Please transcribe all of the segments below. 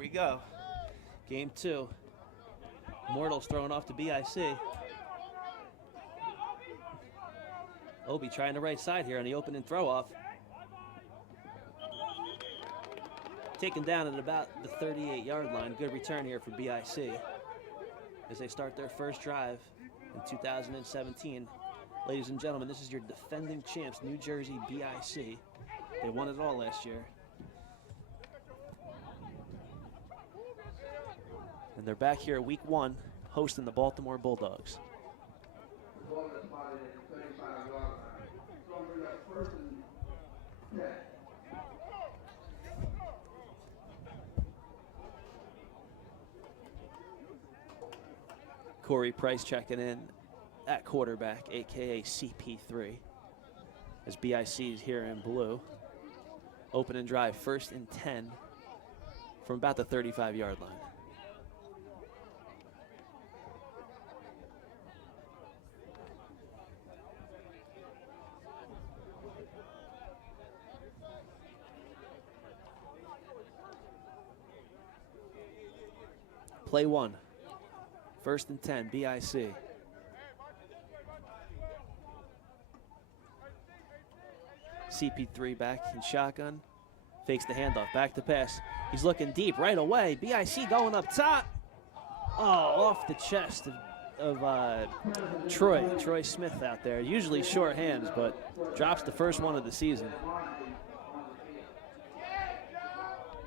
we go. Game 2. Mortals throwing off to BIC. Obi trying the right side here on the opening throw off. Taken down at about the 38-yard line. Good return here for BIC as they start their first drive in 2017. Ladies and gentlemen, this is your defending champs, New Jersey BIC. They won it all last year. And they're back here week 1, hosting the Baltimore Bulldogs. Corey Price checking in at quarterback, AKA CP3, as BIC is here in blue. Open and drive, 1st and 10 from about the 35-yard line. Play 1. 1st and 10, BIC. CP3 back in shotgun. Fakes the handoff, back to pass. He's looking deep right away. BIC going up top. Oh, off the chest of Troy Smith out there. Usually short hands, but drops the first one of the season.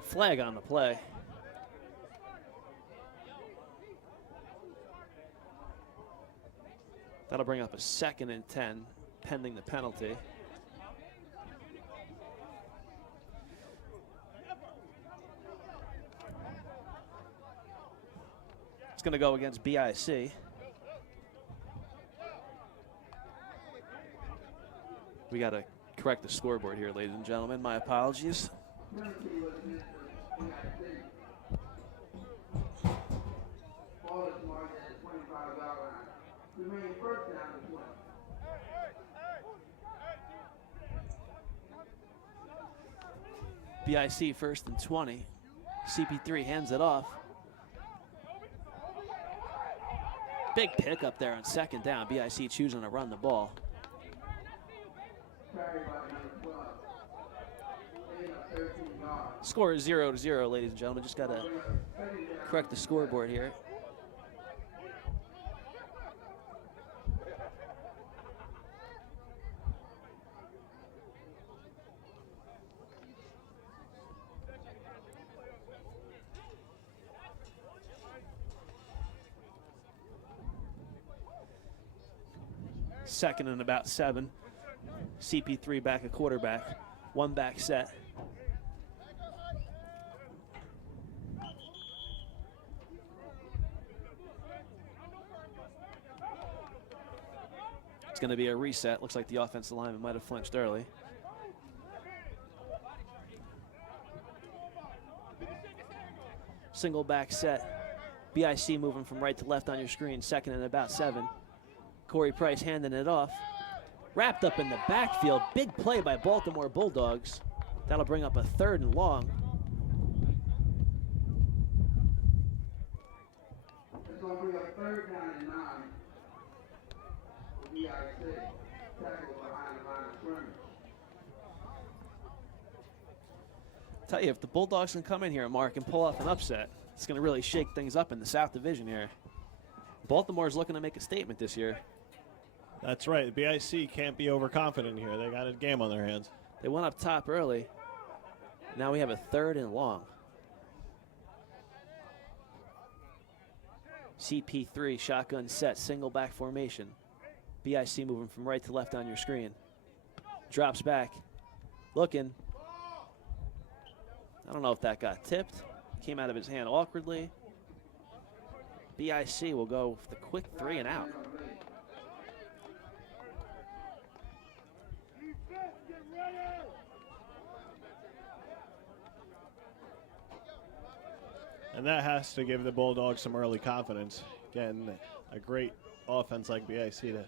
Flag on the play. That'll bring up a 2nd and 10, pending the penalty. It's going to go against BIC. We got to correct the scoreboard here, ladies and gentlemen. My apologies. BIC 1st and 20. CP3 hands it off. Big pick up there on 2nd down. BIC choosing to run the ball. Score is 0-0, ladies and gentlemen. Just got to correct the scoreboard here. Second and about 7. CP3 back at quarterback. 1 back set. It's going to be a reset. Looks like the offensive lineman might have flinched early. Single back set. BIC moving from right to left on your screen. 2nd and about 7. Corey Price handing it off. Wrapped up in the backfield. Big play by Baltimore Bulldogs. That'll bring up a 3rd and long. It's going to bring up 3rd down and 9. BIC tackle behind the line of scrimmage. Tell you, if the Bulldogs can come in here, Mark, and pull off an upset, it's going to really shake things up in the South Division here. Baltimore's looking to make a statement this year. That's right. The BIC can't be overconfident here. They got a game on their hands. They went up top early. Now we have a 3rd and long. CP3 shotgun set, single back formation. BIC moving from right to left on your screen. Drops back. Looking. I don't know if that got tipped. Came out of his hand awkwardly. BIC will go with the quick 3 and out. And that has to give the Bulldogs some early confidence. Getting a great offense like BIC to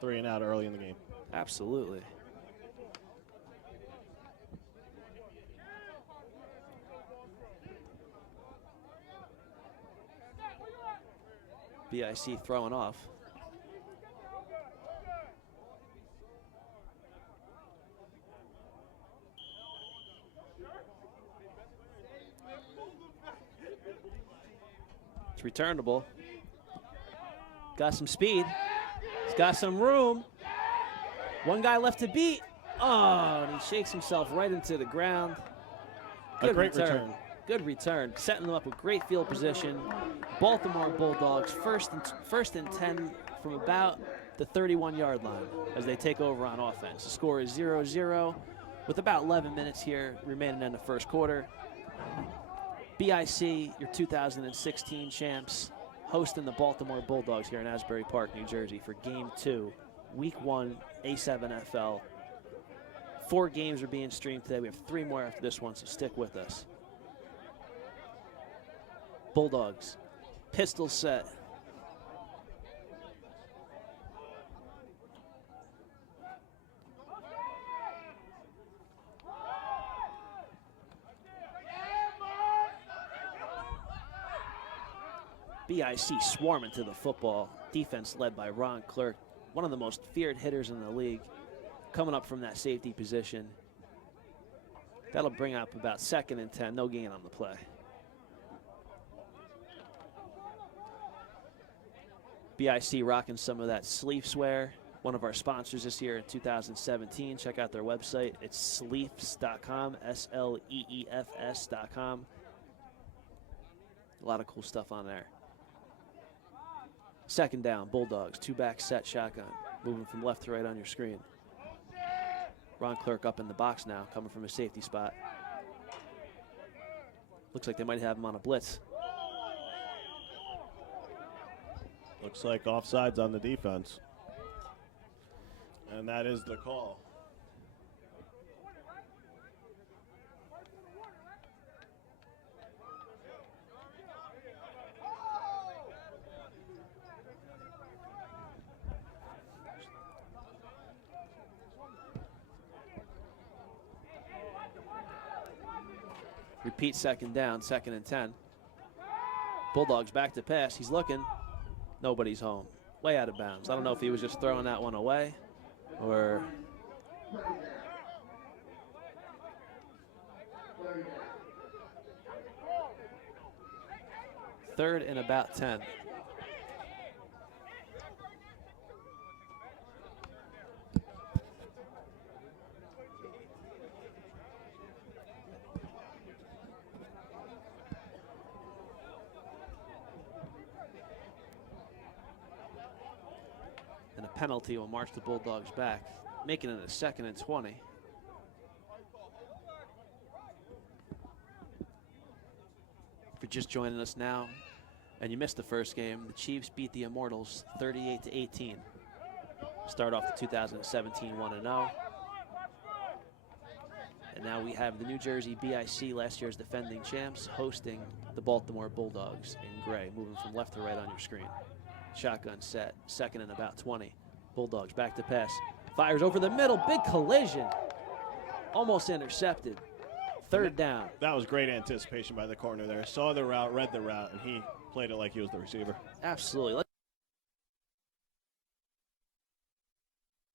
3 and out early in the game. Absolutely. BIC throwing off. It's returnable. Got some speed. He's got some room. One guy left to beat. Oh, and he shakes himself right into the ground. A great return. Good return, setting them up with great field position. Baltimore Bulldogs first and 10 from about the 31-yard line as they take over on offense. The score is 0-0 with about 11 minutes here remaining in the first quarter. BIC, your 2016 champs, hosting the Baltimore Bulldogs here in Asbury Park, New Jersey for Game 2, Week 1, A7FL. 4 games are being streamed today. We have 3 more after this one, so stick with us. Bulldogs, pistol set. BIC swarming to the football. Defense led by Ron Clerk, one of the most feared hitters in the league, coming up from that safety position. That'll bring up about 2nd and 10, no gain on the play. BIC rocking some of that sleeve swear. One of our sponsors this year in 2017. Check out their website. It's sleefs.com, SLEEFS.com. A lot of cool stuff on there. 2nd down, Bulldogs, 2-back set shotgun. Moving from left to right on your screen. Ron Clerk up in the box now, coming from a safety spot. Looks like they might have him on a blitz. Looks like offsides on the defense. And that is the call. Repeat 2nd down, 2nd and 10. Bulldogs back to pass. He's looking. Nobody's home. Way out of bounds. I don't know if he was just throwing that one away or. Third and about 10. Penalty will march the Bulldogs back, making it a 2nd and 20. If you're just joining us now and you missed the first game, the Chiefs beat the Immortals 38-18. Start off the 2017 1-0. And now we have the New Jersey BIC, last year's defending champs, hosting the Baltimore Bulldogs in gray, moving from left to right on your screen. Shotgun set, 2nd and about 20. Bulldogs back to pass. Fires over the middle, big collision. Almost intercepted. 3rd down. That was great anticipation by the corner there. Saw the route, read the route, and he played it like he was the receiver. Absolutely.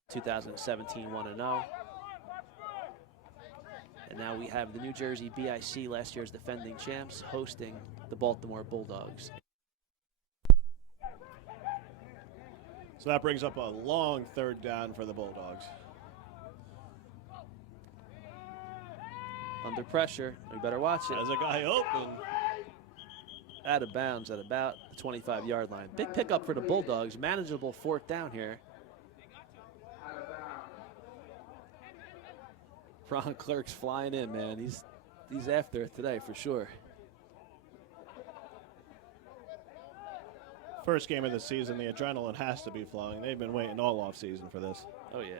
2017 1-0. And now we have the New Jersey BIC, last year's defending champs, hosting the Baltimore Bulldogs. So that brings up a long 3rd down for the Bulldogs. Under pressure, we better watch it. As a guy open. Out of bounds at about the 25-yard line. Big pickup for the Bulldogs, manageable 4th down here. Ron Clerk's flying in, man. He's after it today for sure. First game of the season, the adrenaline has to be flowing. They've been waiting all off season for this. Oh, yeah.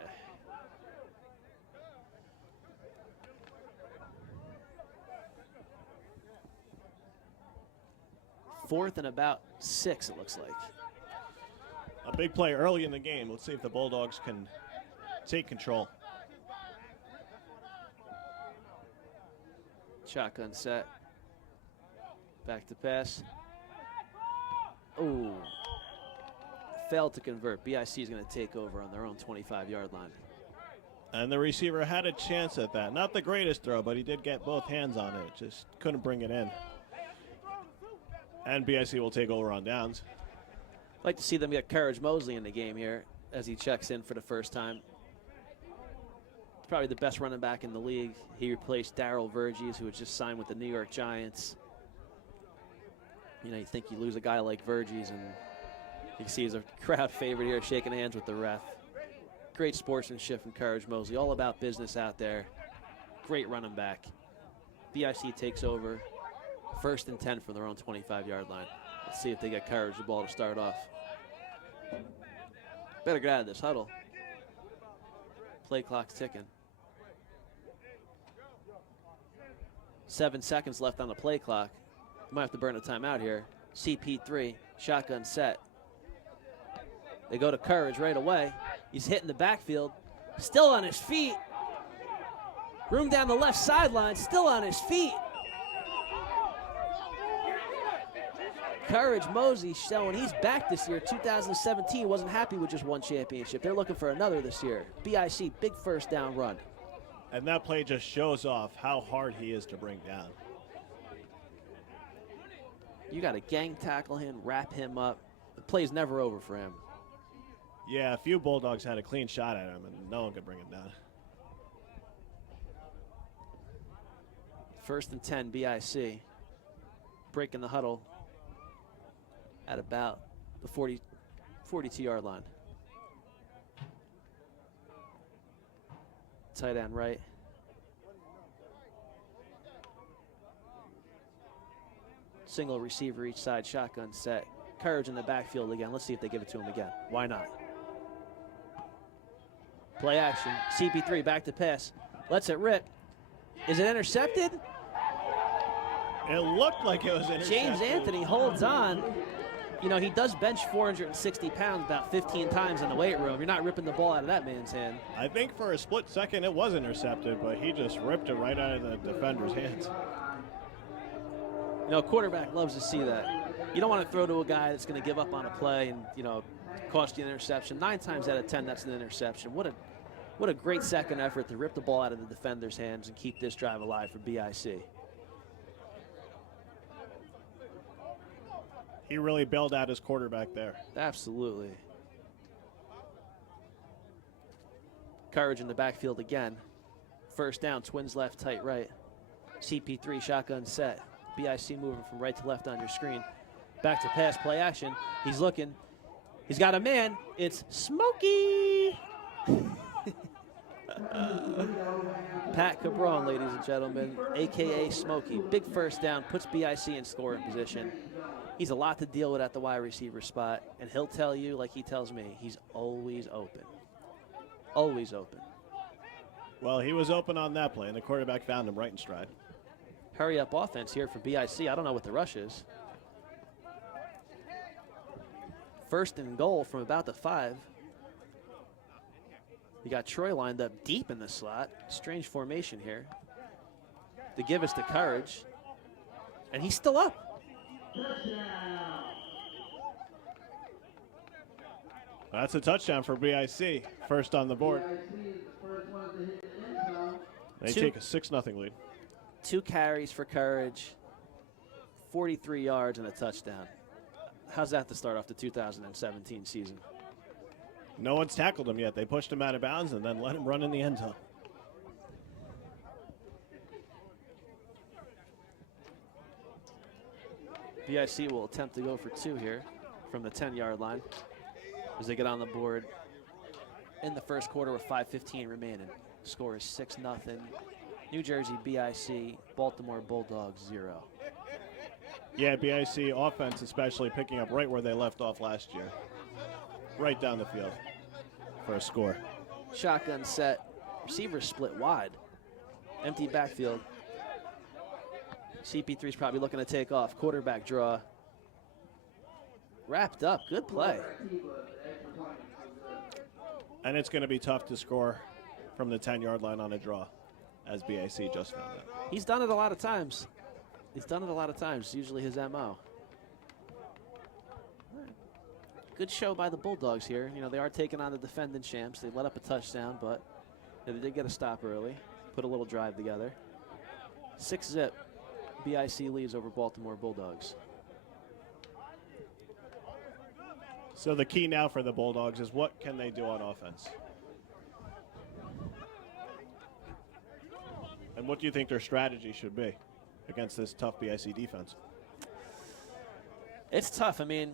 Fourth and about 6, it looks like. A big play early in the game. Let's see if the Bulldogs can take control. Shotgun set. Back to pass. Oh, failed to convert. BIC is going to take over on their own 25-yard line. And the receiver had a chance at that. Not the greatest throw, but he did get both hands on it. Just couldn't bring it in. And BIC will take over on downs. I'd like to see them get Courage Mosley in the game here as he checks in for the first time. He's probably the best running back in the league. He replaced Darryl Verges, who was just signed with the New York Giants. You know, you think you lose a guy like Verges, and you can see he's a crowd favorite here, shaking hands with the ref. Great sportsmanship from Courage Mosley, all about business out there. Great running back. BIC takes over. 1st and 10 from their own 25-yard line. Let's see if they get Courage the ball to start off. Better get out of this huddle. Play clock's ticking. 7 seconds left on the play clock. Might have to burn a timeout here. CP3, shotgun set. They go to Courage right away. He's hitting the backfield. Still on his feet. Room down the left sideline, still on his feet. Courage Mosley showing he's back this year. 2017 wasn't happy with just one championship. They're looking for another this year. BIC, big first down run. And that play just shows off how hard he is to bring down. You got to gang tackle him, wrap him up. The play's never over for him. Yeah, a few Bulldogs had a clean shot at him, and no one could bring him down. 1st and 10, BIC. Breaking the huddle at about the 42-yard line. Tight end right. Single receiver each side, shotgun set. Courage in the backfield again. Let's see if they give it to him again. Why not? Play action. CP3 back to pass. Lets it rip. Is it intercepted? It looked like it was intercepted. James Anthony holds on. You know, he does bench 460 pounds about 15 times in the weight room. You're not ripping the ball out of that man's hand. I think for a split second it was intercepted, but he just ripped it right out of the defender's hands. You know, quarterback loves to see that. You don't want to throw to a guy that's going to give up on a play and, you know, cost you an interception. 9 times out of 10, that's an interception. What a great second effort to rip the ball out of the defender's hands and keep this drive alive for BIC. He really bailed out his quarterback there. Absolutely. Courage in the backfield again. First down, twins left, tight right. CP3 shotgun set. BIC moving from right to left on your screen. Back to pass, play action. He's looking. He's got a man. It's Smokey. Pat Cabron, ladies and gentlemen, a.k.a. Smokey. Big first down, puts BIC in scoring position. He's a lot to deal with at the wide receiver spot, and he'll tell you, like he tells me, he's always open. Always open. Well, he was open on that play, and the quarterback found him right in stride. Hurry-up offense here for BIC. I don't know what the rush is. 1st and goal from about the 5. You got Troy lined up deep in the slot. Strange formation here. To give us the Courage. And he's still up. That's a touchdown for BIC. First on the board. They take a 6-0 lead. 2 carries for Courage, 43 yards and a touchdown. How's that to start off the 2017 season? No one's tackled him yet. They pushed him out of bounds and then let him run in the end zone. BIC will attempt to go for 2 here from the 10-yard line as they get on the board in the first quarter with 5:15 remaining. Score is 6-0. New Jersey BIC, Baltimore Bulldogs 0. Yeah, BIC offense especially picking up right where they left off last year. Right down the field for a score. Shotgun set, receivers split wide. Empty backfield. CP3 is probably looking to take off. Quarterback draw. Wrapped up, good play. And it's going to be tough to score from the 10-yard line on a draw, as BIC just found out. He's done it a lot of times. He's done it a lot of times, usually his MO. good show by the Bulldogs here. You know, they are taking on the defending champs. They let up a touchdown, but they did get a stop early. Put a little drive together. 6-zip. BIC leads over Baltimore Bulldogs. So the key now for the Bulldogs is what can they do on offense? And what do you think their strategy should be against this tough BIC defense? It's tough. I mean,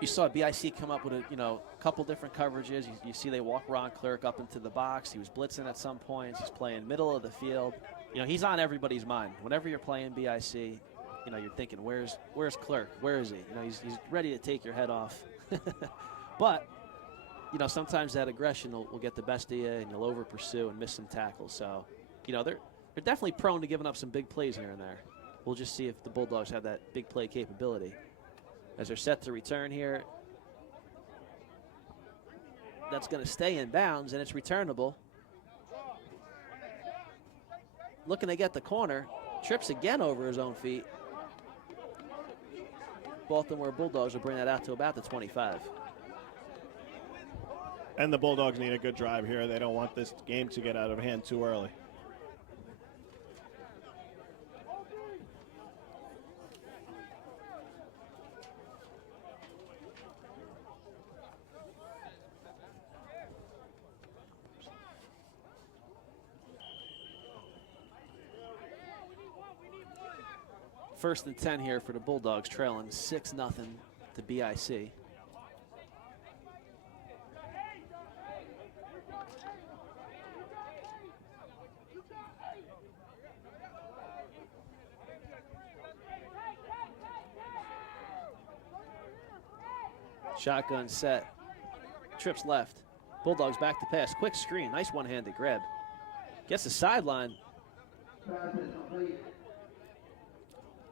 you saw BIC come up with a couple different coverages. You see they walk Ron Clerk up into the box. He was blitzing at some points. He's playing middle of the field. You know, he's on everybody's mind. Whenever you're playing BIC, you know, you're thinking, where's Clerk? Where is he? You know, he's ready to take your head off. But, you know, sometimes that aggression will get the best of you, and you'll over pursue and miss some tackles. So, you know, they're definitely prone to giving up some big plays here and there. We'll just see if the Bulldogs have that big play capability. As they're set to return here, that's going to stay in bounds, and it's returnable. Looking to get the corner, trips again over his own feet. Baltimore Bulldogs will bring that out to about the 25. And the Bulldogs need a good drive here. They don't want this game to get out of hand too early. First and 10 here for the Bulldogs, trailing 6-0 to BIC. Shotgun set. Trips left. Bulldogs back to pass. Quick screen. Nice one-handed grab. Gets the sideline.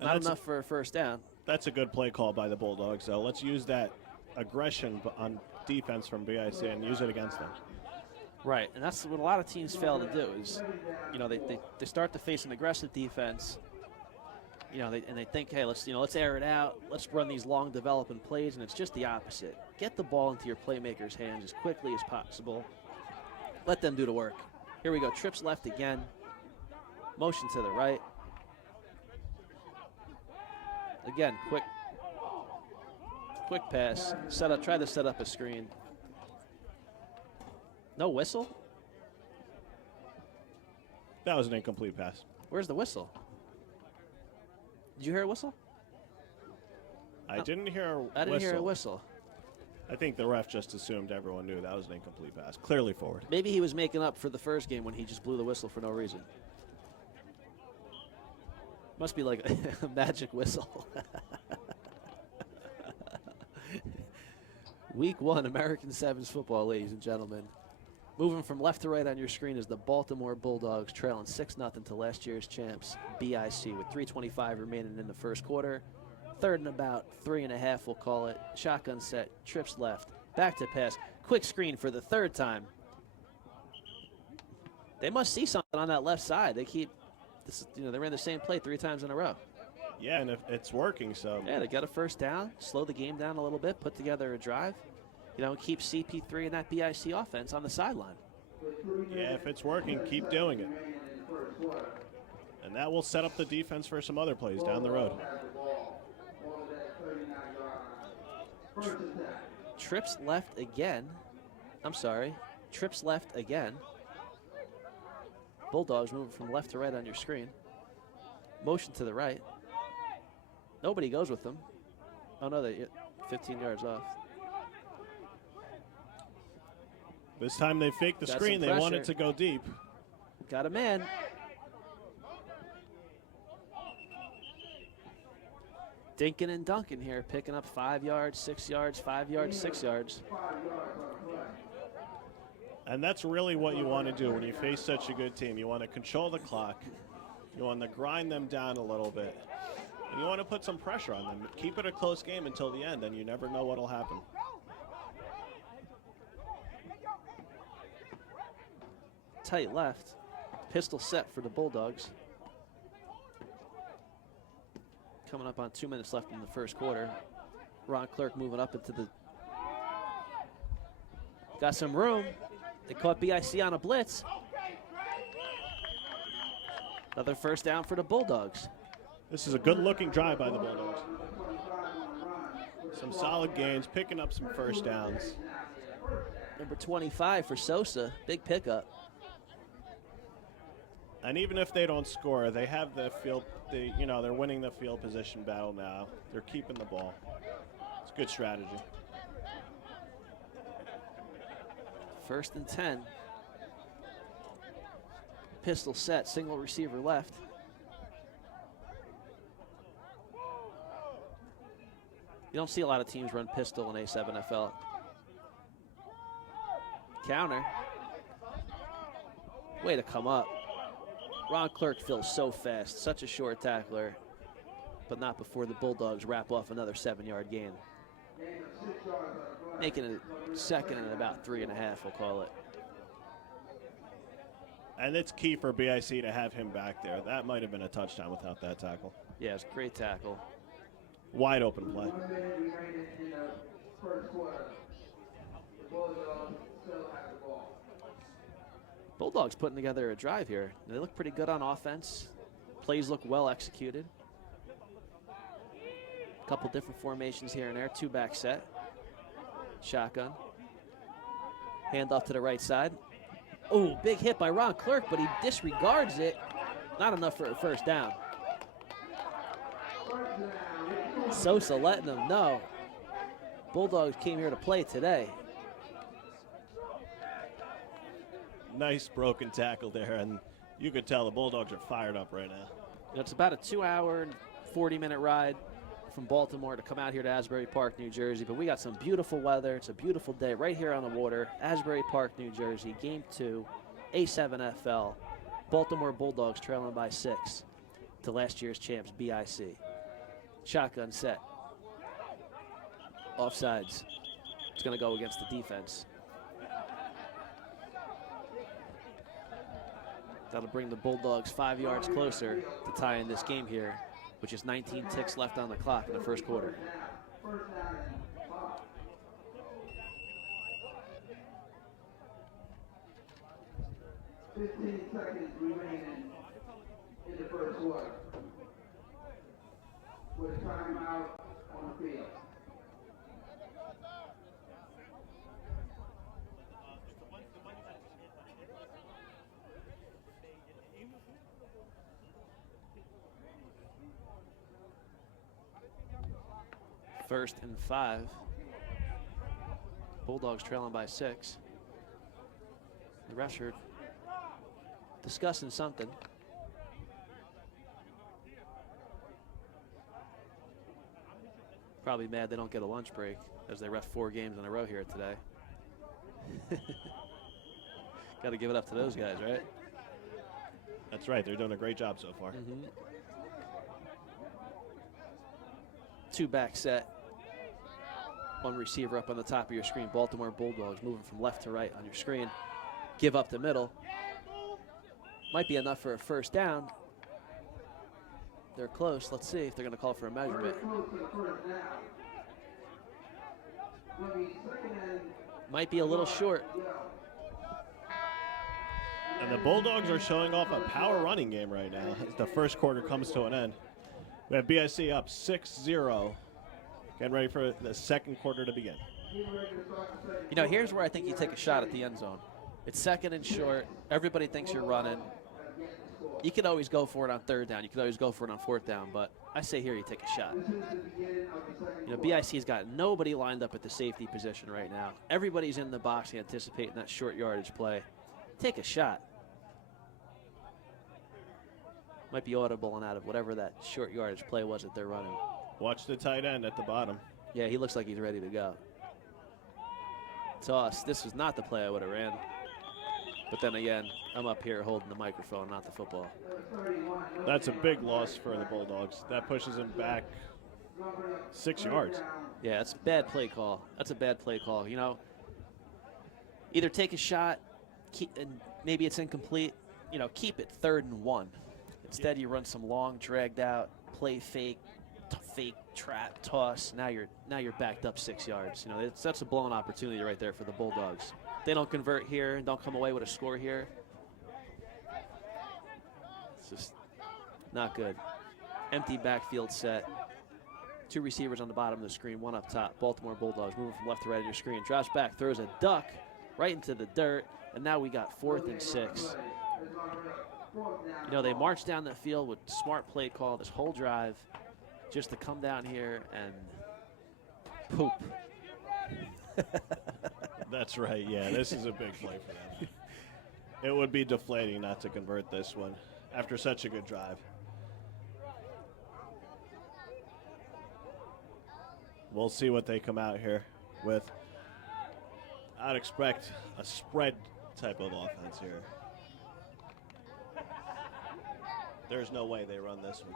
Not enough for a first down. That's a good play call by the Bulldogs. So let's use that aggression on defense from BIC and use it against them. Right, and that's what a lot of teams fail to do is, you know, they start to face an aggressive defense, you know, and they think, hey, let's air it out, let's run these long developing plays, and it's just the opposite. Get the ball into your playmakers' hands as quickly as possible. Let them do the work. Here we go, trips left again. Motion to the right. Again, quick pass. Try to set up a screen. No whistle? That was an incomplete pass. Where's the whistle? Did you hear a whistle? I didn't hear a whistle. I didn't hear a whistle. I think the ref just assumed everyone knew that was an incomplete pass. Clearly forward. Maybe he was making up for the first game when he just blew the whistle for no reason. Must be like a magic whistle. Week 1, American Sevens football, ladies and gentlemen. Moving from left to right on your screen is the Baltimore Bulldogs trailing 6-0 to last year's champs, BIC, with 3:25 remaining in the first quarter. Third and about 3.5, we'll call it. Shotgun set, trips left, back to pass. Quick screen for the third time. They must see something on that left side. They keep, they ran the same play 3 times in a row. Yeah, and if it's working, so. Yeah, they got a first down, slow the game down a little bit, put together a drive. You know, keep CP3 and that BIC offense on the sideline. Yeah, if it's working, keep doing it. And that will set up the defense for some other plays down the road. Trips left again. I'm sorry. Trips left again. Bulldogs moving from left to right on your screen. Motion to the right. Nobody goes with them. Oh, no, they're 15 yards off. This time they faked the Got screen. some They pressure. wanted to go deep. Got a man. Dinkin and Duncan here, picking up 5 yards, 6 yards, 5 yards, 6 yards. And that's really what you want to do when you face such a good team. You want to control the clock. You want to grind them down a little bit. And you want to put some pressure on them. Keep it a close game until the end, and you never know what will happen. Tight left. Pistol set for the Bulldogs. Coming up on 2 minutes left in the first quarter. Ron Clerk moving up into the Got some room. They caught BIC on a blitz. Another first down for the Bulldogs. This is a good-looking drive by the Bulldogs. Some solid gains, picking up some first downs. Number 25 for Sosa, big pickup. And even if they don't score, they have the field, they're winning the field position battle now. They're keeping the ball. It's good strategy. 1st and 10. Pistol set, single receiver left. You don't see a lot of teams run pistol in A7FL. Counter. Way to come up. Ron Clerk feels so fast, such a short tackler, but not before the Bulldogs wrap off another 7-yard gain. Making it 2nd and about 3.5, we'll call it. And it's key for BIC to have him back there. That might have been a touchdown without that tackle. Yeah, it's a great tackle. Wide open play. 1 minute remaining in the first quarter. The Bulldogs still have the ball. Bulldogs putting together a drive here. They look pretty good on offense. Plays look well executed. A couple different formations here and there. 2-back set. Shotgun. Handoff to the right side. Oh, big hit by Ron Clerk, but he disregards it. Not enough for a first down. Sosa letting them know. Bulldogs came here to play today. Nice broken tackle there, and you could tell the Bulldogs are fired up right now. It's about a 2-hour and 40-minute ride from Baltimore to come out here to Asbury Park, New Jersey, but we got some beautiful weather. It's a beautiful day right here on the water. Asbury Park, New Jersey, Game 2, A7FL. Baltimore Bulldogs trailing by 6 to last year's champs, BIC. Shotgun set. Offsides. It's going to go against the defense. That'll bring the Bulldogs 5 yards closer to tie in this game here, which is 19 ticks left on the clock in the first quarter. First down and 5. 15 seconds remaining in the first quarter. With a timeout on the field. First and 5. Bulldogs trailing by 6. The refs are discussing something. Probably mad they don't get a lunch break as they ref 4 games in a row here today. Got to give it up to those guys, right? That's right. They're doing a great job so far. 2-back set. 1 receiver up on the top of your screen. Baltimore Bulldogs moving from left to right on your screen. Give up the middle. Might be enough for a first down. They're close. Let's see if they're going to call for a measurement. Might be a little short. And the Bulldogs are showing off a power running game right now as the first quarter comes to an end. We have BIC up 6-0. Getting ready for the second quarter to begin. You know, here's where I think you take a shot at the end zone. It's 2nd and short. Everybody thinks you're running. You can always go for it on 3rd down. You can always go for it on 4th down. But I say here you take a shot. You know, BIC's got nobody lined up at the safety position right now. Everybody's in the box anticipating that short yardage play. Take a shot. Might be audible and out of whatever that short yardage play was that they're running. Watch the tight end at the bottom. Yeah, he looks like he's ready to go. Toss. This was not the play I would have ran. But then again, I'm up here holding the microphone, not the football. That's a big loss for the Bulldogs. That pushes them back 6 yards. Yeah, it's a bad play call. That's a bad play call. You know, either take a shot, and maybe it's incomplete. You know, keep it 3rd and 1. Instead, you run some long, dragged out, play fake toss. Now you're backed up 6 yards. You know, that's a blown opportunity right there for the Bulldogs. they don't convert here and don't come away with a score here, it's just not good. Empty backfield set. 2 receivers on the bottom of the screen, 1 up top. Baltimore Bulldogs moving from left to right on your screen. Drops back, throws a duck right into the dirt, and now we got 4th and 6. You know, they marched down the field with smart play call this whole drive just to come down here and poop. That's right, yeah, this is a big play for them. It would be deflating not to convert this one after such a good drive. We'll see what they come out here with. I'd expect a spread type of offense here. There's no way they run this one.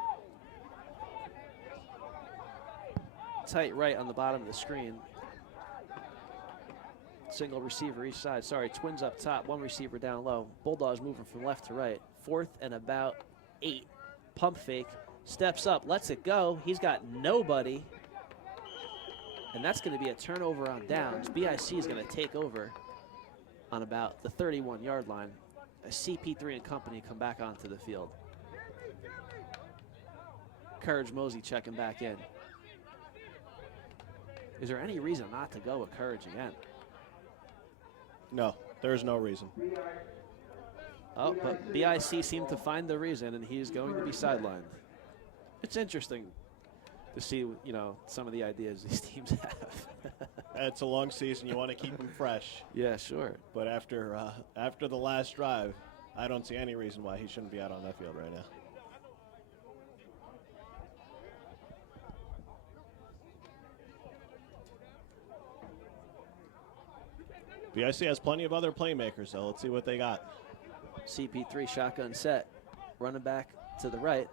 Tight right on the bottom of the screen. Single receiver each side. Sorry, twins up top, 1 receiver down low. Bulldogs moving from left to right. 4th and about 8. Pump fake. Steps up, lets it go. He's got nobody. And that's going to be a turnover on downs. BIC is going to take over on about the 31-yard line. As CP3 and company come back onto the field. Courage Mosey checking back in. Is there any reason not to go with Courage again? No, there's no reason. Oh, but BIC seemed to find the reason, and he's going to be sidelined. It's interesting to see, you know, some of the ideas these teams have. It's a long season. You want to keep them fresh. Yeah, sure. But after the last drive, I don't see any reason why he shouldn't be out on that field right now. BIC has plenty of other playmakers, so let's see what they got. CP3 shotgun set. Running back to the right.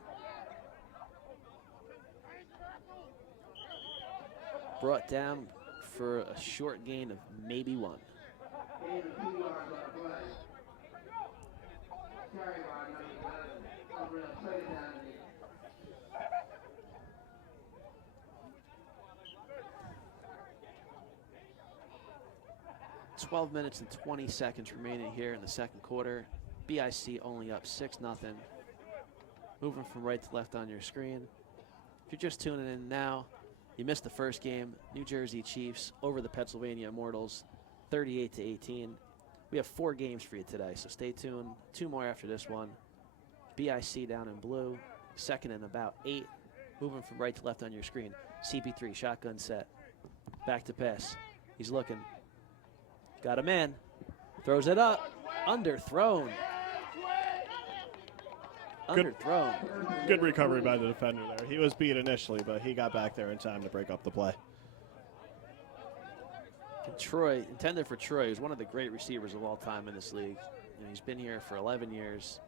Brought down for a short gain of maybe 1. 12 minutes and 20 seconds remaining here in the second quarter. BIC only up 6-0. Moving from right to left on your screen. If you're just tuning in now, you missed the first game. New Jersey Chiefs over the Pennsylvania Immortals, 38-18. We have 4 games for you today, so stay tuned. 2 more after this one. BIC down in blue, 2nd and about 8. Moving from right to left on your screen. CP3 shotgun set. Back to pass. He's looking. Got a man. Throws it up. Underthrown. Underthrown. Good recovery by the defender there. He was beat initially, but he got back there in time to break up the play. And Troy, intended for Troy, who's one of the great receivers of all time in this league. You know, he's been here for 11 years.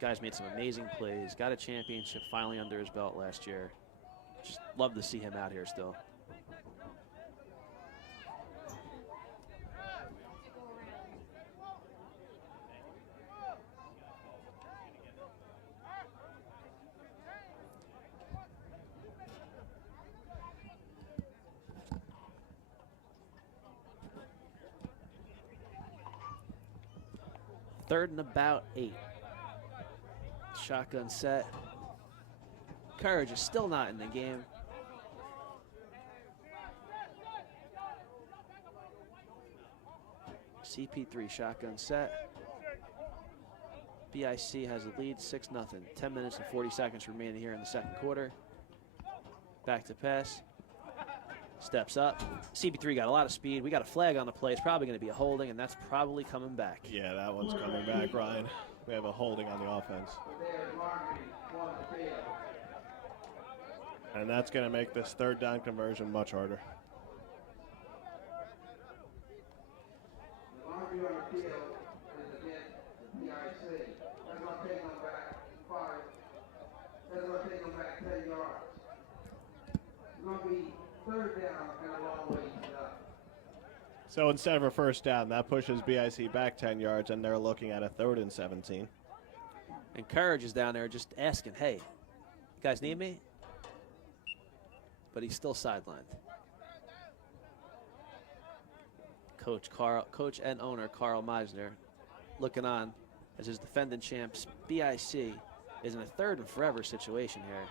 Guy's made some amazing plays. Got a championship finally under his belt last year. Just love to see him out here still. Third and about 8. Shotgun set. Courage is still not in the game. CP3 shotgun set. BIC has a lead, 6-0. 10 minutes and 40 seconds remaining here in the second quarter. Back to pass. Steps up. CP3 got a lot of speed. We got a flag on the play. It's probably going to be a holding, and that's probably coming back. Yeah, that one's coming back, Ryan. We have a holding on the offense. And that's going to make this 3rd down conversion much harder. So instead of a 1st down, that pushes BIC back 10 yards, and they're looking at a 3rd and 17. And Courage is down there just asking, hey, you guys need me? But he's still sidelined. Coach and owner Carl Meisner looking on as his defending champs BIC is in a 3rd and forever situation here.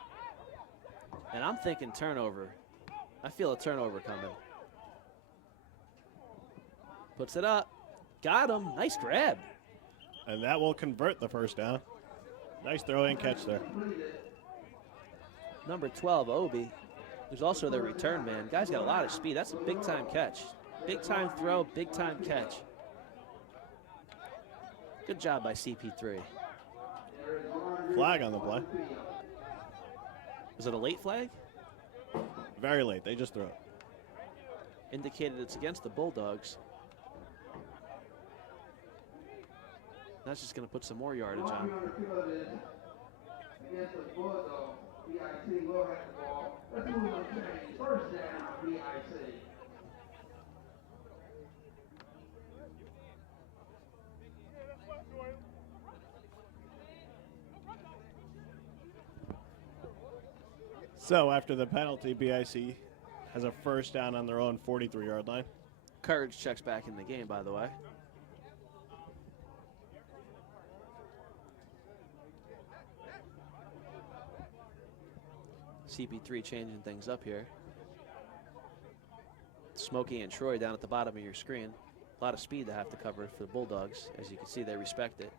And I'm thinking turnover. I feel a turnover coming. Puts it up. Got him. Nice grab. And that will convert the first down. Nice throw and catch there. Number 12, Obi, who's also their return man. Guy's got a lot of speed. That's a big-time catch. Big-time throw, big-time catch. Good job by CP3. Flag on the play. Was it a late flag? Very late. They just threw it. Indicated it's against the Bulldogs. That's just going to put some more yardage on. Against the Bulldogs, BIC will have the ball. Let's move on to first down, BIC. So after the penalty, BIC has a first down on their own 43-yard line. Courage checks back in the game, by the way. CP3 changing things up here. Smokey and Troy down at the bottom of your screen. A lot of speed to have to cover for the Bulldogs. As you can see, they respect it.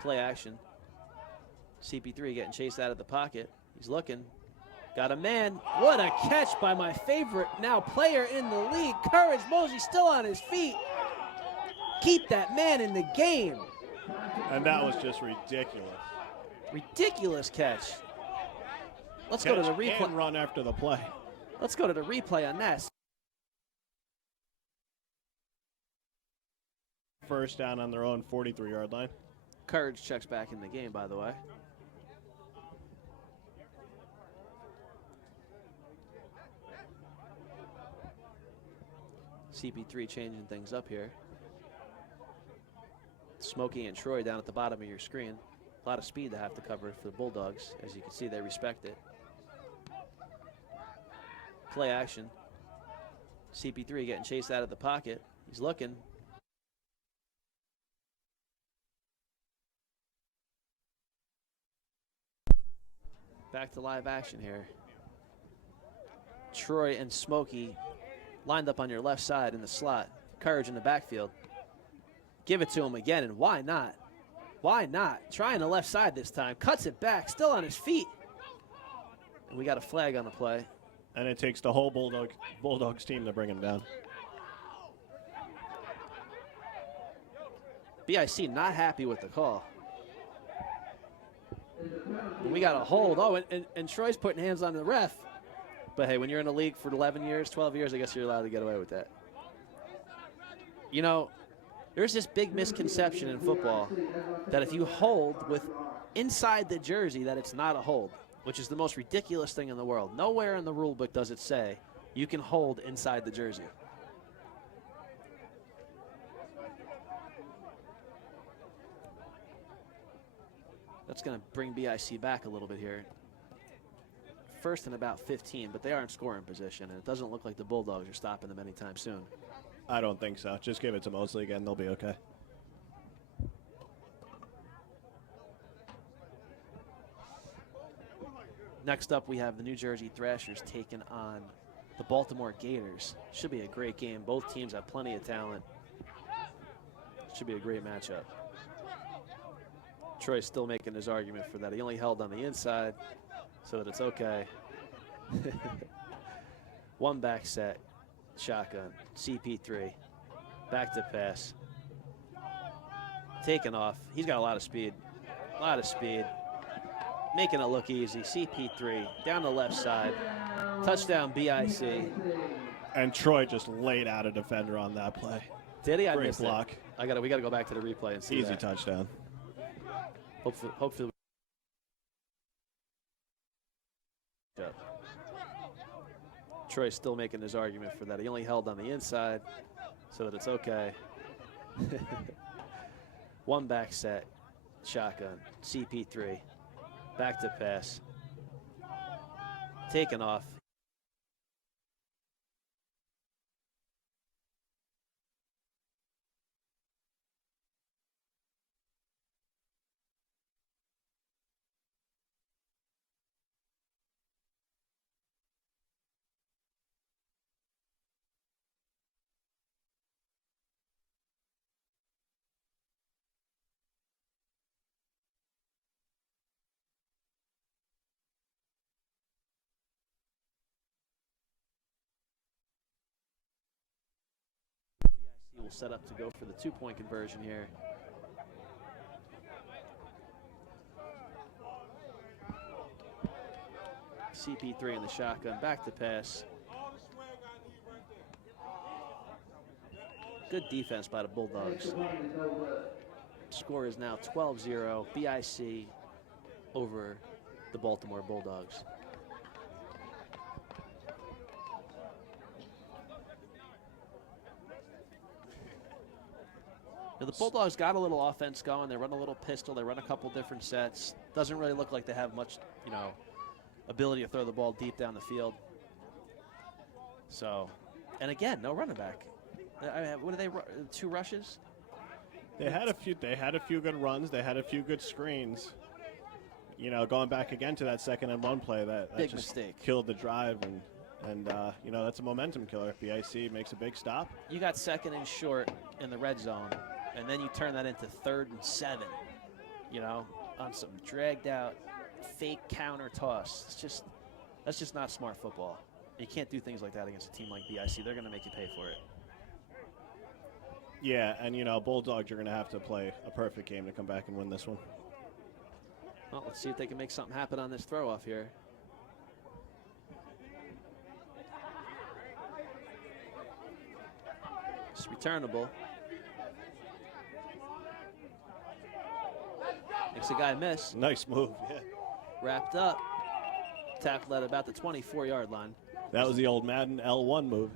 Play action. CP3 getting chased out of the pocket. He's looking. Got a man. What a catch by my favorite now player in the league. Courage Mosey still on his feet. Keep that man in the game. And that was just ridiculous. Ridiculous catch. Let's Catch go to the replay. And run after the play. Let's go to the replay on that. First down on their own 43-yard line. Courage checks back in the game, by the way. CP3 changing things up here. Smokey and Troy down at the bottom of your screen. A lot of speed to have to cover for the Bulldogs. As you can see, they respect it. Play action. CP3 getting chased out of the pocket. He's looking. Back to live action here. Troy and Smokey lined up on your left side in the slot. Courage in the backfield. Give it to him again, and why not? Why not? Trying the left side this time. Cuts it back, still on his feet. And we got a flag on the play. And it takes the whole Bulldogs team to bring him down. BIC not happy with the call. And we got a hold. Oh, and Troy's putting hands on the ref. But hey, when you're in the league for 11 years, 12 years, I guess you're allowed to get away with that. You know, there's this big misconception in football that if you hold with inside the jersey that it's not a hold, which is the most ridiculous thing in the world. Nowhere in the rule book does it say you can hold inside the jersey. That's going to bring BIC back a little bit here. First and about 15, but they are in scoring position, and it doesn't look like the Bulldogs are stopping them anytime soon. I don't think so. Just give it to Mosley again. They'll be okay. Next up, we have the New Jersey Thrashers taking on the Baltimore Gators. Should be a great game. Both teams have plenty of talent. Should be a great matchup. Troy's still making his argument for that. He only held on the inside so that it's okay. One back set. Shotgun. CP3. Back to pass. Taking off. He's got a lot of speed. A lot of speed. Making it look easy. CP3 down the left side. Touchdown BIC. And Troy just laid out a defender on that play. Did he? I Great missed block. it. We gotta go back to the replay and see Easy that. touchdown. Hopefully. Troy's still making his argument for that. He only held on the inside so that it's okay. One back set. Shotgun. CP3. Back to pass. Taking off. will set up to go for the 2-point conversion here. CP3 in the shotgun, back to pass. Good defense by the Bulldogs. Score is now 12-0, BIC over the Baltimore Bulldogs. Now the Bulldogs got a little offense going. They run a little pistol. They run a couple different sets. Doesn't really look like they have much, you know, ability to throw the ball deep down the field. So, and again, no running back. What are they? 2 rushes? They had a few. They had a few good runs. They had a few good screens. You know, going back again to that 2nd and 1 play, that Big just mistake. killed the drive, and you know, that's a momentum killer. BIC makes a big stop. You got 2nd and short in the red zone, and then you turn that into 3rd and 7. You know, on some dragged out fake counter toss. That's just not smart football. You can't do things like that against a team like BIC. They're going to make you pay for it. Yeah, and you know, Bulldogs are going to have to play a perfect game to come back and win this one. Well, let's see if they can make something happen on this throw off here. It's returnable. Makes a guy miss. Nice move, yeah. Wrapped up. Tackled at about the 24-yard line. That was the old Madden L1 move.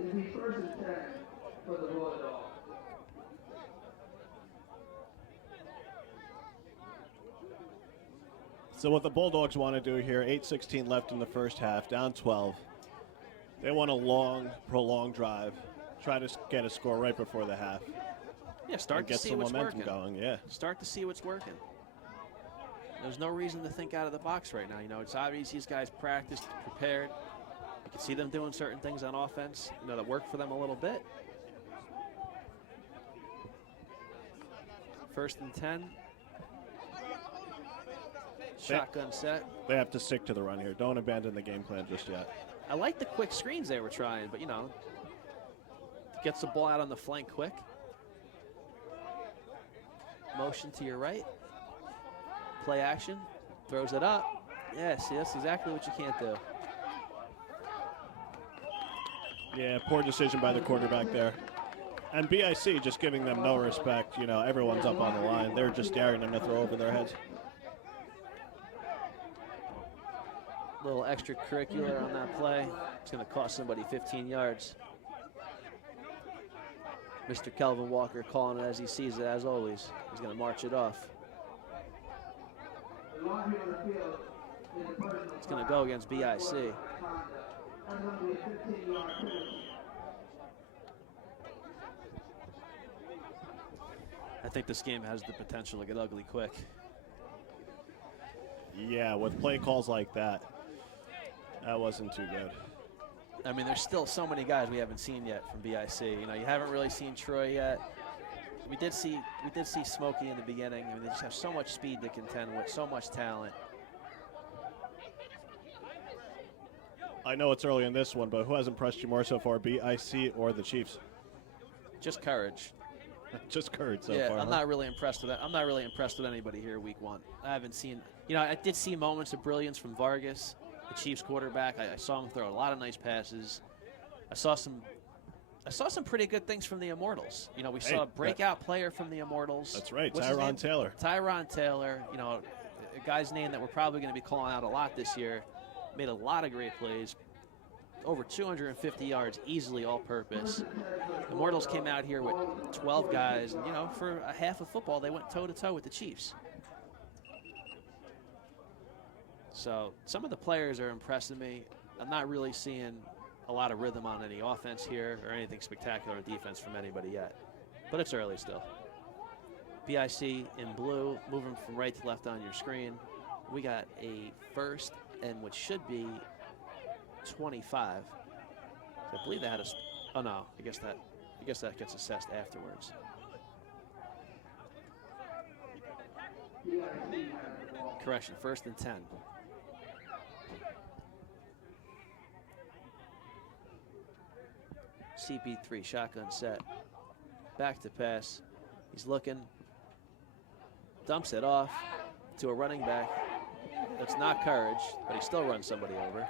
It'll be 1st and 10 for the Bulldogs. So what the Bulldogs want to do here, 8:16 left in the first half, down 12. They want a long, prolonged drive, try to get a score right before the half. Yeah, start to get see some what's momentum working. going, yeah. Start to see what's working. There's no reason to think out of the box right now. You know, it's obvious these guys practiced, prepared. You can see them doing certain things on offense, you know, that work for them a little bit. 1st and 10. Shotgun set. They have to stick to the run here. Don't abandon the game plan just yet. I like the quick screens they were trying, but, you know, gets the ball out on the flank quick. Motion to your right. Play action. Throws it up. Yeah, see, that's exactly what you can't do. Yeah, poor decision by the quarterback there. And BIC just giving them no respect. You know, everyone's up on the line. They're just daring them to throw over their heads. Little extracurricular on that play. It's going to cost somebody 15 yards. Mr. Kelvin Walker calling it as he sees it, as always. He's going to march it off. It's going to go against BIC. I think this game has the potential to get ugly quick. Yeah, with play calls like that, that wasn't too good. I mean, there's still so many guys we haven't seen yet from BIC. You know, you haven't really seen Troy yet. We did see Smokey in the beginning. I mean, they just have so much speed to contend with, so much talent. I know it's early in this one, but who has impressed you more so far, BIC or the Chiefs? Just courage. Just courage so yeah, far. I'm not really impressed with that. I'm not really impressed with anybody here week 1. I haven't seen, you know, I did see moments of brilliance from Vargas, the Chiefs quarterback. I saw him throw a lot of nice passes. I saw some pretty good things from the Immortals. You know, we saw a breakout player from the Immortals. That's right, What's his name? Tyron Taylor. Tyron Taylor, you know, a guy's name that we're probably going to be calling out a lot this year. Made a lot of great plays. Over 250 yards easily all-purpose. Immortals came out here with 12 guys, and, you know, for a half of football, they went toe-to-toe with the Chiefs. So some of the players are impressing me. I'm not really seeing a lot of rhythm on any offense here or anything spectacular on defense from anybody yet. But it's early still. BIC in blue, moving from right to left on your screen. We got a 1st and what should be 25. I believe they had a. Oh no, I guess that gets assessed afterwards. BIC has the ball. Correction, 1st and 10. CP3 shotgun set. Back to pass. He's looking. Dumps it off to a running back. That's not courage, but he still runs somebody over.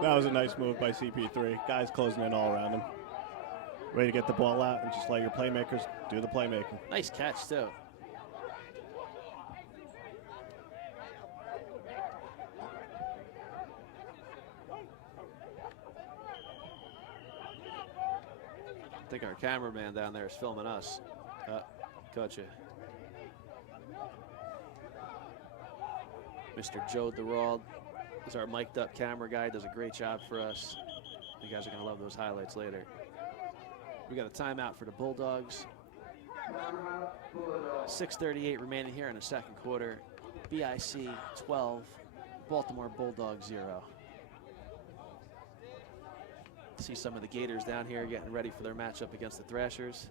That was a nice move by CP3. Guys closing in all around him. Ready to get the ball out and just let your playmakers do the playmaking. Nice catch, too. I think our cameraman down there is filming us. Gotcha. Mr. Joe DeRald is our mic'd up camera guy, does a great job for us. You guys are gonna love those highlights later. We got a timeout for the Bulldogs. 6:38 remaining here in the second quarter. BIC 12, Baltimore Bulldogs 0. See some of the Gators down here getting ready for their matchup against the Thrashers.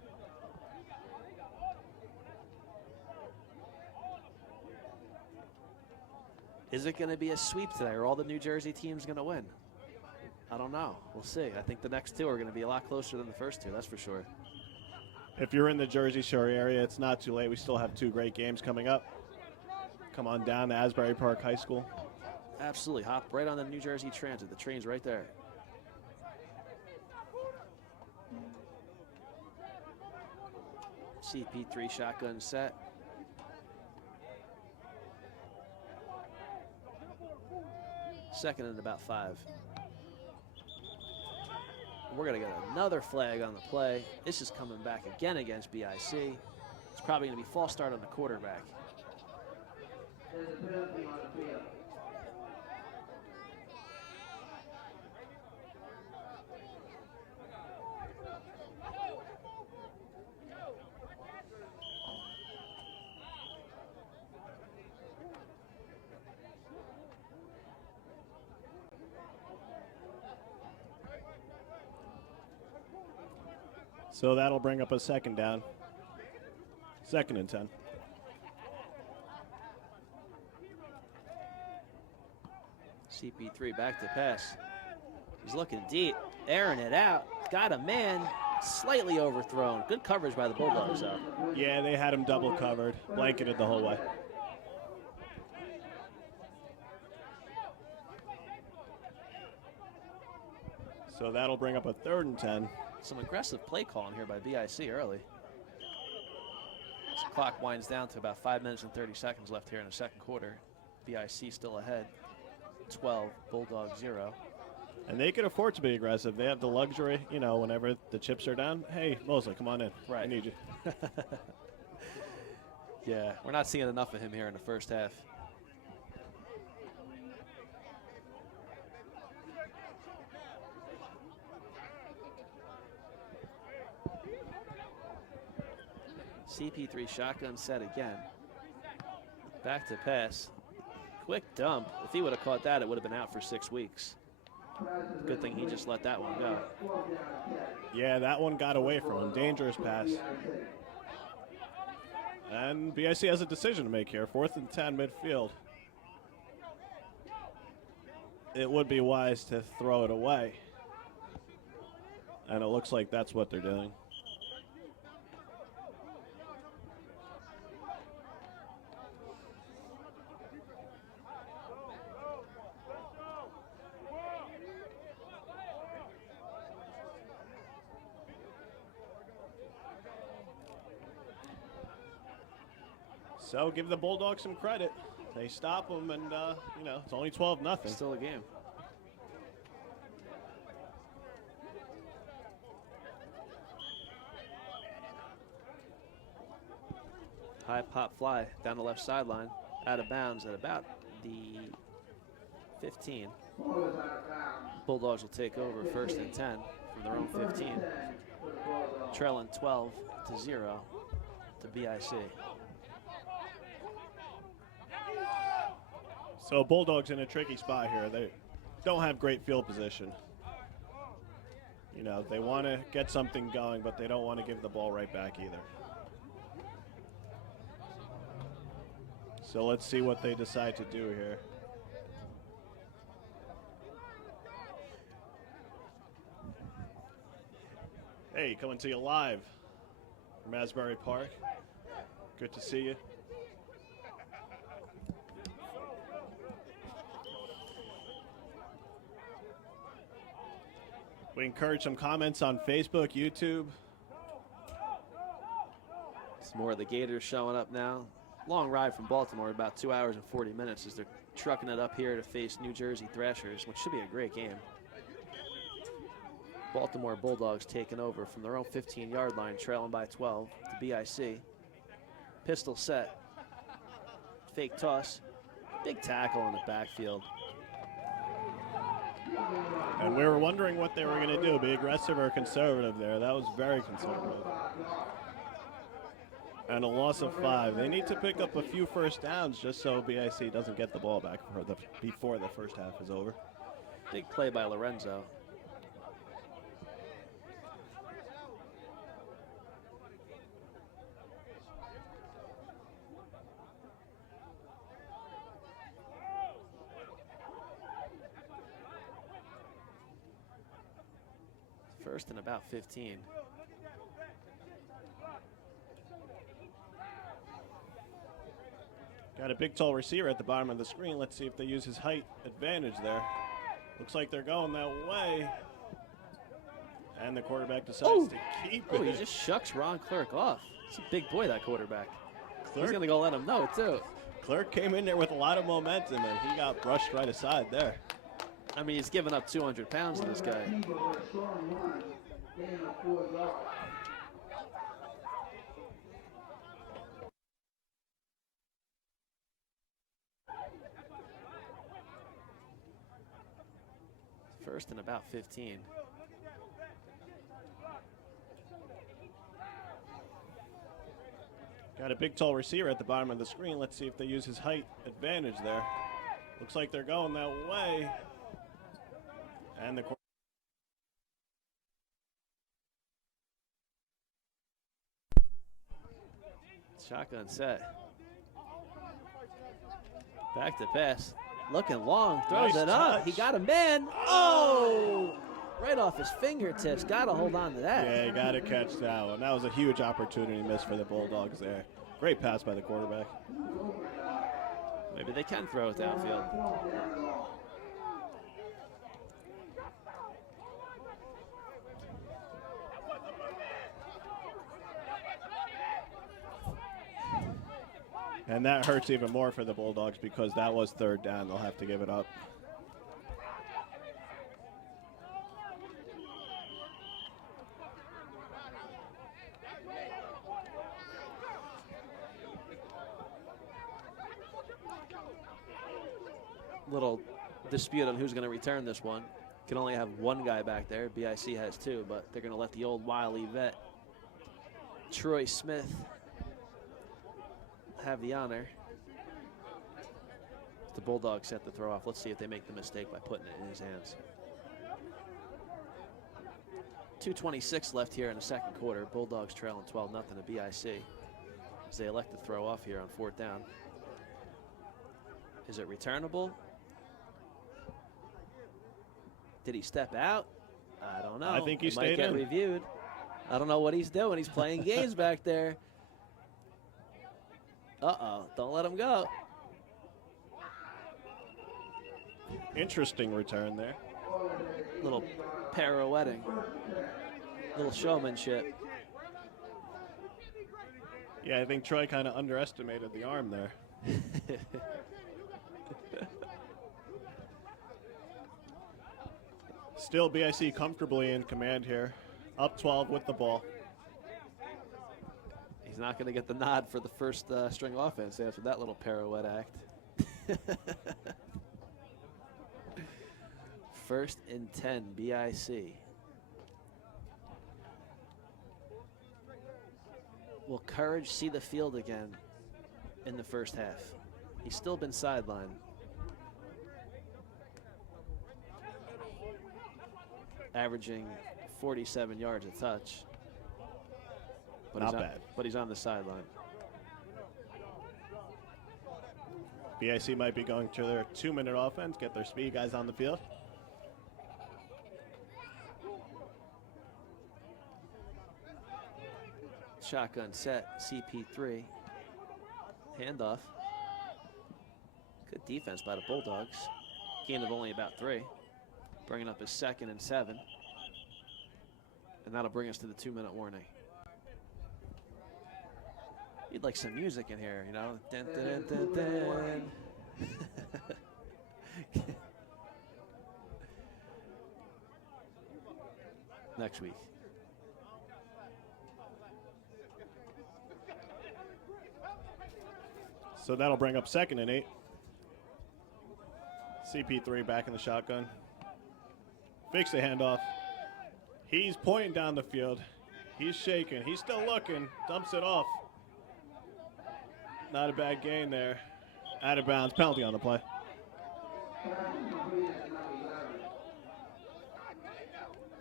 Is it going to be a sweep today? Are all the New Jersey teams going to win? I don't know. We'll see. I think the next two are going to be a lot closer than the first two, that's for sure. If you're in the Jersey Shore area, it's not too late. We still have 2 great games coming up. Come on down to Asbury Park High School. Absolutely. Hop right on the New Jersey Transit. The train's right there. CP3 shotgun set. Second and about 5. We're going to get another flag on the play. This is coming back again against BIC. It's probably going to be false start on the quarterback. There's a penalty on the field. So that'll bring up a second down. 2nd and 10. CP3 back to pass. He's looking deep, airing it out. Got a man, slightly overthrown. Good coverage by the Bulldogs, though. Yeah, they had him double covered, blanketed the whole way. So that'll bring up a 3rd and 10. Some aggressive play calling here by BIC early. This clock winds down to about 5 minutes and 30 seconds left here in the second quarter. BIC still ahead, 12, Bulldogs 0. And they can afford to be aggressive. They have the luxury, you know, whenever the chips are down, hey, Mosley, come on in. Right. I need you. Yeah, we're not seeing enough of him here in the first half. CP3 shotgun set again. Back to pass. Quick dump. If he would have caught that, it would have been out for 6 weeks. Good thing he just let that one go. Yeah, that one got away from him. Dangerous pass. And BIC has a decision to make here. 4th and 10 midfield. It would be wise to throw it away. And it looks like that's what they're doing. So give the Bulldogs some credit. They stop them, and, you know, it's only 12-0. Still a game. High pop fly down the left sideline, out of bounds at about the 15. Bulldogs will take over 1st and 10 from their own 15. Trailing 12-0 to BIC. So Bulldogs in a tricky spot here. They don't have great field position. You know, they want to get something going, but they don't want to give the ball right back either. So let's see what they decide to do here. Hey, coming to you live from Asbury Park. Good to see you. We encourage some comments on Facebook, YouTube. It's more of the Gators showing up now. Long ride from Baltimore, about 2 hours and 40 minutes as they're trucking it up here to face New Jersey Thrashers, which should be a great game. Baltimore Bulldogs taking over from their own 15-yard line, trailing by 12 to BIC. Pistol set. Fake toss. Big tackle in the backfield. And we were wondering what they were going to do, be aggressive or conservative there. That was very conservative. And a loss of 5. They need to pick up a few first downs just so BIC doesn't get the ball back before the first half is over. Big play by Lorenzo. First and about 15. Got a big, tall receiver at the bottom of the screen. Let's see if they use his height advantage there. Looks like they're going that way. And the quarterback decides to keep it. Oh, he just shucks Ron Clerk off. He's a big boy, that quarterback. Clerk, he's going to go let him know, too. Clerk came in there with a lot of momentum, and he got brushed right aside there. I mean, he's giving up 200 pounds to this guy. First and about 15. Got a big, tall receiver at the bottom of the screen. Let's see if they use his height advantage there. Looks like they're going that way. And the shotgun set. Back to pass. Looking long, throws Nice it up. touch. He got a man. Oh! Right off his fingertips. Got to hold on to that. Yeah, you got to catch that one. That was a huge opportunity miss for the Bulldogs there. Great pass by the quarterback. Maybe they can throw it downfield. And that hurts even more for the Bulldogs because that was third down. They'll have to give it up. Little dispute on who's going to return this one. Can only have one guy back there. BIC has 2, but they're going to let the old wily vet, Troy Smith, have the honor. The Bulldogs set the throw off. Let's see if they make the mistake by putting it in his hands. 2:26 left here in the second quarter. Bulldogs trailing 12-0 to BIC as they elect to throw off here on 4th down. Is it returnable? Did he step out? I don't know. I think he It might stayed get in. reviewed. I don't know what he's doing. He's playing games back there. Uh-oh, don't let him go. Interesting return there. Little pirouetting. Little showmanship. Yeah, I think Troy kind of underestimated the arm there. Still BIC comfortably in command here. Up 12 with the ball. He's not going to get the nod for the first string offense after that little pirouette act. 1st and 10, BIC. Will Courage see the field again in the first half? He's still been sidelined. Averaging 47 yards a touch. But Not bad. But he's on the sideline. BIC might be going to their 2-minute offense, get their speed guys on the field. Shotgun set, CP3. Handoff. Good defense by the Bulldogs. Gain of only about 3. Bringing up his 2nd and 7. And that'll bring us to the 2-minute warning. You'd like some music in here, you know? Dun, dun, dun, dun, dun. Next week. So that'll bring up 2nd and 8. CP3 back in the shotgun. Fakes the handoff. He's pointing down the field. He's shaking. He's still looking. Dumps it off. Not a bad gain there. Out of bounds. Penalty on the play.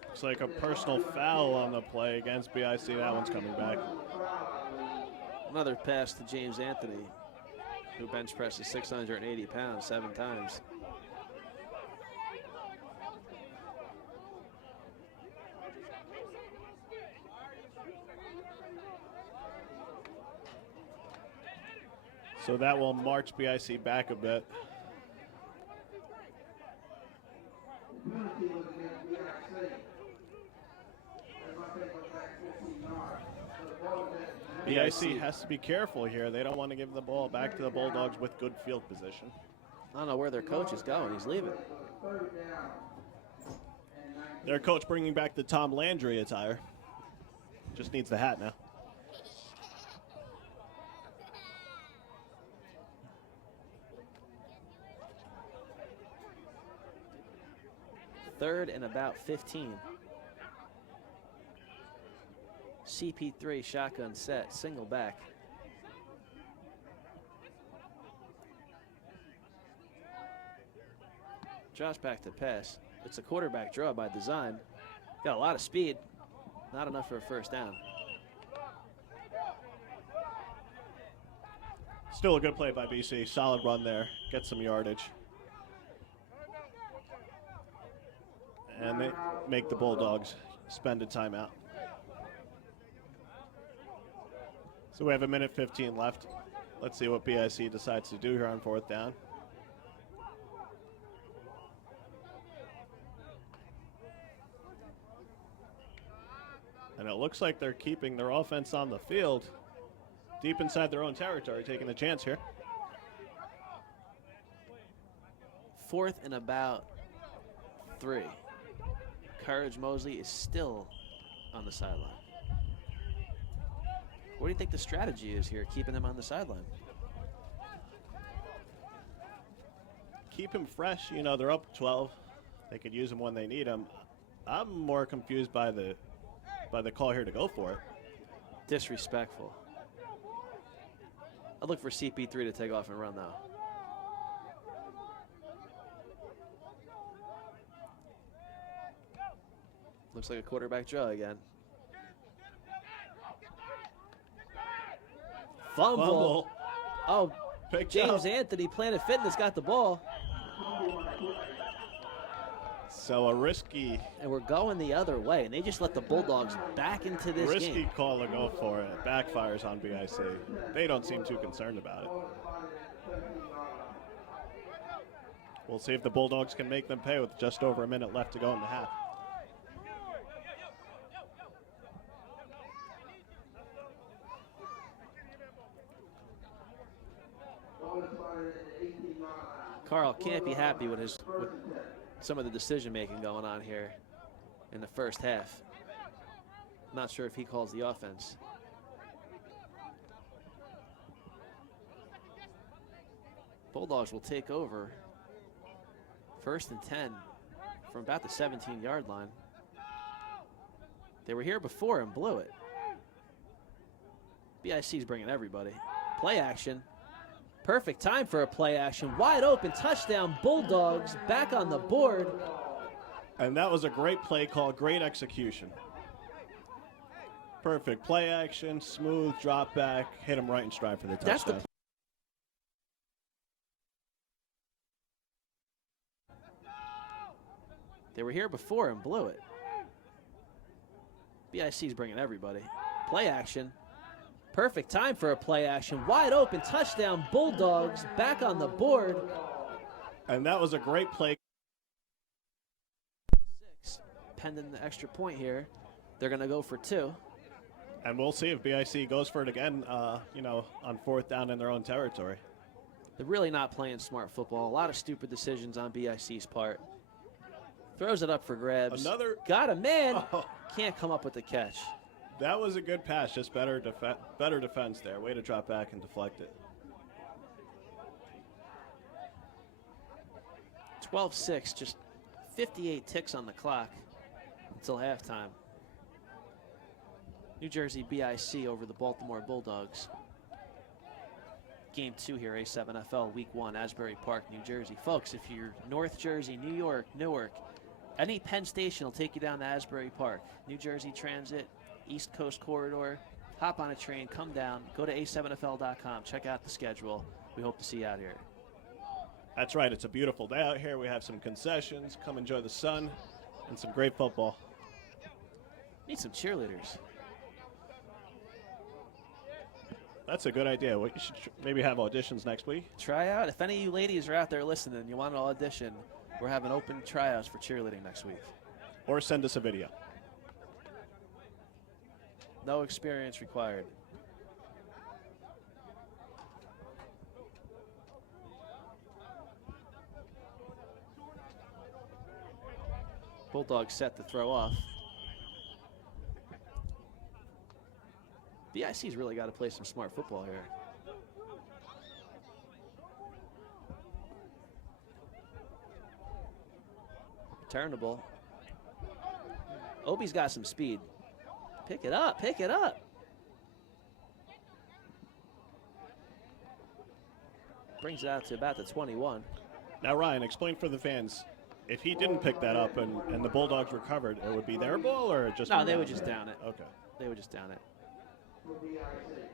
Looks like a personal foul on the play against BIC. That one's coming back. Another pass to James Anthony, who bench presses 680 pounds 7 times. So that will march BIC back a bit. BIC has to be careful here. They don't want to give the ball back to the Bulldogs with good field position. I don't know where their coach is going. He's leaving. Their coach bringing back the Tom Landry attire. Just needs the hat now. Third and about 15. CP3 shotgun set, single back. Josh back to pass. It's a quarterback draw by design. Got a lot of speed, not enough for a first down. Still a good play by BC. Solid run there. Get some yardage. And they make the Bulldogs spend a timeout. So we have 1:15 left. Let's see what BIC decides to do here on 4th down. And it looks like they're keeping their offense on the field, deep inside their own territory, taking a chance here. 4th and about 3. Courage Mosley is still on the sideline. What do you think the strategy is here, keeping him on the sideline? Keep him fresh. You know, they're up 12. They could use him when they need him. I'm more confused by the call here to go for it. Disrespectful. I'd look for CP3 to take off and run, though. Looks like a quarterback draw again. Fumble. Oh, James Anthony, Planet Fitness, got the ball. So a risky. And we're going the other way, and they just let the Bulldogs back into this risky game. Call to go for it. Backfires on BIC. They don't seem too concerned about it. We'll see if the Bulldogs can make them pay with just over a minute left to go in the half. Carl can't be happy with some of the decision making going on here in the first half. Not sure if he calls the offense. Bulldogs will take over 1st and 10 from about the 17-yard line. They were here before and blew it. BIC's bringing everybody. Play action. Perfect time for a play action. Wide open touchdown. Bulldogs back on the board. And that was a great play call, great execution. Perfect play action, smooth drop back, hit him right in stride for the touchdown. That's the They were here before and blew it. BIC's bringing everybody. Play action. Perfect time for a play action. Wide open touchdown. Bulldogs back on the board. And that was a great play. 6, pending the extra point here. They're going to go for 2. And we'll see if BIC goes for it again, you know, on 4th down in their own territory. They're really not playing smart football. A lot of stupid decisions on BIC's part. Throws it up for grabs. Another. Got a man. Oh, Can't come up with the catch. that was a good pass, just better defense there. Way to drop back and deflect it. 12-6, just 58 ticks on the clock until halftime. New Jersey BIC over the Baltimore Bulldogs. Game 2 here, A7FL, Week 1, Asbury Park, New Jersey. Folks, if you're North Jersey, New York, Newark, any Penn Station will take you down to Asbury Park. New Jersey Transit, East Coast Corridor. Hop on a train, come down, go to A7FL.com, check out the schedule. We hope to see you out here. That's right. It's a beautiful day out here. We have some concessions. Come enjoy the sun and some great football. Need some cheerleaders. That's a good idea. We should maybe have auditions next week. Try out. If any of you ladies are out there listening, you want an audition, we're having open tryouts for cheerleading next week. Or send us a video. No experience required. Bulldogs set to throw off. BIC's really got to play some smart football here. Returnable. Obi's got some speed. Pick it up, pick it up. Brings it out to about the 21. Now, Ryan, explain for the fans. If he didn't pick that up and the Bulldogs recovered, it would be their ball or just... No, they would just down it. Okay. They would just down it. for BIC.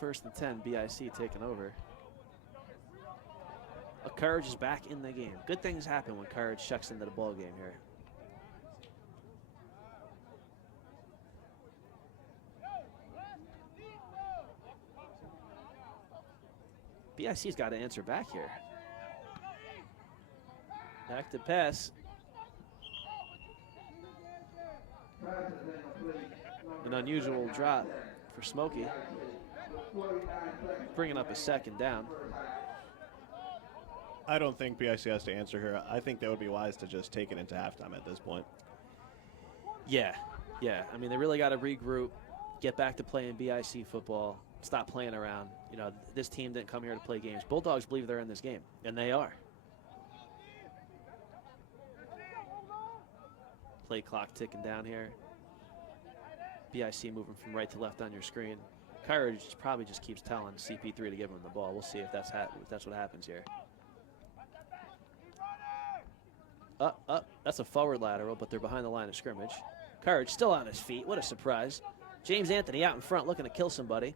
First and 10, BIC taking over. Courage is back in the game. Good things happen when Courage checks into the ball game here. BIC's got to answer back here. Back to pass. An unusual drop for Smokey. Bringing up a second down. I don't think BIC has to answer here. I think they would be wise to just take it into halftime at this point. Yeah. I mean, they really got to regroup, get back to playing BIC football, stop playing around. You know, this team didn't come here to play games. Bulldogs believe they're in this game, and they are. Play clock ticking down here. BIC moving from right to left on your screen. Courage probably just keeps telling CP3 to give him the ball. We'll see if that's what happens here. Up. That's a forward lateral, but they're behind the line of scrimmage. Courage still on his feet. What a surprise. James Anthony out in front looking to kill somebody.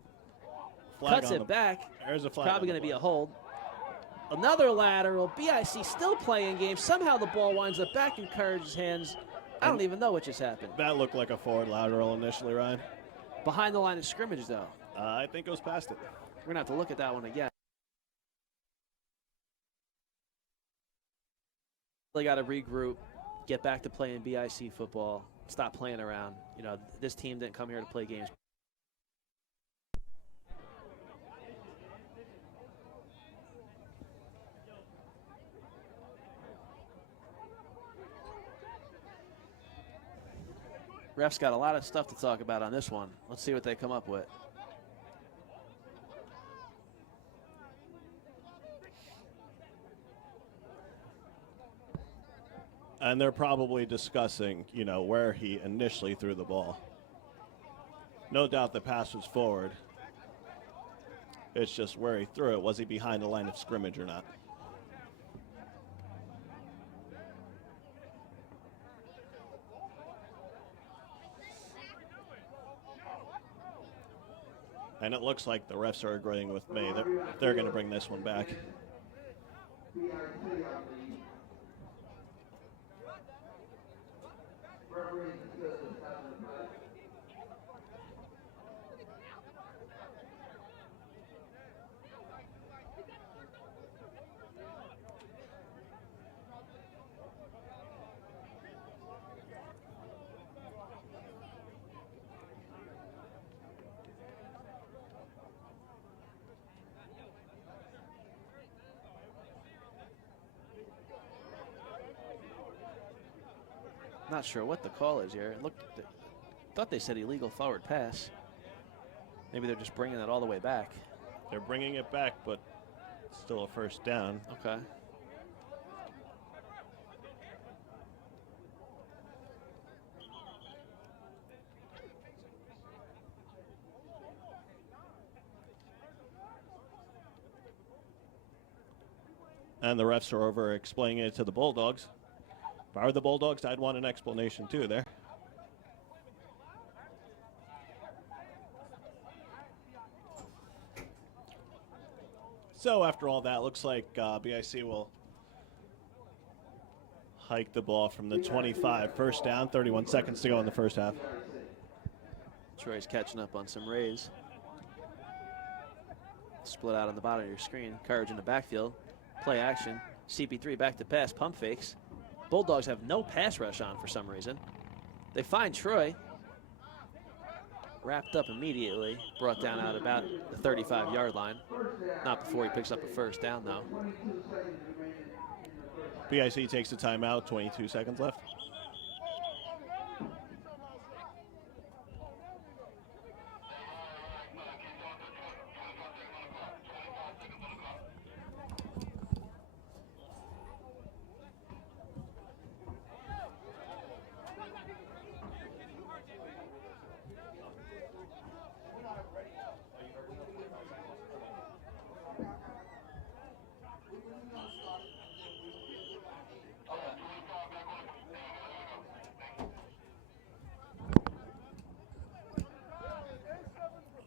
Cuts it back. There's a flag. Probably going to be a hold. Another lateral. BIC still playing game. Somehow the ball winds up back in Courage's hands. I don't even know what just happened. That looked like a forward lateral initially, Ryan. Behind the line of scrimmage, though. I think it was past it. We're going to have to look at that one again. They got to regroup, get back to playing BIC football, stop playing around. You know, this team didn't come here to play games. Refs got a lot of stuff to talk about on this one. Let's see what they come up with. And they're probably discussing, you know, where he initially threw the ball. No doubt the pass was forward. It's just where he threw it. Was he behind the line of scrimmage or not? And it looks like the refs are agreeing with me. They're going to bring this one back. Not sure what the call is here. Thought they said illegal forward pass. Maybe they're just bringing it all the way back. They're bringing it back, but still a first down. Okay. And the refs are over explaining it to the Bulldogs. If I were the Bulldogs, I'd want an explanation too there. So after all that, looks like BIC will hike the ball from the 25. First down, 31 seconds to go in the first half. Troy's catching up on some rays. Split out on the bottom of your screen. Courage in the backfield. Play action. CP3 back to pass. Pump fakes. Bulldogs have no pass rush on for some reason. They find Troy. Wrapped up immediately. Brought down out about the 35-yard line. Not before he picks up a first down, though. BIC takes a timeout, 22 seconds left.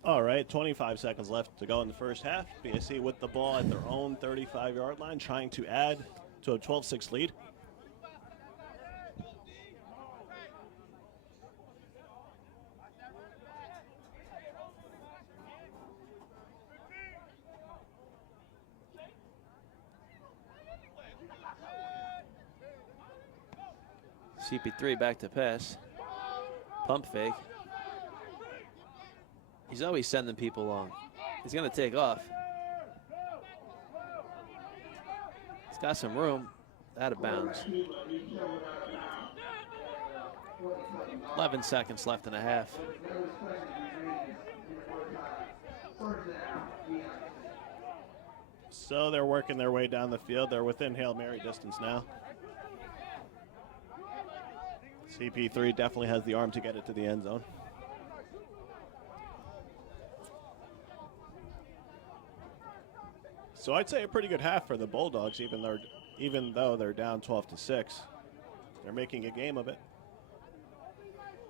All right, 25 seconds left to go in the first half. BIC with the ball at their own 35-yard line, trying to add to a 12-6 lead. CP3 back to pass. Pump fake. He's always sending people long. He's going to take off. He's got some room. Out of bounds. 11 seconds left and a half. So they're working their way down the field. They're within Hail Mary distance now. CP3 definitely has the arm to get it to the end zone. So I'd say a pretty good half for the Bulldogs, even though they're down 12-6. They're making a game of it.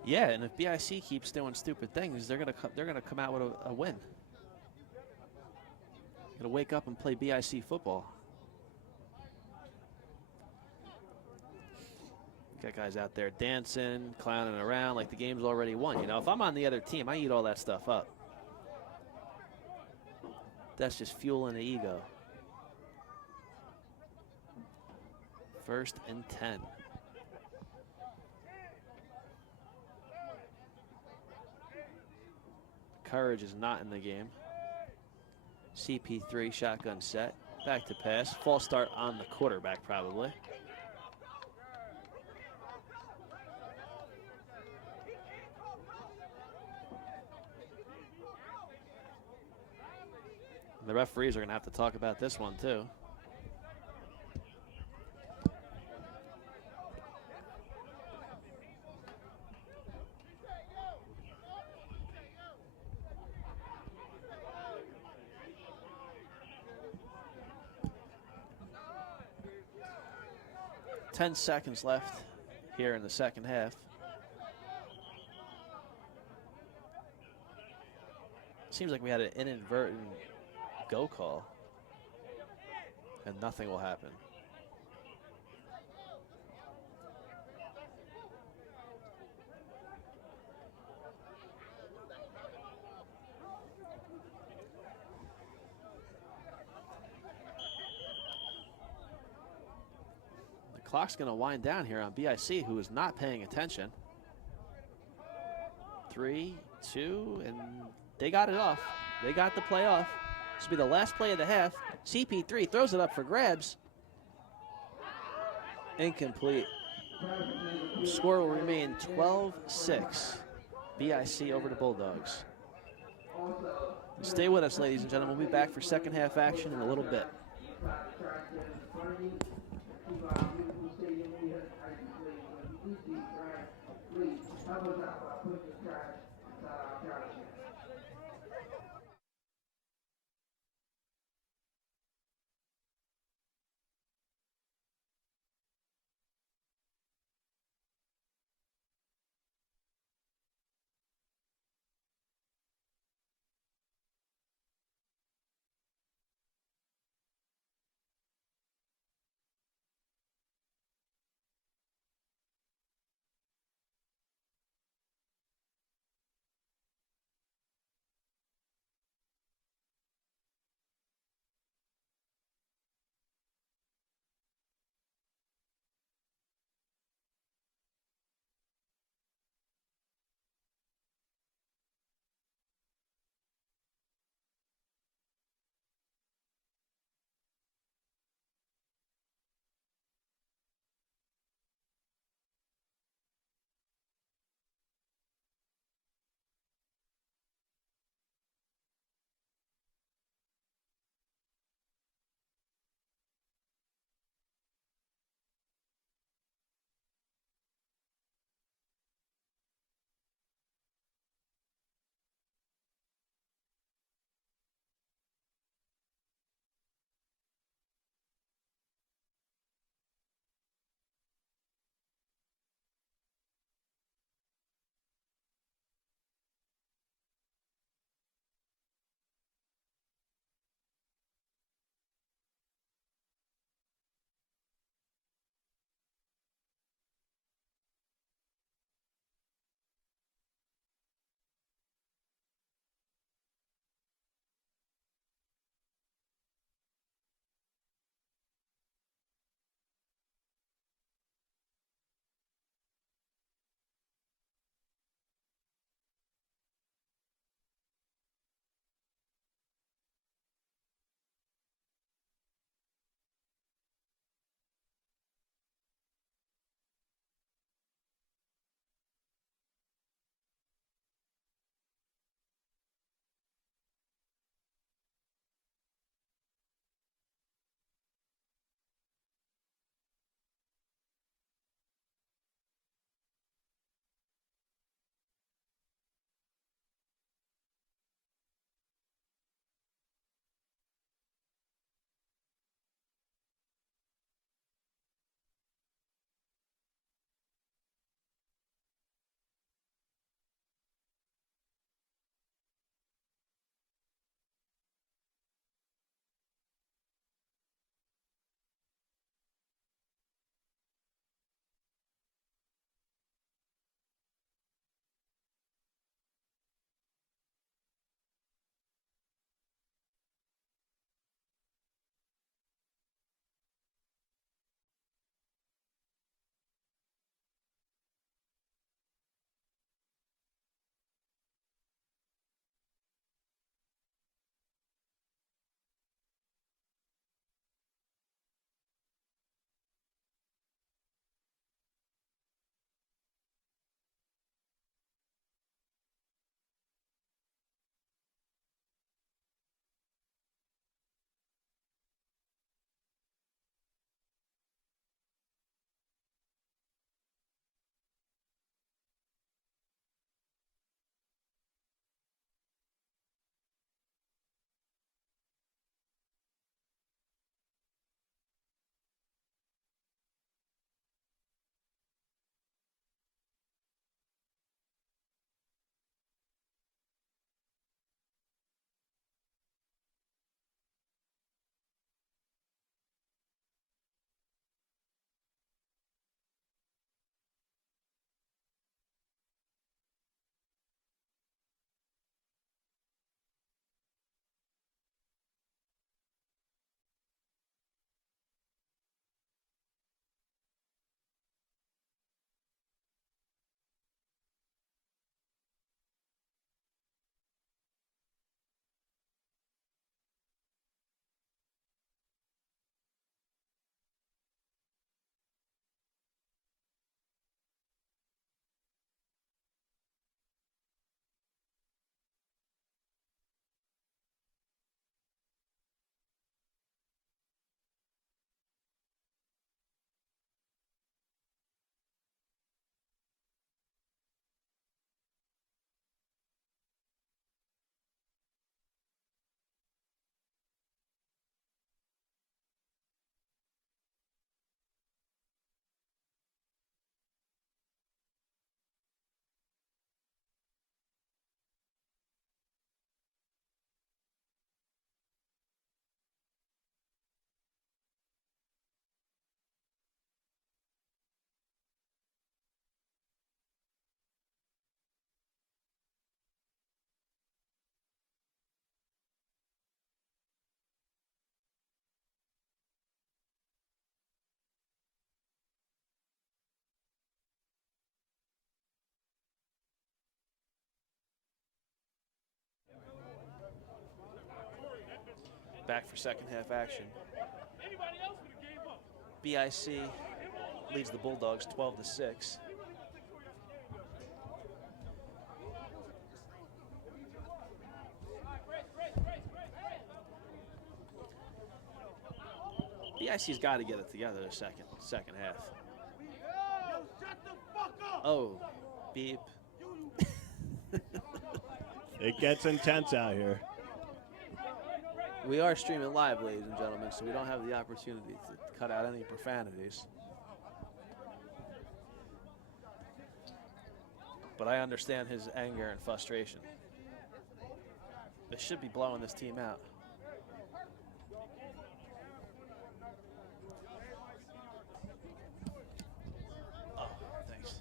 Yeah, and if BIC keeps doing stupid things, they're gonna come out with a win. Gonna wake up and play BIC football. Got guys out there dancing, clowning around like the game's already won. You know, if I'm on the other team, I eat all that stuff up. That's just fueling the ego. 1st and 10. Courage is not in the game. CP3 shotgun set. Back to pass. False start on the quarterback probably. The referees are going to have to talk about this one, too. 10 seconds left here in the second half. Seems like we had an inadvertent go call, and nothing will happen. The clock's going to wind down here on BIC, who is not paying attention. 3, 2, and they got it off. They got the play off. This will be the last play of the half. CP3 throws it up for grabs. Incomplete. Score will remain 12-6. BIC over the Bulldogs. Stay with us, ladies and gentlemen. We'll be back for second half action in a little bit. back for second half action. BIC leads the Bulldogs 12-6. BIC's got to get it together the second half. Oh, beep. It gets intense out here. We are streaming live, ladies and gentlemen, so we don't have the opportunity to cut out any profanities. But I understand his anger and frustration. They should be blowing this team out. Oh, thanks.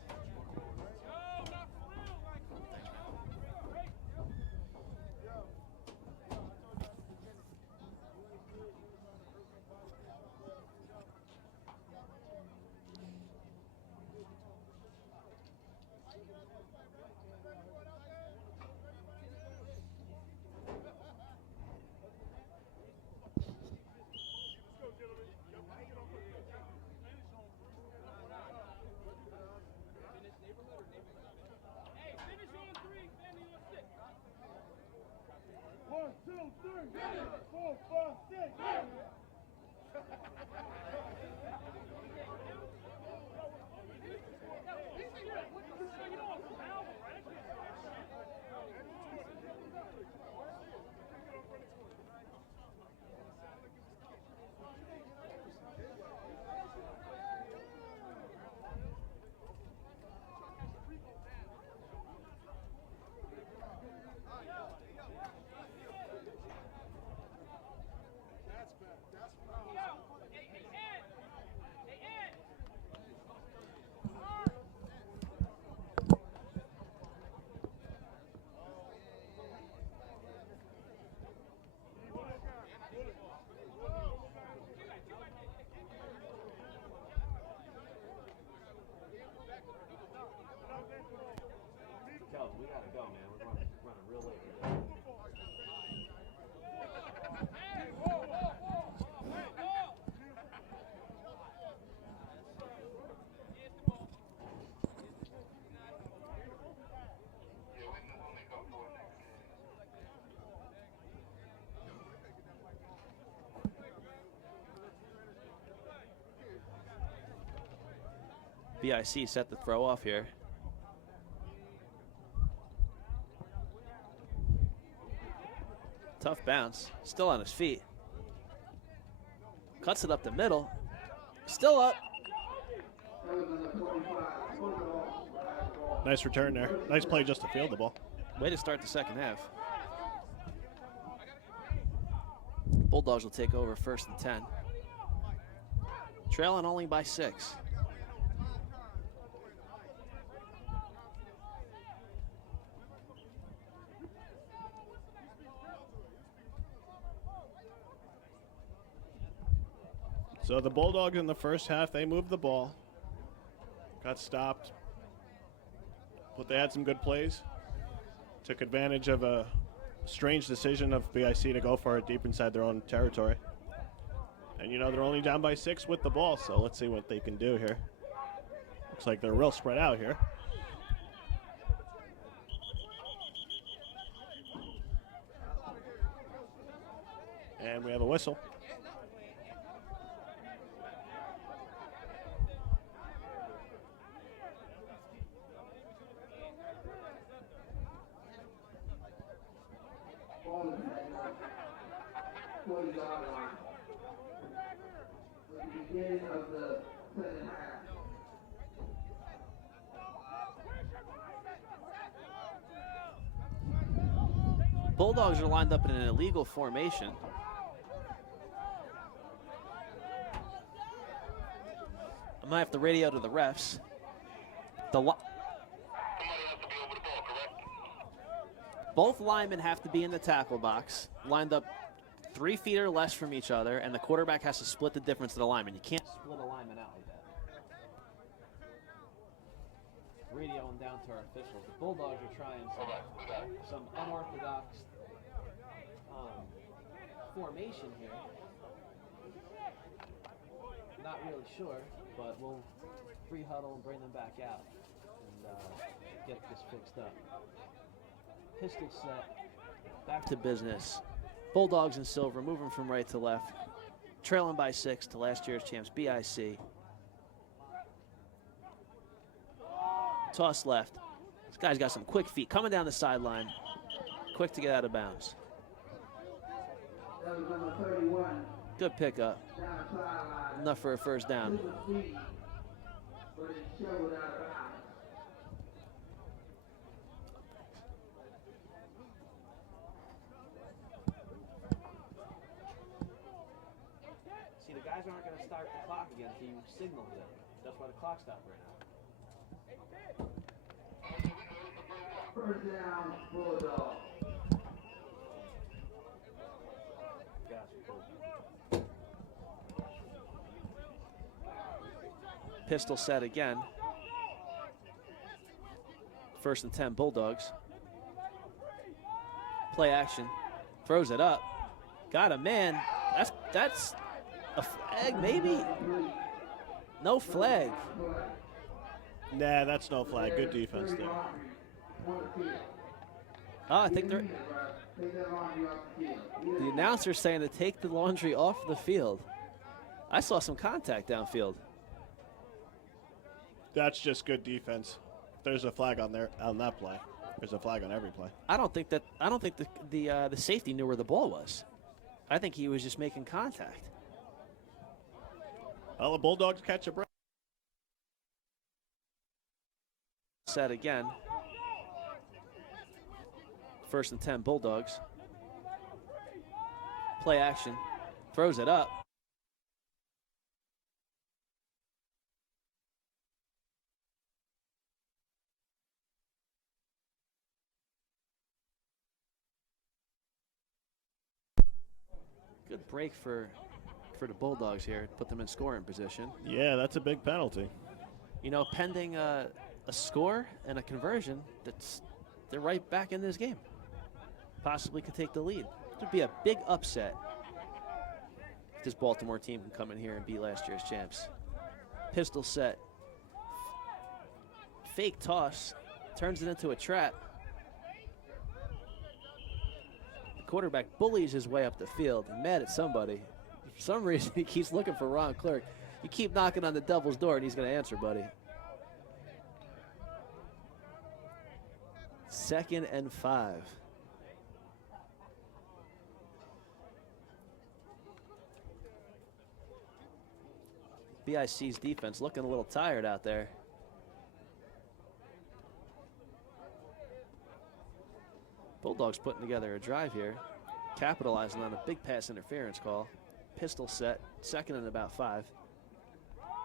Kelvin, we gotta go, man. We're running real late here. BIC set the throw off here. Tough bounce, still on his feet. Cuts it up the middle, still up. Nice return there. Nice play just to field the ball. Way to start the second half. Bulldogs will take over 1st and 10. Trailing only by 6. So the Bulldogs in the first half, they moved the ball. Got stopped. But they had some good plays. Took advantage of a strange decision of BIC to go for it deep inside their own territory. And, you know, they're only down by 6 with the ball, so let's see what they can do here. Looks like they're real spread out here. And we have a whistle. Beginning of the second half. Bulldogs are lined up in an illegal formation. I might have to radio to the refs. Both linemen have to be in the tackle box, lined up 3 feet or less from each other, and the quarterback has to split the difference to the lineman. You can't split a lineman out like that. Radioing down to our officials. The Bulldogs are trying some unorthodox formation here. Not really sure, but we'll free huddle and bring them back out and get this fixed up. Pistol set, back to business. Bulldogs in silver, moving from right to left. Trailing by 6 to last year's champs, BIC. Toss left. This guy's got some quick feet. Coming down the sideline. Quick to get out of bounds. That was number 31. Good pickup. Down the sideline. Enough for a first down. Super speed, but it showed out of bounds. See, the guys aren't going to start the clock again until you signal them. That's why the clock stopped right now. First down, Bulldogs. Pistol set again. First and 10, Bulldogs. Play action. Throws it up. Got a man. That's a flag, maybe? No flag. Nah, that's no flag. Good defense there. Oh, I think they're... The announcer's saying to take the laundry off the field. I saw some contact downfield. That's just good defense. There's a flag on there on that play. There's a flag on every play. I don't think the safety knew where the ball was. I think he was just making contact. Well, the Bulldogs catch a break. Set again. First and 10, Bulldogs. Play action. Throws it up. Good break for the Bulldogs here. Put them in scoring position. Yeah, that's a big penalty. You know, pending a score and a conversion, they're right back in this game. Possibly could take the lead. It would be a big upset if this Baltimore team can come in here and beat last year's champs. Pistol set. Fake toss. Turns it into a trap. The quarterback bullies his way up the field. Mad at somebody. For some reason, he keeps looking for Ron Clark. You keep knocking on the devil's door, and he's going to answer, buddy. 2nd and 5. BIC's defense looking a little tired out there. Bulldogs putting together a drive here, capitalizing on a big pass interference call. Pistol set, 2nd and about 5.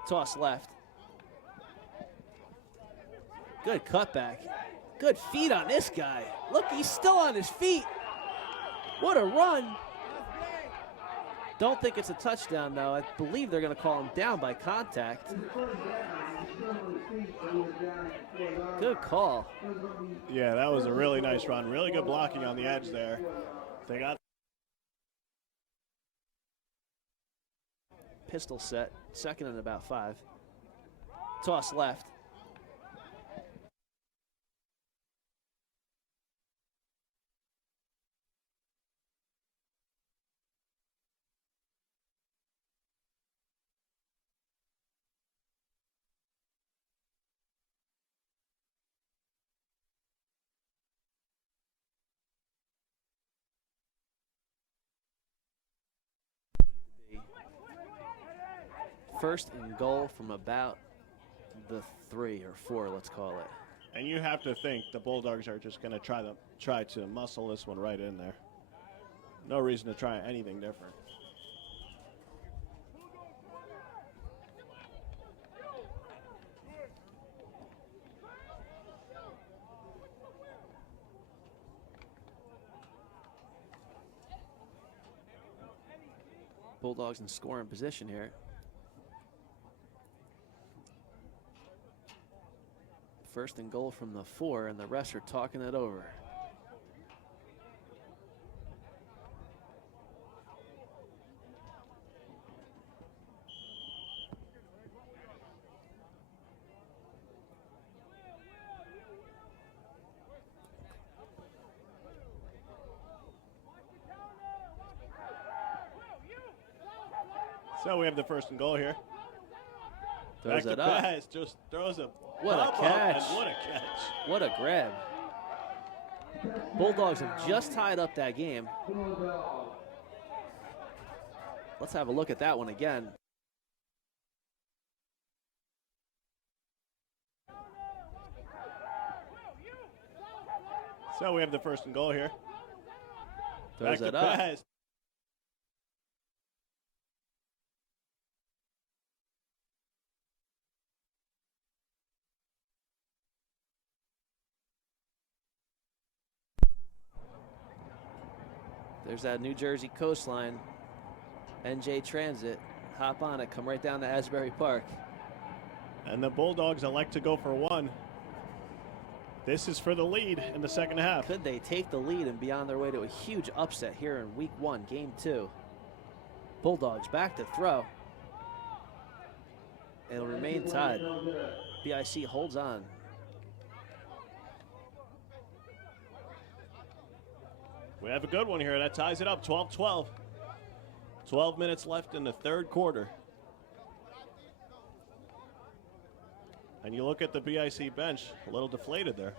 Toss left. Good cutback. Good feet on this guy. Look, he's still on his feet. What a run. Don't think it's a touchdown, though. I believe they're going to call him down by contact. Good call. Yeah, that was a really nice run. Really good blocking on the edge there. They got Pistol set, 2nd and about 5. Toss left. First and goal from about the 3 or 4, let's call it. And you have to think the Bulldogs are just going to try to muscle this one right in there. No reason to try anything different. Bulldogs in scoring position here. First and goal from the 4, and the rest are talking it over. So we have the first and goal here. Throws Back it to up. pass, just throws a What a pop up, catch. and what a catch. What a grab. Bulldogs have just tied up that game. Let's have a look at that one again. So we have the first and goal here. Throws Back it to up. pass. There's that New Jersey coastline. NJ Transit. Hop on it, come right down to Asbury Park. And the Bulldogs elect to go for one. This is for the lead in the second half. Could they take the lead and be on their way to a huge upset here in week 1, game 2? Bulldogs back to throw. It'll remain tied. BIC holds on. We have a good one here. That ties it up, 12-12. 12 minutes left in the third quarter. And you look at the BIC bench, a little deflated there.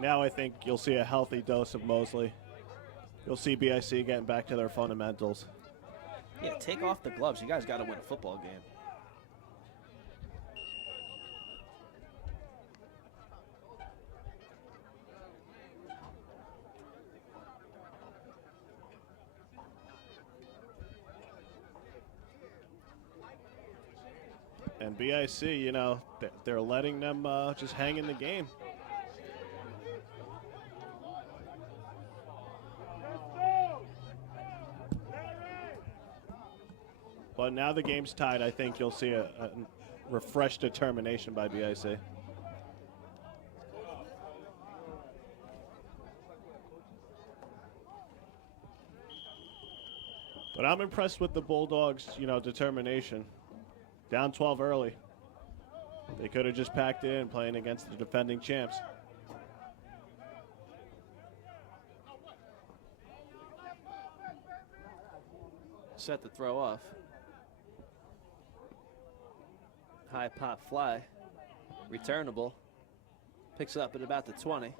Now I think you'll see a healthy dose of Mosley. You'll see BIC getting back to their fundamentals. Yeah, take off the gloves. You guys got to win a football game. And BIC, you know, they're letting them just hang in the game. But now the game's tied. I think you'll see a refreshed determination by BIC. But I'm impressed with the Bulldogs, you know, determination. Down 12 early. They could have just packed it in playing against the defending champs. Set the throw off. High pop fly. Returnable. Picks up at about the 20.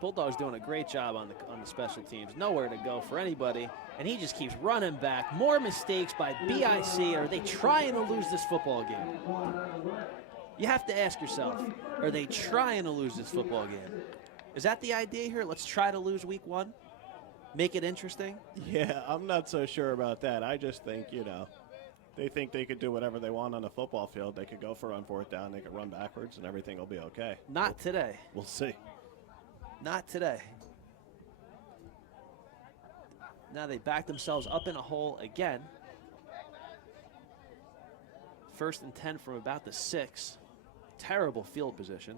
Bulldogs doing a great job on the special teams. Nowhere to go for anybody, and he just keeps running back. More mistakes by BIC. Are they trying to lose this football game? You have to ask yourself, are they trying to lose this football game? Is that the idea here? Let's try to lose week 1? Make it interesting? Yeah, I'm not so sure about that. I just think, you know, they think they could do whatever they want on the football field. They could go for on fourth down. They could run backwards, and everything will be okay. Not today. We'll see. Not today. Now they back themselves up in a hole again. 1st and 10 from about the 6. Terrible field position.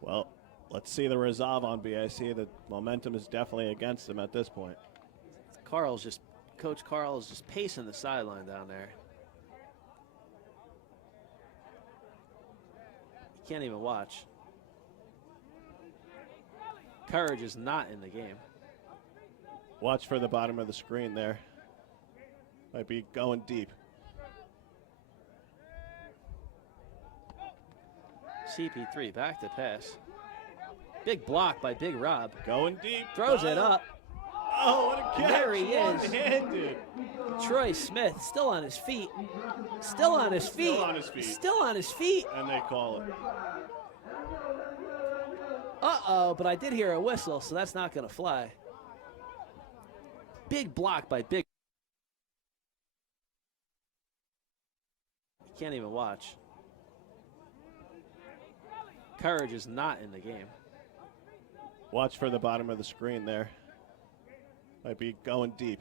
Well, let's see the resolve on BIC. The momentum is definitely against them at this point. Coach Carl is just pacing the sideline down there. You can't even watch. Courage is not in the game. Watch for the bottom of the screen there. Might be going deep. CP3 back to pass. Big block by Big Rob. Going deep. Throws it up. Oh, what a catch. There he is. One-handed. Troy Smith still on his feet. Still on his feet. Still on his feet. Still on his feet. And they call it. Uh-oh, but I did hear a whistle, so that's not going to fly. Big block by Big. You can't even watch. Courage is not in the game. Watch for the bottom of the screen there. Might be going deep.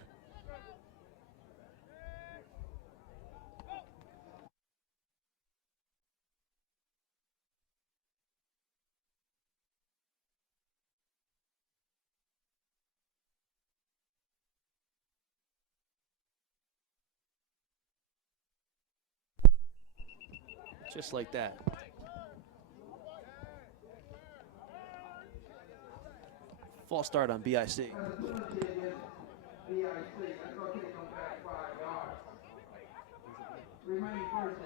Just like that. False start on BIC. As a penalty against BIC, that's going to take them back 5 yards. Remaining first down.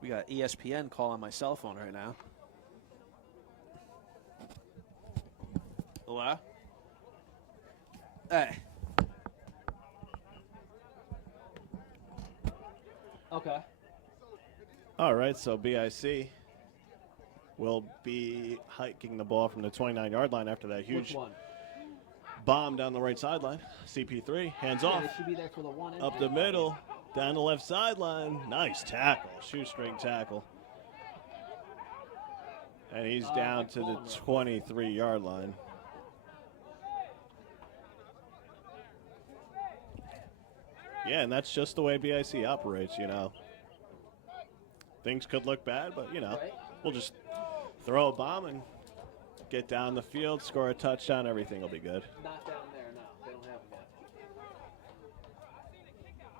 We got ESPN call on my cell phone right now. Hello? Hey. Okay. All right, so BIC will be hiking the ball from the 29-yard line after that huge Which one? bomb down the right sideline. CP3, hands off. They should be there for the one. Up the middle, down the left sideline. Nice tackle, shoestring tackle. And he's down to the 23-yard line. Yeah, and that's just the way BIC operates, you know. Things could look bad, but, you know, we'll just throw a bomb and get down the field, score a touchdown, everything will be good. Not down there, no. They don't have them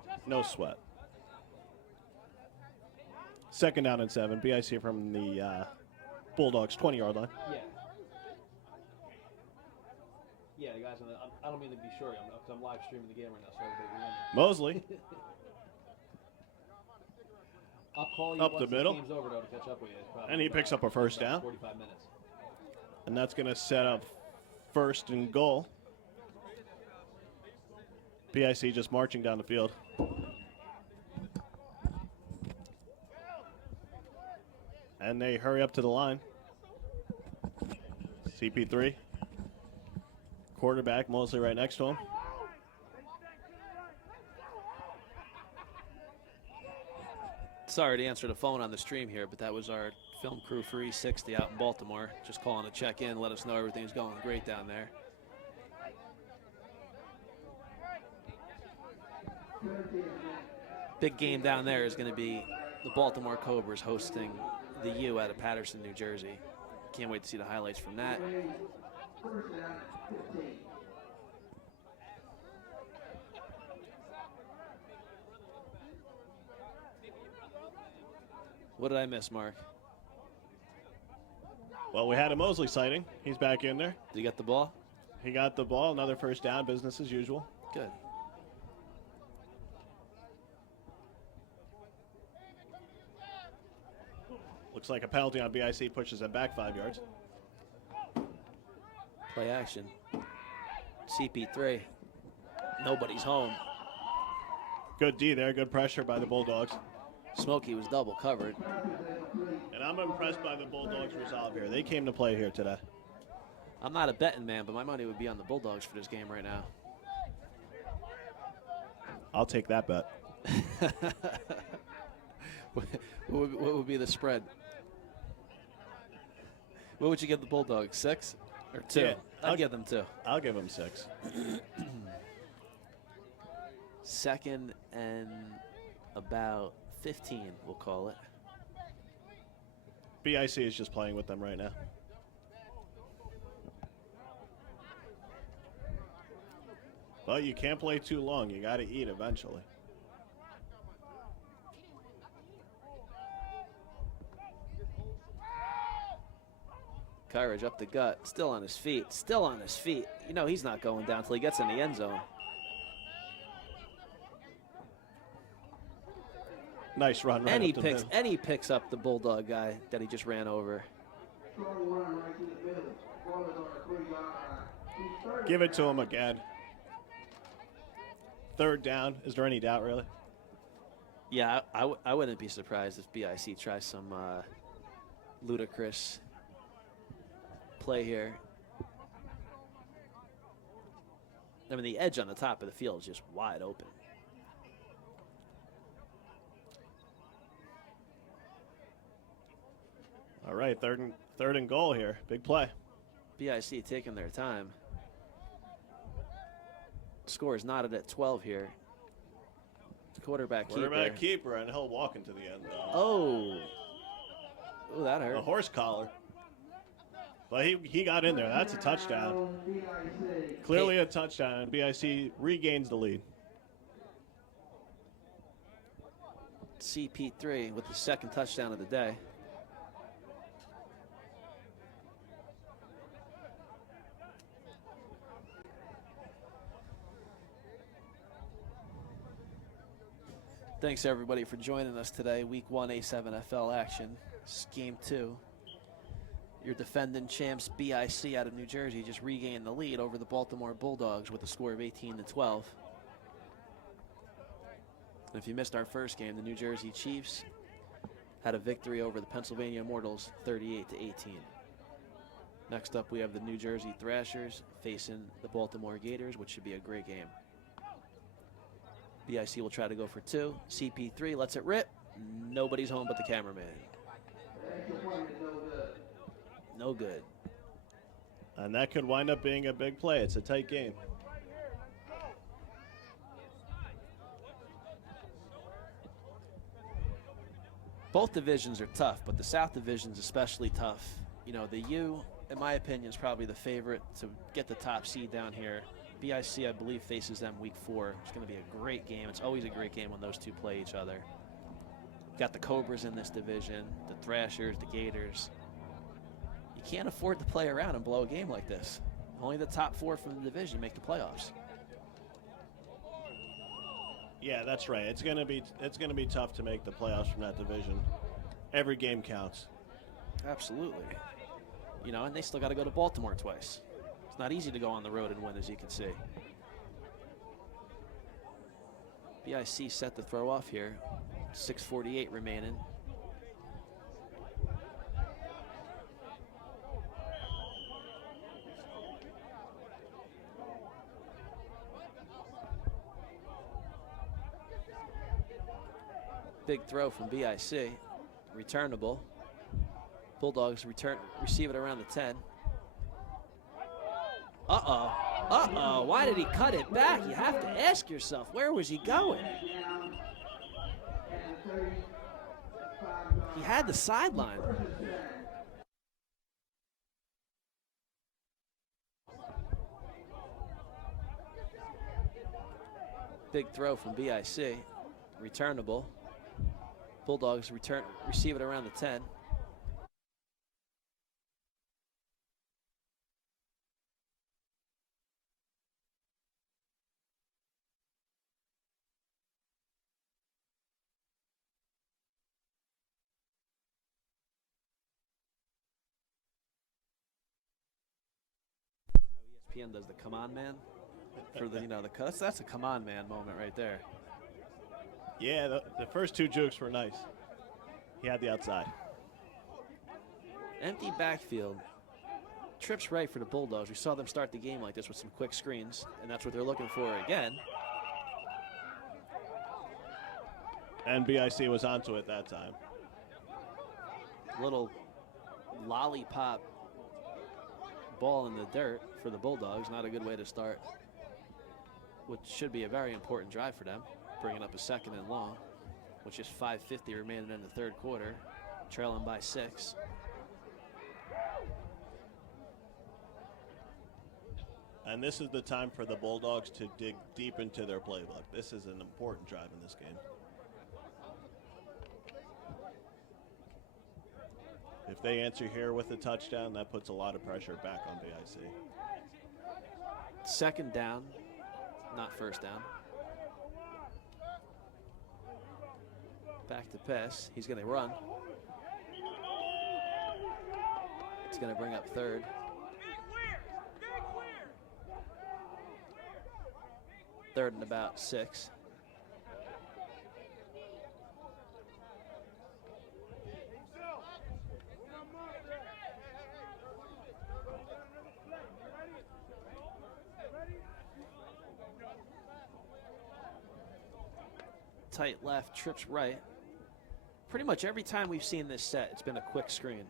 yet. No sweat. 2nd down and 7. BIC from the Bulldogs 20-yard line. Yeah. Yeah, the guys on the, I don't mean to be short, because I'm live streaming the game right now, so everybody remember. Mosley I'll call you up once the middle. game's over, though, to catch up with you. Probably And he picks up a first down. 45 minutes. And that's going to set up 1st and goal. PIC just marching down the field. And they hurry up to the line. CP3. Quarterback, Mosley right next to him. Sorry to answer the phone on the stream here, but that was our film crew for E60 out in Baltimore. Just calling to check in, let us know everything's going great down there. Big game down there is going to be the Baltimore Cobras hosting the U out of Patterson, New Jersey. Can't wait to see the highlights from that. First down, 15. What did I miss, Mark? Well, we had a Mosley sighting. He's back in there. Did you get the ball? He got the ball. Another first down, business as usual. Good. Looks like a penalty on BIC pushes him back 5 yards. Play action. CP3. Nobody's home. Good D there. Good pressure by the Bulldogs. Smokey was double covered. And I'm impressed by the Bulldogs' resolve here. They came to play here today. I'm not a betting man, but my money would be on the Bulldogs for this game right now. I'll take that bet. What would be the spread? What would you give the Bulldogs? 6 or 2? Yeah, I'll give them 2. I'll give them 6. 2nd and about 15, we'll call it. BIC is just playing with them right now. But you can't play too long. You got to eat eventually. Courage up the gut, still on his feet, still on his feet. You know he's not going down until he gets in the end zone. Nice run right And up the middle. he picks up the Bulldog guy that he just ran over. Strong run right to the middle. Ball is on the 3-yard line. He's third Give it to down. him again. 3rd down. Is there any doubt, really? Yeah, I wouldn't be surprised if BIC tries some ludicrous play here. I mean, the edge on the top of the field is just wide open. All right, third and goal here. Big play. BIC taking their time. Score is knotted at 12 here. Quarterback keeper, and he'll walk into the end zone. Oh, that hurt. A horse collar. But he got in there. That's a touchdown. Clearly a touchdown. And BIC regains the lead. CP3 with the second touchdown of the day. Thanks everybody for joining us today. Week 1 A7FL action. This is game 2. Your defending champs BIC out of New Jersey just regained the lead over the Baltimore Bulldogs with a score of 18-12. And if you missed our first game, the New Jersey Chiefs had a victory over the Pennsylvania Immortals 38-18. Next up, we have the New Jersey Thrashers facing the Baltimore Gators, which should be a great game. BIC will try to go for 2. CP3 lets it rip. Nobody's home but the cameraman. No good. And that could wind up being a big play. It's a tight game. Both divisions are tough, but the South Division's especially tough. You know, the U, in my opinion, is probably the favorite to get the top seed down here. BIC, I believe, faces them week 4. It's going to be a great game. It's always a great game when those two play each other. Got the Cobras in this division, the Thrashers, the Gators. You can't afford to play around and blow a game like this. Only the top 4 from the division make the playoffs. Yeah, that's right. It's gonna be tough to make the playoffs from that division. Every game counts. Absolutely. You know, and they still got to go to Baltimore twice. It's not easy to go on the road and win, as you can see. BIC set to throw off here. 6:48 remaining. Big throw from BIC. Returnable. Bulldogs receive it around the 10. Uh-oh. Uh-oh. Why did he cut it back? You have to ask yourself, where was he going? He had the sideline. Big throw from BIC. Returnable. Bulldogs receive it around the 10. ESPN does the come on man for the, you know, the cuts. That's a come on man moment right there. Yeah, the first 2 jukes were nice. He had the outside. Empty backfield. Trips right for the Bulldogs. We saw them start the game like this with some quick screens, and that's what they're looking for again. And BIC was onto it that time. Little lollipop ball in the dirt for the Bulldogs. Not a good way to start what should be a very important drive for them. Bringing up a 2nd and long, which is 5:50 remaining in the 3rd quarter, trailing by 6. And this is the time for the Bulldogs to dig deep into their playbook. This is an important drive in this game. If they answer here with a touchdown, that puts a lot of pressure back on BIC. 2nd down, not 1st down. Back to pass. He's going to run. It's going to bring up 3rd. Third and about 6. Tight left, trips right. Pretty much every time we've seen this set, it's been a quick screen.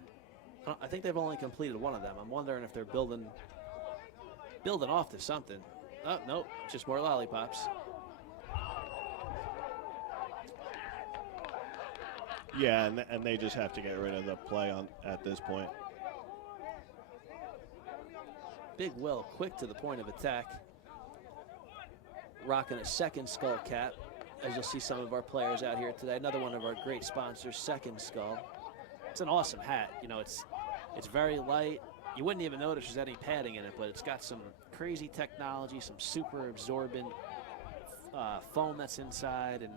I think they've only completed one of them. I'm wondering if they're building off to something. Oh, nope, just more lollipops. Yeah, and they just have to get rid of the play at this point. Big Will, quick to the point of attack. Rocking a second skull cap, as you'll see some of our players out here today. Another one of our great sponsors, Second Skull. It's an awesome hat. You know, it's very light. You wouldn't even notice there's any padding in it, but it's got some crazy technology, some super absorbent foam that's inside, and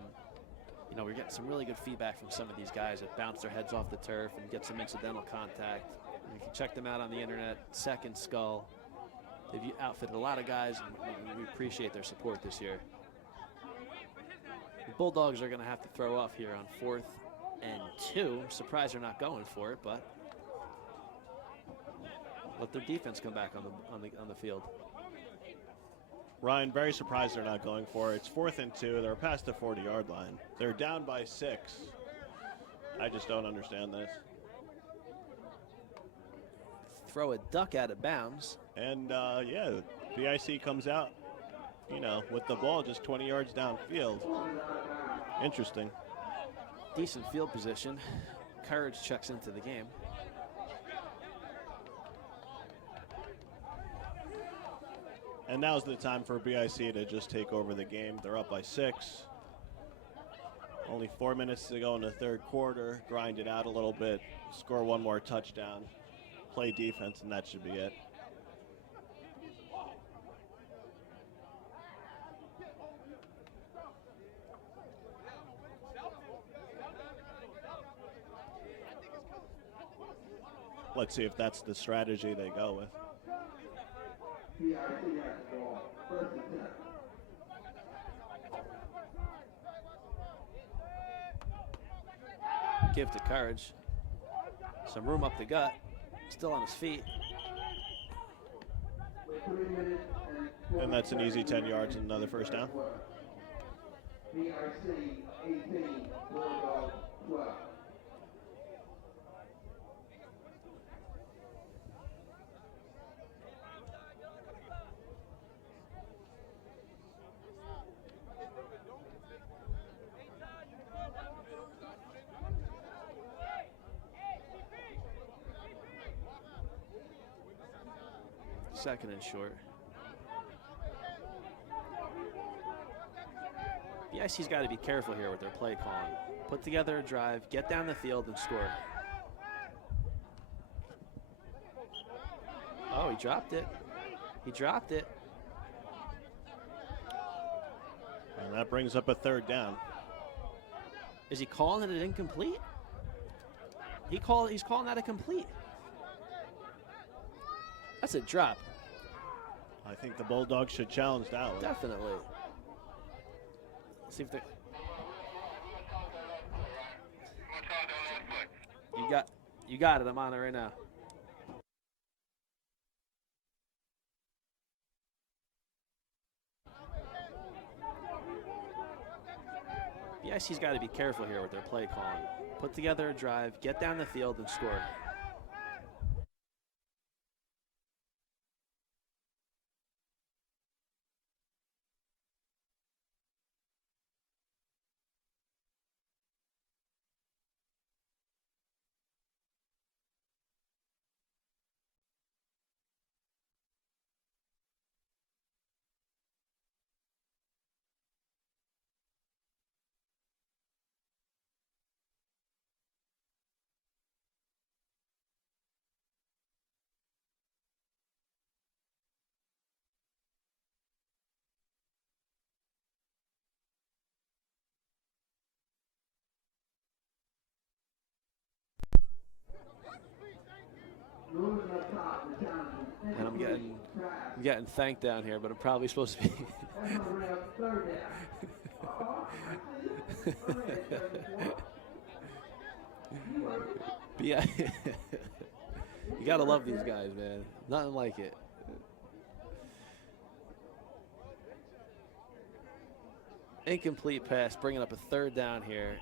you know, we're getting some really good feedback from some of these guys that bounce their heads off the turf and get some incidental contact. You can check them out on the internet, Second Skull. They've outfitted a lot of guys, and we appreciate their support this year. The Bulldogs are going to have to throw off here on 4th and 2. I'm surprised they're not going for it, but let their defense come back on the field. Ryan, very surprised they're not going for it. It's 4th and 2. They're past the 40-yard line. They're down by 6. I just don't understand this. Throw a duck out of bounds. And, yeah, BIC comes out, you know, with the ball just 20 yards downfield. Interesting. Decent field position. Courage checks into the game. And now's the time for BIC to just take over the game. They're up by 6. Only 4 minutes to go in the third quarter. Grind it out a little bit. Score one more touchdown. Play defense, and that should be it. Let's see if that's the strategy they go with. PA has the ball. First and 10. Give to Courage. Some room up the gut. Still on his feet. With 3 minutes And that's an easy 10 yards and another first down. BIC 18, Bulldogs 12. Second and short. BIC's got to be careful here with their play calling. Put together a drive, get down the field, and score. Oh, he dropped it. He dropped it. And that brings up a third down. Is he calling it incomplete? He's calling that a complete. That's a drop. I think the Bulldogs should challenge that one. Definitely. See if they. You got it. I'm on it right now. BIC's got to be careful here with their play calling. Put together a drive, get down the field, and score. And I'm getting thanked down here, but I'm probably supposed to be. Yeah, you gotta love these guys, man. Nothing like it. Incomplete pass, bringing up a third down here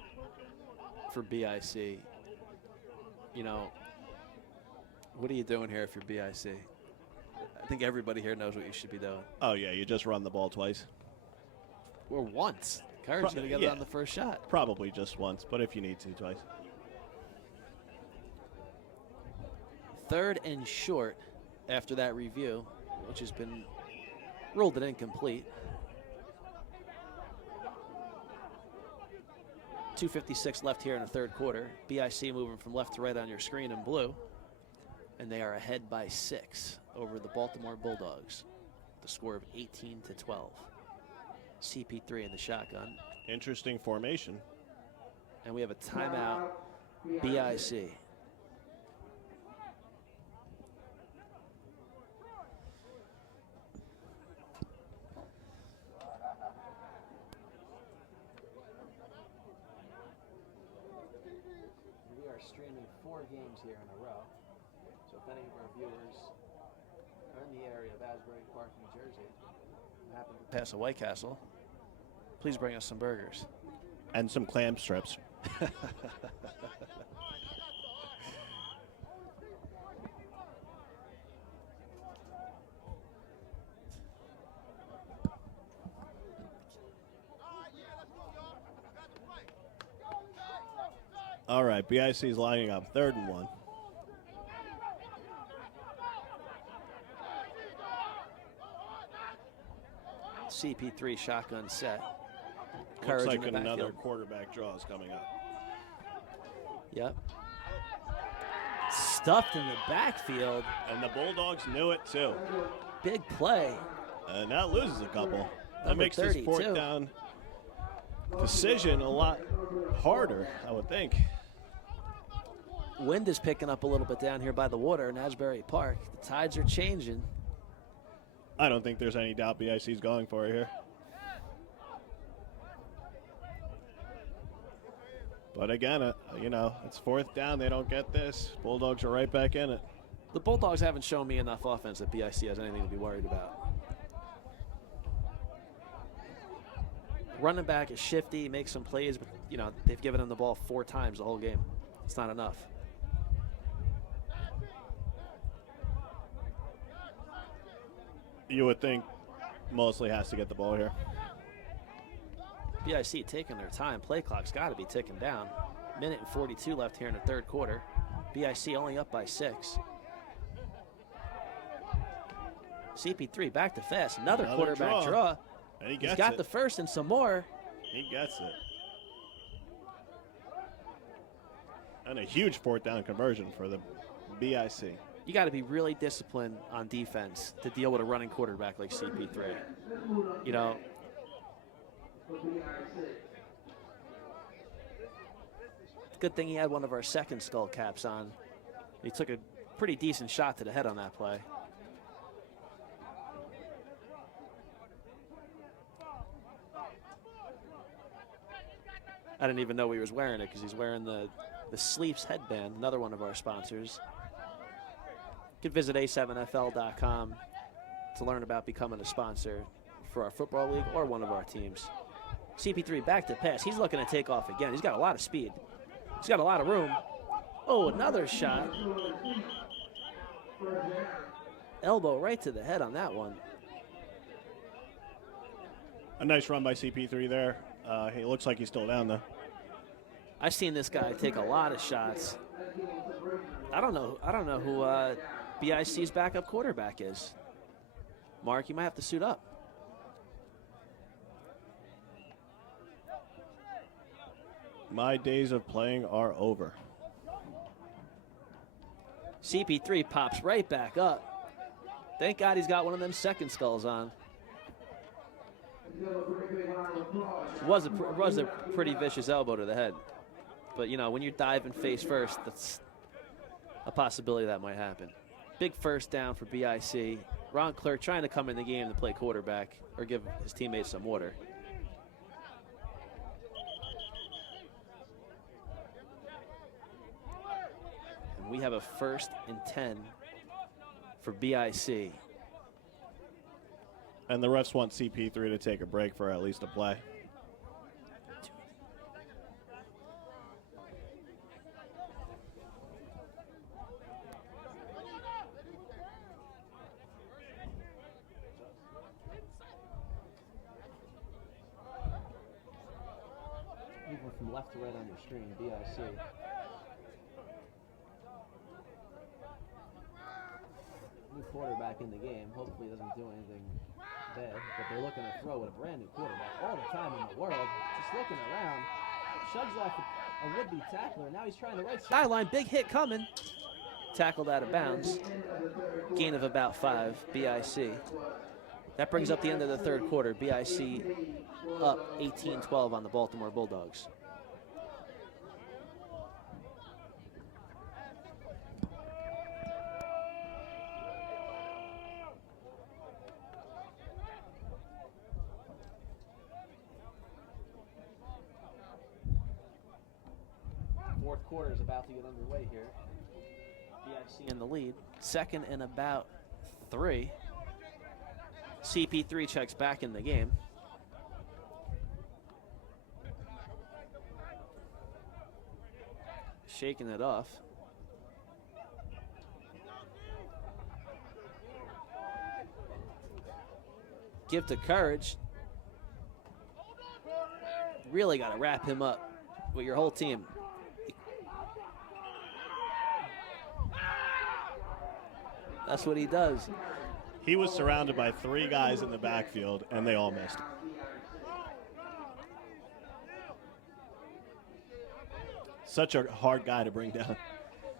for BIC. You know, what are you doing here if you're BIC? I think everybody here knows what you should be doing. Oh, yeah, you just run the ball twice. Or once. Courage going to get it on the first shot. Probably just once, but if you need to, twice. Third and short after that review. which has been ruled an incomplete. 2:56 left here in the third quarter. BIC moving from left to right on your screen in blue. And they are ahead by 6 over the Baltimore Bulldogs. The score of 18-12. CP3 in the shotgun. Interesting formation. And we have a timeout, BIC. We are streaming 4 games here in a row. So if any of our viewers are in the area of Asbury Park, New Jersey, and happen to pass a White Castle, please bring us some burgers. And some clam strips. All right, BIC is lining up 3rd and 1. CP3 shotgun set. Looks Courage like in the another backfield. quarterback draw is coming up. Yep. Stuffed in the backfield. And the Bulldogs knew it too. Big play. And that loses a couple. That Number makes this 4th 32. down decision a lot harder, I would think. Wind is picking up a little bit down here by the water in Asbury Park. The tides are changing. I don't think there's any doubt BIC's going for it here. But again, you know, it's 4th down. They don't get this. Bulldogs are right back in it. The Bulldogs haven't shown me enough offense that BIC has anything to be worried about. Running back is shifty, makes some plays, but, you know, they've given him the ball 4 times the whole game. It's not enough. You would think Mosley has to get the ball here. BIC taking their time. Play clock's got to be ticking down. 1:42 left here in the third quarter. BIC only up by 6. CP3 back to fast. Another quarterback draw. And He's got the first and some more. He gets it. And a huge 4th down conversion for the BIC. You got to be really disciplined on defense to deal with a running quarterback like CP3. You know, good thing he had one of our second skull caps on. He took a pretty decent shot to the head on that play. I didn't even know he was wearing it because he's wearing the Sleeps headband, another one of our sponsors. You can visit A7FL.com to learn about becoming a sponsor for our football league or one of our teams. CP3 back to pass. He's looking to take off again. He's got a lot of speed. He's got a lot of room. Oh, another shot. Elbow right to the head on that one. A nice run by CP3 there. He looks like he's still down, though. I've seen this guy take a lot of shots. I don't know who BIC's backup quarterback is. Mark, you might have to suit up. My days of playing are over. CP3 pops right back up. Thank God he's got one of them second skulls on. Was a pretty vicious elbow to the head. But, you know, when you're diving face first, that's a possibility that might happen. Big first down for BIC. Ron Clerk trying to come in the game to play quarterback or give his teammates some water. And we have a 1st and 10 for BIC. And the refs want CP3 to take a break for at least a play. Moving from left to right on your screen, BIC. quarterback in the game. Hopefully he doesn't do anything bad. But they're looking to throw with a brand new quarterback all the time in the world. Just looking around. Shoves off a would-be tackler. Now he's trying the right sideline. Big hit coming. Tackled out of bounds. Gain of about 5, BIC. That brings up the end of the third quarter. BIC up 18-12 on the Baltimore Bulldogs. Fourth quarter is about to get underway here. BIC in the lead. Second and about 3. CP3 checks back in the game. Shaking it off. Give to Courage. Really got to wrap him up with your whole team. That's what he does. He was surrounded by 3 guys in the backfield, and they all missed. Such a hard guy to bring down.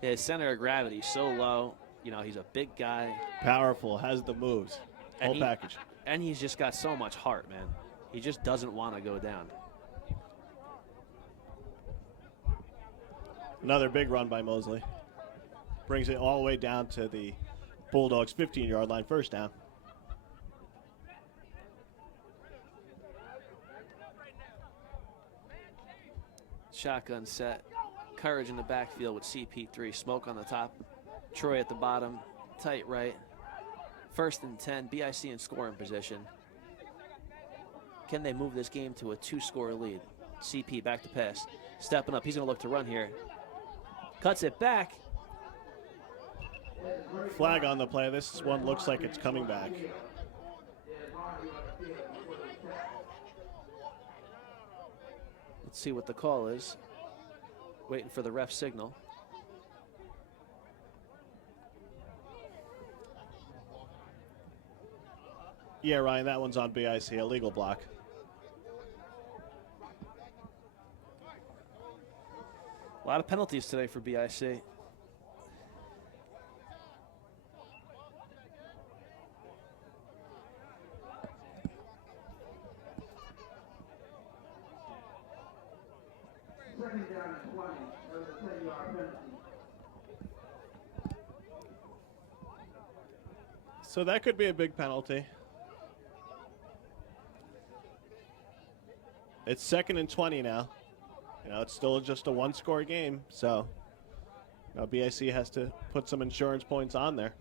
Yeah, his center of gravity is so low. You know, he's a big guy. Powerful, has the moves, whole package. And he's just got so much heart, man. He just doesn't want to go down. Another big run by Mosley. Brings it all the way down to the Bulldogs' 15-yard line, first down. Shotgun set. Courage in the backfield with CP3. Smoke on the top. Troy at the bottom. Tight right. First and 10. BIC in scoring position. Can they move this game to a 2-score lead? CP back to pass. Stepping up. He's going to look to run here. Cuts it back. Flag on the play. This one looks like it's coming back. Let's see what the call is. Waiting for the ref signal. Yeah, Ryan, that one's on BIC, a legal block. A lot of penalties today for BIC. Second down and 20. That was a 10-yard penalty. So that could be a big penalty. It's 2nd and 20 now. You know, it's still just a 1-score game, so you know, BIC has to put some insurance points on there.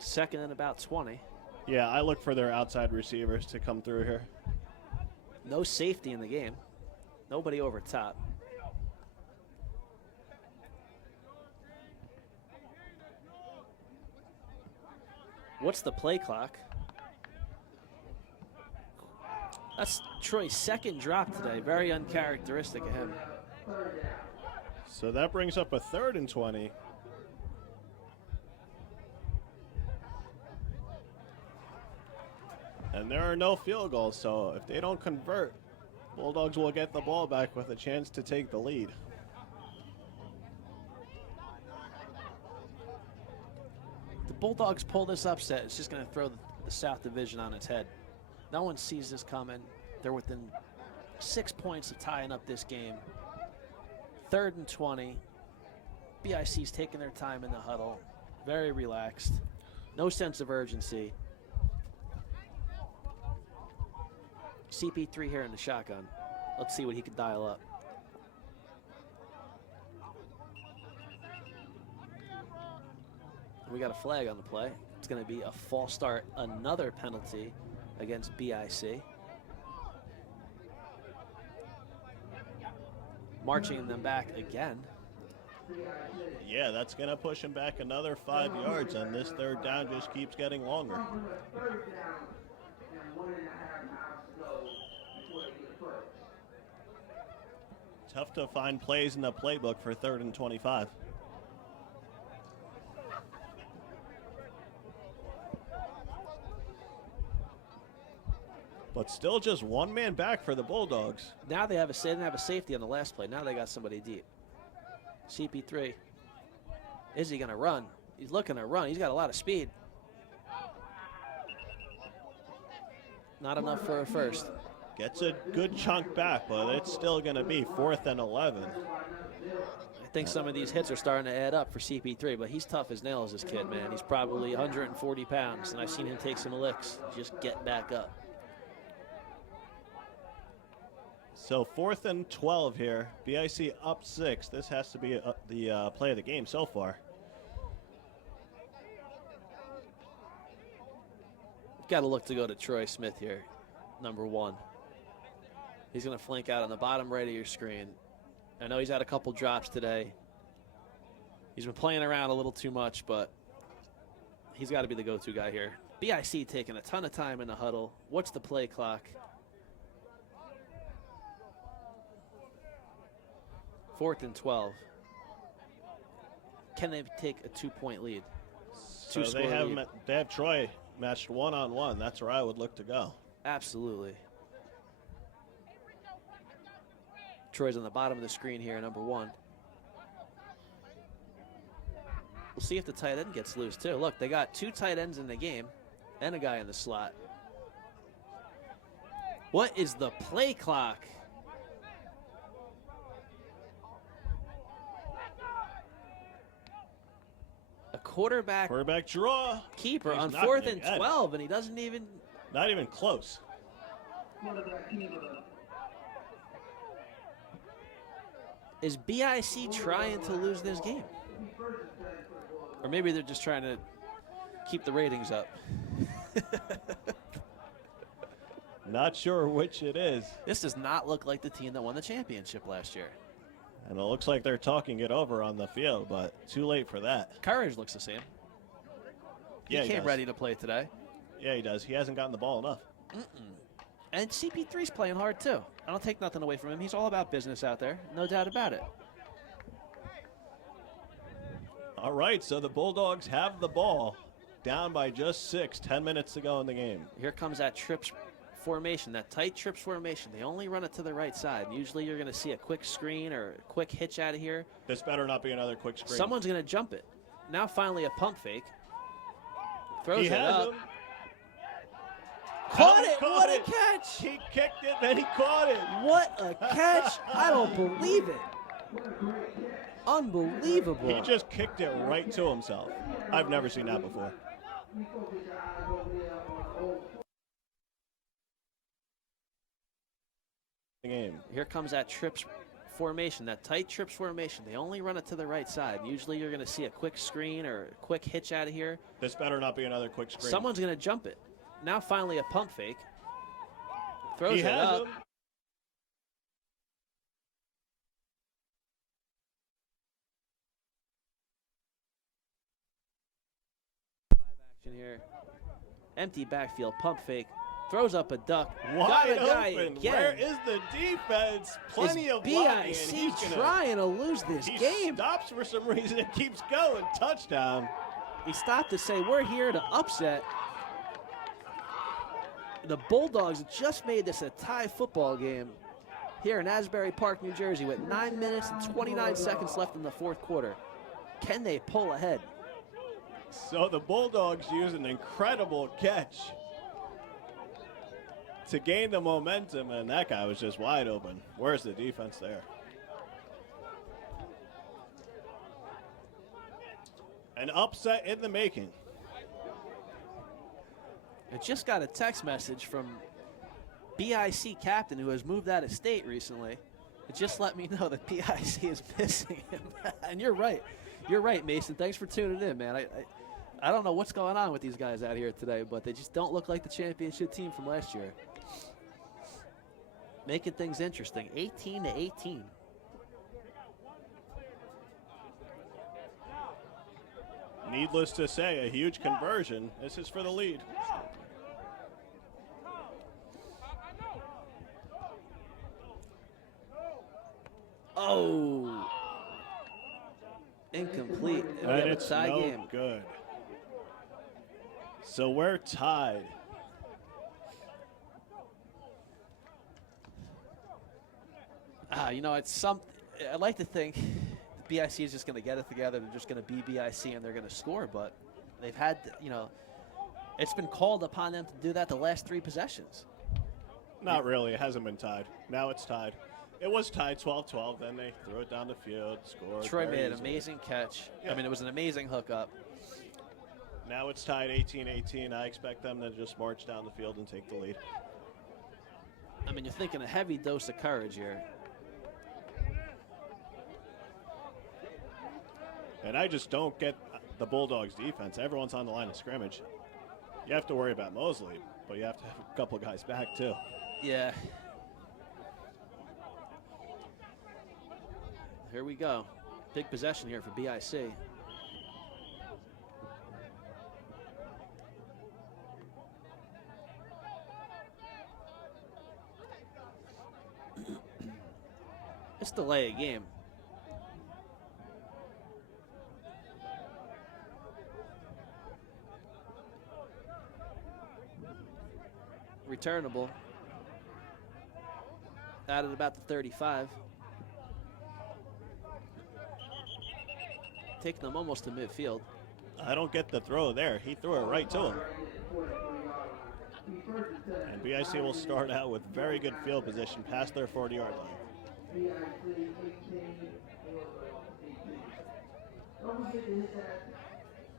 Second and about 20. Yeah, I look for their outside receivers to come through here. No safety in the game. Nobody over top. What's the play clock? That's Troy's second drop today. Very uncharacteristic of him. So that brings up a 3rd and 20. And there are no field goals, so if they don't convert, Bulldogs will get the ball back with a chance to take the lead. The Bulldogs pull this upset, it's just going to throw the South Division on its head. No one sees this coming. They're within 6 points of tying up this game. 3rd and 20. BIC's taking their time in the huddle. Very relaxed. No sense of urgency. CP3 here in the shotgun. Let's see what he can dial up. We got a flag on the play. It's going to be a false start. Another penalty against BIC. Marching them back again. Yeah, that's going to push him back another 5 yards, and this 3rd down just keeps getting longer. Third down and 1.5 miles. Tough to find plays in the playbook for 3rd and 25. But still just one man back for the Bulldogs. Now they didn't have a safety on the last play. Now they got somebody deep. CP3. Is he going to run? He's looking to run. He's got a lot of speed. Not enough for a first. Gets a good chunk back, but it's still going to be 4th and 11. I think some of these hits are starting to add up for CP3, but he's tough as nails, this kid, man. He's probably 140 pounds, and I've seen him take some licks. Just get back up. So 4th and 12 here. BIC up 6. This has to be the play of the game so far. Got to look to go to Troy Smith here, number 1. He's going to flank out on the bottom right of your screen. I know he's had a couple drops today. He's been playing around a little too much, but he's got to be the go-to guy here. BIC taking a ton of time in the huddle. What's the play clock? 4th and 12. Can they take a 2-point lead? So they have Troy matched one-on-one. That's where I would look to go. Absolutely. Troy's on the bottom of the screen here, number 1. We'll see if the tight end gets loose, too. Look, they got 2 tight ends in the game and a guy in the slot. What is the play clock? A quarterback draw. Keeper He's on knocking 4th it and dead. 12, and he doesn't even. Not even close. Is BIC trying to lose this game? Or maybe they're just trying to keep the ratings up. Not sure which it is. This does not look like the team that won the championship last year. And it looks like they're talking it over on the field, but too late for that. Courage looks the same. Yeah, he came does. ready to play today. Yeah, he does. He hasn't gotten the ball enough. And CP3's playing hard, too. I don't take nothing away from him. He's all about business out there. No doubt about it. All right, so the Bulldogs have the ball. Down by just 6, 10 minutes to go in the game. Here comes that trips formation, that tight trips formation. They only run it to the right side. Usually you're going to see a quick screen or a quick hitch out of here. This better not be another quick screen. Someone's going to jump it. Now finally a pump fake. Throws He it has up. him. Caught Oh, it! caught What it. a catch! He kicked it, then he caught it. What a catch! I don't believe it. Unbelievable. He just kicked it right to himself. I've never seen that before. Game. Here comes that trips formation, that tight trips formation. They only run it to the right side. Usually you're going to see a quick screen or a quick hitch out of here. This better not be another quick screen. Someone's going to jump it. Now finally a pump fake. Throws He it has up. him. Live action here. Empty backfield, pump fake. Throws up a duck. Got Wide a guy open. again. Where is the defense? Plenty Is of blocking, BIC and he's gonna- trying to lose this He game? stops for some reason and keeps going. Touchdown. He stopped to say, we're here to upset. The Bulldogs just made this a tie football game here in Asbury Park, New Jersey, with 9 minutes and 29 seconds left in the 4th quarter. Can they pull ahead? So the Bulldogs use an incredible catch to gain the momentum, and that guy was just wide open. Where's the defense there? An upset in the making. I just got a text message from BIC captain who has moved out of state recently. It just let me know that BIC is missing him. And you're right. You're right, Mason. Thanks for tuning in, man. I don't know what's going on with these guys out here today, but they just don't look like the championship team from last year. Making things interesting. 18-18. Needless to say, a huge conversion. This is for the lead. Oh. Incomplete. And we have And a it's tie no game. good. So we're tied. You know, it's something. I'd like to think BIC is just going to get it together. They're just going to be BIC and they're going to score. But they've had, you know, it's been called upon them to do that the last 3 possessions. Not really. It hasn't been tied. Now it's tied. It was tied 12-12. Then they threw it down the field, scored. Troy very made an easily. amazing catch. Yeah. I mean, it was an amazing hookup. Now it's tied 18-18. I expect them to just march down the field and take the lead. I mean, you're thinking a heavy dose of courage here. And I just don't get the Bulldogs defense. Everyone's on the line of scrimmage. You have to worry about Mosley, but you have to have a couple guys back too. Yeah. Here we go. Big possession here for BIC. It's delay a game. Returnable. Out at about the 35. Taking them almost to midfield. I don't get the throw there. He threw it right to him. And BIC will start out with very good field position past their 40-yard line. Don't forget to hit that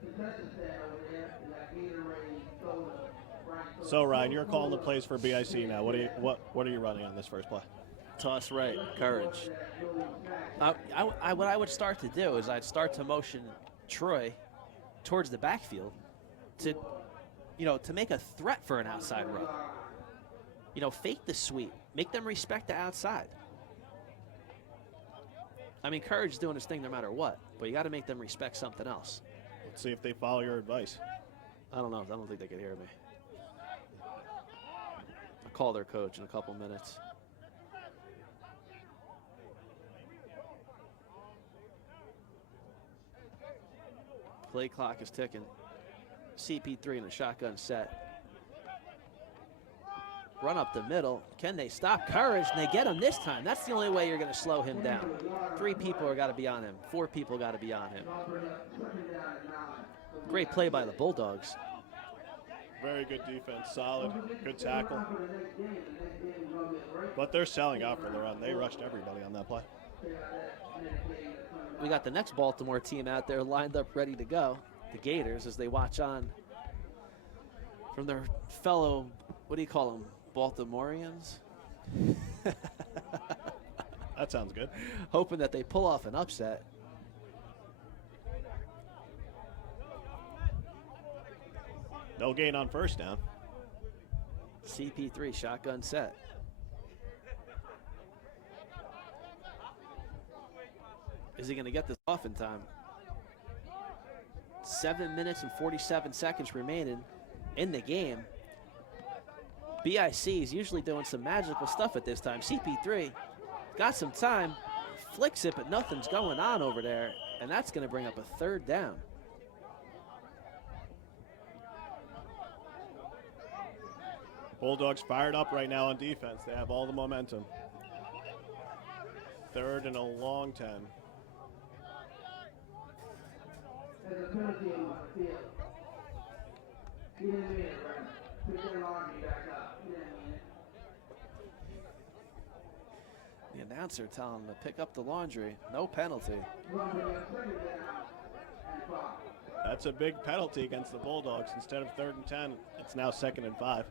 concession stand over there, and that Gatorade soda. So Ryan, you're calling the plays for BIC now. What are you running on this first play? Toss right, courage. What I would start to do is I'd start to motion Troy towards the backfield to, you know, to make a threat for an outside run. You know, fake the sweep, make them respect the outside. I mean, Courage is doing his thing no matter what, but you got to make them respect something else. Let's see if they follow your advice. I don't know. I don't think they could hear me. I'll call their coach in a couple minutes. Play clock is ticking. CP3 in a shotgun set. Run up the middle. Can they stop Courage? And they get him this time. That's the only way you're going to slow him down. 3 people are got to be on him. 4 people got to be on him. Great play by the Bulldogs. Very good defense, solid, good tackle. But they're selling out for the run. They rushed everybody on that play. We got the next Baltimore team out there lined up ready to go. The Gators, as they watch on from their fellow, what do you call them, Baltimoreans? That sounds good. Hoping that they pull off an upset. No gain on first down. CP3 shotgun set. Is he going to get this off in time? 7 minutes and 47 seconds remaining in the game. BIC is usually doing some magical stuff at this time. CP3 got some time, flicks it, but nothing's going on over there, and that's going to bring up a 3rd down. Bulldogs fired up right now on defense. They have all the momentum. 3rd and a long 10. There's a penalty on the field. He didn't mean it, right? Pick that laundry back up. He didn't mean it. The announcer telling him to pick up the laundry. No penalty. That's a big penalty against the Bulldogs. Instead of 3rd and 10, it's now 2nd and 5.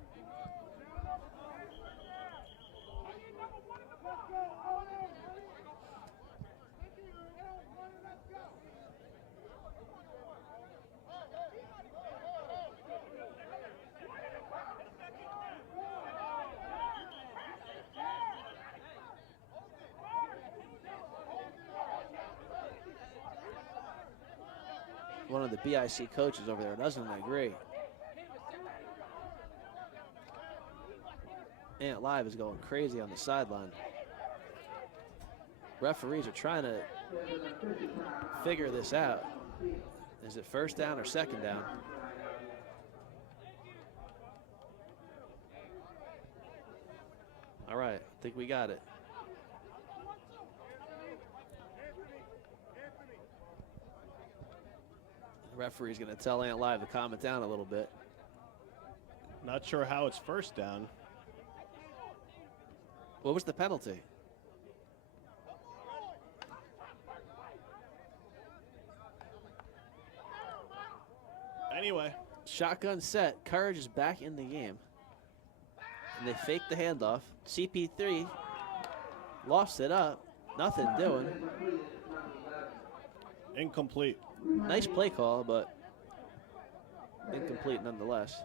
One of the BIC coaches over there doesn't agree. Ant Live is going crazy on the sideline. Referees are trying to figure this out. Is it first down or second down? All right, I think we got it. The referee's going to tell Ant Live to calm it down a little bit. Not sure how it's first down. What was the penalty? Anyway. Shotgun set. Courage is back in the game. And they fake the handoff. CP3 lofts it up. Nothing doing. Incomplete. Nice play call, but incomplete nonetheless.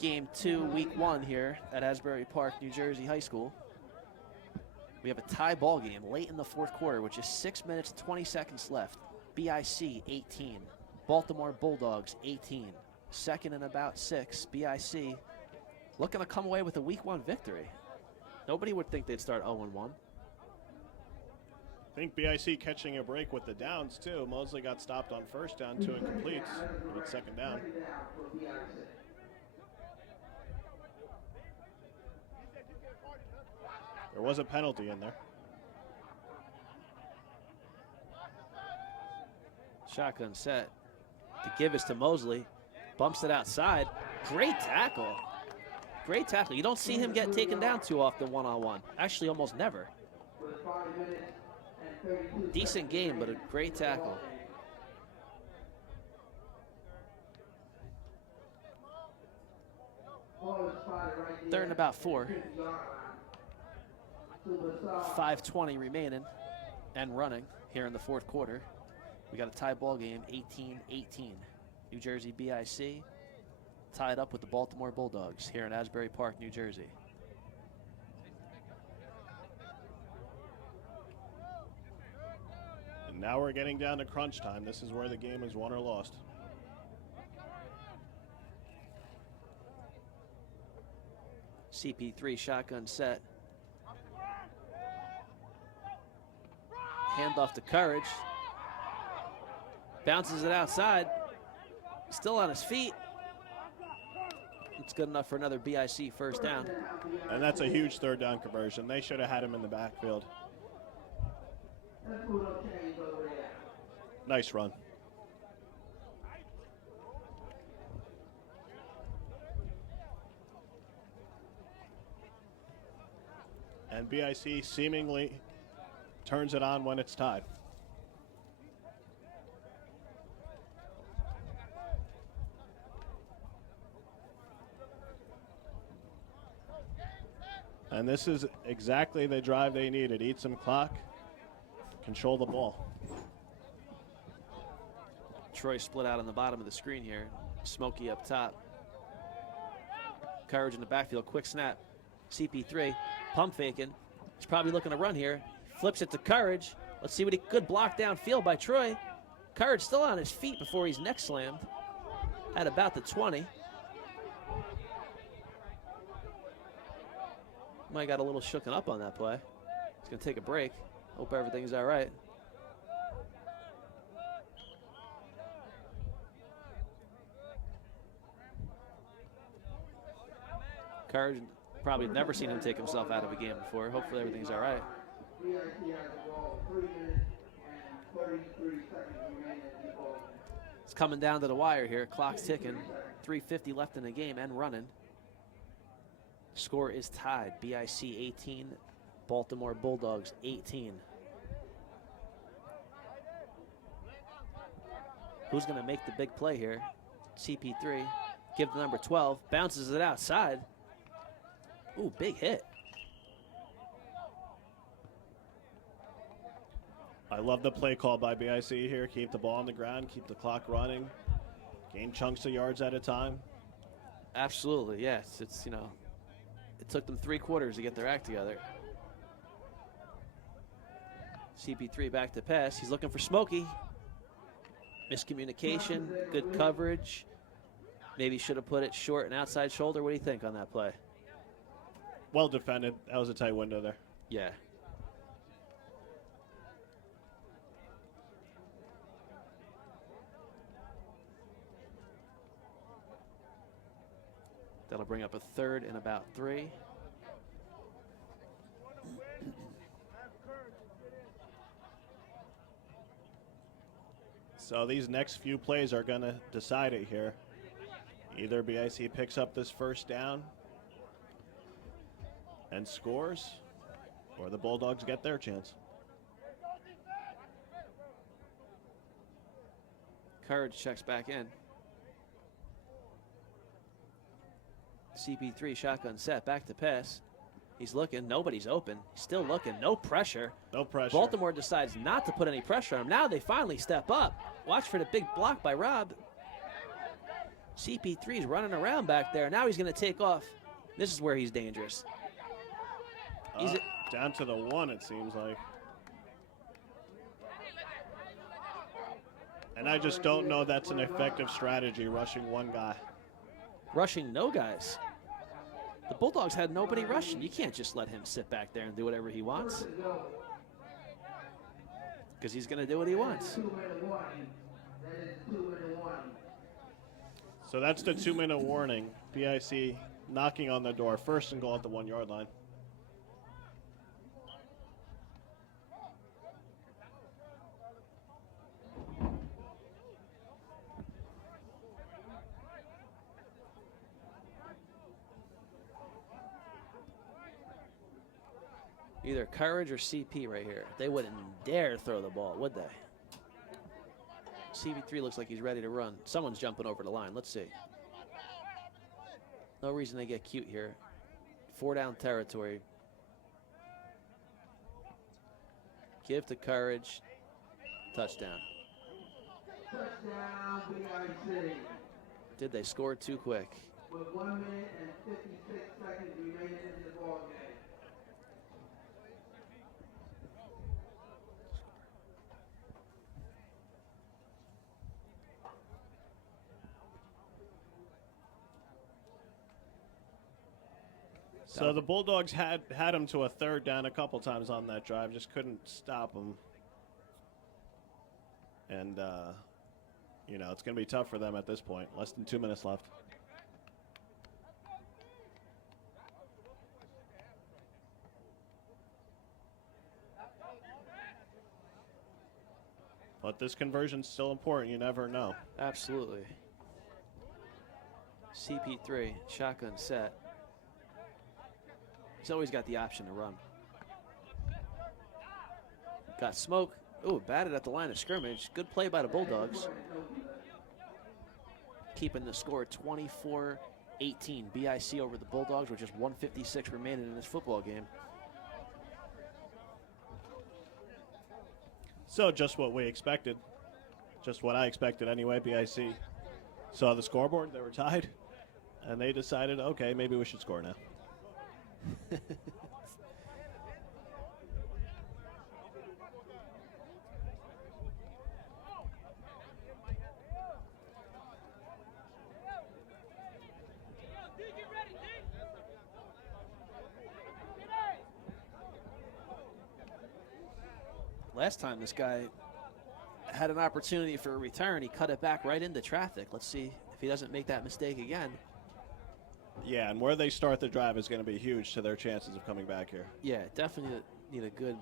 Game 2, week 1 here at Asbury Park, New Jersey High School. We have a tie ball game late in the fourth quarter, which is 6 minutes, 20 seconds left. BIC 18, Baltimore Bulldogs 18. Second and about 6, BIC looking to come away with a week 1 victory. Nobody would think they'd start 0-1. I think BIC catching a break with the downs too. Mosley got stopped on first down, 2 incompletes with second down. There was a penalty in there. Shotgun set to give us to Mosley. Bumps it outside. Great tackle. Great tackle. You don't see him get taken down too often one-on-one. Actually, almost never. Decent game, but a great tackle. Third and about 4. 5:20 remaining and running here in the fourth quarter. We got a tie ball game, 18-18. New Jersey BIC tied up with the Baltimore Bulldogs here in Asbury Park, New Jersey. And now we're getting down to crunch time. This is where the game is won or lost. CP3 shotgun set. Handoff to Courage. Bounces it outside. Still on his feet. It's good enough for another BIC first down. And that's a huge third down conversion. They should have had him in the backfield. Nice run. And BIC seemingly turns it on when it's tied. And this is exactly the drive they needed. Eat some clock, control the ball. Troy split out on the bottom of the screen here. Smokey up top. Courage in the backfield, quick snap. CP3, pump faking. He's probably looking to run here. Flips it to Courage. Let's see what he, good block downfield by Troy. Courage still on his feet before he's neck slammed at about the 20. Might got a little shooken up on that play. He's gonna take a break. Hope everything's all right. Courage, probably never seen him take himself out of a game before. Hopefully everything's all right. It's coming down to the wire here. Clock's ticking. 3:50 left in the game and running. Score is tied. BIC 18, Baltimore Bulldogs 18. Who's going to make the big play here? CP3. Give the number 12. Bounces it outside. Ooh, big hit. I love the play call by BIC here. Keep the ball on the ground, keep the clock running, gain chunks of yards at a time. Absolutely, yes. It's, you know, it took them 3 quarters to get their act together. CP3 back to pass. He's looking for Smokey. Miscommunication, good coverage. Maybe should have put it short and outside shoulder. What do you think on that play? Well defended. That was a tight window there. Yeah. That'll bring up a third and about 3. So these next few plays are going to decide it here. Either BIC picks up this first down and scores, or the Bulldogs get their chance. Courage checks back in. CP3 shotgun set, back to pass. He's looking, nobody's open. He's still looking, no pressure. No pressure. Baltimore decides not to put any pressure on him. Now they finally step up. Watch for the big block by Rob. CP3's running around back there. Now he's going to take off. This is where he's dangerous. Down to the 1, it seems like. And I just don't know that's an effective strategy, rushing one guy. Rushing no guys. The Bulldogs had nobody rushing. You can't just let him sit back there and do whatever he wants. Because he's going to do what he wants. So that's the 2-minute warning. BIC knocking on the door. 1st and goal at the 1-yard line. Either Courage or CP right here. They wouldn't dare throw the ball, would they? CP3 looks like he's ready to run. Someone's jumping over the line. Let's see. No reason to get cute here. 4-down territory. Give to Courage. Touchdown. Touchdown, BIC. Did they score too quick? With 1 minute and 56 seconds remaining in the ball game. So the Bulldogs had him to a 3rd down a couple times on that drive, just couldn't stop him. And, you know, it's going to be tough for them at this point. Less than 2 minutes left. But this conversion's still important. You never know. Absolutely. CP3, shotgun set. He's always got the option to run. Got smoke. Ooh, batted at the line of scrimmage. Good play by the Bulldogs. Keeping the score 24-18. BIC over the Bulldogs with just 1:56 remaining in this football game. So just what we expected. Just what I expected anyway. BIC saw the scoreboard. They were tied. And they decided, okay, maybe we should score now. Last time this guy had an opportunity for a return, he cut it back right into traffic. Let's see if he doesn't make that mistake again. Yeah, and where they start the drive is going to be huge to their chances of coming back here. Yeah, definitely need a good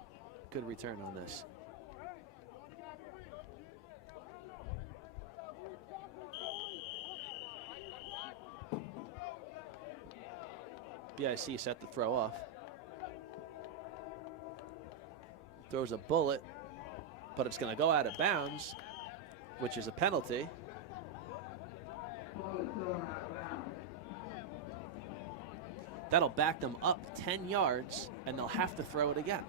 return on this. BIC set to throw off. Throws a bullet, but it's going to go out of bounds, which is a penalty. That'll back them up 10 yards, and they'll have to throw it again.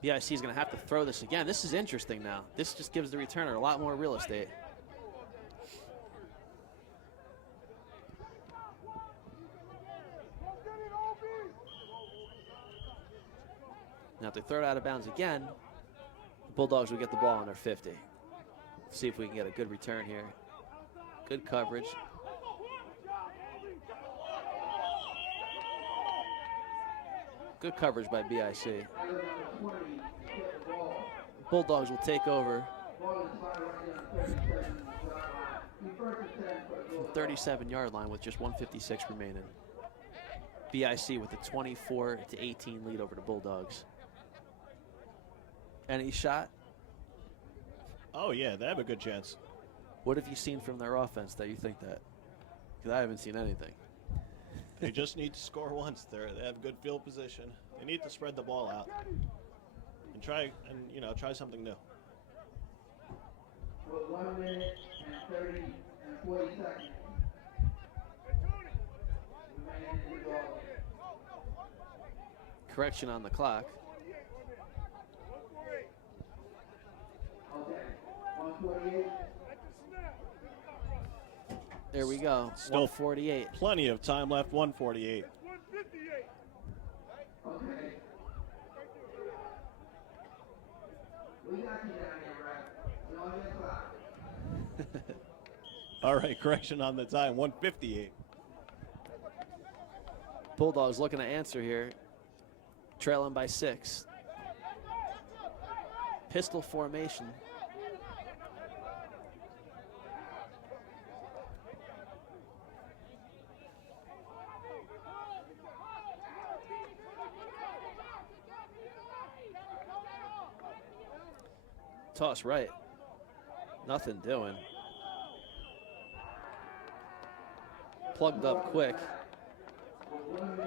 BIC is going to have to throw this again. This is interesting now. This just gives the returner a lot more real estate. Now if they throw it out of bounds again, the Bulldogs will get the ball on their 50. See if we can get a good return here. Good coverage. Good coverage by BIC. Bulldogs will take over from the 37-yard line with just 1:56 remaining. BIC with a 24-18 lead over the Bulldogs. Any shot? Oh, yeah, they have a good chance. What have you seen from their offense that you think that? Because I haven't seen anything. They just need to score once. They have good field position. They need to spread the ball out and try something new. With 1 minute and 30 and 40 seconds remaining in the ball game. Correction on the clock. Okay, 148. There we go. Still 148. Plenty of time left. 148. Okay. We got you down here, right? You're on your clock. All right, correction on the time. 158. Bulldogs looking to answer here. Trailing by 6. Pistol formation. Toss right. Nothing doing. Plugged up quick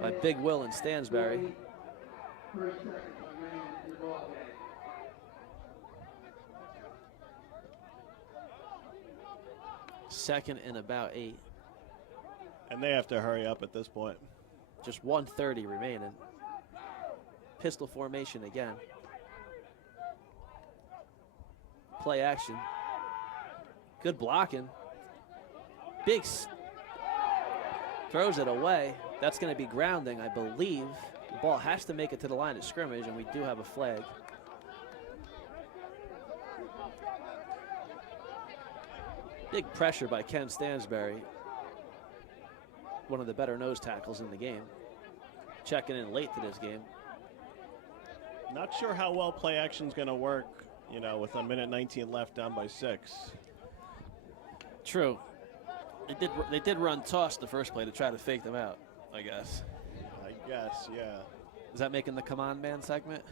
by Big Will and Stansbury. 30 seconds remaining in the ball game. Second and about 8. And they have to hurry up at this point. Just 1:30 remaining. Pistol formation again. Play action. Good blocking. Throws it away. That's going to be grounding, I believe. The ball has to make it to the line of scrimmage, and we do have a flag. Big pressure by Ken Stansbury. One of the better nose tackles in the game. Checking in late to this game. Not sure how well play action's going to work, with 1:19 left, down by 6. True. They did run toss the first play to try to fake them out, I guess. I guess, yeah. Is that making the come on man segment?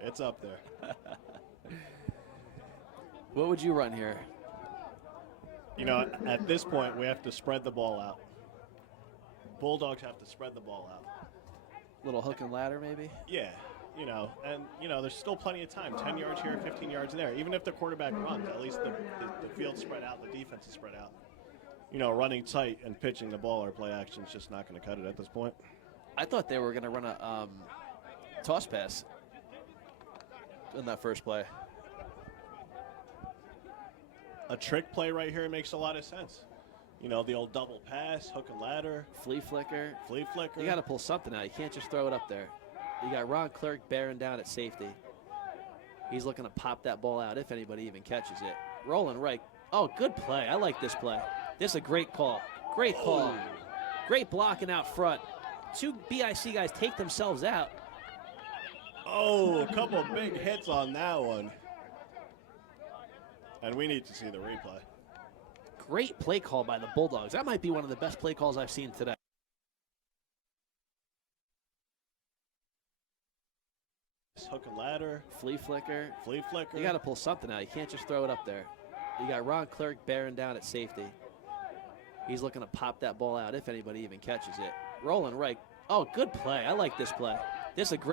It's up there. What would you run here? At this point, we have to spread the ball out. Bulldogs have to spread the ball out. Little hook and ladder, maybe? Yeah, there's still plenty of time. 10 yards here, 15 yards there. Even if the quarterback runs, at least the field's spread out, the defense is spread out. Running tight and pitching the ball or play action is just not going to cut it at this point. I thought they were going to run a toss pass in that first play. A trick play right here makes a lot of sense. The old double pass, hook and ladder. Flea flicker. Flea flicker. You got to pull something out. You can't just throw it up there. You got Ron Clerk bearing down at safety. He's looking to pop that ball out if anybody even catches it. Rolling right. Oh, good play. I like this play. This is a great call. Great call. Great blocking out front. 2 BIC guys take themselves out. Oh, a couple big hits on that one. And we need to see the replay. Great play call by the Bulldogs. That might be one of the best play calls I've seen today. Hook and ladder. Flea flicker. Flea flicker. You got to pull something out. You can't just throw it up there. You got Ron Clerk bearing down at safety. He's looking to pop that ball out if anybody even catches it. Rolling right. Oh, good play. I like this play. This is a great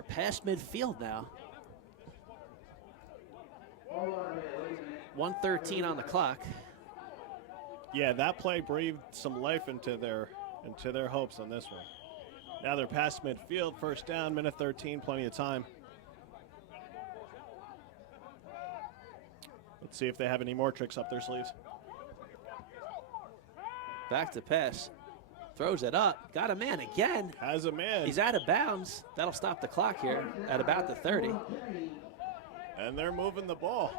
They're past midfield now. 1:13 on the clock. Yeah, that play breathed some life into their hopes on this one. Now they're past midfield, first down, minute 13, plenty of time. Let's see if they have any more tricks up their sleeves. Back to pass. Throws it up. Got a man again. Has a man. He's out of bounds. That'll stop the clock here at about the 30. And they're moving the ball.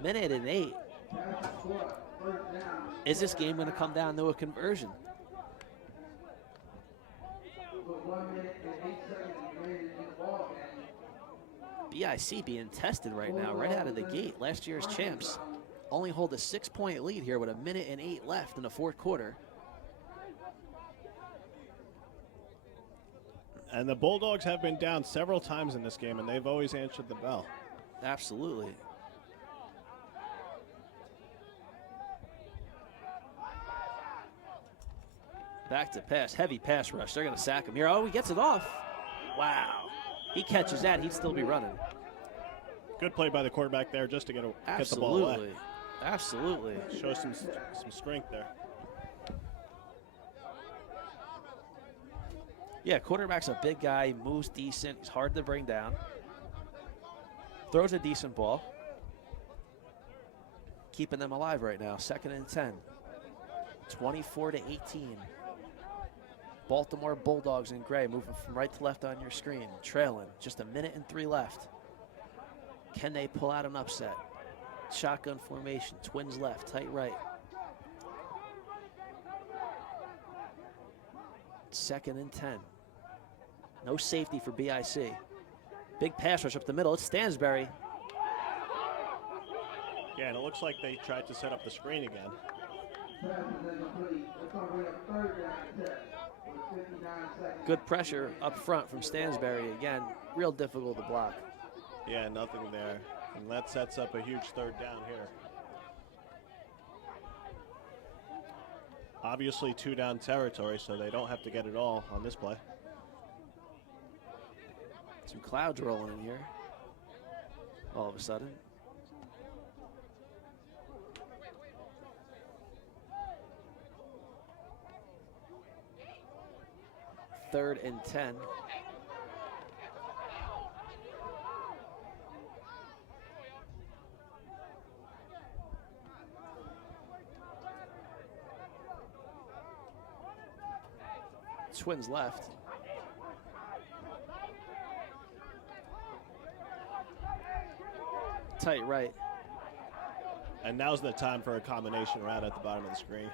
Minute and 8. Is this game going to come down to a conversion? BIC being tested right now, right out of the gate. Last year's champs only hold a 6-point lead here with a minute and 8 left in the fourth quarter. And the Bulldogs have been down several times in this game, and they've always answered the bell. Absolutely. Back to pass, heavy pass rush. They're going to sack him here. Oh, he gets it off. Wow. He catches that, he'd still be running. Good play by the quarterback there just to get the ball away. Absolutely. Show some strength there. Yeah, quarterback's a big guy, moves decent, he's hard to bring down. Throws a decent ball. Keeping them alive right now, 2nd and 10. 24-18. Baltimore Bulldogs in gray, moving from right to left on your screen, trailing, just a minute and 3 left. Can they pull out an upset? Shotgun formation, twins left, tight right. 2nd and 10. No safety for BIC. Big pass rush up the middle, it's Stansbury. Yeah, and it looks like they tried to set up the screen again. Good pressure up front from Stansbury again. Real difficult to block. Yeah, nothing there. And that sets up a huge 3rd down here. Obviously 2-down territory, so they don't have to get it all on this play. Some clouds rolling in here all of a sudden. Third and 10. Twins left. Tight right. And now's the time for a combination route at the bottom of the screen.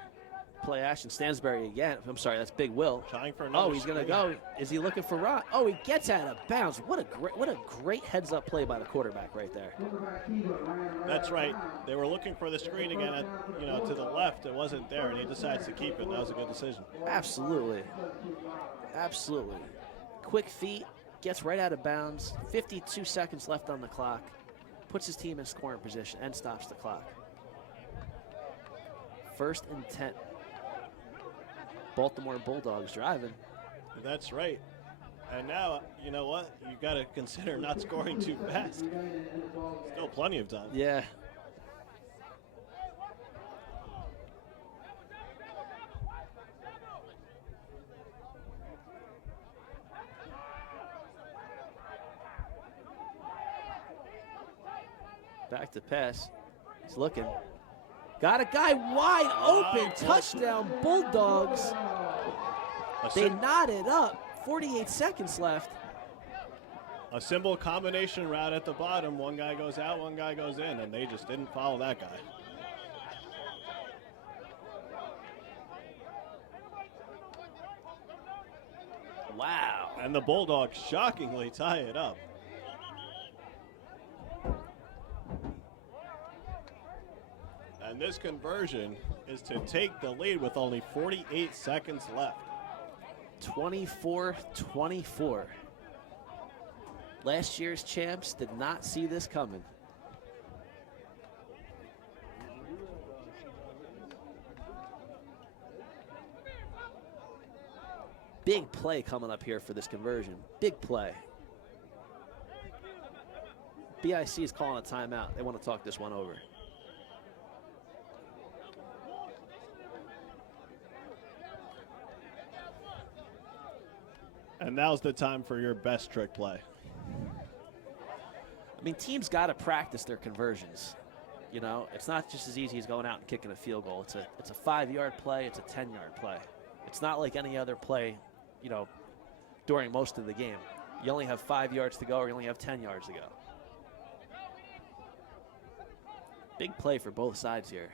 Play action, Stansbury again. I'm sorry, that's Big Will. Trying for another. Oh, he's going to go. Is he looking for Ron? Oh, he gets out of bounds. What a great heads-up play by the quarterback right there. That's right. They were looking for the screen again, to the left. It wasn't there, and he decides to keep it. That was a good decision. Absolutely. Absolutely. Quick feet, gets right out of bounds. 52 seconds left on the clock. Puts his team in scoring position and stops the clock. 1st and 10. Baltimore Bulldogs driving. That's right. And now, you know what? You got to consider not scoring too fast. Still plenty of time. Yeah. Back to pass. He's looking. Got a guy wide open. Touchdown, Bulldogs. They knot it up. 48 seconds left. A simple combination route at the bottom. One guy goes out, one guy goes in, and they just didn't follow that guy. Wow. And the Bulldogs shockingly tie it up. And this conversion is to take the lead with only 48 seconds left. 24-24. Last year's champs did not see this coming. Big play coming up here for this conversion. Big play. BIC is calling a timeout. They want to talk this one over. And now's the time for your best trick play. I mean, teams got to practice their conversions. You know, it's not just as easy as going out and kicking a field goal. It's a 5-yard play. It's a 10-yard play. It's not like any other play, you know, during most of the game. You only have 5 yards to go, or you only have 10 yards to go. Big play for both sides here.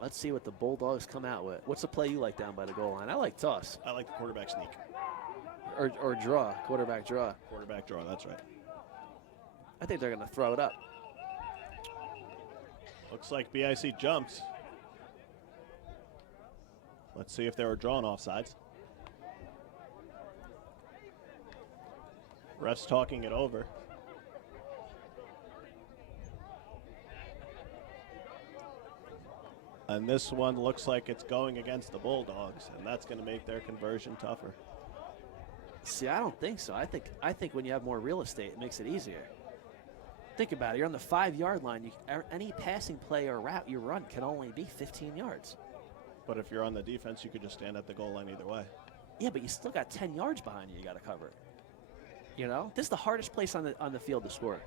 Let's see what the Bulldogs come out with. What's the play you like down by the goal line? I like toss. I like the quarterback sneak. Or draw, quarterback draw. Quarterback draw, that's right. I think they're going to throw it up. Looks like BIC jumps. Let's see if they were drawn offsides. Refs talking it over. And this one looks like it's going against the Bulldogs, and that's going to make their conversion tougher. See, I don't think so. I think when you have more real estate, it makes it easier. Think about it. You're on the 5-yard line. Any passing play or route you run can only be 15 yards. But if you're on the defense, you could just stand at the goal line either way. Yeah, but you still got 10 yards behind you got to cover. You know, this is the hardest place on the field to score.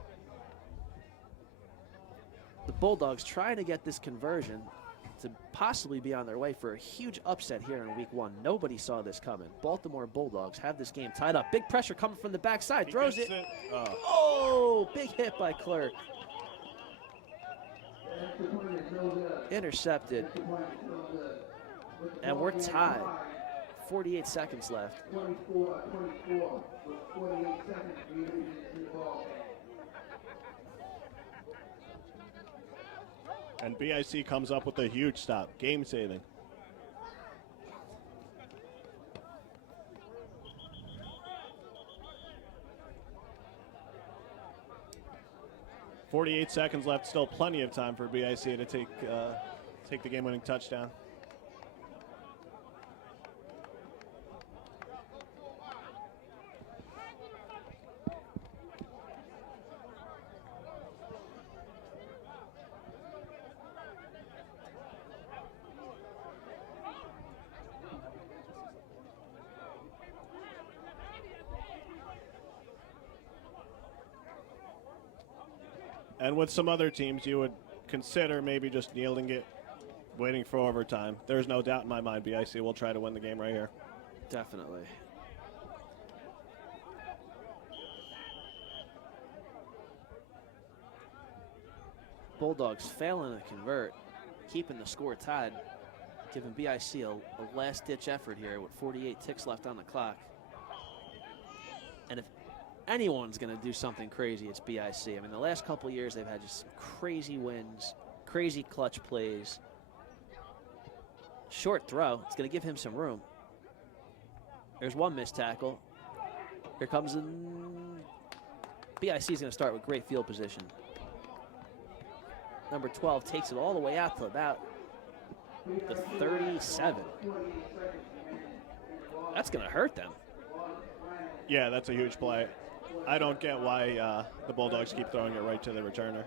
The Bulldogs trying to get this conversion to possibly be on their way for a huge upset here in week 1. Nobody saw this coming. Baltimore Bulldogs have this game tied up. Big pressure coming from the backside. Throws it. Oh, big hit by Clerk. Intercepted. And we're tied. 48 seconds left. 24-24 with 48 seconds remaining in the ball game. And BIC comes up with a huge stop, game saving. .48 seconds left, still plenty of time for BIC to take the game-winning touchdown. And with some other teams, you would consider maybe just kneeling it, waiting for overtime. There's no doubt in my mind BIC will try to win the game right here. Definitely. Bulldogs failing to convert, keeping the score tied, giving BIC a last-ditch effort here with 48 ticks left on the clock. And if anyone's going to do something crazy, it's BIC. I mean, the last couple of years, they've had just some crazy wins, crazy clutch plays. Short throw. It's going to give him some room. There's one missed tackle. Here comes BIC is going to start with great field position. Number 12 takes it all the way out to about the 37. That's going to hurt them. Yeah, that's a huge play. I don't get why the Bulldogs keep throwing it right to the returner.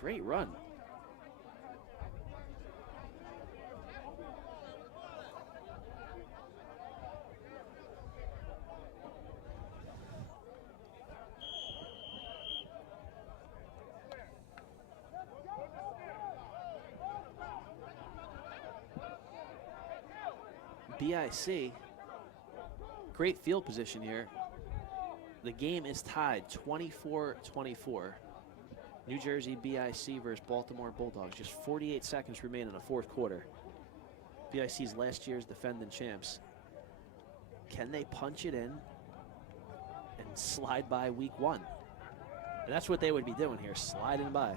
Great run. BIC, great field position here. The game is tied 24-24. New Jersey BIC versus Baltimore Bulldogs. Just 48 seconds remain in the fourth quarter. BIC's last year's defending champs. Can they punch it in and slide by week 1? And that's what they would be doing here, sliding by.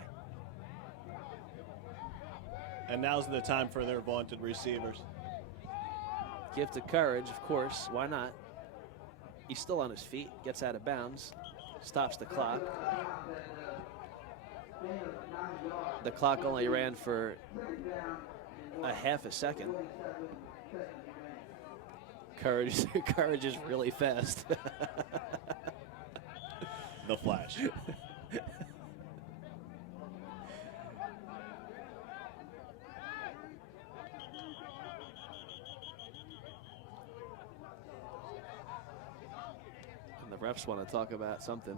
And now's the time for their vaunted receivers. Gift of courage, of course. Why not? He's still on his feet, gets out of bounds, stops the clock. The clock only ran for a half a second. Courage, Courage is really fast. The Flash. And the refs want to talk about something.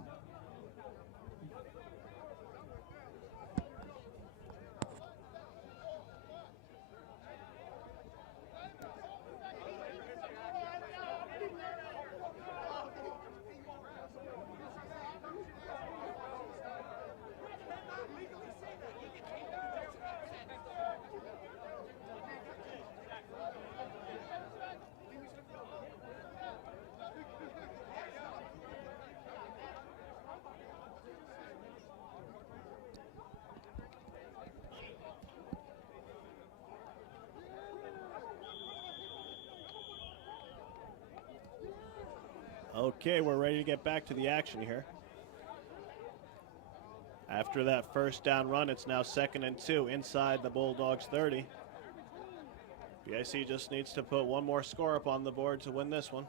Okay, we're ready to get back to the action here. After that first down run, it's now 2nd and 2 inside the Bulldogs 30. BIC just needs to put one more score up on the board to win this one.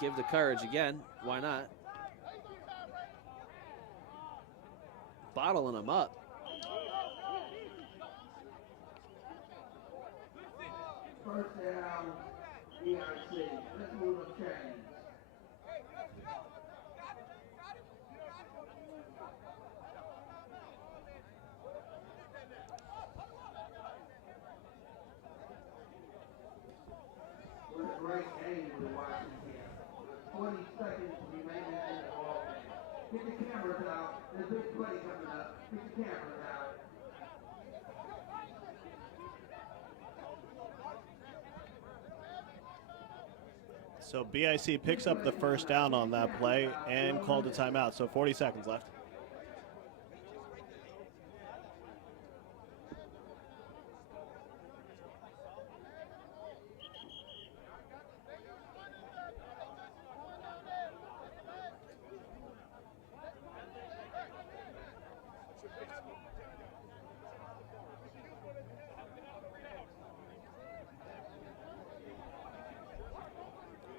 Give the Courage again. Why not? Bottling them up. First down, BIC. Let's move the chains. What a great game we're watching here. 20 seconds remaining in the ball game. Get the cameras out. There's a big play coming up. Get the cameras out. So BIC picks up the first down on that play and called a timeout. So 40 seconds left.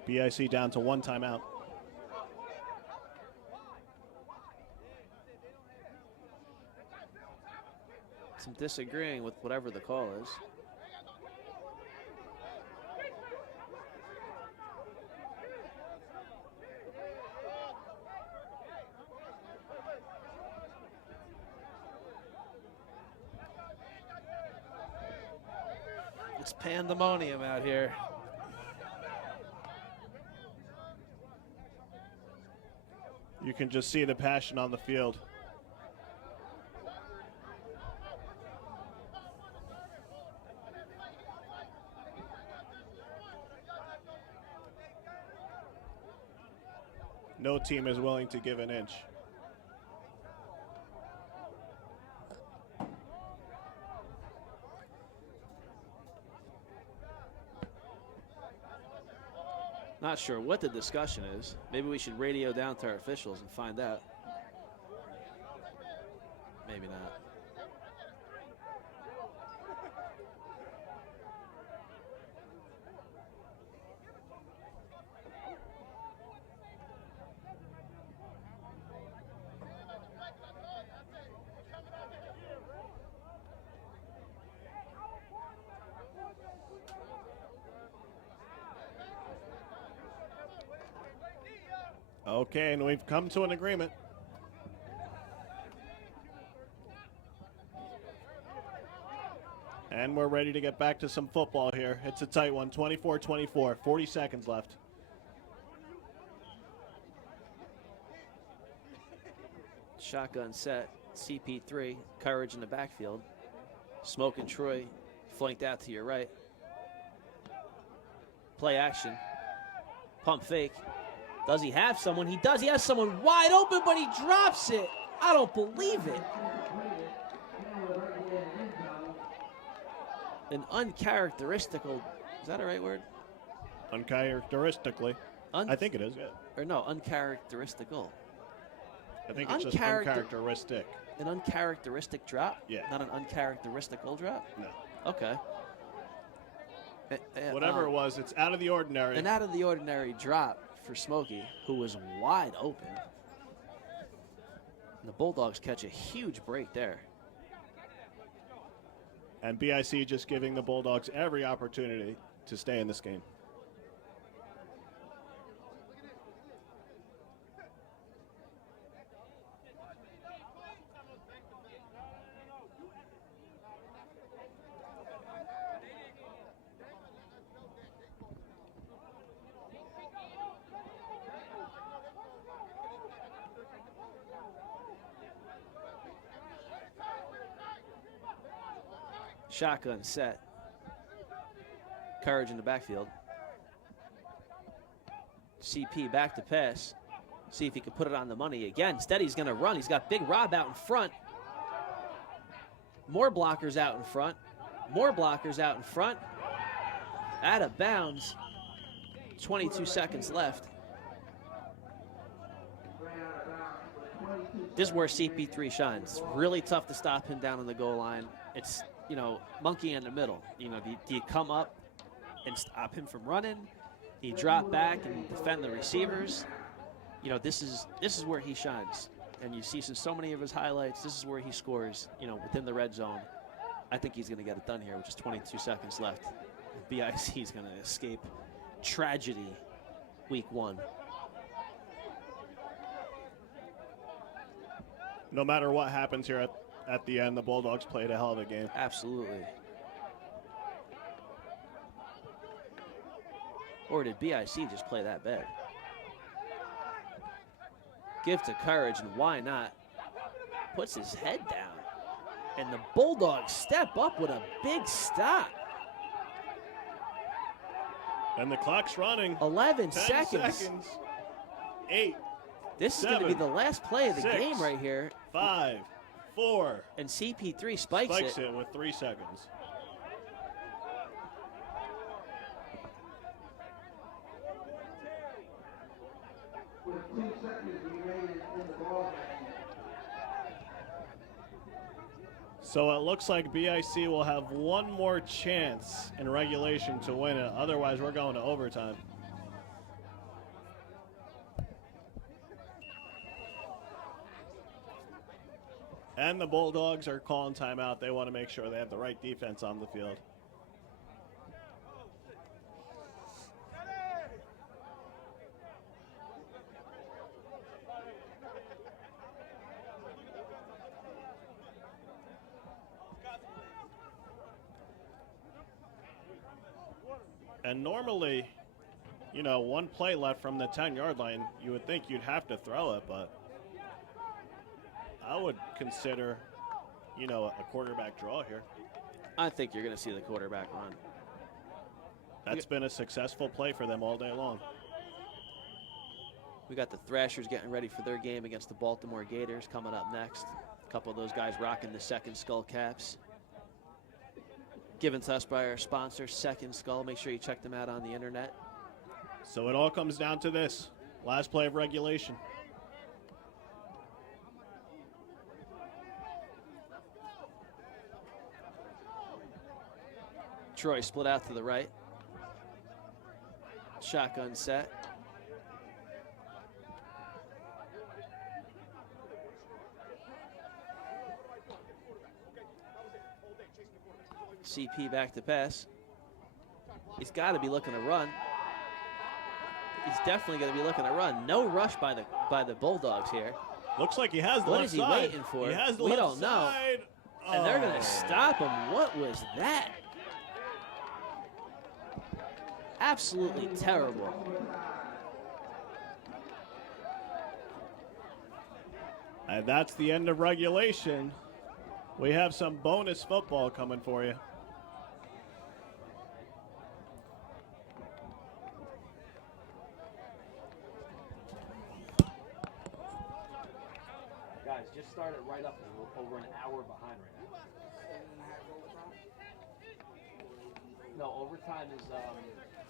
BIC down to one timeout. Some disagreeing with whatever the call is. It's pandemonium out here. You can just see the passion on the field. No team is willing to give an inch. Not sure what the discussion is. Maybe we should radio down to our officials and find out. Maybe not. Okay, and we've come to an agreement. And we're ready to get back to some football here. It's a tight one, 24-24, 40 seconds left. Shotgun set, CP3, Courage in the backfield. Smoke and Troy flanked out to your right. Play action. Pump fake. Does he have someone? He does. He has someone wide open, but he drops it. I don't believe it. An uncharacteristical, is that a right word? Uncharacteristically. I think it is, yeah. Or no, uncharacteristical. I think it's just uncharacteristic. An uncharacteristic drop? Yeah. Not an uncharacteristical drop? No. Okay. Whatever it was, it's out of the ordinary. An out of the ordinary drop for Smokey, who was wide open. And the Bulldogs catch a huge break there. And BIC just giving the Bulldogs every opportunity to stay in this game. Shotgun set. Courage in the backfield. CP back to pass. See if he can put it on the money again. Instead, he's going to run. He's got Big Rob out in front. More blockers out in front. More blockers out in front. Out of bounds. 22 seconds left. This is where CP3 shines. It's really tough to stop him down on the goal line. It's, you know, monkey in the middle. You know, do you come up and stop him from running? Do you drop back and defend the receivers? You know, this is where he shines. And you see so many of his highlights. This is where he scores, you know, within the red zone. I think he's going to get it done here with just 22 seconds left. BIC is going to escape tragedy week 1. No matter what happens here at the end, the Bulldogs played a hell of a game. Absolutely. Or did BIC just play that bad? Give to Courage, and why not? Puts his head down. And the Bulldogs step up with a big stop. And the clock's running. 11 10 seconds. 8. This is going to be the last play of the 6, game right here. 5, 4. And CP3 spikes it with 3 seconds. With 2 seconds remaining in the ball game. So it looks like BIC will have one more chance in regulation to win it. Otherwise, we're going to overtime. And the Bulldogs are calling timeout. They want to make sure they have the right defense on the field. And normally, you know, one play left from the 10-yard line, you would think you'd have to throw it, but I would consider, you know, a quarterback draw here. I think you're going to see the quarterback run. That's been a successful play for them all day long. We got the Thrashers getting ready for their game against the Baltimore Gators coming up next. A couple of those guys rocking the second skull caps. Given to us by our sponsor, Second Skull. Make sure you check them out on the internet. So it all comes down to this. Last play of regulation. Troy split out to the right. Shotgun set. CP back to pass. He's got to be looking to run. He's definitely going to be looking to run. No rush by the Bulldogs here. Looks like he has the What left is he side. waiting for? He has the We left don't know. side. And they're going Oh. to stop him. What was that? Absolutely terrible. And that's the end of regulation. We have some bonus football coming for you. Guys, just started right up. We're over an hour behind right now. No, overtime is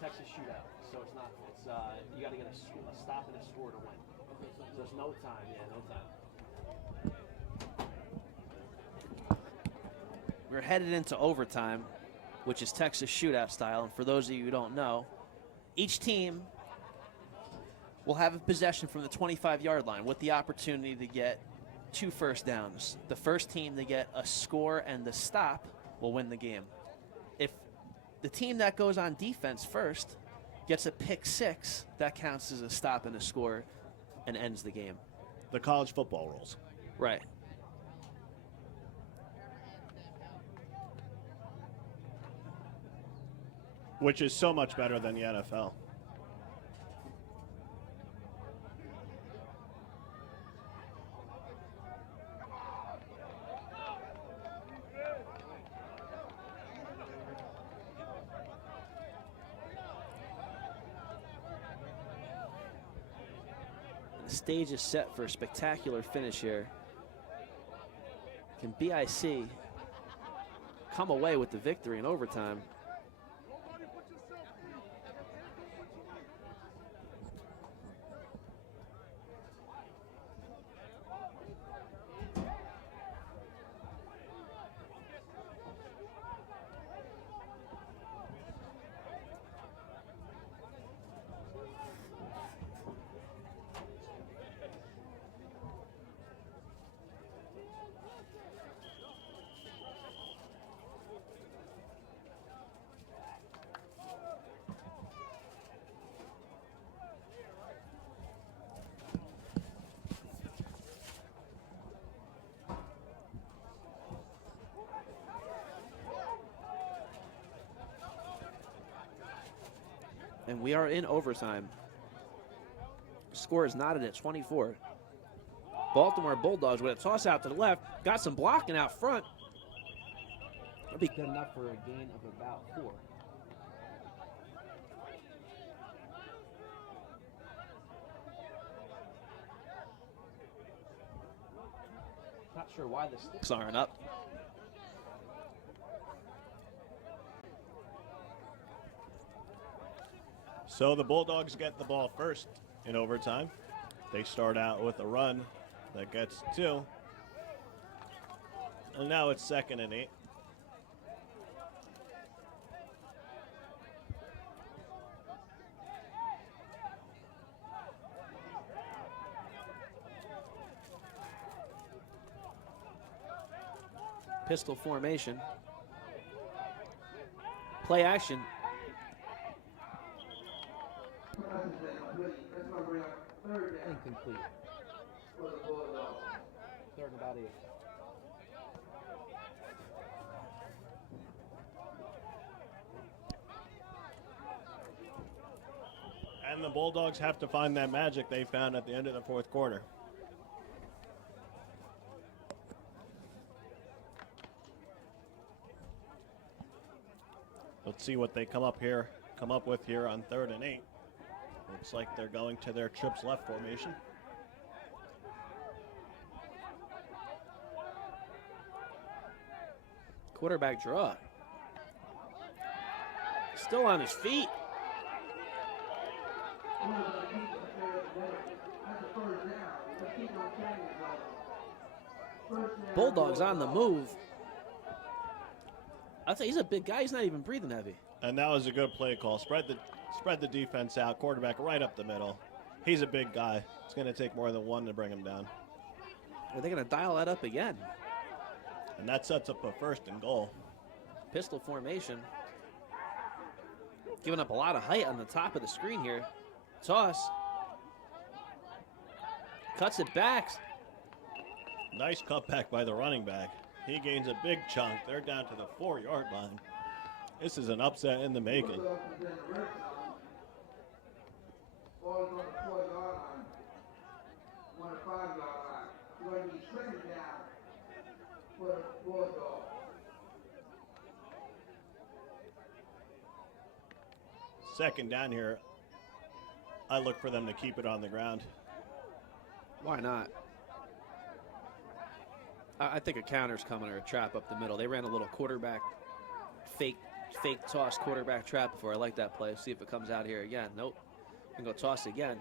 Texas shootout, so it's not. It's you got to get a stop and a score to win. So there's no time. Yeah, no time. We're headed into overtime. which is Texas shootout style. And for those of you who don't know, each team will have a possession from the 25-yard line with the opportunity to get 2 first downs. The first team to get a score and the stop will win the game. If the team that goes on defense first gets a pick 6, that counts as a stop and a score and ends the game. The college football rules. Right. Which is so much better than the NFL. The stage is set for a spectacular finish here. Can BIC come away with the victory in overtime? And we are in overtime. Score is knotted at 24. Baltimore Bulldogs with a toss out to the left. Got some blocking out front. That'll be good enough for a gain of about 4. Not sure why the sticks aren't up. So the Bulldogs get the ball first in overtime. They start out with a run that gets 2. And now it's 2nd and 8. Pistol formation. Play action. Incomplete. 3rd and about 8. And the Bulldogs have to find that magic they found at the end of the 4th quarter. Let's see what they come up with here on 3rd and 8. Looks like they're going to their trips left formation. Quarterback draw. Still on his feet. Bulldogs on the move. I'll tell you, he's a big guy. He's not even breathing heavy. And that was a good play call. Spread the defense out. Quarterback right up the middle. He's a big guy. It's going to take more than one to bring him down. Are they going to dial that up again? And that sets up a 1st and goal. Pistol formation. Giving up a lot of height on the top of the screen here. Toss. Cuts it back. Nice cutback by the running back. He gains a big chunk. They're down to the 4-yard line. This is an upset in the making. Ball is on the 4-yard line. 1 to 5-yard line. You're going to be 2nd down for the Bulldogs. Second down here. I look for them to keep it on the ground. Why not? I think a counter's coming or a trap up the middle. They ran a little quarterback fake toss quarterback trap before. I like that play. See if it comes out here again. Nope. And go toss again.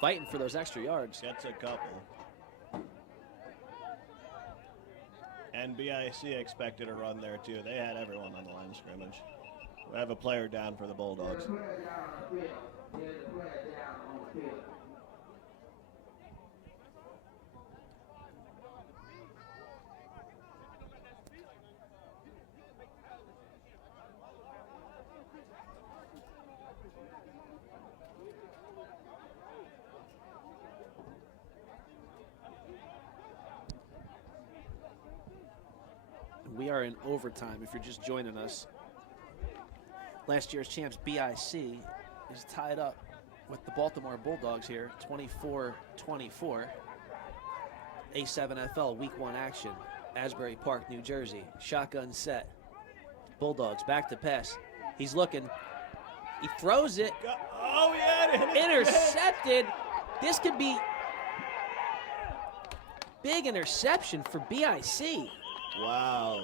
Fighting for those extra yards. Gets a couple. And BIC expected a run there, too. They had everyone on the line of scrimmage. We have a player down for the Bulldogs. There's a player down on the field. There's a player down on the field. We are in overtime if you're just joining us. Last year's champs BIC is tied up with the Baltimore Bulldogs here, 24-24. A7FL Week 1 action, Asbury Park, New Jersey. Shotgun set. Bulldogs back to pass. He's looking. He throws it. Oh, yeah. Intercepted. This could be big interception for BIC. Wow.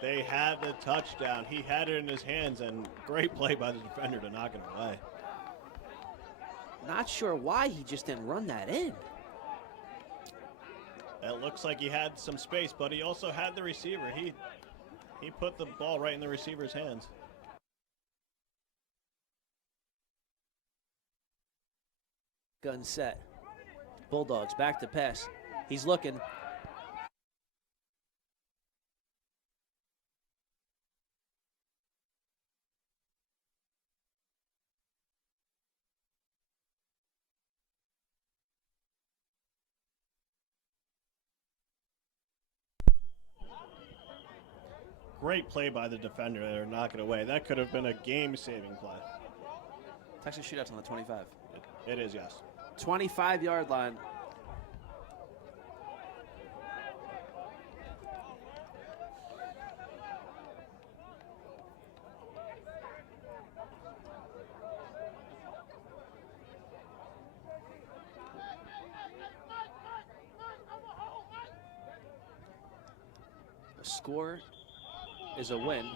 They had the touchdown. He had it in his hands, and great play by the defender to knock it away. Not sure why he just didn't run that in. It looks like he had some space, but he also had the receiver. He put the ball right in the receiver's hands. Gun set. Bulldogs back to pass. He's looking. Great play by the defender there, knock it away. That could have been a game-saving play. Texas shootout's on the 25. It is, yes. 25-yard line. The score is a win.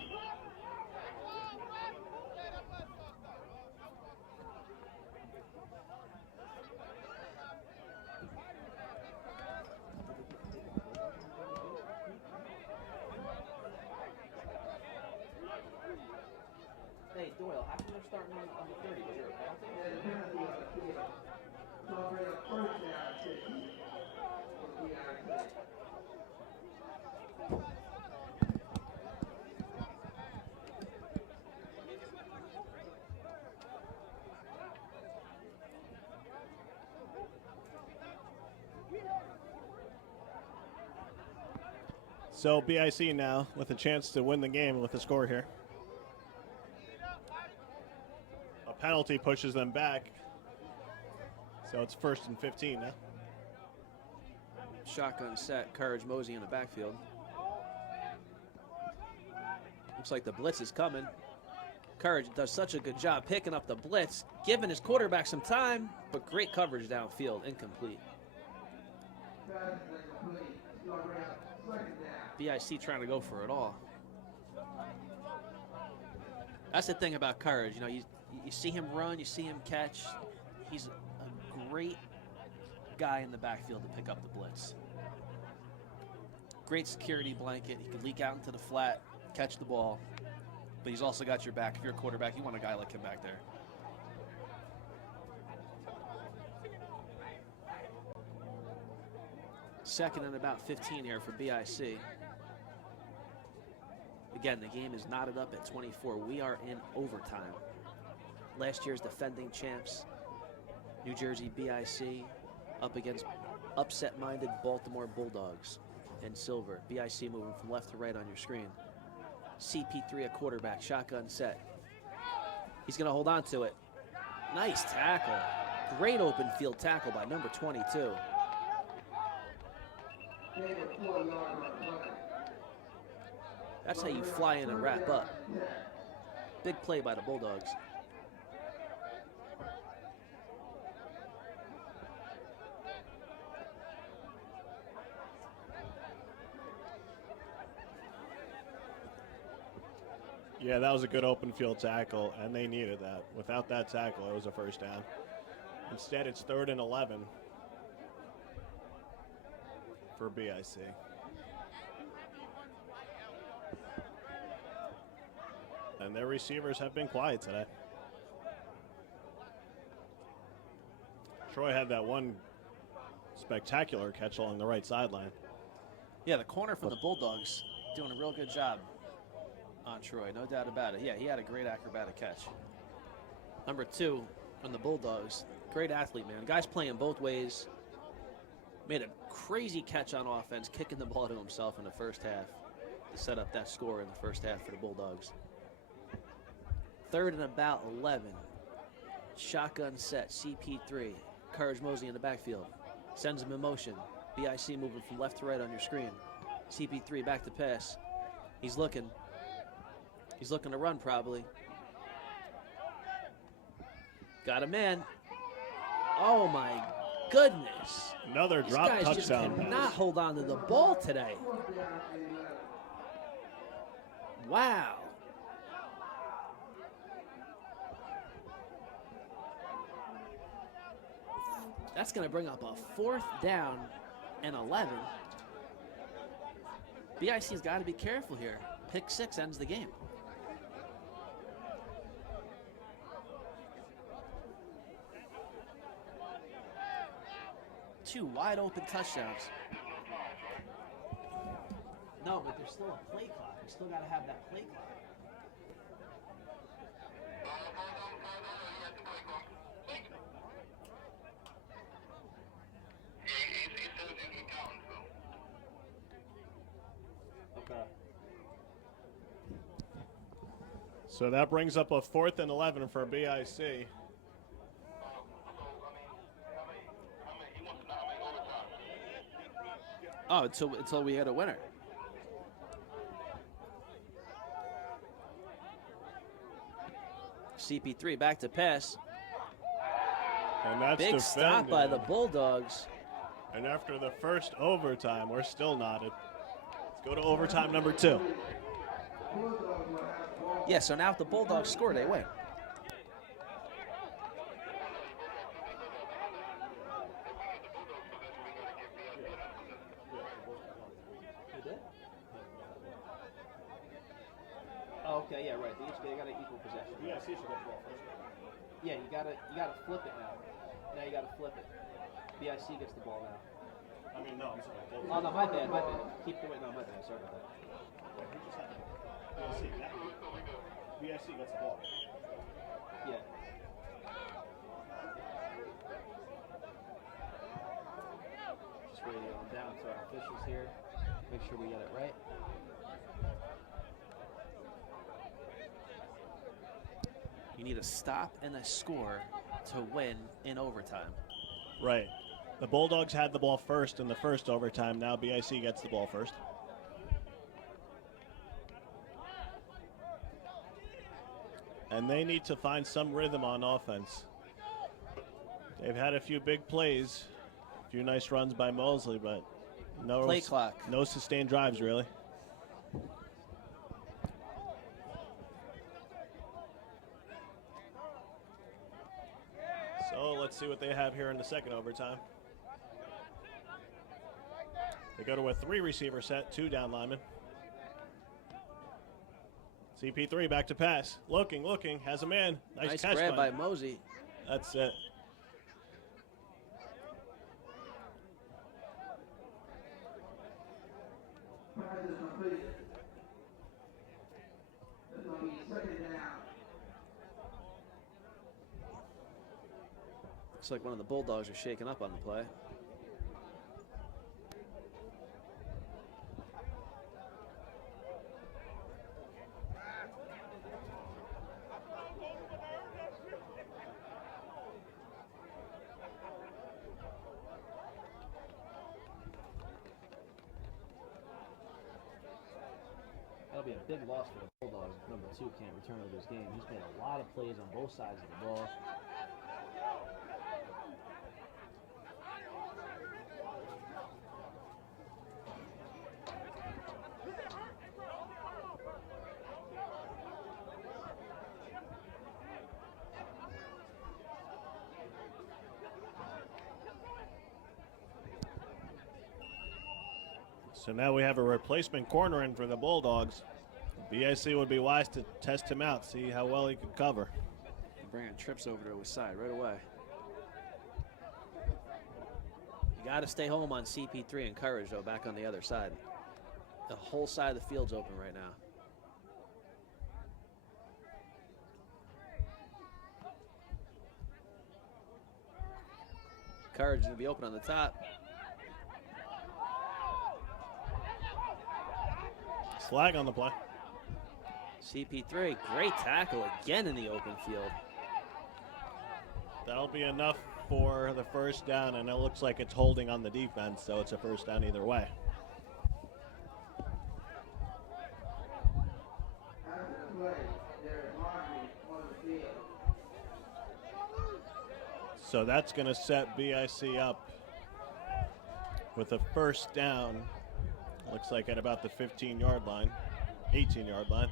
Hey, Doyle, how come they're starting on the 30? Was there a penalty? So for the first down, 6 for BIC. So BIC now with a chance to win the game with the score here. A penalty pushes them back. So it's 1st and 15 now. Shotgun set, Courage Mosey in the backfield. Looks like the blitz is coming. Courage does such a good job picking up the blitz, giving his quarterback some time, but great coverage downfield, incomplete. BIC trying to go for it all. That's the thing about Courage. You know, you see him run, you see him catch. He's a great guy in the backfield to pick up the blitz. Great security blanket. He can leak out into the flat, catch the ball, but he's also got your back. If you're a quarterback, you want a guy like him back there. Second and about 15 here for BIC. Again, the game is knotted up at 24. We are in overtime. Last year's defending champs, New Jersey BIC, up against upset-minded Baltimore Bulldogs in silver. BIC moving from left to right on your screen. CP3 a quarterback, shotgun set. He's going to hold on to it. Nice tackle. Great open field tackle by number 22. That's how you fly in and wrap up. Big play by the Bulldogs. Yeah, that was a good open field tackle, and they needed that. Without that tackle, it was a first down. Instead, it's 3rd and 11 for BIC. And their receivers have been quiet today. Troy had that one spectacular catch along the right sideline. Yeah, the corner for the Bulldogs doing a real good job on Troy, no doubt about it. Yeah, he had a great acrobatic catch. Number 2 on the Bulldogs, great athlete, man. Guy's playing both ways. Made a crazy catch on offense, kicking the ball to himself in the first half to set up that score in the first half for the Bulldogs. 3rd and about 11. Shotgun set, CP3. Courage Mosley in the backfield. Sends him in motion. BIC moving from left to right on your screen. CP3 back to pass. He's looking. He's looking to run probably. Got a man. Oh my goodness. Another drop touchdown. These guys just cannot hold on to the ball today. Wow. That's going to bring up a 4th down and 11. BIC's got to be careful here. Pick 6 ends the game. 2 wide open touchdowns. No, but there's still a play clock. We still got to have that play clock. Okay. So that brings up a 4th and 11 for BIC. Oh, until we had a winner. CP3 back to pass. And that's Big stop by the Bulldogs. And after the first overtime, we're still knotted. Let's go to overtime number 2. Yeah, so now if the Bulldogs score, they win. Oh, okay, yeah, right. They got an equal possession. Yeah, I see you should get the ball first. Yeah, you gotta flip it now. Now you gotta flip it. BIC gets the ball now. I mean, no, I'm sorry. Oh no, my bad. Keep doing no, my bad. Sorry about that. Wait, who just had it? BIC gets the ball. Yeah. Just radioing down to our officials here. Make sure we get it right. You need a stop and a score to win in overtime. Right. The Bulldogs had the ball first in the first overtime. Now BIC gets the ball first. And they need to find some rhythm on offense. They've had a few big plays, a few nice runs by Mosley, but no Play clock. No sustained drives, really. So let's see what they have here in the second overtime. They go to a 3 receiver set, 2 down linemen. CP3 back to pass. Looking, has a man. Nice catch grab by Mosey. That's it. Pass is completed. That's going to be 2nd down. Looks like one of the Bulldogs are shaking up on the play. That'll be a big loss for the Bulldogs if number 2 can't return to this game. He's made a lot of plays on both sides of the ball. So now we have a replacement corner in for the Bulldogs. BIC would be wise to test him out, see how well he could cover. Bringing trips over to his side right away. You got to stay home on CP3 and Courage, though, back on the other side. The whole side of the field's open right now. Courage is going to be open on the top. Slag on the play. CP3, great tackle again in the open field. That'll be enough for the first down, and it looks like it's holding on the defense, so it's a first down either way. So that's going to set BIC up with a first down. Looks like at about the 15-yard line, 18-yard line.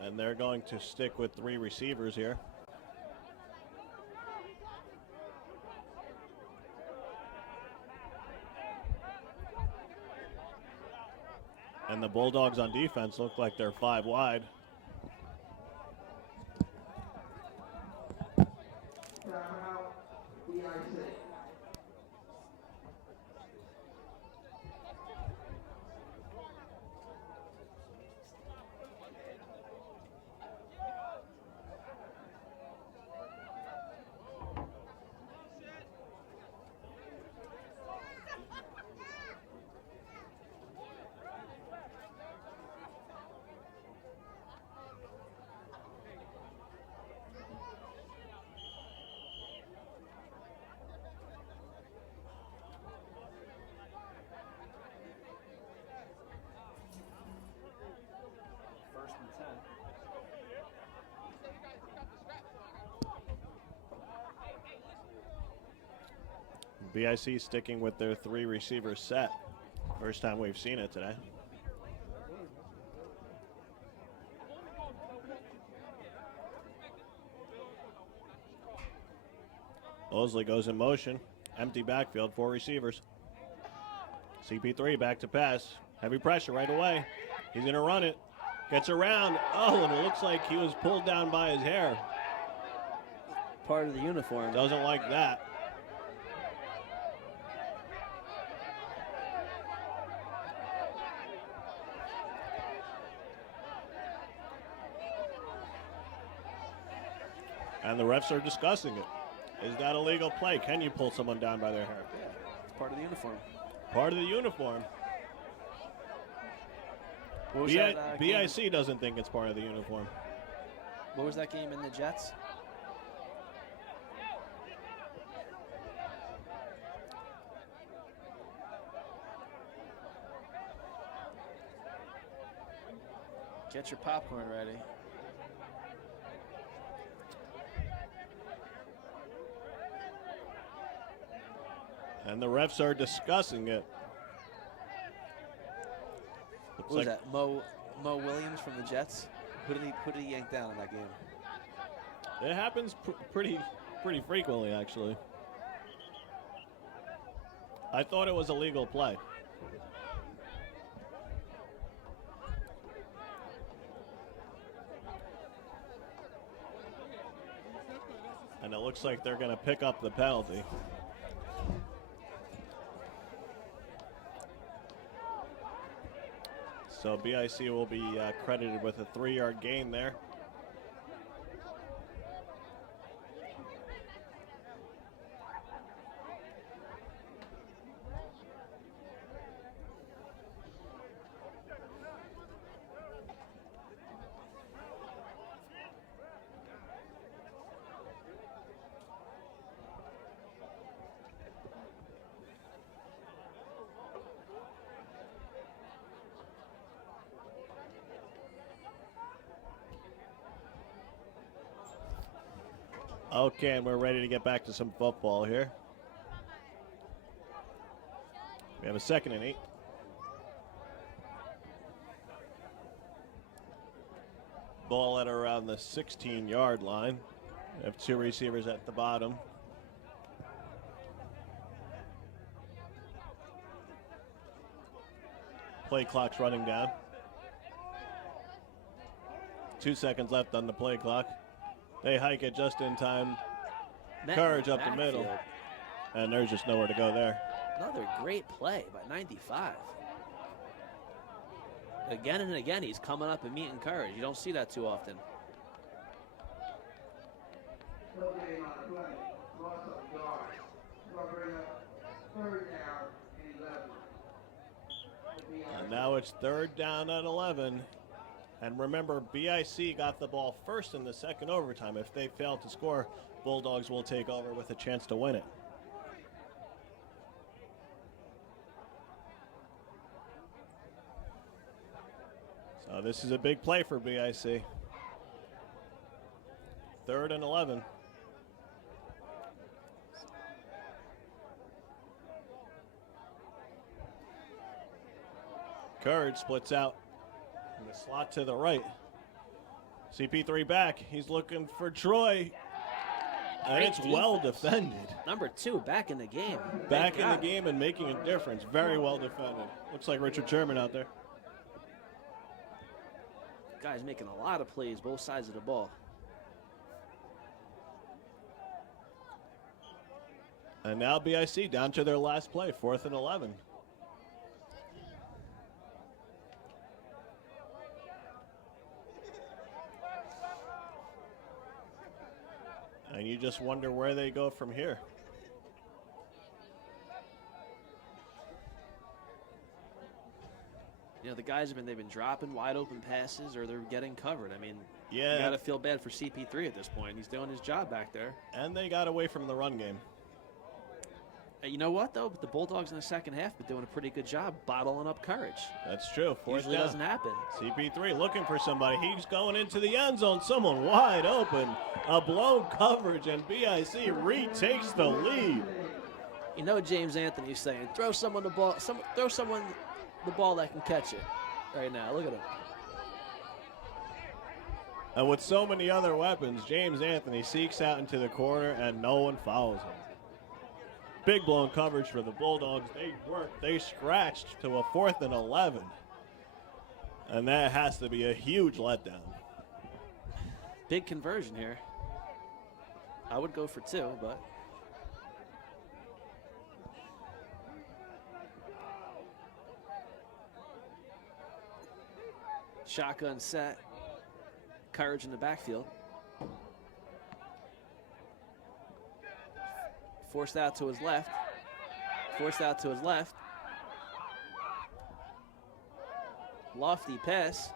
And they're going to stick with 3 receivers here. And the Bulldogs on defense look like they're 5 wide. BIC sticking with their 3 receiver set. First time we've seen it today. Mosley goes in motion. Empty backfield, 4 receivers. CP3 back to pass. Heavy pressure right away. He's going to run it. Gets around. Oh, and it looks like he was pulled down by his hair. Part of the uniform. Doesn't like that. And the refs are discussing it. Is that a legal play? Can you pull someone down by their hair? Yeah, it's part of the uniform. Part of the uniform. What was that, BIC doesn't think it's part of the uniform. What was that game in the Jets? Get your popcorn ready. And the refs are discussing it. What was that? Mo Williams from the Jets? Who did he yank down in that game? It happens pretty frequently, actually. I thought it was a legal play. And it looks like they're going to pick up the penalty. So BIC will be credited with a 3-yard gain there. Okay, and we're ready to get back to some football here. We have a 2nd and 8. Ball at around the 16-yard line. We have two receivers at the bottom. Play clock's running down. 2 seconds left on the play clock. They hike it just in time. Courage up the middle. And there's just nowhere to go there. Another great play by 95. Again and again, he's coming up and meeting Courage. You don't see that too often. Still getting on the play. Loss of yards. Gonna bring up third down and 11. And now it's third down at 11. And remember, BIC got the ball first in the second overtime. If they fail to score, Bulldogs will take over with a chance to win it. So this is a big play for BIC. Third and 11. Courage splits out in the slot to the right. CP3 back. He's looking for Troy. And it's well defended. Number 2 back in the game. Back in the game and making a difference. Very well defended. Looks like Richard Sherman out there. Guy's making a lot of plays both sides of the ball. And now BIC down to their last play, 4th and 11. And you just wonder where they go from here. You know, the guys they've been dropping wide open passes or they're getting covered. I mean, yeah, you got to feel bad for CP3 at this point. He's doing his job back there. And they got away from the run game. Hey, you know what, though? The Bulldogs in the second half have been doing a pretty good job bottling up Courage. That's true. Usually doesn't happen. CP3 looking for somebody. He's going into the end zone. Someone wide open. A blown coverage, and BIC retakes the lead. You know James Anthony's saying, throw someone the ball, throw someone the ball that can catch it right now. Look at him. And with so many other weapons, James Anthony seeks out into the corner, and no one follows him. Big blown coverage for the Bulldogs. They worked. They scratched to a 4th and 11. And that has to be a huge letdown. Big conversion here. I would go for 2, but. Shotgun set. Courage in the backfield. Forced out to his left. Forced out to his left. Lofty pass.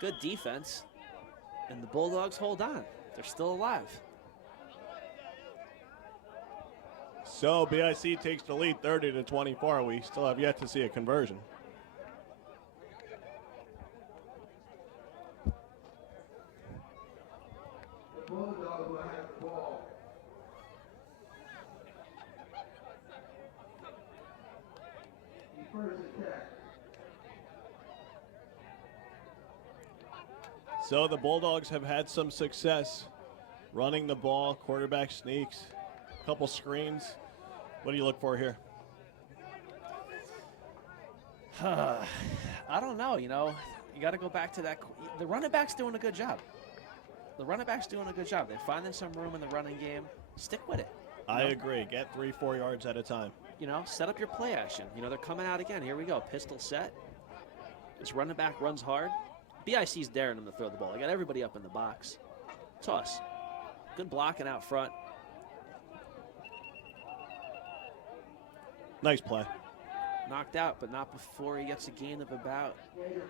Good defense. And the Bulldogs hold on. They're still alive. So BIC takes the lead 30-24. We still have yet to see a conversion. The Bulldogs will have the ball. The first attack. So the Bulldogs have had some success running the ball, quarterback sneaks, a couple screens. What do you look for here? I don't know, you know. You got to go back to that. The running back's doing a good job. The running back's doing a good job. They're finding some room in the running game. Stick with it. I agree. Get 3-4 yards at a time. You know, set up your play action. You know, they're coming out again. Here we go. Pistol set. This running back runs hard. BIC's daring them to throw the ball. They got everybody up in the box. Toss. Good blocking out front. Nice play. Knocked out, but not before he gets a gain of about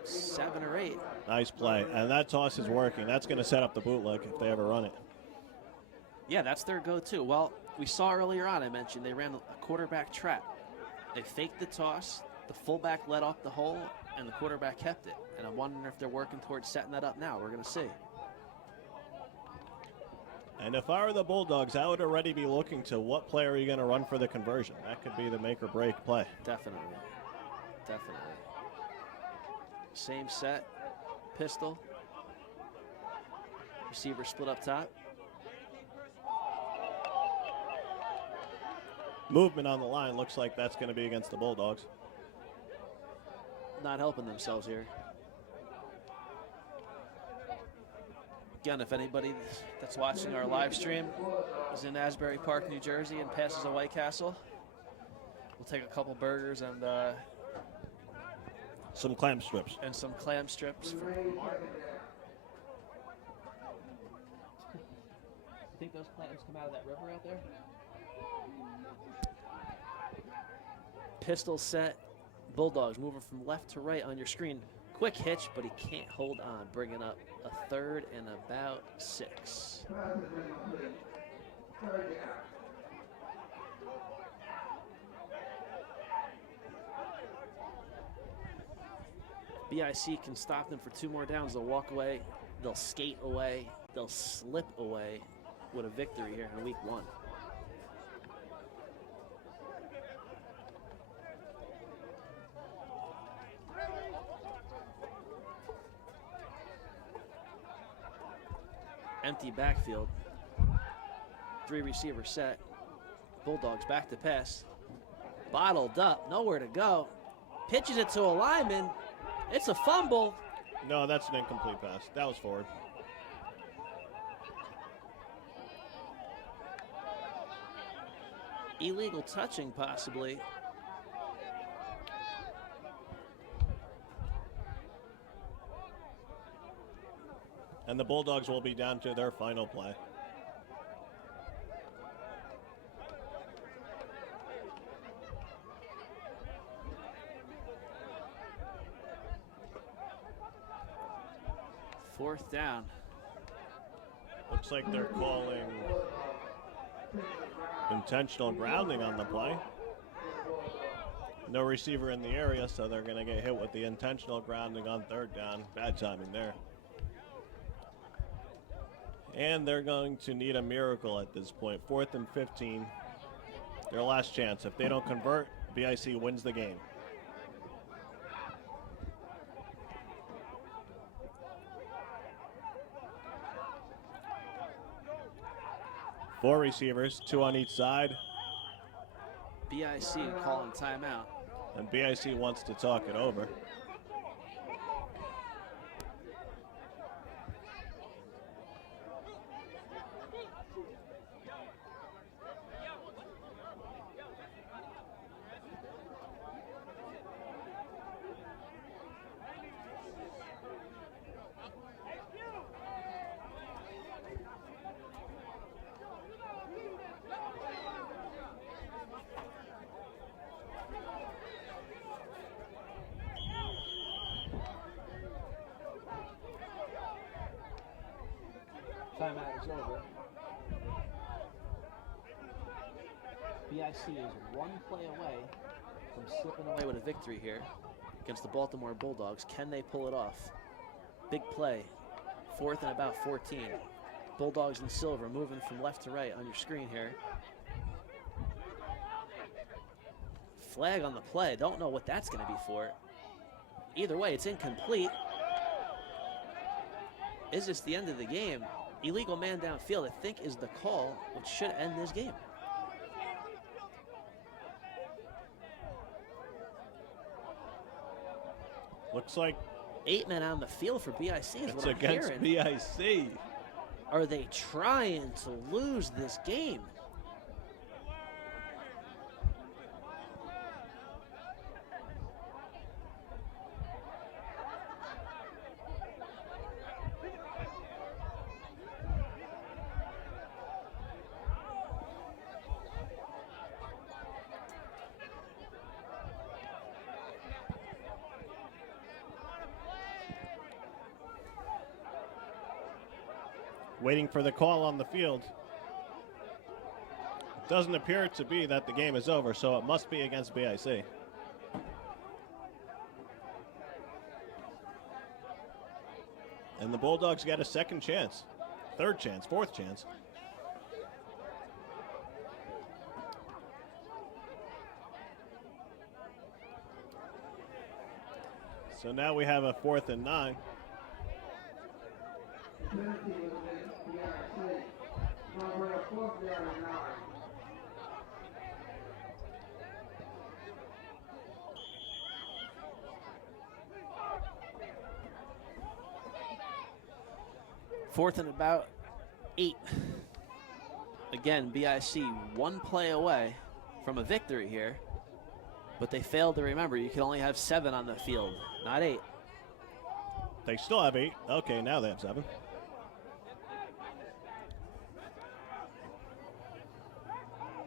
7 or 8. Nice play. And that toss is working. That's going to set up the bootleg if they ever run it. Yeah, that's their go-to. Well, we saw earlier on, I mentioned, they ran a quarterback trap. They faked the toss, the fullback let off the hole, and the quarterback kept it. And I'm wondering if they're working towards setting that up now. We're going to see. And if I were the Bulldogs, I would already be looking to what play are you going to run for the conversion. That could be the make or break play. Definitely. Definitely. Same set. Pistol. Receiver split up top. Movement on the line. Looks like that's going to be against the Bulldogs. Not helping themselves here. Again, if anybody that's watching our live stream is in Asbury Park, New Jersey, and passes a White Castle, we'll take a couple burgers and some clam strips. And some clam strips. You think those clams come out of that river out there? Pistol set. Bulldogs moving from left to right on your screen. Quick hitch, but he can't hold on. Bringing up a 3rd and about 6. BIC can stop them for 2 more downs. They'll walk away, they'll skate away, they'll slip away with a victory here in week 1. Empty backfield. 3 receiver set. Bulldogs back to pass. Bottled up, nowhere to go. Pitches it to a lineman. It's a fumble. No, that's an incomplete pass. That was forward. Illegal touching, possibly. And the Bulldogs will be down to their final play. Fourth down. Looks like they're calling intentional grounding on the play. No receiver in the area, so they're going to get hit with the intentional grounding on 3rd down. Bad timing there. And they're going to need a miracle at this point. 4th and 15. Their last chance. If they don't convert, BIC wins the game. Four receivers, 2 on each side. BIC calling timeout. And BIC wants to talk it over. Timeout is over. BIC is 1 play away from slipping away with a victory here against the Baltimore Bulldogs. Can they pull it off? Big play. 4th and about 14. Bulldogs in silver moving from left to right on your screen here. Flag on the play. Don't know what that's going to be for. Either way, it's incomplete. Is this the end of the game? Illegal man downfield, I think, is the call, which should end this game. Looks like 8 men on the field for BIC is it's what I'm against hearing. BIC. Are they trying to lose this game? Waiting for the call on the field. It doesn't appear to be that the game is over, so it must be against BIC. And the Bulldogs get a 2nd chance, 3rd chance, 4th chance. So now we have a 4th and 9. Penalty was made BIC. Gonna bring a 4th down and 9. Fourth and about 8. Again, BIC one play away from a victory here, but they failed to remember you can only have 7 on the field, not 8. They still have 8. Okay, now they have 7.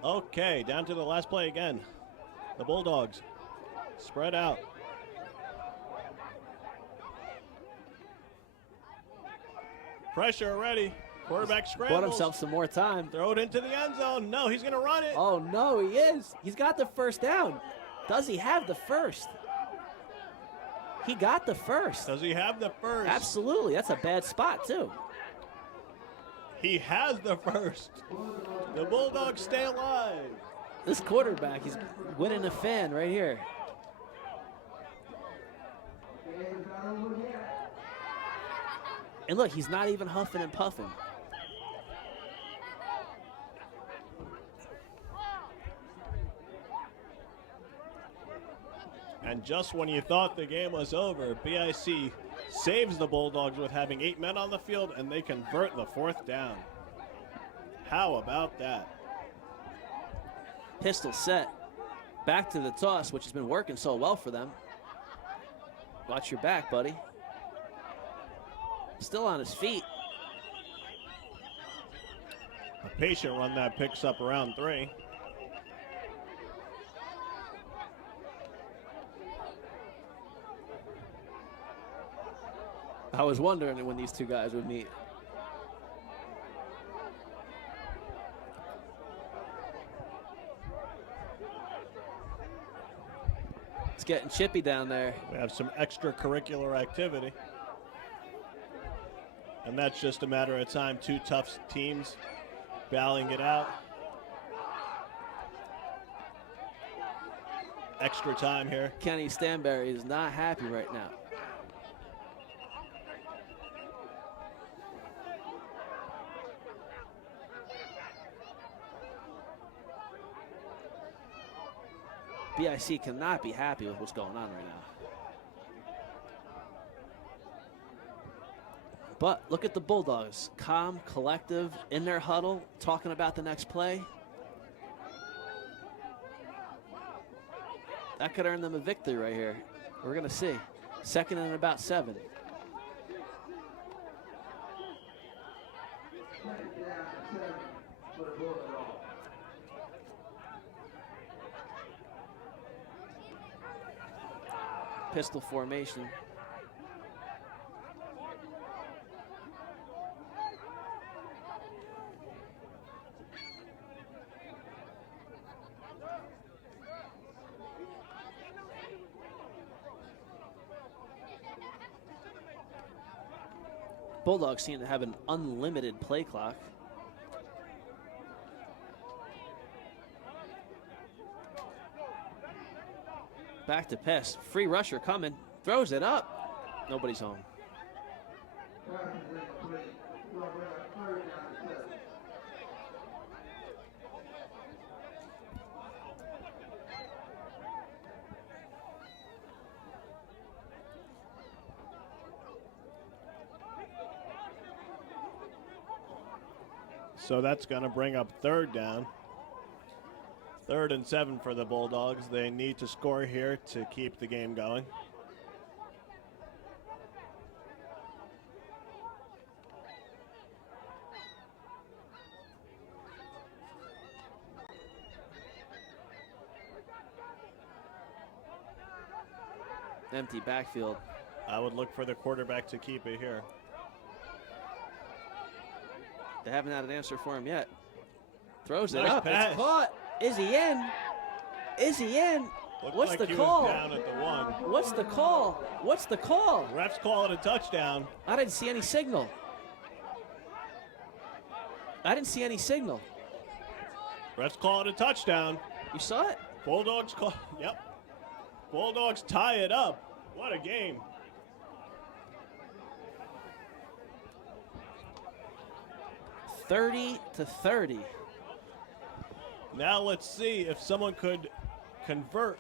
Okay, down to the last play again. The Bulldogs spread out. Pressure already. Quarterback scrambles. Bought himself some more time. Throw it into the end zone. No, he's going to run it. Oh, no, he is. He's got the first down. Does he have the first? He got the first. Does he have the first? Absolutely. That's a bad spot, too. He has the first. The Bulldogs stay alive. This quarterback, he's winning a fan right here. And look, he's not even huffing and puffing. And just when you thought the game was over, BIC saves the Bulldogs with having 8 men on the field, and they convert the 4th down. How about that? Pistol set. Back to the toss, which has been working so well for them. Watch your back, buddy. Still on his feet. A patient run that picks up around 3. I was wondering when these two guys would meet. It's getting chippy down there. We have some extracurricular activity. And that's just a matter of time. 2 tough teams battling it out. Extra time here. Kenny Stanberry is not happy right now. BIC cannot be happy with what's going on right now. But look at the Bulldogs, calm, collective, in their huddle, talking about the next play. That could earn them a victory right here. We're gonna see. 2nd and about 7. Pistol formation. Bulldogs seem to have an unlimited play clock. Back to pass. Free rusher coming. Throws it up. Nobody's home. So that's going to bring up 3rd down. 3rd and 7 for the Bulldogs. They need to score here to keep the game going. Empty backfield. I would look for the quarterback to keep it here. They haven't had an answer for him yet. Throws it Nice up. pass. It's caught. Is he in? Is he in? Looked What's like the he call? was down at the 1. What's the call? What's the call? Refs call it a touchdown. I didn't see any signal. I didn't see any signal. Refs call it a touchdown. You saw it? Bulldogs call. Yep. Bulldogs tie it up. What a game. 30-30. Now let's see if someone could convert.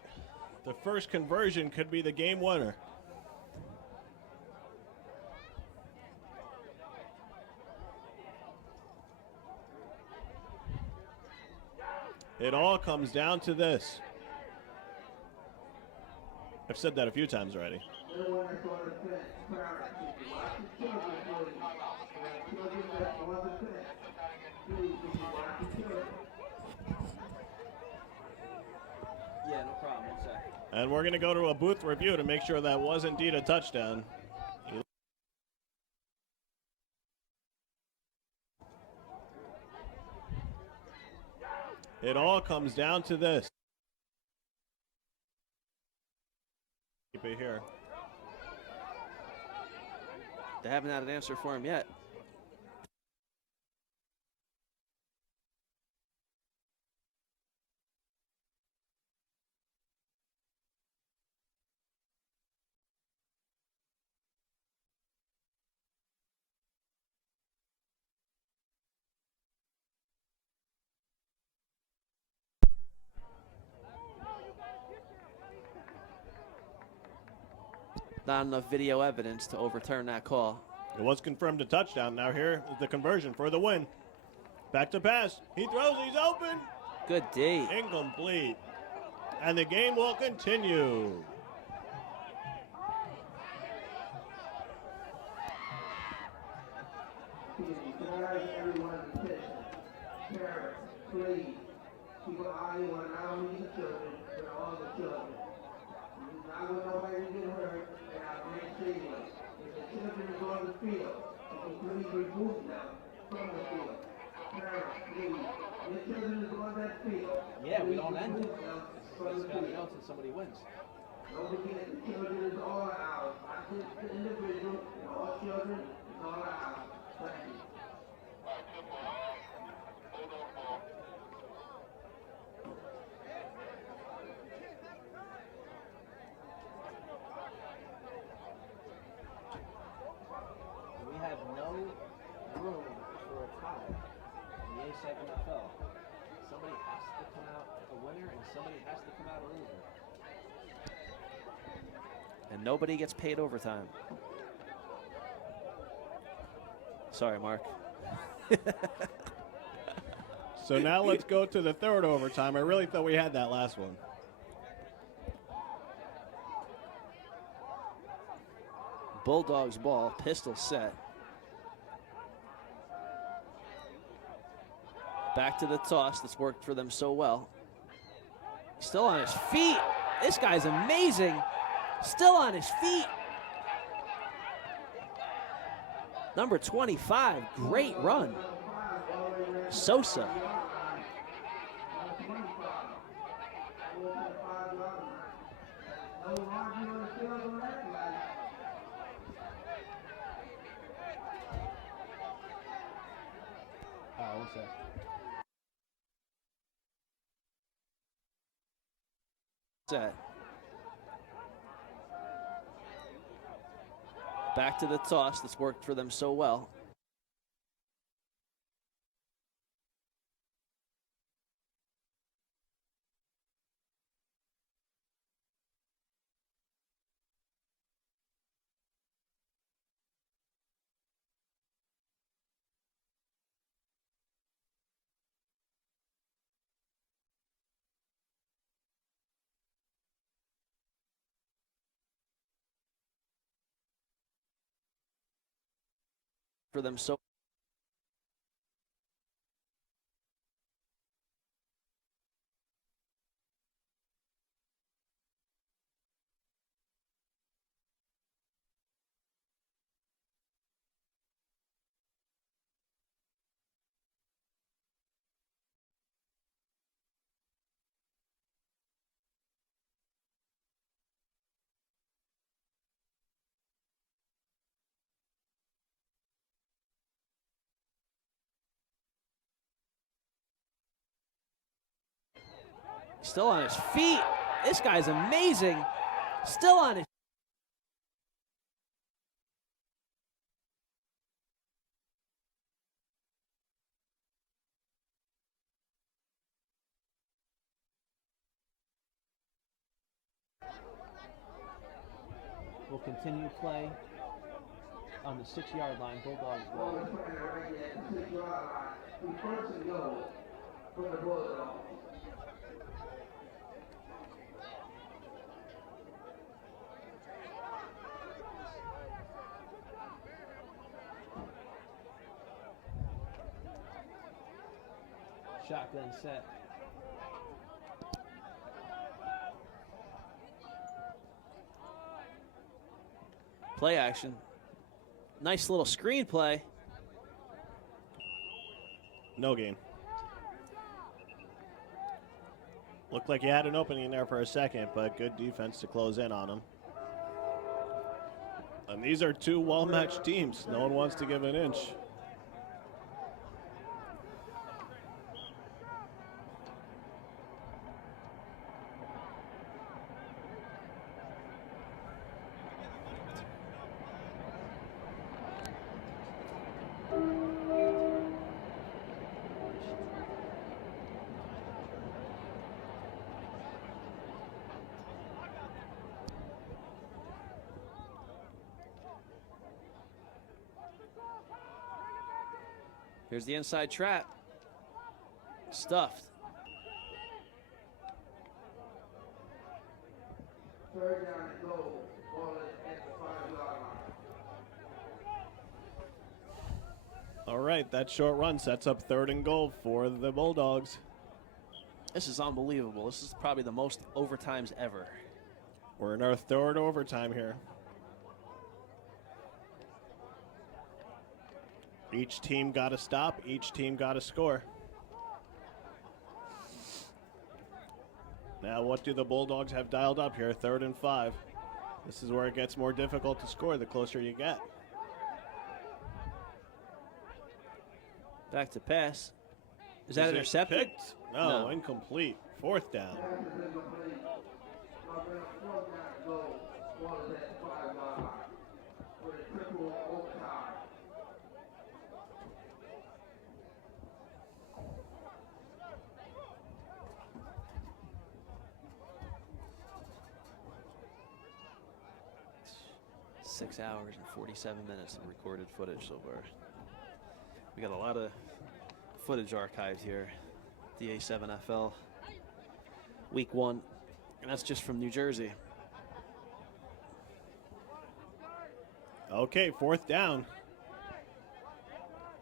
The first conversion could be the game winner. It all comes down to this. I've said that a few times already. Yeah, no problem. One sec. And we're going to go to a booth review to make sure that was indeed a touchdown. It all comes down to this. Keep it here. They haven't had an answer for him yet. Not enough video evidence to overturn that call. It was confirmed a touchdown. Now here is the conversion for the win. Back to pass. He throws. He's open. Good D. Incomplete. And the game will continue. Please, keep an eye on not only the children, but all the children. I want nobody to get hurt in our great stadium. If the children is on the field, please remove them from the field. Parents, please. Your children is on that field. Yeah, we don't end it. It's gotta go until somebody wins. Don't forget, the children is all ours. Not just the individual, all children is all ours. Thank you. We have no room for a tie in the A7FL. Somebody has to come out a winner and somebody has to come out a loser. And nobody gets paid overtime. Sorry, Mark. So now let's go to the third overtime. I really thought we had that last one. Bulldogs ball, pistol set. Back to the toss that's worked for them so well. Still on his feet. This guy's amazing. Still on his feet. Number 25, great run. Sosa. One sec. Set. Back to the toss that's worked for them so well. For them so still on his feet. This guy's amazing. Still on his continue play on the 6-yard line. Bulldogs Ball will is playing right there at the 6-yard line. We first and goal for the Bulldogs. shotgun set. Play action. Nice little screen play. No gain. Looked like he had an opening there for a second, but good defense to close in on him. And these are two well-matched teams. No one wants to give an inch. Here's the inside trap. Stuffed. Third down and goal. Ball is at the 5-yard line. All right, that short run sets up 3rd and goal for the Bulldogs. This is unbelievable. This is probably the most overtimes ever. We're in our 3rd overtime here. Each team got a stop. Each team got a score. Now, what do the Bulldogs have dialed up here? 3rd and 5. This is where it gets more difficult to score the closer you get. Back to pass. Is that Is it intercepted? picked? No, incomplete. 4th down. Pass is incomplete. Now, bring up 4th down and goal. Ball is at the 5-yard line. With a triple overtime. Six hours and 47 minutes of recorded footage so far. We got a lot of footage archived here. The A7FL Week 1, and that's just from New Jersey. Okay, 4th down.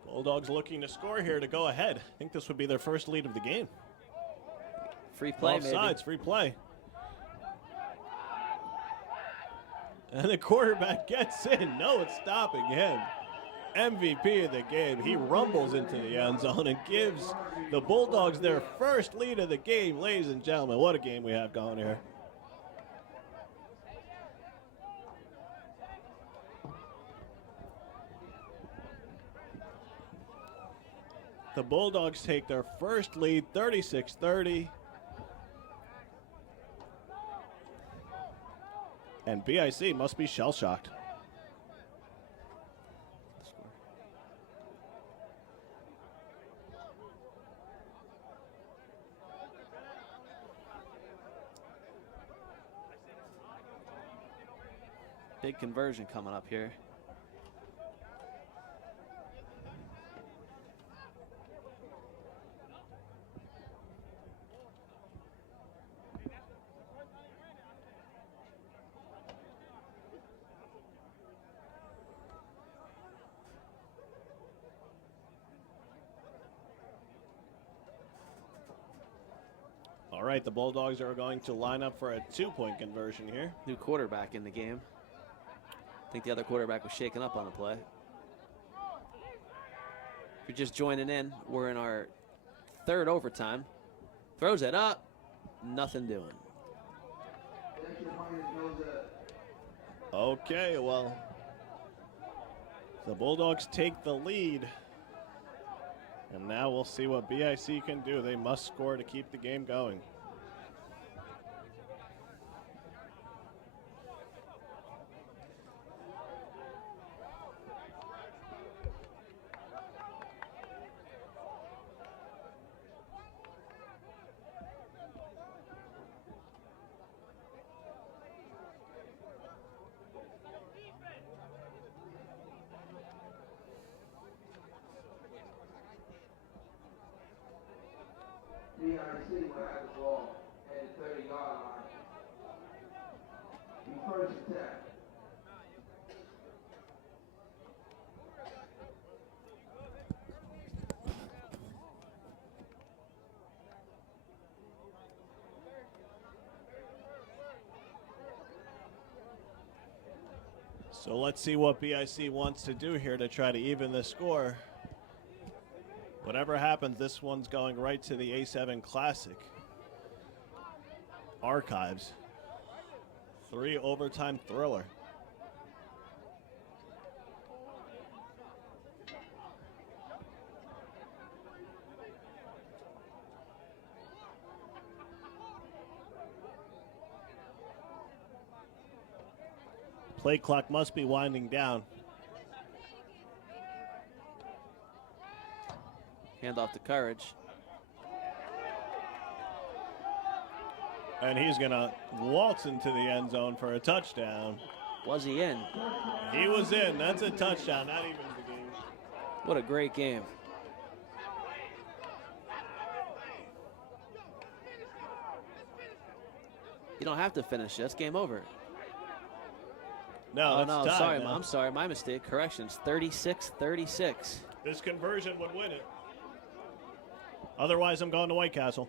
Bulldogs looking to score here to go ahead. I think this would be their first lead of the game. Free play, Both maybe. sides, free play. And the quarterback gets in. No, it's stopping him. MVP of the game. He rumbles into the end zone and gives the Bulldogs their first lead of the game. Ladies and gentlemen, what a game we have going here. The Bulldogs take their first lead, 36-30. And BIC must be shell-shocked. Big conversion coming up here. All right, the Bulldogs are going to line up for a 2-point conversion here. New quarterback in the game. I think the other quarterback was shaken up on the play. If you're just joining in, we're in our 3rd overtime. Throws it up. Nothing doing. Okay, well, the Bulldogs take the lead. And now we'll see what BIC can do. They must score to keep the game going. BIC will have the ball at the 30-yard line. The first attack. So let's see what BIC wants to do here to try to even the score. Whatever happens, this one's going right to the A7 Classic archives. 3 overtime thriller. Play clock must be winding down. Handoff to Courage. And he's going to waltz into the end zone for a touchdown. Was he in? He was in. That's a touchdown. That evens the game. What a great game. You don't have to finish. That's game over. No, oh, no, tied sorry. now. I'm sorry. My mistake. Corrections. 36-36. This conversion would win it. Otherwise, I'm going to White Castle.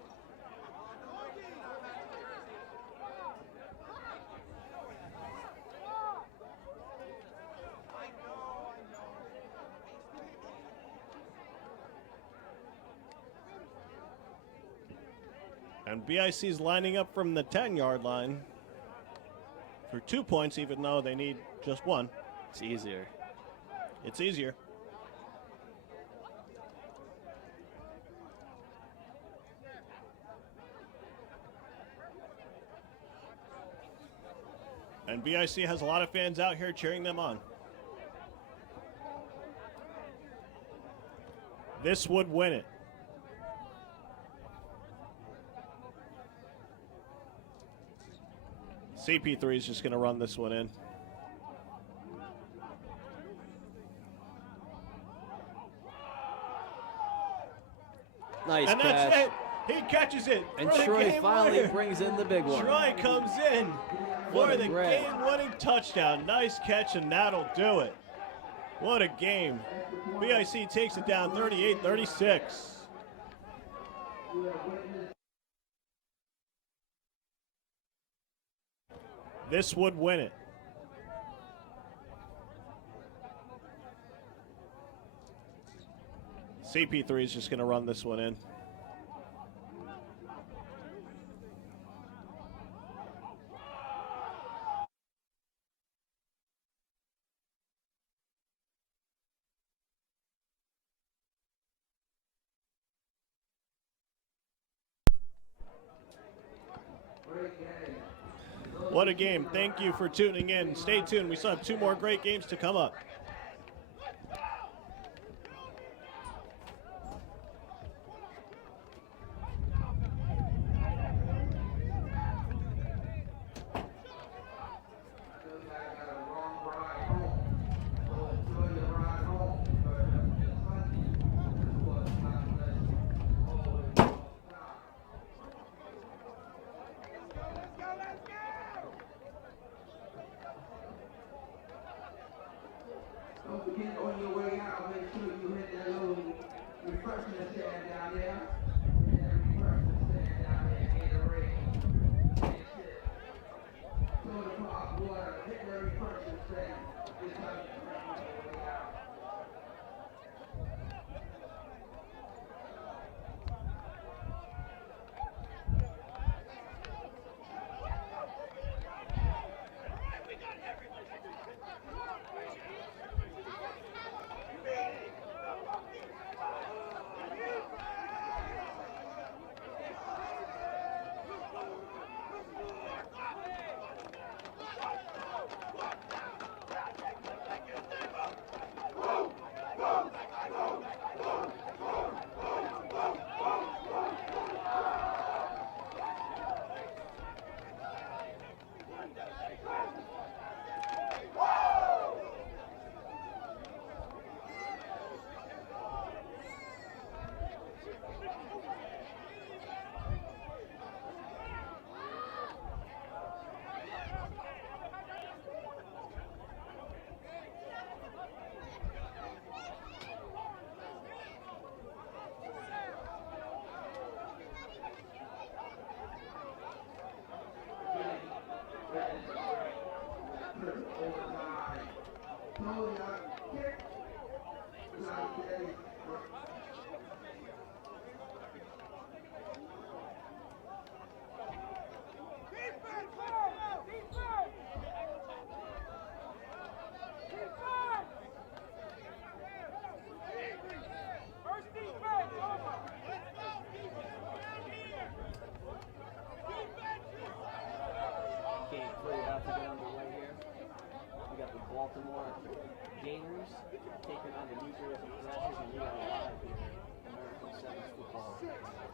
And BIC's lining up from the 10-yard line for 2 points, even though they need just 1. It's easier. It's easier. And BIC has a lot of fans out here cheering them on. This would win it. CP3 is just going to run this one in. Nice And catch. that's it. He catches it. And for the Troy game finally winner. brings in the big one. Troy comes in What for a the grab. game-winning touchdown. Nice catch, and that'll do it. What a game. BIC takes it down 38-36. This would win it. CP3 is just going to run this one in. What a game. Thank you for tuning in. Stay tuned. We still have 2 more great games to come up.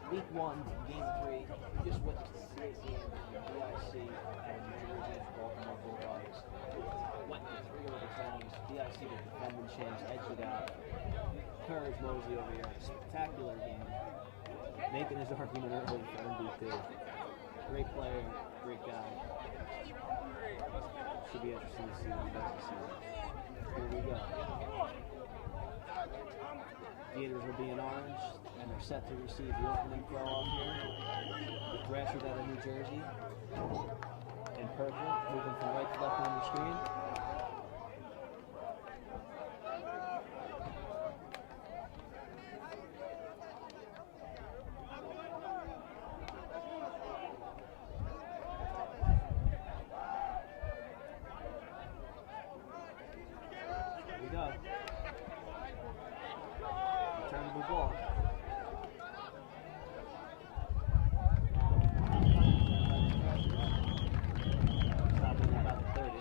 Week 1, Game 3, we just witnessed the CAC and BIC and New Jersey Baltimore Bulldogs. Went to 3 overtimes. BIC the defending champs edged it out. Courage Mosey over here. Spectacular game. Making his argument early for MVP. Great player, great guy. Should be interesting to see what he does this season. Here we go. Gators will be in orange, and they're set to receive the opening throw off here. The Thrashers out of New Jersey. In purple, moving from right to left on the screen. Ball. Stopping at about the 30.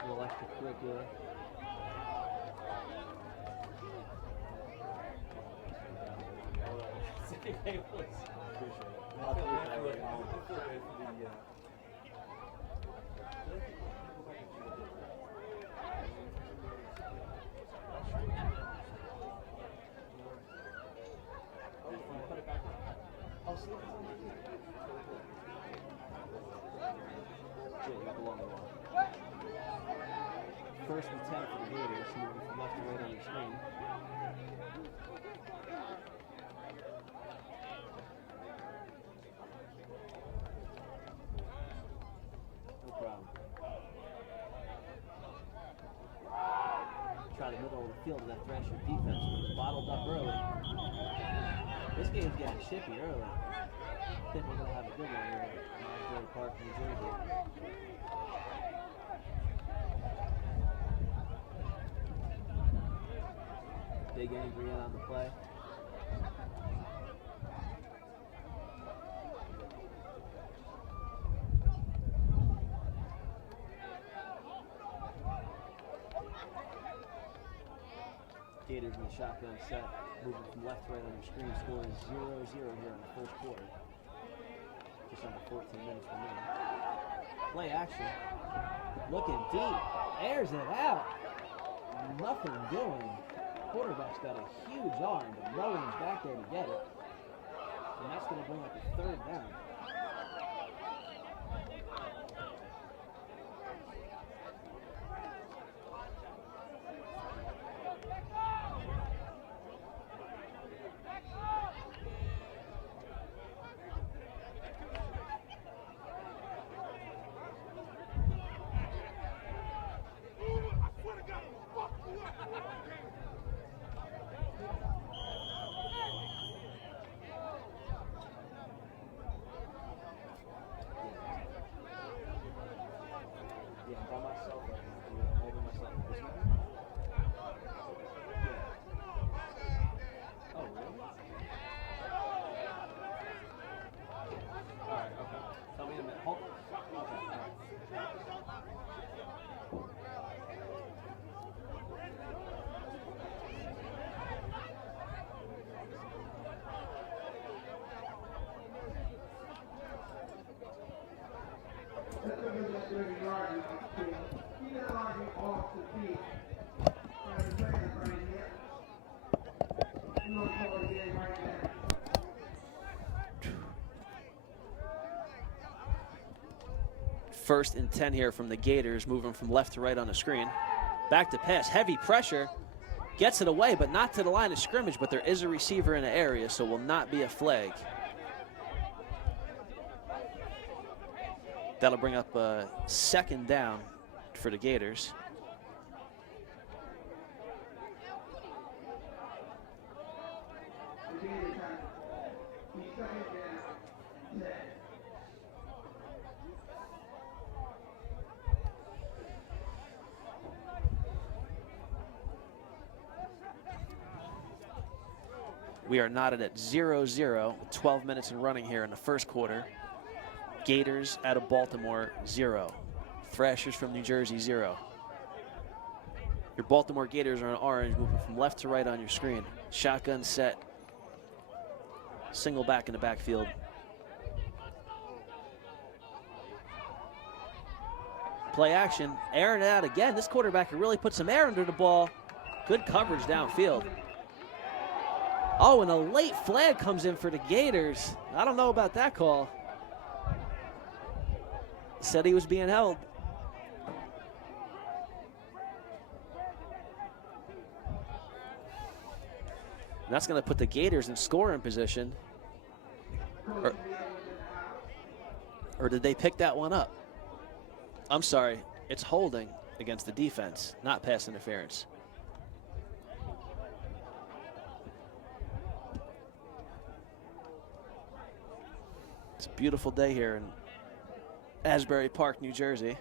A little extracurricular. First and 10 for the Gators, moving from left to right on your screen. No problem. Try the middle of the field of that Thrasher defense, but it's bottled up early. This game's getting chippy early. I think we're going to have a good one here in Asbury Park, New Jersey. Big angry in on the play. Gators in the shotgun set, moving from left to right on your screen, scoring 0-0 here in the first quarter. Just under 14 minutes remaining. Play action. Looking deep. Airs it out. Nothing doing. Quarterback's got a huge arm, but no one's back there to get it. And that's going to bring up a 3rd down. First and 10 here from the Gators, moving from left to right on the screen. Back to pass, heavy pressure. Gets it away, but not to the line of scrimmage, but there is a receiver in the area, so will not be a flag. That'll bring up a 2nd down for the Gators. We are knotted at 0-0, 12 minutes and running here in the first quarter. Gators out of Baltimore, 0. Thrashers from New Jersey, 0. Your Baltimore Gators are in orange, moving from left to right on your screen. Shotgun set. Single back in the backfield. Play action, airing it out again. This quarterback can really put some air under the ball. Good coverage downfield. Oh, and a late flag comes in for the Gators. I don't know about that call. Said he was being held. And that's going to put the Gators in scoring position. Or did they pick that one up? I'm sorry, it's holding against the defense, not pass interference. It's a beautiful day here in Asbury Park, New Jersey.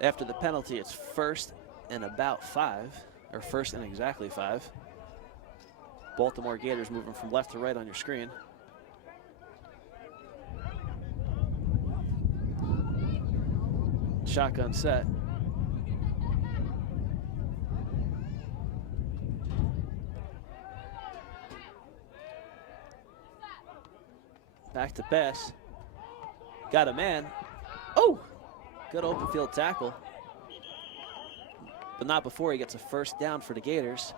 After the penalty, it's 1st and about 5, or 1st and exactly 5. Baltimore Gators moving from left to right on your screen. Shotgun set. Back to pass. Got a man. Oh! Good open field tackle. But not before he gets a 1st down for the Gators.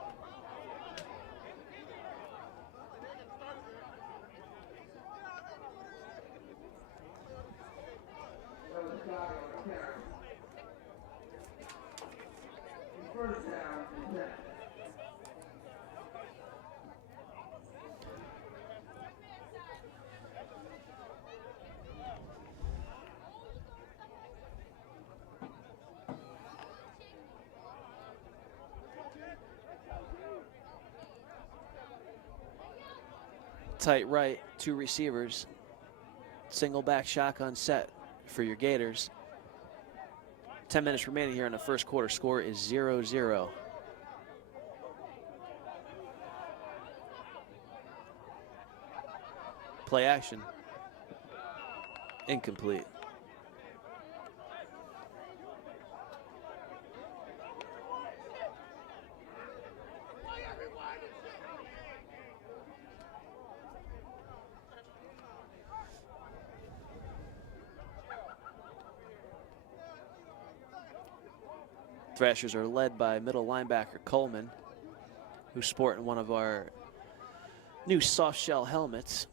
Tight right, 2 receivers. Single back shotgun set for your Gators. 10 minutes remaining here in the first quarter. Score is 0-0. Play action. Incomplete. Thrashers are led by middle linebacker Coleman, who's sporting one of our new soft shell helmets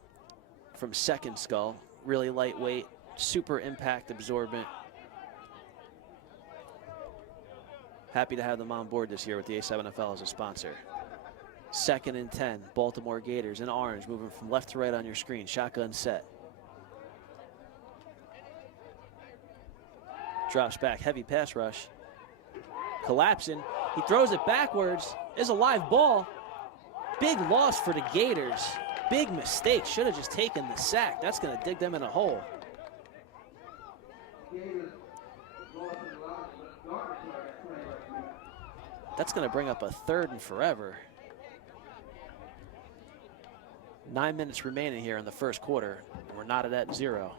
from Second Skull. Really lightweight, super impact absorbent. Happy to have them on board this year with the A7FL as a sponsor. 2nd and 10, Baltimore Gators in orange, moving from left to right on your screen. Shotgun set. Drops back, heavy pass rush. Collapsing, he throws it backwards. Is a live ball. Big loss for the Gators. Big mistake, should have just taken the sack. That's gonna dig them in a hole. That's gonna bring up a 3rd and forever. 9 minutes remaining here in the first quarter. We're knotted at 0.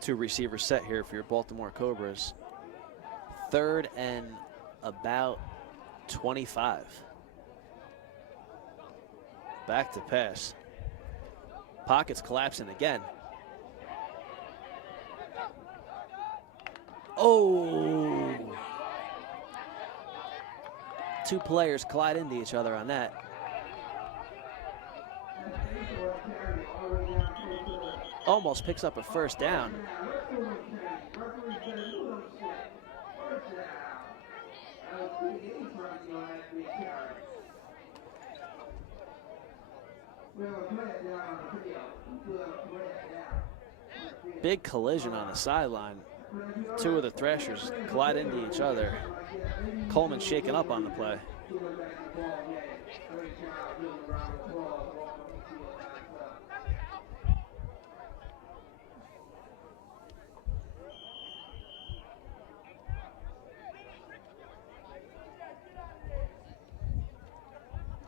Two receivers set here for your Baltimore Cobras. 3rd and about 25. Back to pass. Pockets collapsing again. Oh! 2 players collide into each other on that. Almost picks up a 1st down. Big collision on the sideline. Two of the Thrashers collide into each other. Coleman shaken up on the play.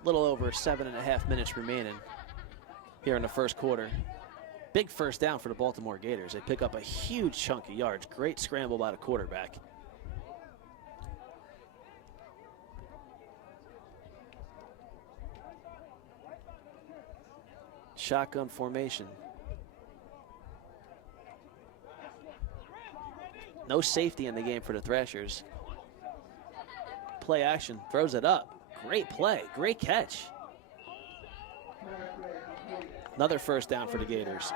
Little over 7.5 minutes remaining here in the first quarter. Big first down for the Baltimore Gators. They pick up a huge chunk of yards. Great scramble by the quarterback. Shotgun formation. No safety in the game for the Thrashers. Play action, throws it up. Great play, great catch. Another first down for the Gators.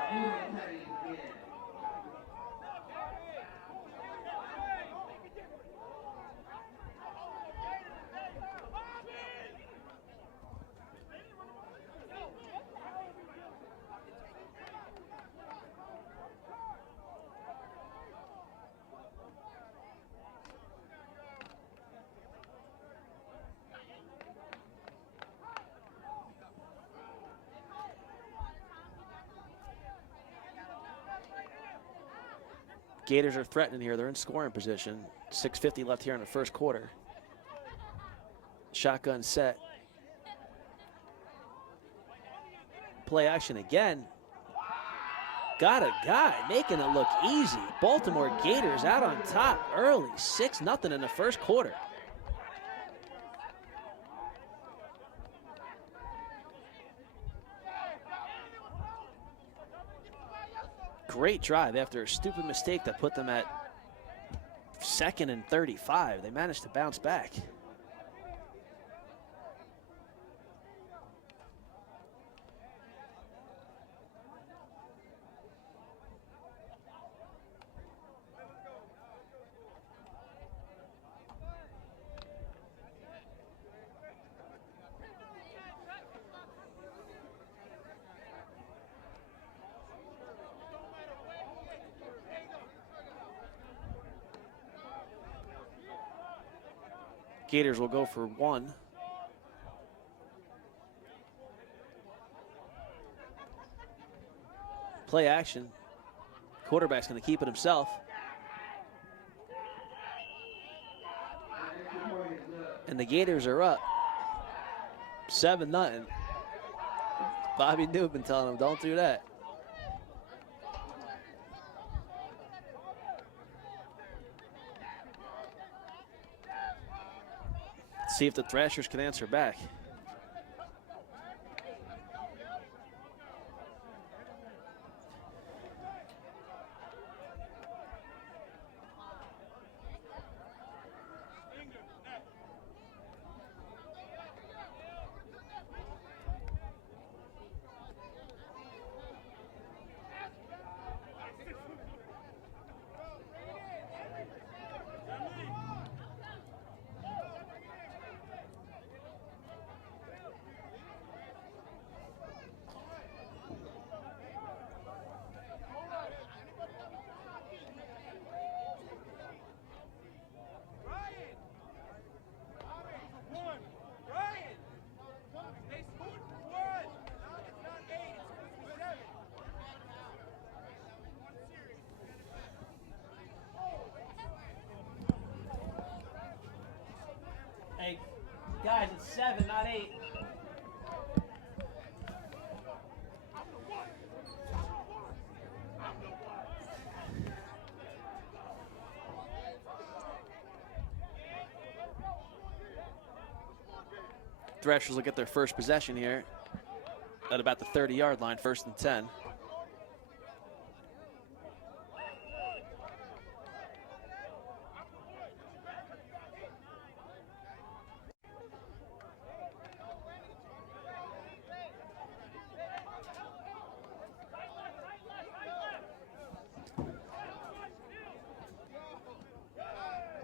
Gators are threatening here. They're in scoring position. 6:50 left here in the first quarter. Shotgun set. Play action again. Got a guy making it look easy. Baltimore Gators out on top early. 6-0 in the first quarter. Great drive after a stupid mistake that put them at 2nd and 35. They managed to bounce back. Gators will go for one. Play action. Quarterback's going to keep it himself. And the Gators are up 7-0. Bobby Newman telling them, don't do that. See if the Thrashers can answer back. Hey, guys, it's 7, not 8. Thrashers will get their first possession here at about the 30-yard line, 1st and 10.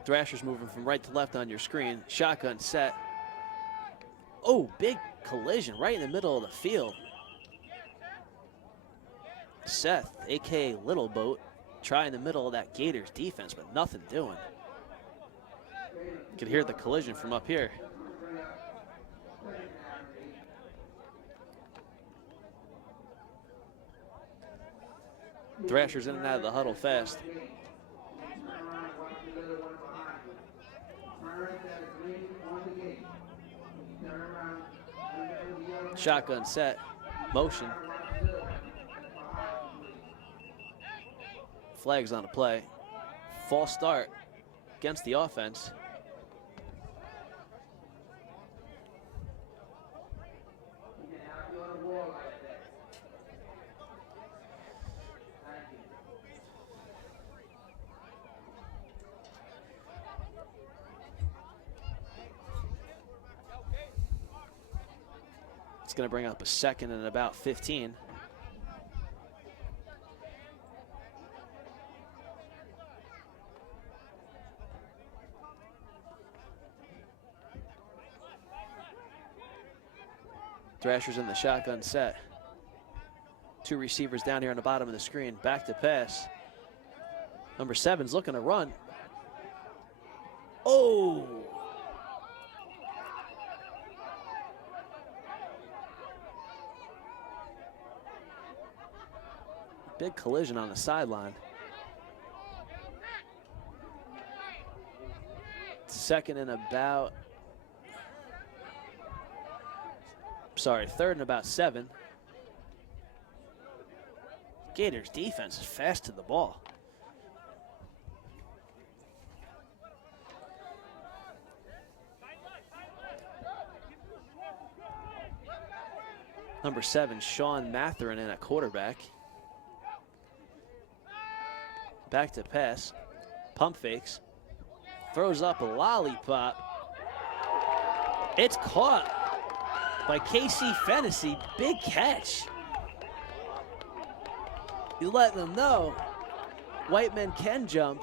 Thrashers moving from right to left on your screen. Shotgun set. Oh, big collision right in the middle of the field. Seth, a.k.a. Little Boat, trying the middle of that Gators defense, but nothing doing. You can hear the collision from up here. Thrashers in and out of the huddle fast. Shotgun set, motion. Flags on the play. False start against the offense. It's going to bring up a second and about 15. Thrashers in the shotgun set. Two receivers down here on the bottom of the screen. Back to pass. Number 7's looking to run. Oh! Big collision on the sideline. Second and about, third and about 7. Gators defense is fast to the ball. Number 7, Sean Matherin in at quarterback. Back to pass, pump fakes, throws up a lollipop. It's caught by KC Fennessy, big catch. He's letting them know white men can jump.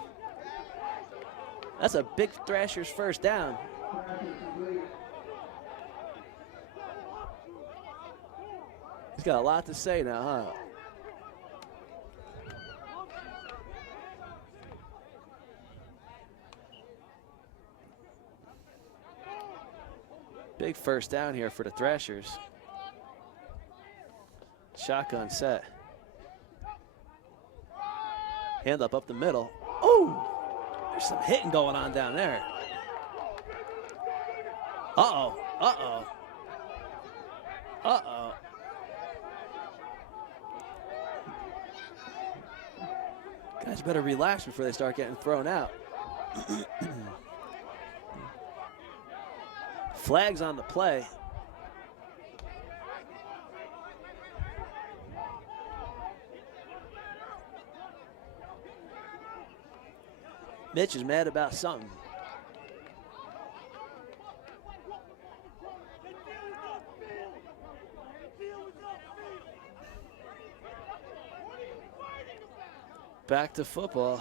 That's a big Thrashers first down. He's got a lot to say now, huh? Big first down here for the Thrashers. Shotgun set. Hand up the middle. Oh! There's some hitting going on down there. Uh-oh, uh-oh. Uh-oh. Guys better relax before they start getting thrown out. Flags on the play. Mitch is mad about something. Back to football.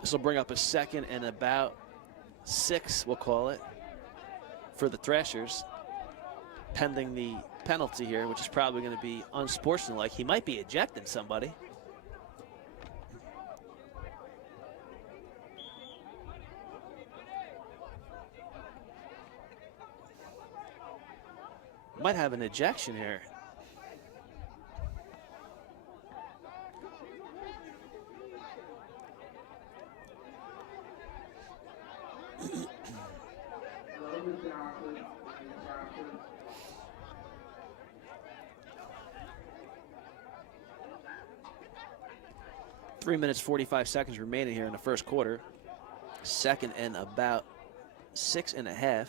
This will bring up a second and about 6, we'll call it, for the Thrashers, pending the penalty here, which is probably going to be unsportsmanlike. He might be ejecting somebody. Might have an ejection here. Three minutes, 45 seconds remaining here in the first quarter. Second and about 6.5.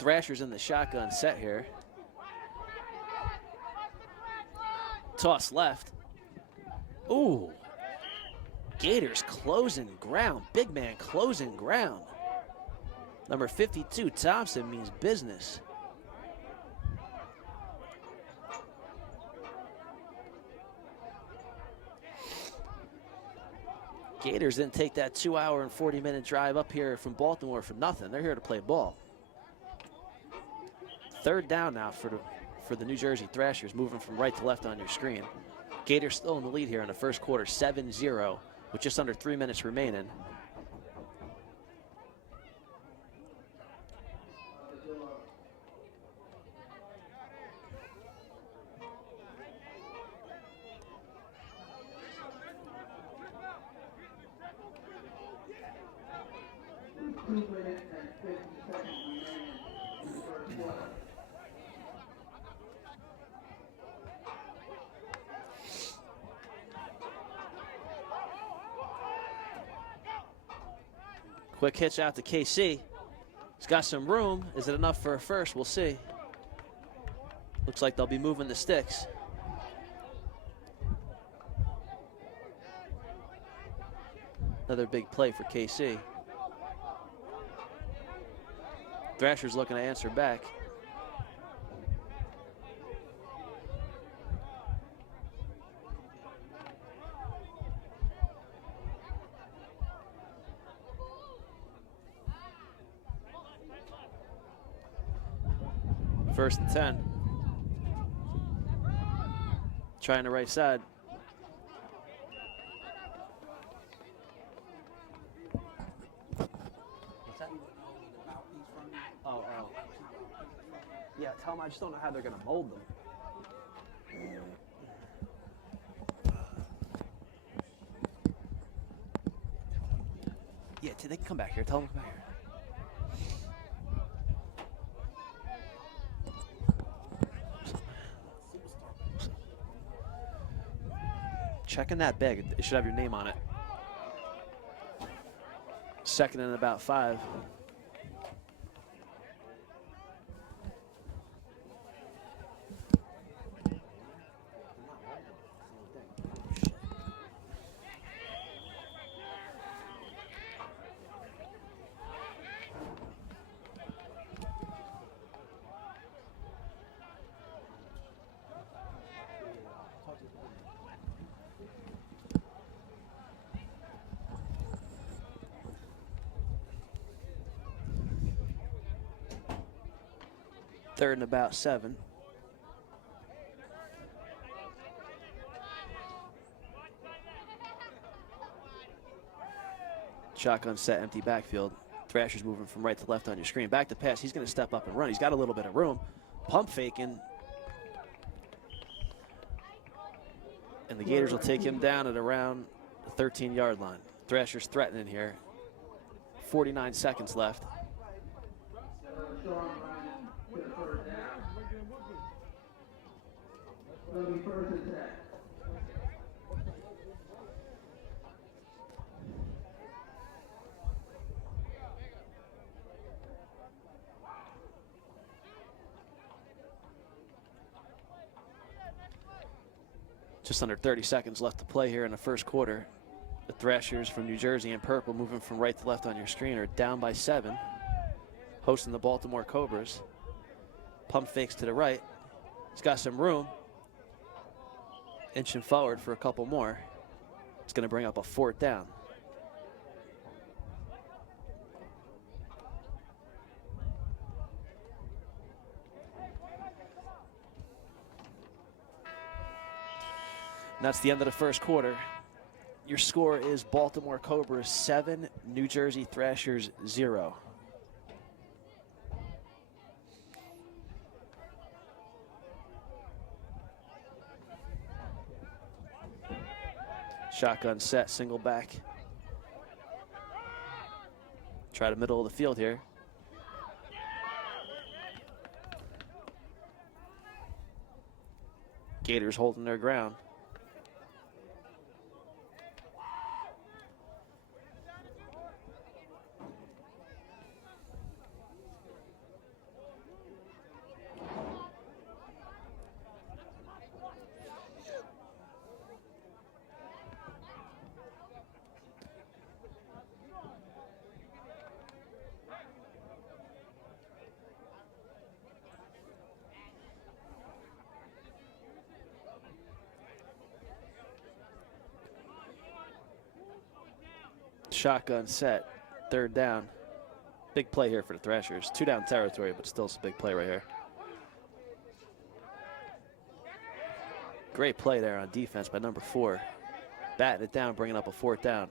Thrashers in the shotgun set here. Toss left. Ooh. Gators closing ground. Big man closing ground. Number 52, Thompson, means business. Gators didn't take that 2-hour and 40-minute drive up here from Baltimore for nothing. They're here to play ball. Third down now for the New Jersey Thrashers, moving from right to left on your screen. Gators still in the lead here in the first quarter, 7-0, with just under 3 minutes remaining. Quick hitch out to KC. He's got some room. Is it enough for a first? We'll see. Looks like they'll be moving the sticks. Another big play for KC. Thrashers looking to answer back. First and 10. Trying the right side. Oh. Yeah, tell them I just don't know how they're going to mold them. Yeah, they can come back here. Tell them to come back here. Checking that bag. It should have your name on it. Second and about 5. Third and about 7. Shotgun set, empty backfield. Thrashers moving from right to left on your screen. Back to pass. He's going to step up and run. He's got a little bit of room. Pump faking. And the Gators will take him down at around the 13-yard line. Thrashers threatening here. 49 seconds left. Just under 30 seconds left to play here in the first quarter. The Thrashers from New Jersey in purple, moving from right to left on your screen, are down by 7. Hosting the Baltimore Cobras. Pump fakes to the right. He's got some room. Inching forward for a couple more. It's going to bring up a 4th down. And that's the end of the first quarter. Your score is Baltimore Cobras 7, New Jersey Thrashers 0. Shotgun set, single back. Try the middle of the field here. Gators holding their ground. Shotgun set, 3rd down. Big play here for the Thrashers. 2 down territory, but still it's a big play right here. Great play there on defense by number 4. Batting it down, bringing up a 4th down.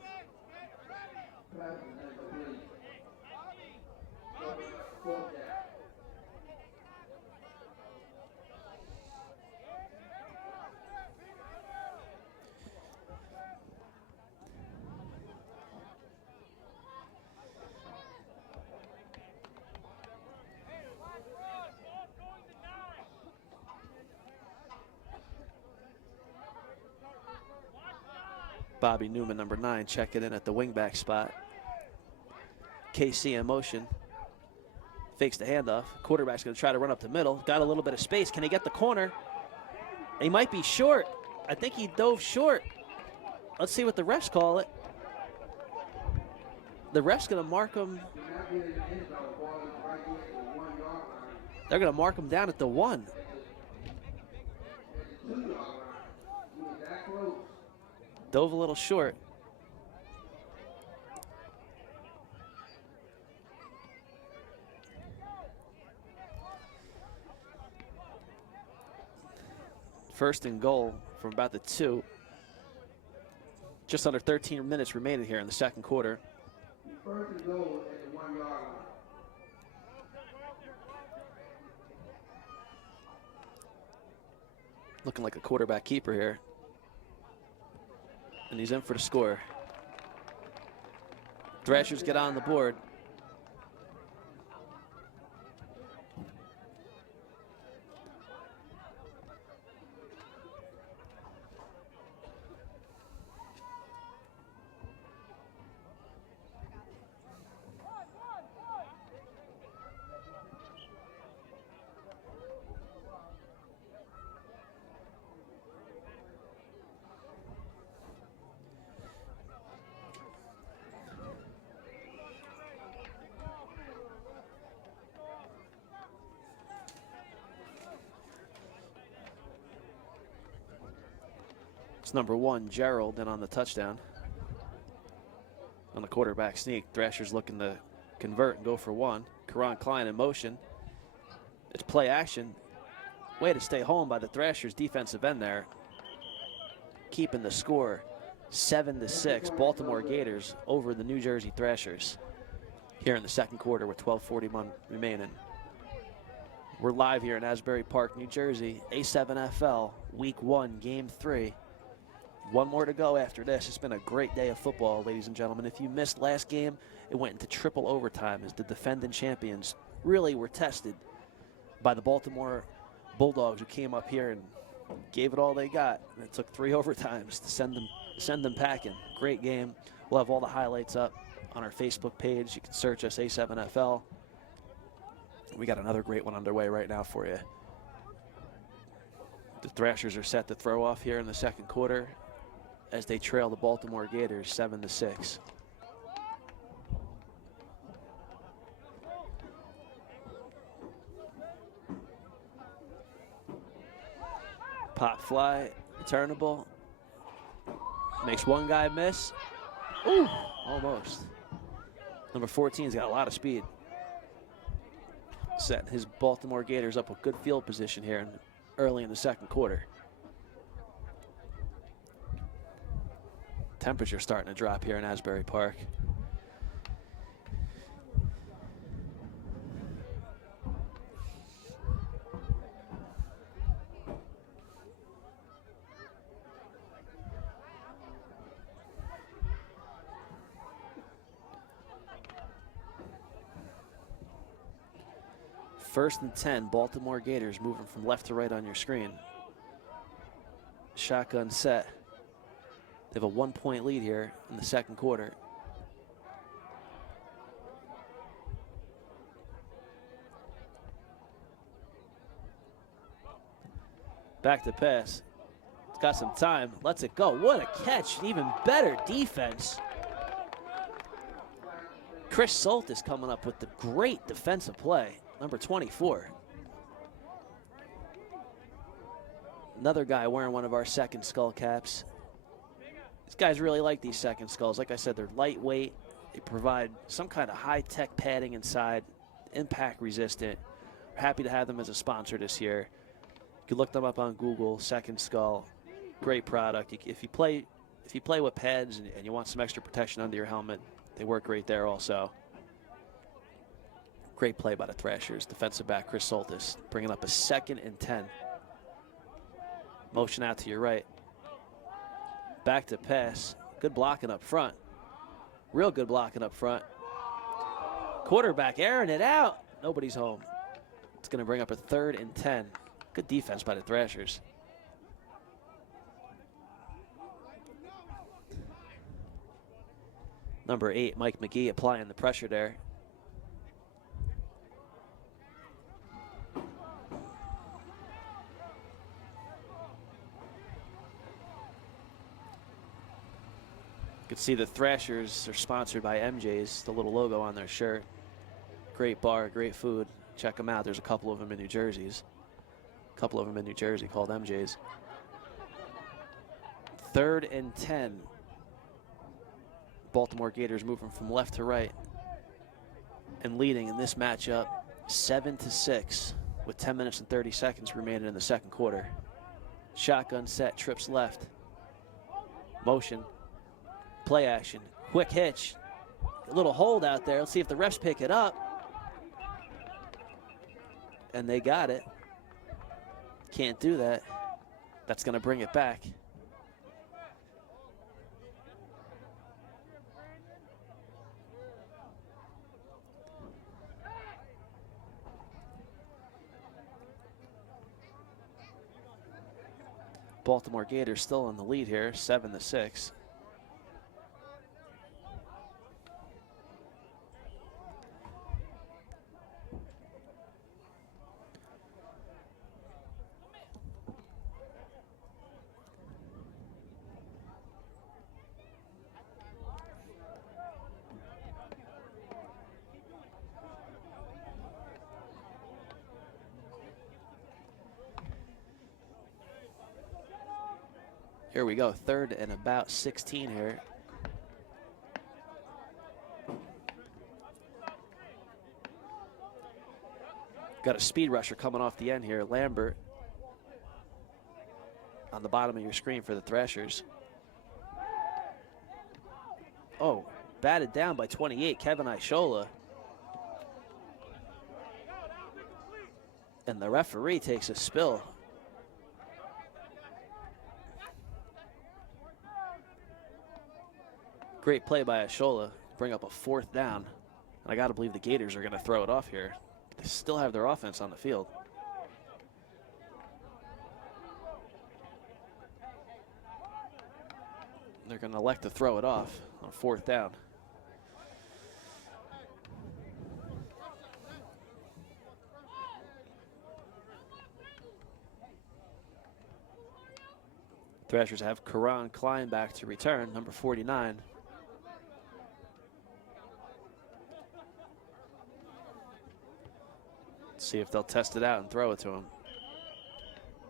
Bobby Newman, number 9, checking in at the wingback spot. KC in motion. Fakes the handoff. Quarterback's going to try to run up the middle. Got a little bit of space. Can he get the corner? He might be short. I think he dove short. Let's see what the refs call it. The ref's going to mark him. They're going to mark him down at the 1. Dove a little short. First and goal from about the 2. Just under 13 minutes remaining here in the second quarter. First and goal at the 1 yard line. Looking like a quarterback keeper here. And he's in for the score. Thrashers get on the board. Number 1, Gerald, in on the touchdown. On the quarterback sneak, Thrashers looking to convert and go for 1. Karan Klein in motion. It's play action. Way to stay home by the Thrashers defensive end there. Keeping the score 7-6. Baltimore Gators over the New Jersey Thrashers here in the second quarter with 12:41 remaining. We're live here in Asbury Park, New Jersey. A7FL Week 1, Game 3. 1 more to go after this. It's been a great day of football, ladies and gentlemen. If you missed last game, it went into triple overtime as the defending champions really were tested by the Baltimore Bulldogs, who came up here and gave it all they got. And it took 3 overtimes to send them packing. Great game. We'll have all the highlights up on our Facebook page. You can search us, A7FL. We got another great one underway right now for you. The Thrashers are set to throw off here in the second quarter as they trail the Baltimore Gators 7-6. Pop fly, returnable. Makes one guy miss. Ooh, almost. Number 14's got a lot of speed. Setting his Baltimore Gators up with good field position here early in the second quarter. Temperature starting to drop here in Asbury Park. First and 10, Baltimore Gators moving from left to right on your screen. Shotgun set. They have a 1-point lead here in the second quarter. Back to pass. It's got some time. Lets it go. What a catch. Even better defense. Chris Solt is coming up with the great defensive play. Number 24. Another guy wearing one of our second skull caps. These guys really like these second skulls. Like I said, they're lightweight, They provide some kind of high-tech padding inside, impact resistant. We're happy to have them as a sponsor this year. You can look them up on Google, Second Skull. Great product. If you play with pads and you want some extra protection under your helmet, they work great there also. Great play by the Thrashers. Defensive back Chris Soltis bringing up a 2nd and 10. Motion out to your right. Back to pass. Good blocking up front. Real good blocking up front. Quarterback airing it out. Nobody's home. It's going to bring up a 3rd and 10. Good defense by the Thrashers. Number 8, Mike McGee, applying the pressure there. You can see the Thrashers are sponsored by MJ's, the little logo on their shirt. Great bar, great food. Check them out. There's a couple of them in New Jersey. Called MJ's. 3rd and 10. Baltimore Gators moving from left to right and leading in this matchup 7-6 with 10 minutes and 30 seconds remaining in the 2nd quarter. Shotgun set, trips left. Motion. Play action. Quick hitch. A little hold out there. Let's see if the refs pick it up. And they got it. Can't do that. That's going to bring it back. Baltimore Gators still in the lead here, 7-6. Here we go, 3rd and about 16 here. Got a speed rusher coming off the end here, Lambert. On the bottom of your screen for the Thrashers. Oh, batted down by 28, Kevin Ishola. And the referee takes a spill. Great play by Ishola, bring up a 4th down. And I got to believe the Gators are going to throw it off here. They still have their offense on the field. They're going to elect to throw it off on 4th down. Thrashers have Karan Klein back to return, number 49. See if they'll test it out and throw it to him.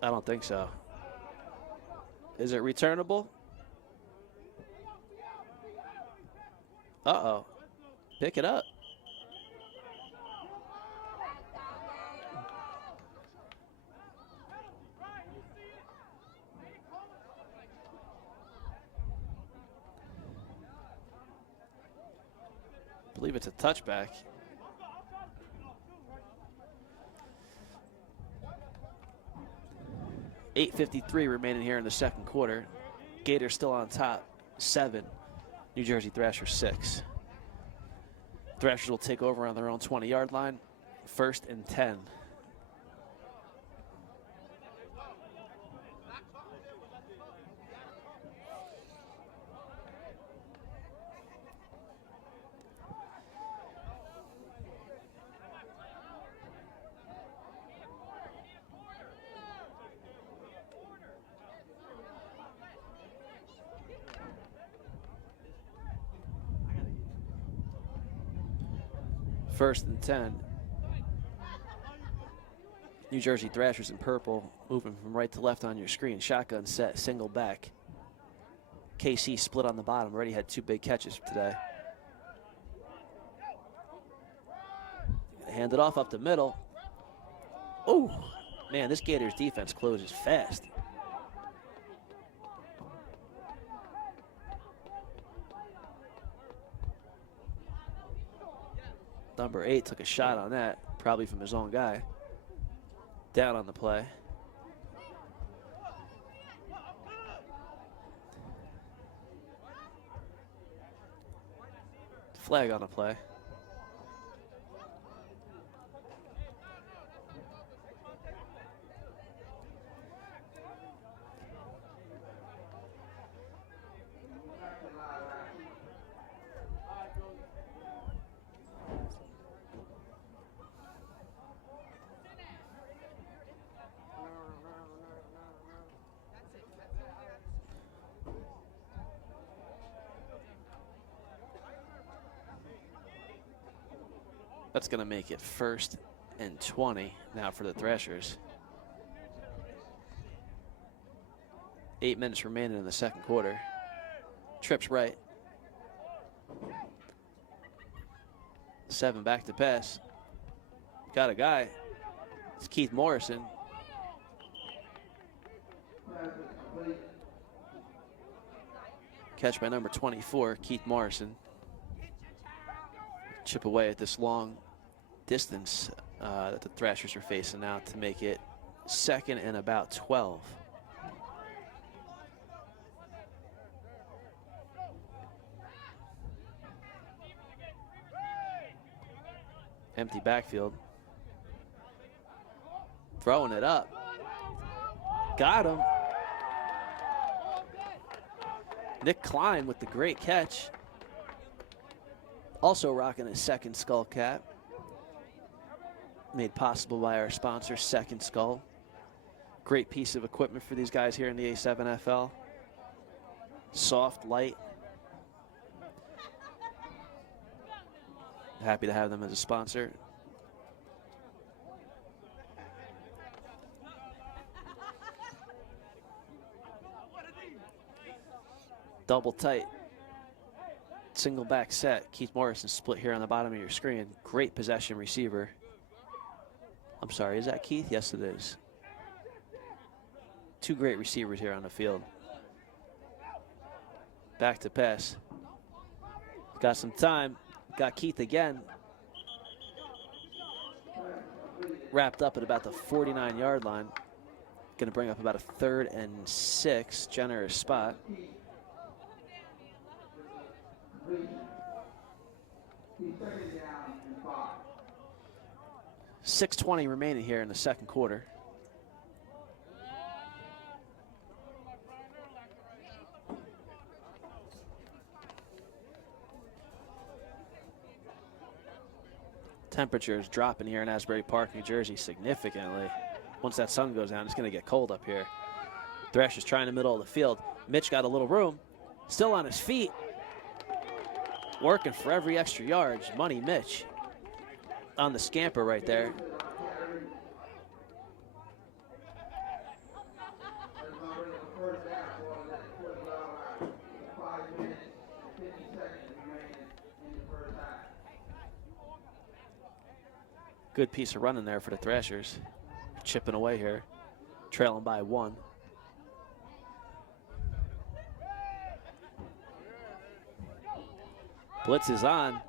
I don't think so. Is it returnable? Uh-oh. Pick it up. I believe it's a touchback. .8:53 remaining here in the 2nd quarter. Gators still on top, 7. New Jersey Thrashers 6. Thrashers will take over on their own 20-yard line. 1st and 10. First and 10. New Jersey Thrashers in purple, moving from right to left on your screen. Shotgun set, single back. KC split on the bottom, already had 2 big catches today. Hand it off up the middle. Oh, man, this Gators defense closes fast. Number 8 took a shot on that, probably from his own guy. Down on the play. Flag on the play. That's going to make it 1st and 20 now for the Thrashers. 8 minutes remaining in the second quarter. Trips right. 7 back to pass. Got a guy. It's Keith Morrison. Catch by number 24, Keith Morrison. Chip away at this long distance that the Thrashers are facing now to make it 2nd and about 12. Empty backfield. Throwing it up. Got him. Nick Klein with the great catch. Also rocking his 2nd skull cap. Made possible by our sponsor, Second Skull. Great piece of equipment for these guys here in the A7FL. Soft, light. Happy to have them as a sponsor. Double tight. Single back set. Keith Morrison split here on the bottom of your screen. Great possession receiver. I'm sorry, is that Keith? Yes, it is. 2 great receivers here on the field. Back to pass. Got some time. Got Keith again. Wrapped up at about the 49-yard line. Going to bring up about a 3rd and 6. Generous spot. 6:20 remaining here in the second quarter. Temperatures dropping here in Asbury Park, New Jersey significantly. Once that sun goes down, it's going to get cold up here. Thrashers trying in the middle of the field. Mitch got a little room. Still on his feet. Working for every extra yard. Money Mitch on the scamper right there. Good piece of running there for the Thrashers. Chipping away here. Trailing by 1. Blitz is on.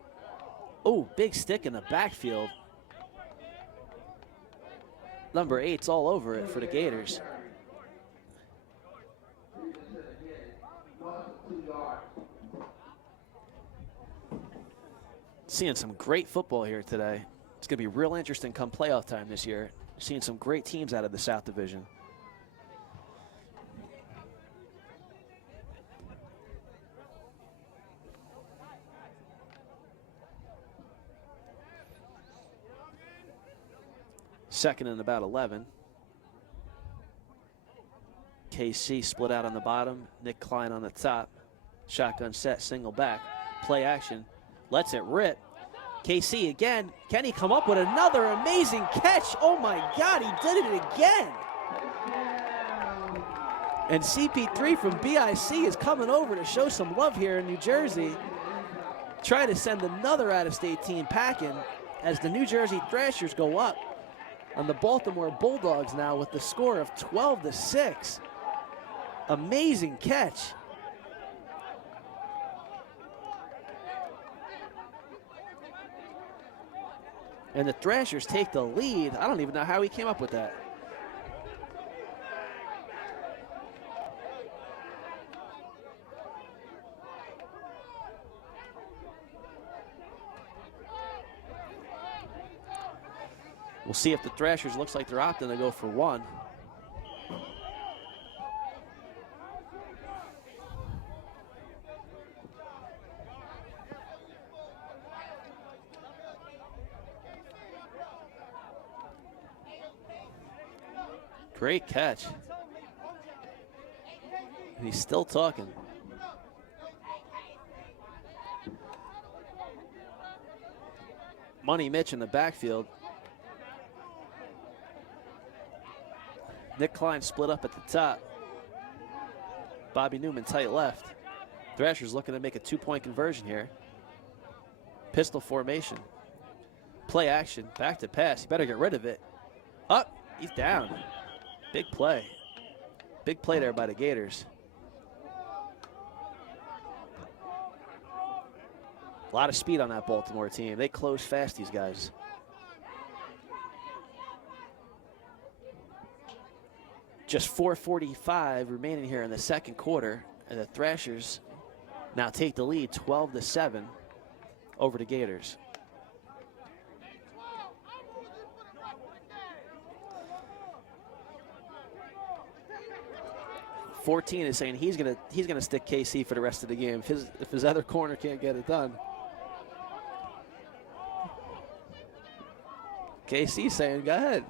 Oh, big stick in the backfield. Number 8's all over it for the Gators. Seeing some great football here today. It's going to be real interesting come playoff time this year. Seeing some great teams out of the South Division. Second and about 11. KC split out on the bottom. Nick Klein on the top. Shotgun set, single back. Play action. Lets it rip. KC again. Can he come up with another amazing catch? Oh my God, he did it again. And CP3 from BIC is coming over to show some love here in New Jersey. Try to send another out-of-state team packing. as the New Jersey Thrashers go up on the Baltimore Bulldogs now with the score of 12-6. Amazing catch. And the Thrashers take the lead. I don't even know how he came up with that. We'll see if the Thrashers looks like they're opting to go for one. Great catch. And he's still talking. Money Mitch in the backfield. Nick Klein split up at the top. Bobby Newman tight left. Thrashers looking to make a 2-point conversion here. Pistol formation. Play action, back to pass. You better get rid of it. Up, he's down. Big play. Big play there by the Gators. A lot of speed on that Baltimore team. They close fast, these guys. Just 4:45 remaining here in the second quarter, and the Thrashers now take the lead 12-7 over the Gators. $14 is saying he's gonna stick KC for the rest of the game if his other corner can't get it done. KC saying, go ahead.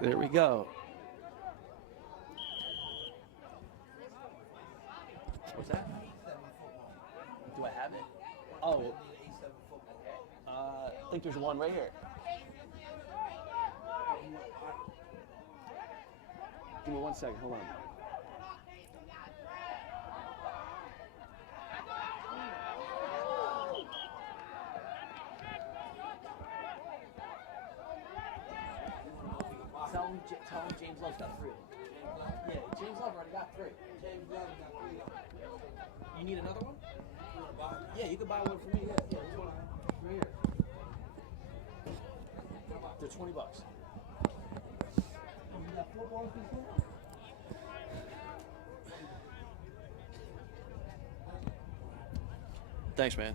There we go. What's that? Do I have it? Oh, I think there's one right here. Give me 1 second, hold on. Tell him James Love's got 3. Yeah, James Love already got 3. You need another one? Yeah, you can buy one for me. Yeah, there's one right here. They're $20. You got 4 balls this one? Thanks, man.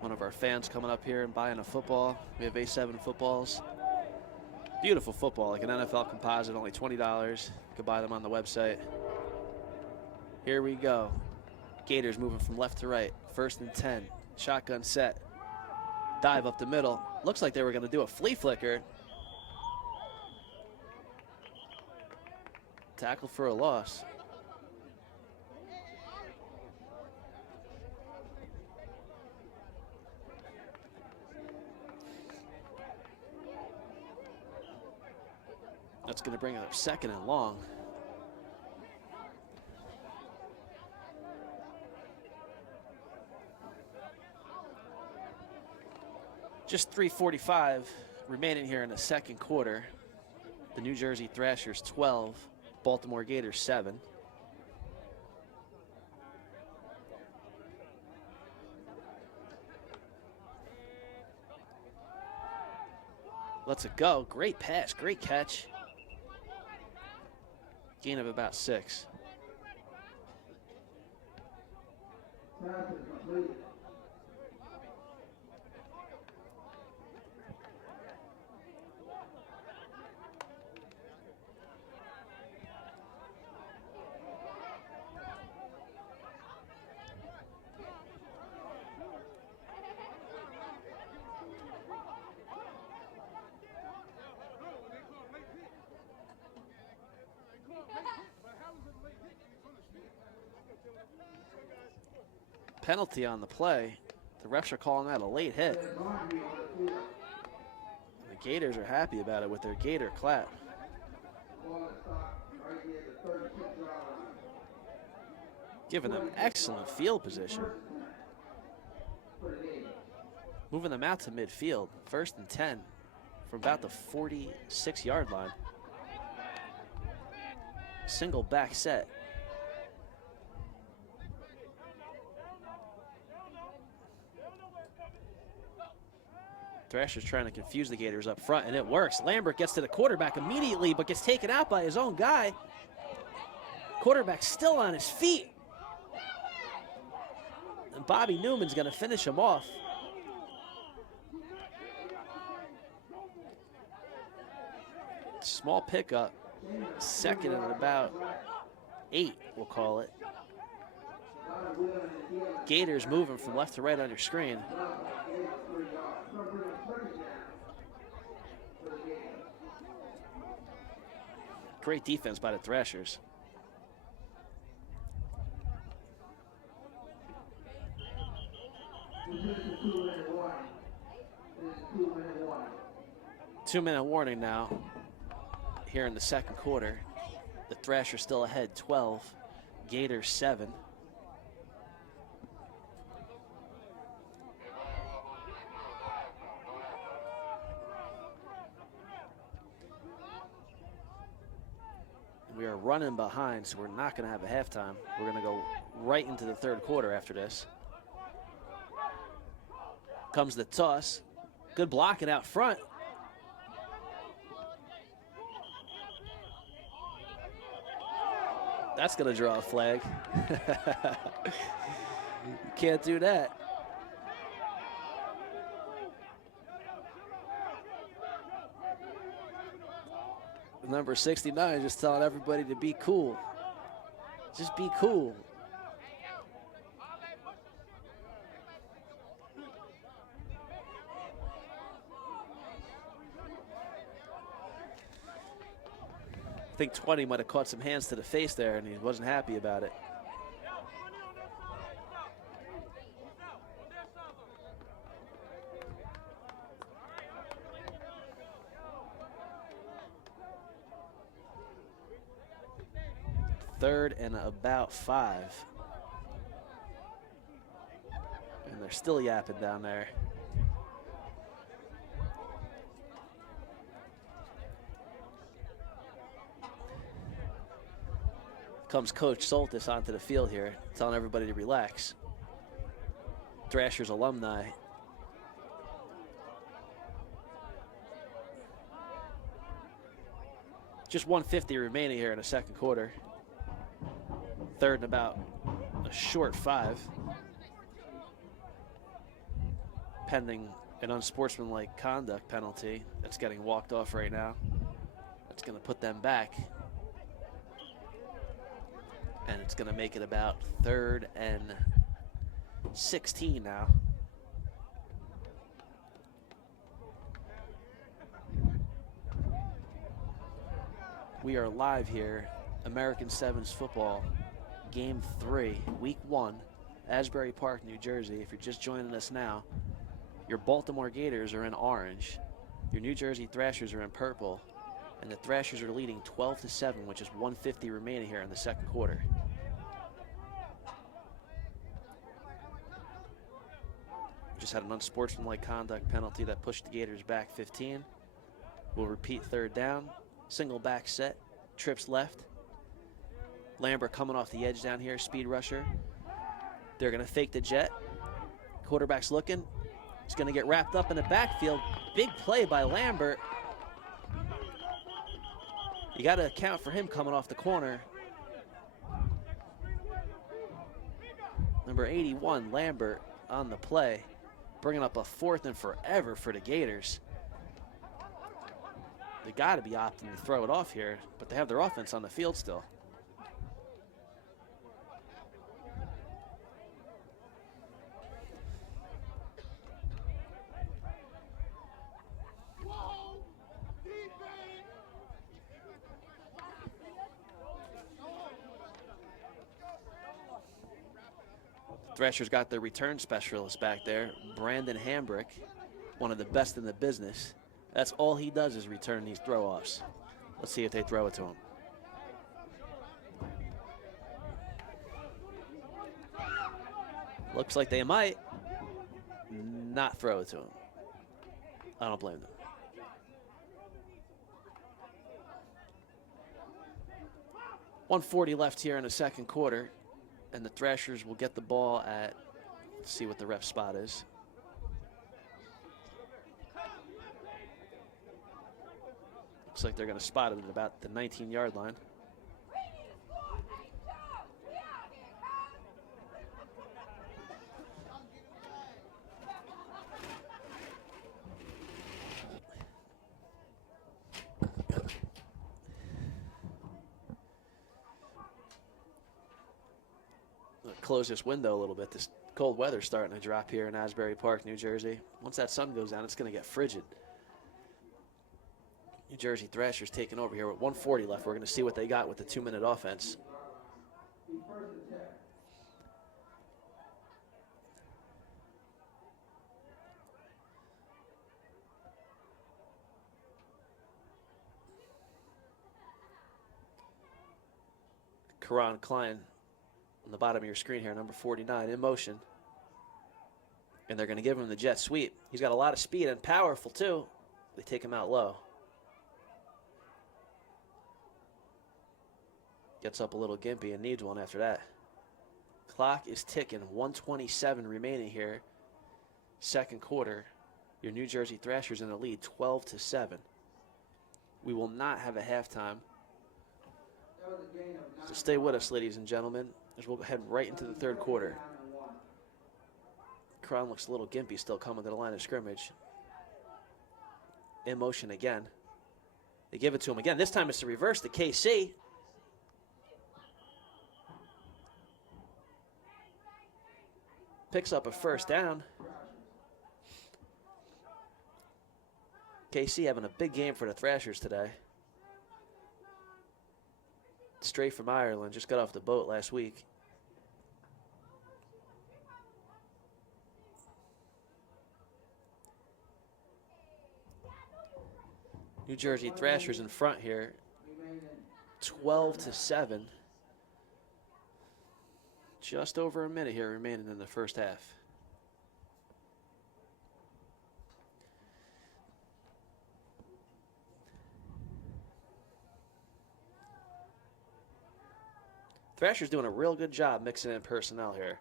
One of our fans coming up here and buying a football. We have A7 footballs. Beautiful football, like an NFL composite, only $20. You can buy them on the website. Here we go. Gators moving from left to right. 1st and 10. Shotgun set. Dive up the middle. Looks like they were going to do a flea flicker. Tackle for a loss. That's going to bring it up 2nd and long. Just 3:45 remaining here in the second quarter. The New Jersey Thrashers 12, Baltimore Gators 7. Let's it go. Great pass, great catch. Gain of about 6. Penalty on the play. The refs are calling that a late hit. The Gators are happy about it with their Gator clap. Giving them excellent field position. Moving them out to midfield, 1st and 10 from about the 46-yard line. Single back set. Thrashers trying to confuse the Gators up front, and it works. Lambert gets to the quarterback immediately, but gets taken out by his own guy. Quarterback still on his feet. And Bobby Newman's going to finish him off. Small pickup. 2nd and about 8, we'll call it. Gators moving from left to right on your screen. Great defense by the Thrashers. Two-minute warning now here in the 2nd quarter. The Thrashers still ahead 12, Gators 7. We are running behind, so we're not going to have a halftime. We're going to go right into the 3rd quarter after this. Comes the toss. Good blocking out front. That's going to draw a flag. You can't do that. Number 69 just telling everybody to be cool. Just be cool. I think 20 might have caught some hands to the face there, and he wasn't happy about it. Third and about 5. And they're still yapping down there. Comes Coach Soltis onto the field here, telling everybody to relax. Thrashers alumni. Just 1:50 remaining here in the 2nd quarter. 3rd and about a short 5. Pending an unsportsmanlike conduct penalty that's getting walked off right now. That's going to put them back. And it's going to make it about 3rd and 16 now. We are live here, American Sevens football, Game 3, Week 1, Asbury Park, New Jersey. If you're just joining us now, your Baltimore Gators are in orange, your New Jersey Thrashers are in purple, and the Thrashers are leading 12-7, which is 1:50 remaining here in the 2nd quarter. Just had an unsportsmanlike conduct penalty that pushed the Gators back 15. We'll repeat 3rd down. Single back set, trips left. Lambert coming off the edge down here, speed rusher. They're going to fake the jet. Quarterback's looking. He's going to get wrapped up in the backfield. Big play by Lambert. You got to account for him coming off the corner. Number 81, Lambert, on the play, bringing up a 4th and forever for the Gators. They got to be opting to throw it off here, but they have their offense on the field still. Thrashers got their return specialist back there, Brandon Hambrick, one of the best in the business. That's all he does is return these throw-offs. Let's see if they throw it to him. Looks like they might not throw it to him. I don't blame them. .140 left here in the second quarter, and the Thrashers will get the ball at, let's see what the ref spot is. Looks like they're going to spot it at about the 19-yard line. Close this window a little bit. This cold weather's starting to drop here in Asbury Park, New Jersey. Once that sun goes down, it's going to get frigid. New Jersey Thrashers taking over here with .140 left. We're going to see what they got with the 2-minute offense. Karan Klein on the bottom of your screen here, number 49, in motion. And they're going to give him the jet sweep. He's got a lot of speed and powerful, too. They take him out low. Gets up a little gimpy and needs one after that. Clock is ticking. 1:27 remaining here. Second quarter. Your New Jersey Thrashers in the lead, 12-7. We will not have a halftime. So stay with us, ladies and gentlemen, as we'll head right into the third quarter. Cron looks a little gimpy still coming to the line of scrimmage. In motion again. They give it to him again. This time it's the reverse to KC. Picks up a first down. KC having a big game for the Thrashers today. Straight from Ireland, just got off the boat last week. New Jersey Thrashers in front here, 12-7. Just over a minute here remaining in the first half. Thrashers doing a real good job mixing in personnel here.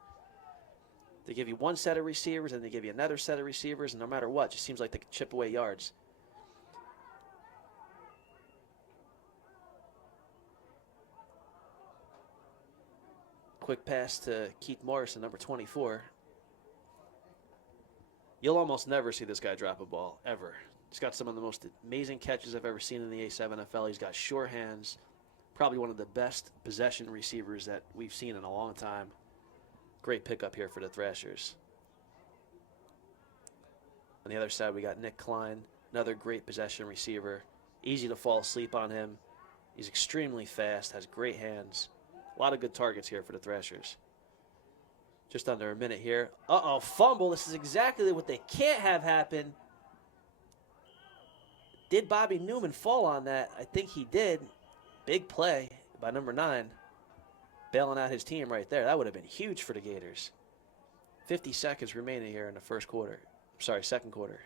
They give you one set of receivers and they give you another set of receivers, and no matter what, it just seems like they can chip away yards. Quick pass to Keith Morrison, number 24. You'll almost never see this guy drop a ball, ever. He's got some of the most amazing catches I've ever seen in the A7FL. He's got sure hands. Probably one of the best possession receivers that we've seen in a long time. Great pickup here for the Thrashers. On the other side, we got Nick Klein, another great possession receiver. Easy to fall asleep on him. He's extremely fast, has great hands. A lot of good targets here for the Thrashers. Just under a minute here. Uh-oh, fumble. This is exactly what they can't have happen. Did Bobby Newman fall on that? I think he did. Big play by number 9. Bailing out his team right there. That would have been huge for the Gators. 50 seconds remaining here in the first quarter. Sorry, second quarter.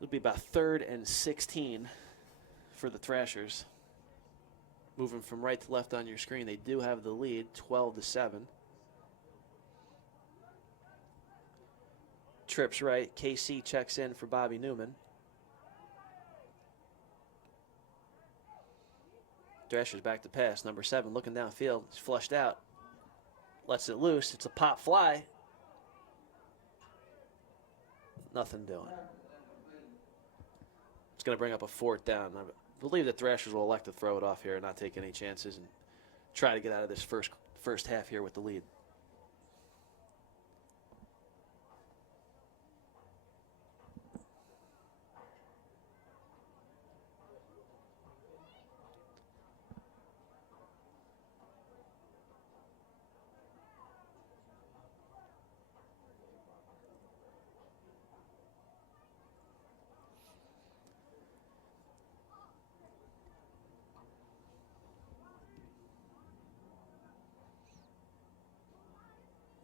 It'll be about 3rd and 16 for the Thrashers. Moving from right to left on your screen, they do have the lead, 12-7. Trips right. KC checks in for Bobby Newman. Thrashers back to pass. Number 7 looking downfield. He's flushed out. Lets it loose. It's a pop fly. Nothing doing. It's going to bring up a 4th down. I believe the Thrashers will elect to throw it off here and not take any chances and try to get out of this first half here with the lead.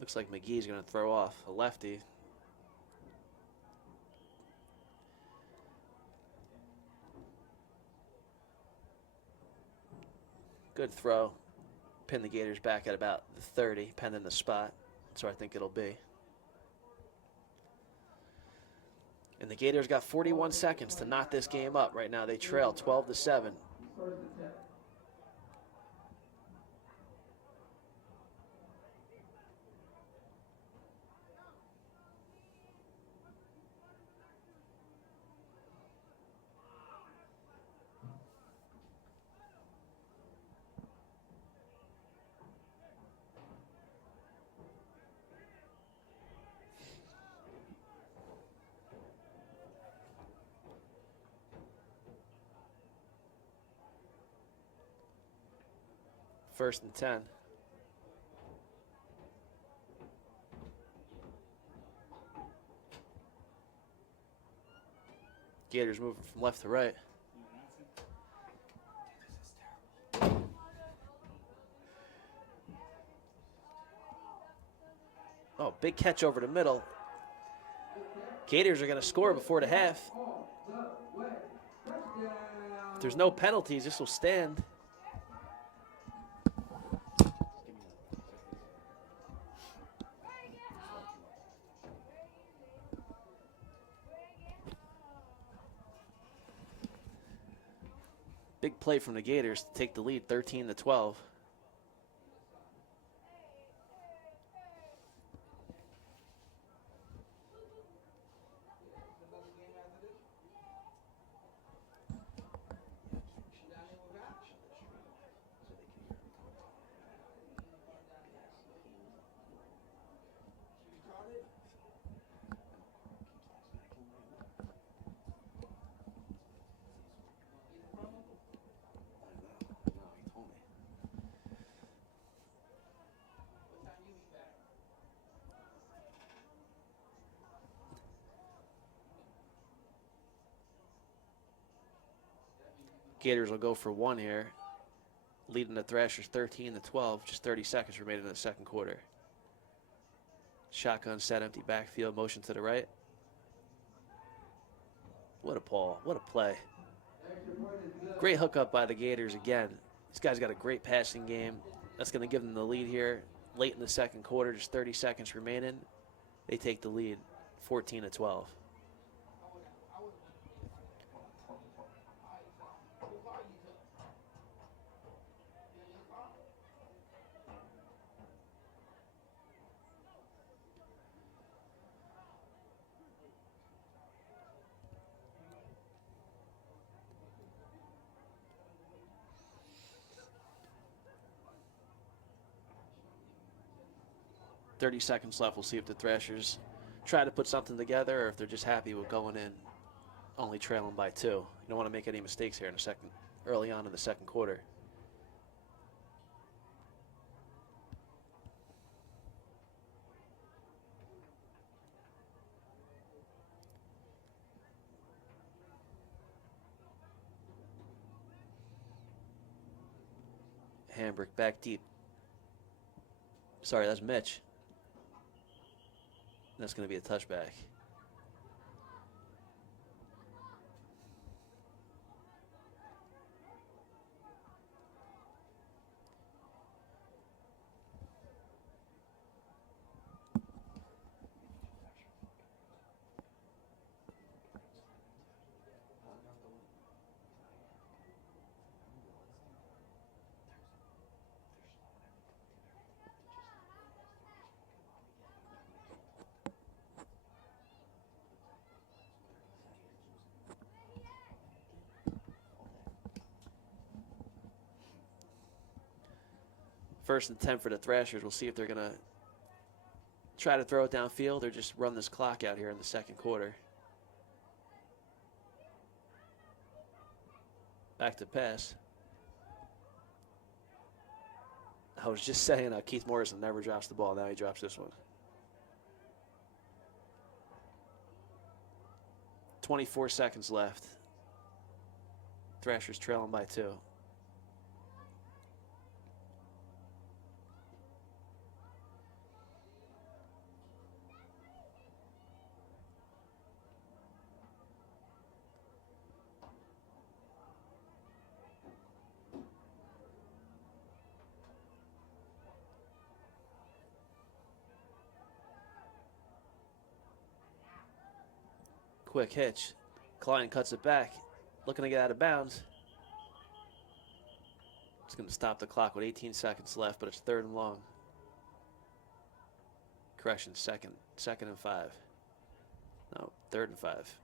Looks like McGee's going to throw off a lefty. Good throw. Pin the Gators back at about the 30, pending the spot. That's where I think it'll be. And the Gators got 41 seconds to knot this game up. Right now they trail 12-7. First and 10. Gators moving from left to right. Oh, big catch over the middle. Gators are going to score before the half. If there's no penalties, this will stand. Big play from the Gators to take the lead 13-12. Gators will go for one here, leading the Thrashers 13-12, just 30 seconds remaining in the second quarter. Shotgun set, empty backfield, motion to the right. What a ball, what a play. Great hookup by the Gators again. This guy's got a great passing game. That's going to give them the lead here late in the second quarter, just 30 seconds remaining. They take the lead 14-12. 30 seconds left. We'll see if the Thrashers try to put something together or if they're just happy with going in only trailing by 2. You don't want to make any mistakes here in the second, early on in the second quarter. Hambrick back deep. Sorry, that's Mitch. That's going to be a touchback. First and 10 for the Thrashers. We'll see if they're going to try to throw it downfield or just run this clock out here in the second quarter. Back to pass. I was just saying Keith Morrison never drops the ball. Now he drops this one. 24 seconds left. Thrashers trailing by 2. Quick hitch. Klein cuts it back. Looking to get out of bounds. It's going to stop the clock with 18 seconds left, but it's 3rd and long. Correction, second and 5. No, 3rd and 5.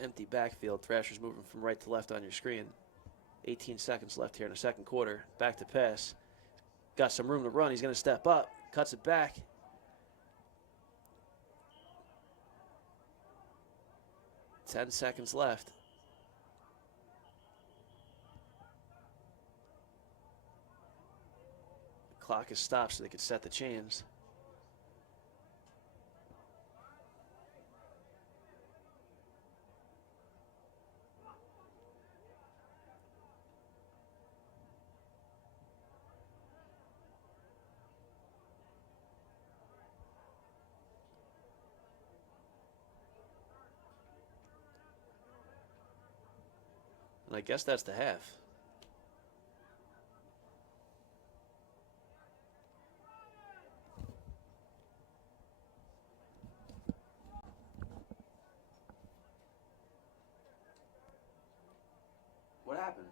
Empty backfield. Thrashers moving from right to left on your screen. 18 seconds left here in the 2nd quarter. Back to pass. Got some room to run. He's going to step up. Cuts it back. Ten seconds left. The clock is stopped so they can set the chains. And I guess that's the half. What happened?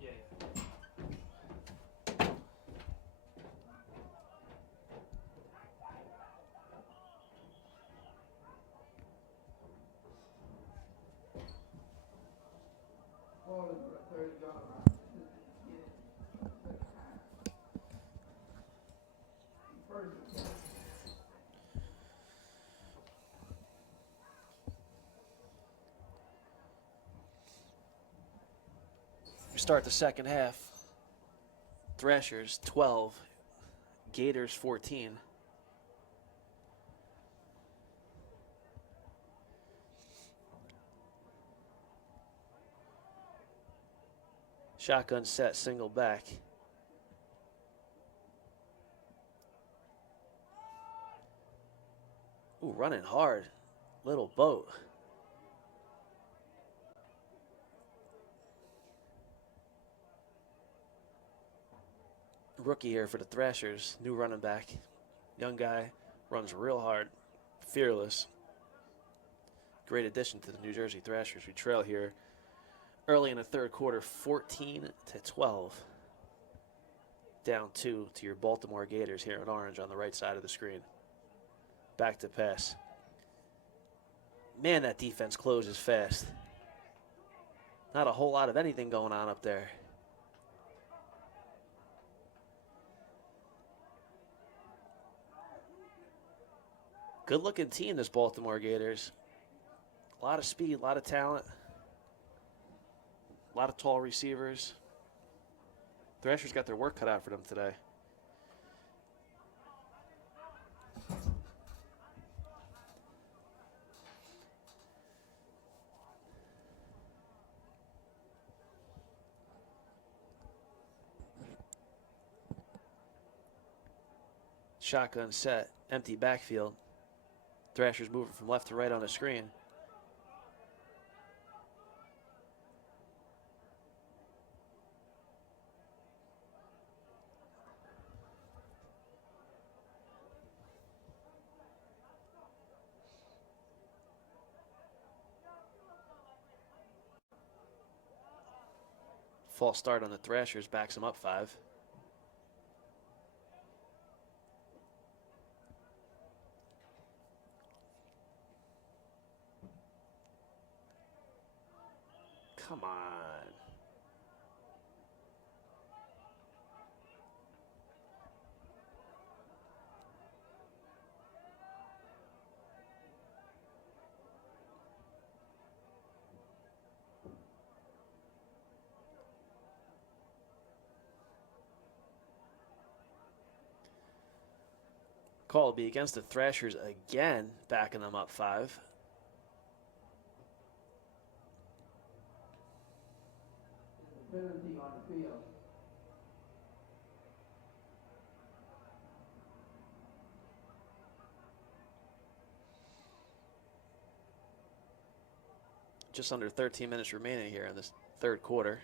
Yeah. Ball is on the 3rd yard line. We start the 2nd half. Thrashers 12, Gators 14. Shotgun set, single back. Ooh, running hard. Little boat. Rookie here for the Thrashers, new running back. Young guy, runs real hard, fearless. Great addition to the New Jersey Thrashers. We trail here early in the 3rd quarter, 14-12. Down 2 to your Baltimore Gators here in orange on the right side of the screen. Back to pass. Man, that defense closes fast. Not a whole lot of anything going on up there. Good looking team, this Baltimore Gators. A lot of speed, a lot of talent. A lot of tall receivers. Thrashers got their work cut out for them today. Shotgun set, empty backfield. Thrashers moving from left to right on the screen. False start on the Thrashers, backs them up 5. Come on. Call will be against the Thrashers again, backing them up 5. Penalty on the field. Just under 13 minutes remaining here in this third quarter.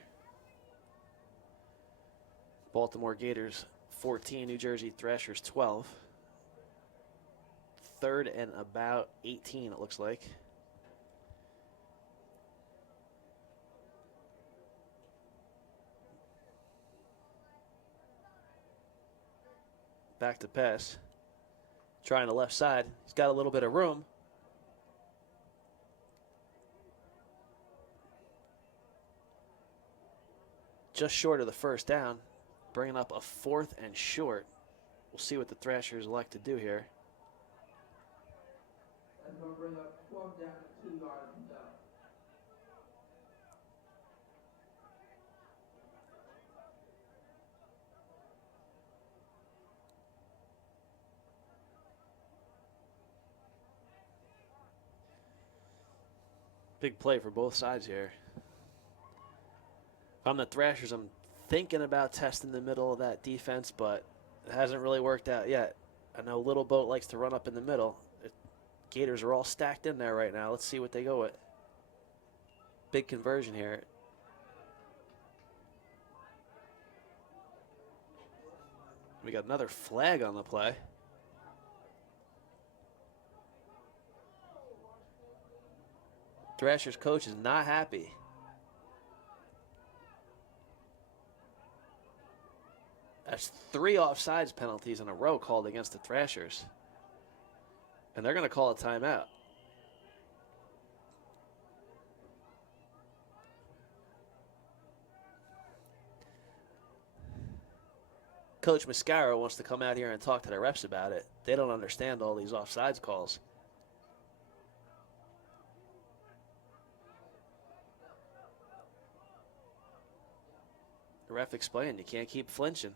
Baltimore Gators 14, New Jersey Thrashers 12. Third and about 18, it looks like. Back to pass. Trying the left side. He's got a little bit of room. Just short of the first down. Bringing up a 4th and short. We'll see what the Thrashers elect to do here. That's going to bring up 4th down to 2 yards from down. Big play for both sides here. If I'm the Thrashers, I'm thinking about testing the middle of that defense, but it hasn't really worked out yet. I know Little Boat likes to run up in the middle. Gators are all stacked in there right now. Let's see what they go with. Big conversion here. We got another flag on the play. Thrashers coach is not happy. That's 3 offsides penalties in a row called against the Thrashers. And they're going to call a timeout. Coach Mascaro wants to come out here and talk to the refs about it. They don't understand all these offsides calls. The ref explained you can't keep flinching.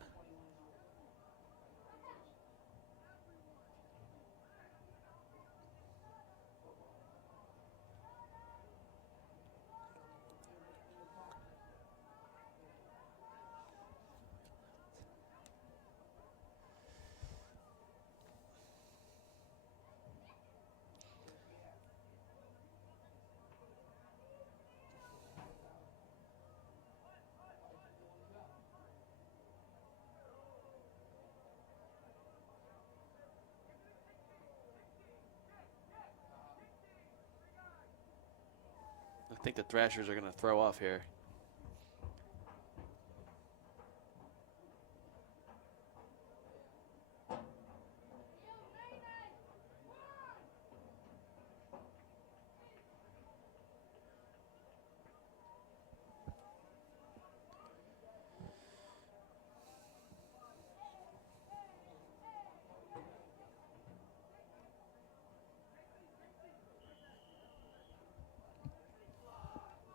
I think the Thrashers are going to throw off here.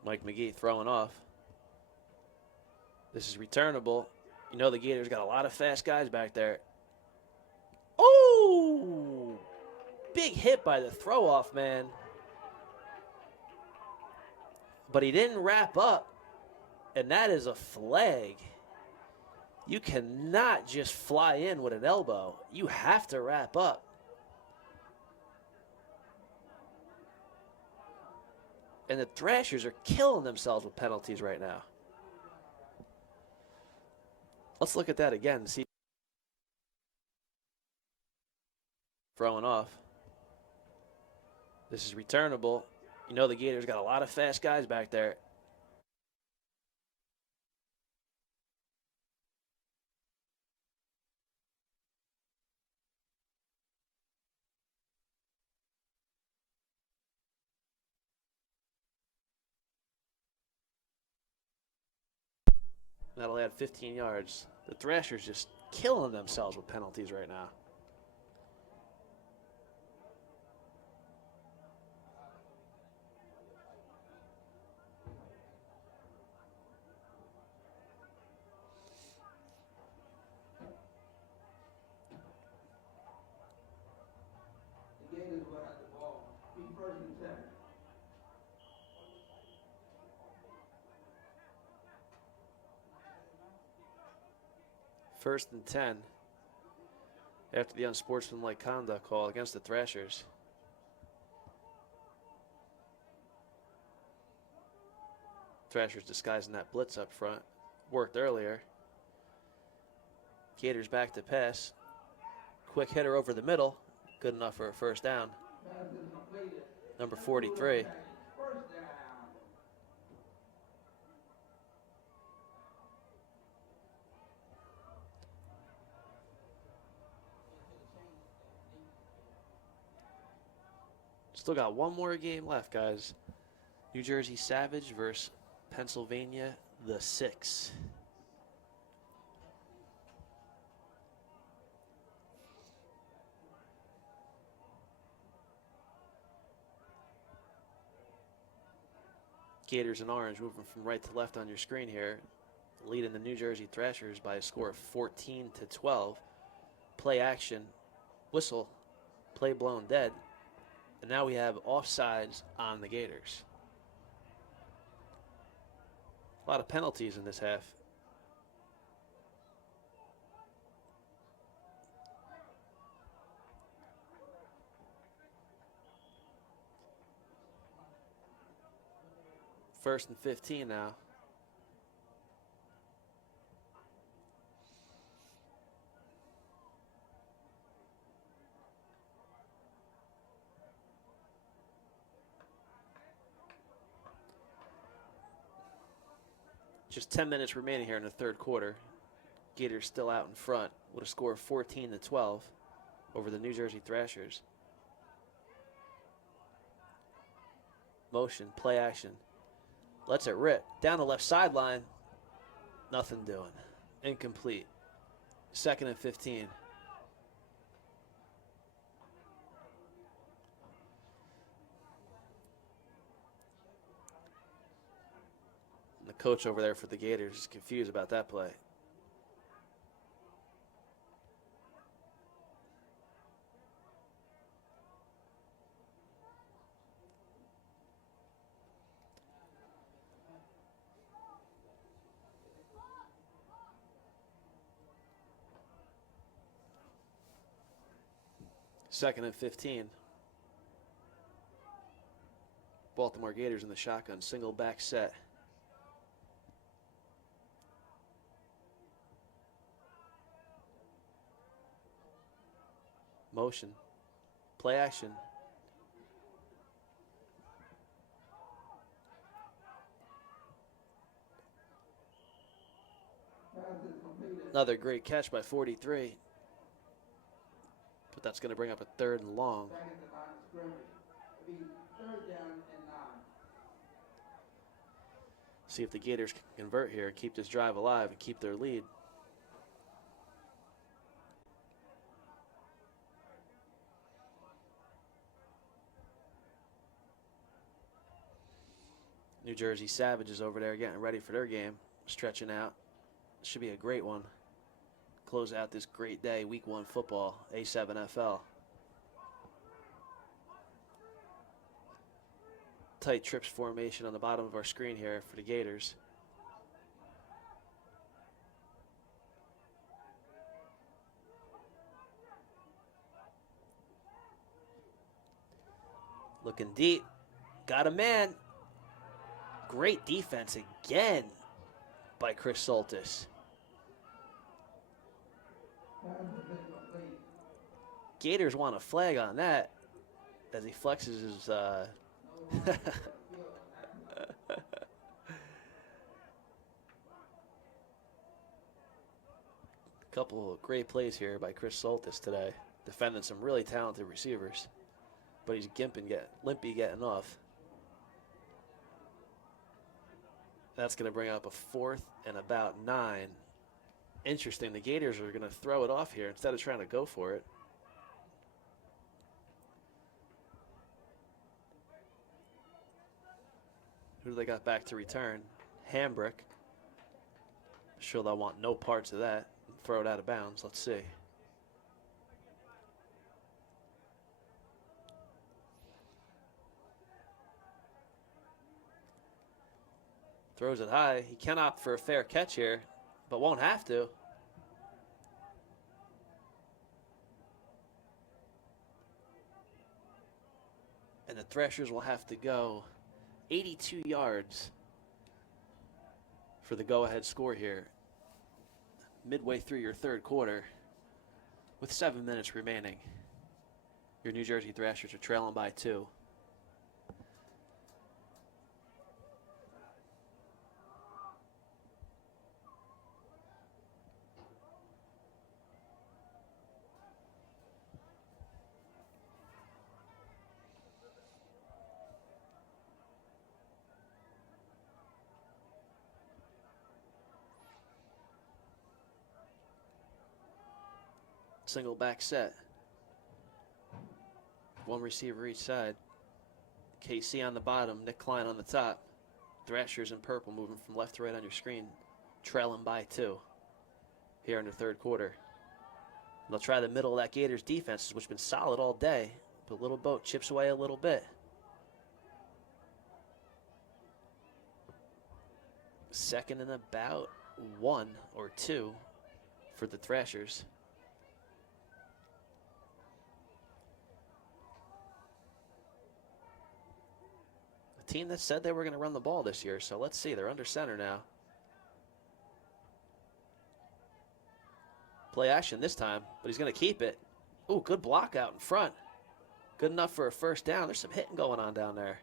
Mike McGee throwing off. This is returnable. You know the Gators got a lot of fast guys back there. Oh! Big hit by the throw-off, man. But he didn't wrap up, and that is a flag. You cannot just fly in with an elbow. You have to wrap up. And the Thrashers are killing themselves with penalties right now. Let's look at that again and see. Throwing off. This is returnable. You know the Gators got a lot of fast guys back there. That'll add 15 yards. The Thrashers just killing themselves with penalties right now. The Gators will have the ball. Be first and 10. First and 10 after the unsportsmanlike conduct call against the Thrashers. Thrashers disguising that blitz up front. Worked earlier. Gators back to pass. Quick hitter over the middle. Good enough for a first down. Number 43. First down. Still got one more game left, guys. New Jersey Savage versus Pennsylvania th6. Gators in orange moving from right to left on your screen here, leading the New Jersey Thrashers by a score of 14-12. Play action, whistle, play blown dead. And now we have offsides on the Gators. A lot of penalties in this half. First and 15 now. Just 10 minutes remaining here in the third quarter. Gators still out in front with a score of 14-12 over the New Jersey Thrashers. Motion, play action. Lets it rip. Down the left sideline. Nothing doing. Incomplete. Second and 15. And the coach over there for the Gators is confused about that play. Second and 15. Baltimore Gators in the shotgun, single back set. Motion, play action. Another great catch by 43. But that's going to bring up a third and long. See if the Gators can convert here and keep this drive alive and keep their lead. New Jersey Savages over there getting ready for their game, stretching out. Should be a great one. Close out this great day, week 1 football, A7FL. Tight trips formation on the bottom of our screen here for the Gators. Looking deep. Got a man. Great defense again by Chris Soltis. Gators want a flag on that as he flexes his couple of great plays here by Chris Soltis today, defending some really talented receivers, but he's limpy getting off. That's going to bring up a 4th and about 9. Interesting, the Gators are going to throw it off here instead of trying to go for it. Who do they got back to return? Hambrick. Sure they'll want no parts of that. Throw it out of bounds. Let's see. Throws it high. He can opt for a fair catch here, but won't have to. And the Thrashers will have to go 82 yards for the go-ahead score here, midway through your third quarter, with 7 minutes remaining. Your New Jersey Thrashers are trailing by 2. Single back set. One receiver each side. KC on the bottom, Nick Klein on the top. Thrashers in purple moving from left to right on your screen, trailing by 2 here in the third quarter. They'll try the middle of that Gators defense, which has been solid all day, but Little Boat chips away a little bit. Second and about 1 or 2 for the Thrashers. Team that said they were going to run the ball this year, so let's see. They're under center now. Play action this time, but he's going to keep it. Ooh, good block out in front. Good enough for a first down. There's some hitting going on down there.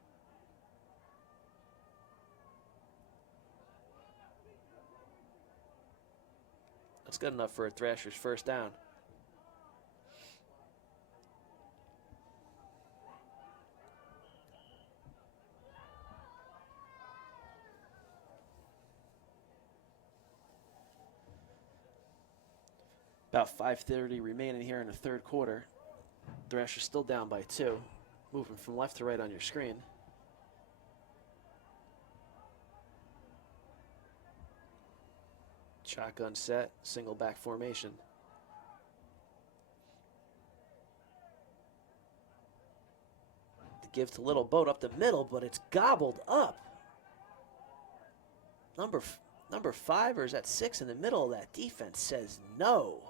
That's good enough for a Thrashers first down. About 5:30 remaining here in the third quarter. Thrashers still down by 2. Moving from left to right on your screen. Shotgun set, single back formation. To give to Little Boat up the middle, but it's gobbled up. Number 5, or is that 6 in the middle of that defense, says no.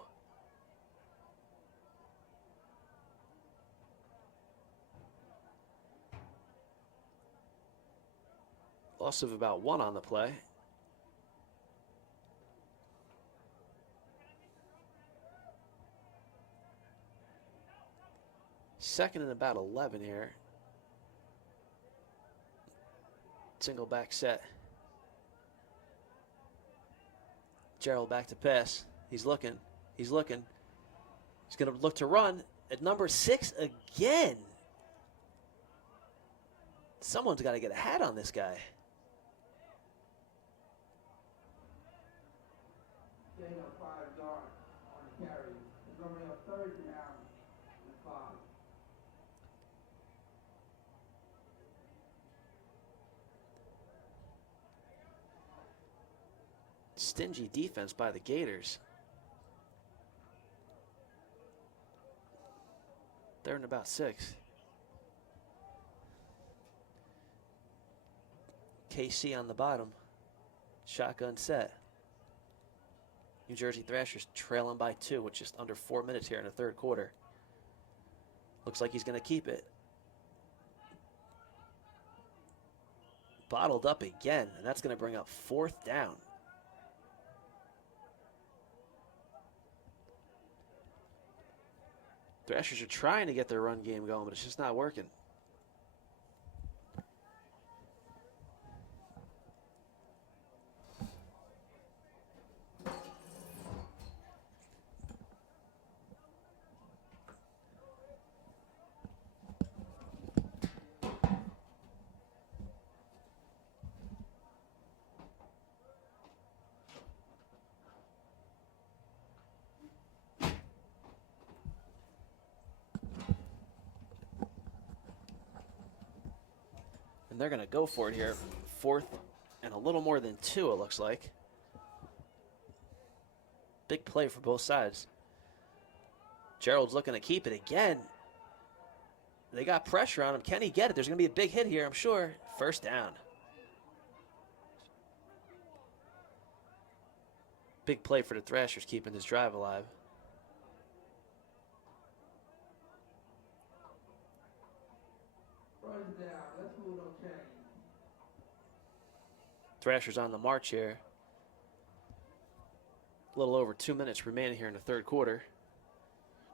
Loss of about 1 on the play. Second and about 11 here. Single back set. Gerald back to pass. He's looking. He's looking. He's going to look to run at number 6 again. Someone's got to get a hat on this guy. Gain of 5 yards on the carry. It's only a third down and 5. Stingy defense by the Gators. They're in about 6. KC on the bottom. Shotgun set. New Jersey Thrashers trailing by 2 with just under 4 minutes here in the third quarter. Looks like he's going to keep it. bottled up again, and that's going to bring up 4th down. Thrashers are trying to get their run game going, but it's just not working. And they're going to go for it here. 4th and a little more than 2, it looks like. Big play for both sides. Gerald's looking to keep it again. They got pressure on him. Can he get it? There's going to be a big hit here, I'm sure. 1st down. Big play for the Thrashers, keeping this drive alive. Thrashers on the march here. A little over 2 minutes remaining here in the 3rd quarter.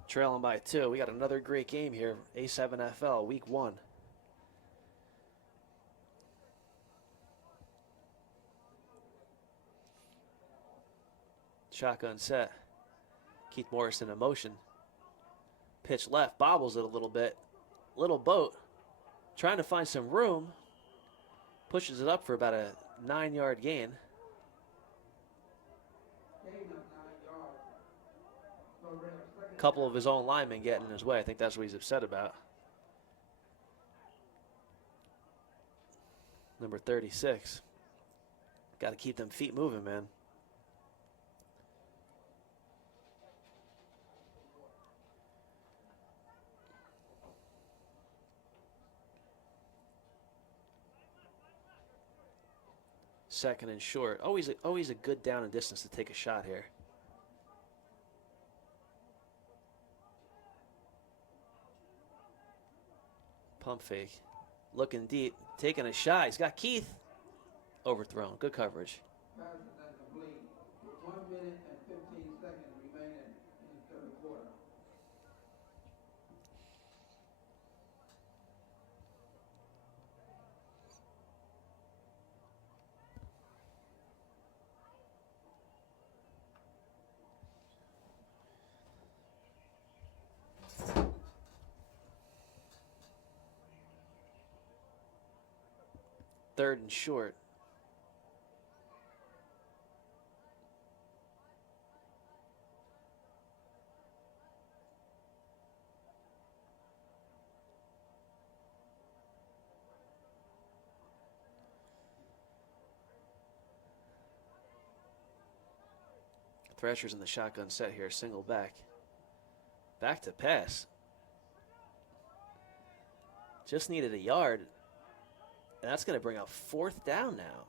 Trailing by 2. We got another great game here. A7FL Week 1. Shotgun set. Keith Morrison in motion. Pitch left, bobbles it a little bit. Little boat. Trying to find some room. Pushes it up for about a 9-yard gain. A couple of his own linemen getting in his way. I think that's what he's upset about. Number 36. Got to keep them feet moving, man. Second and short. Always a good down and distance to take a shot here. Pump fake. Looking deep. Taking a shot. He's got Keith. Overthrown. Good coverage. 1 minute and 15 seconds remaining in the 3rd quarter. Third and short. Thrashers in the shotgun set here, single back. Back to pass. Just needed a yard. And that's going to bring up 4th down now.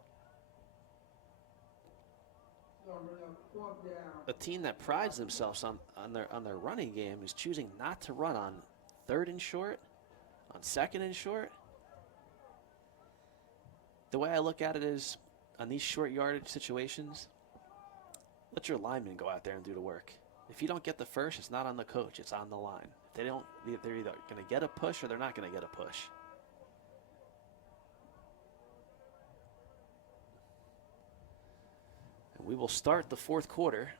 A team that prides themselves on their running game is choosing not to run on 3rd and short, on 2nd and short. The way I look at it is, on these short yardage situations, let your linemen go out there and do the work. If you don't get the first, it's not on the coach, it's on the line. If they don't, they're either going to get a push or they're not going to get a push. And we will start the 4th quarter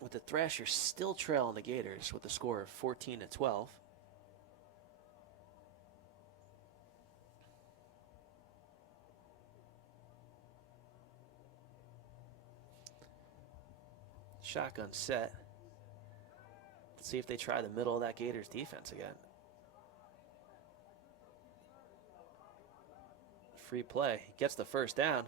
with the Thrashers still trailing the Gators with a score of 14-12. Shotgun set. Let's see if they try the middle of that Gators defense again. Free play. Gets the 1st down.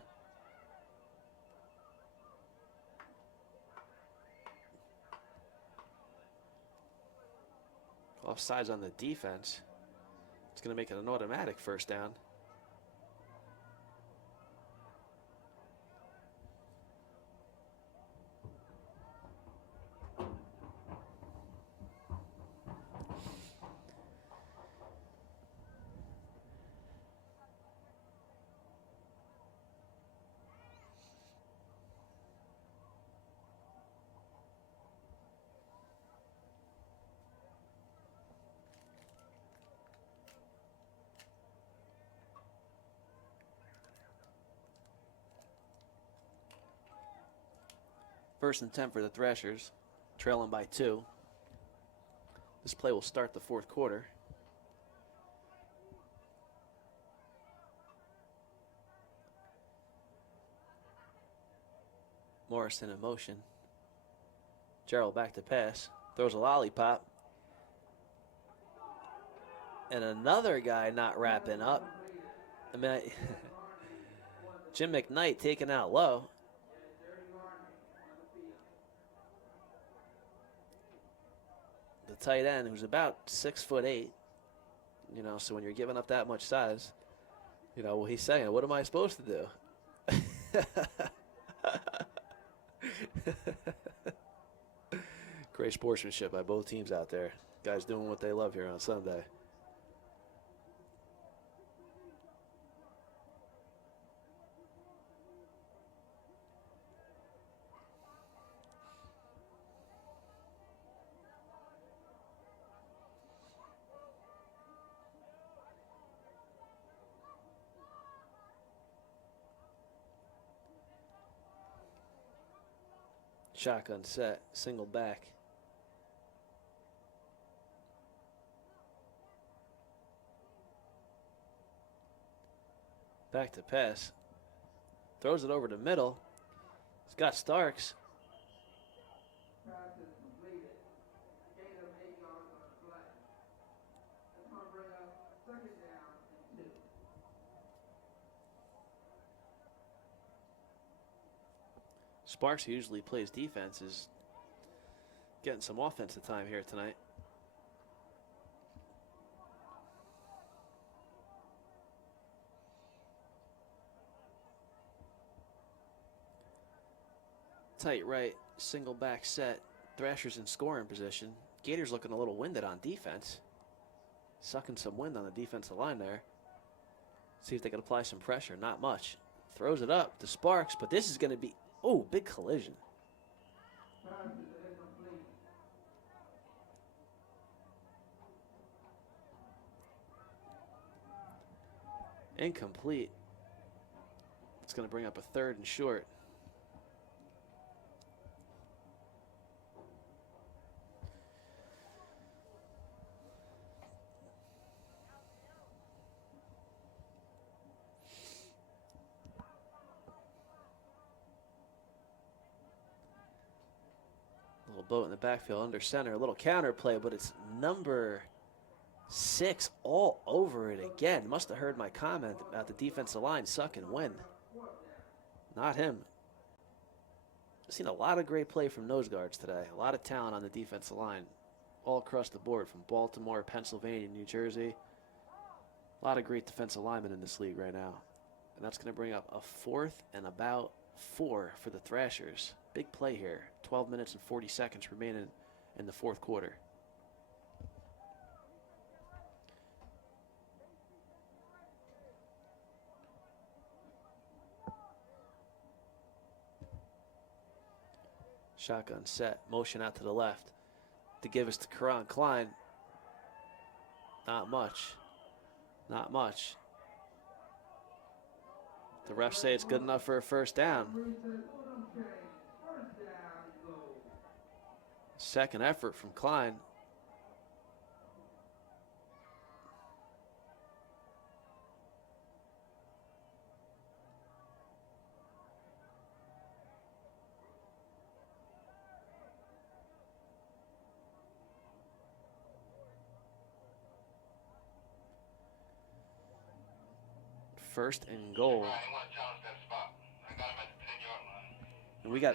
Offsides on the defense. It's going to make it an automatic 1st down. First and 10 for the Thrashers, trailing by 2. This play will start the fourth quarter. Morrison in motion. Gerald back to pass. Throws a lollipop. And another guy not wrapping up. I mean, Jim McKnight taken out low. The tight end, who's about 6'8", you know, so when you're giving up that much size, you know, well, he's saying, what am I supposed to do? Great sportsmanship by both teams out there. Guys doing what they love here on Sunday. Shotgun set, single back. Back to pass. Throws it over the middle. He's got Starks. Pass is completed. Gain of 8 yards on the play. That's going to bring up second down and 2. Sparks, who usually plays defense, is getting some offensive time here tonight. Tight right, single back set. Thrashers in scoring position. Gators looking a little winded on defense. Sucking some wind on the defensive line there. See if they can apply some pressure. Not much. Throws it up to Sparks, but this is going to be, oh, big collision. Pass is incomplete. Incomplete. It's going to bring up a 3rd and short. Little boat in the backfield under center. A little counter play, but it's number 6 all over it again. Must have heard my comment about the defensive line sucking wind. Not him. I've seen a lot of great play from nose guards today. A lot of talent on the defensive line all across the board from Baltimore, Pennsylvania, New Jersey. A lot of great defensive linemen in this league right now. And that's going to bring up a 4th and about 4 for the Thrashers. Big play here. 12 minutes and 40 seconds remaining in the fourth quarter. Shotgun set, motion out to the left to give us to Karan Klein. Not much. Not much. The refs say it's good enough for a first down. Second effort from Klein. First and goal. And we got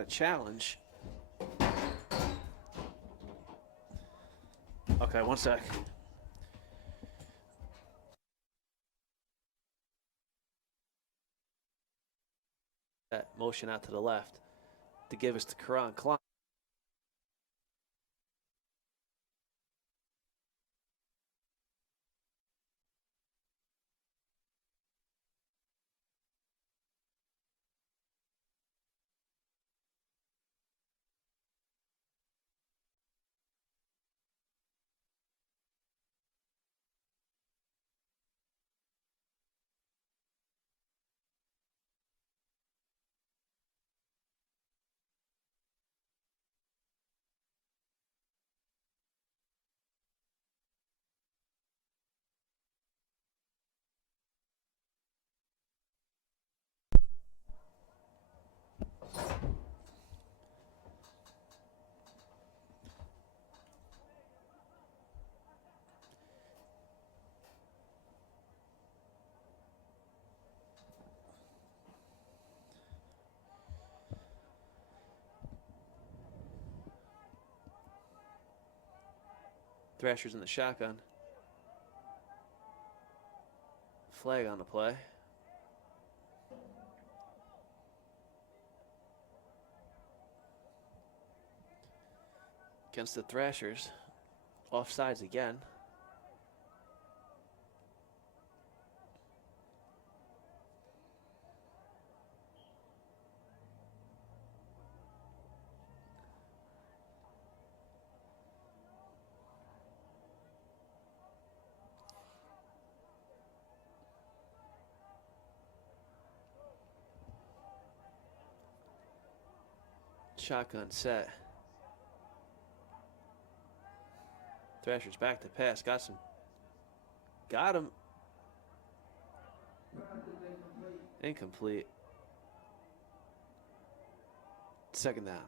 a challenge. Okay, one sec. That motion out to the left to give us to Karan Klein. Thrashers in the shotgun. Flag on the play. Against the Thrashers. Offsides again. Shotgun set. Thrashers back to pass. Got him. Incomplete. Second down.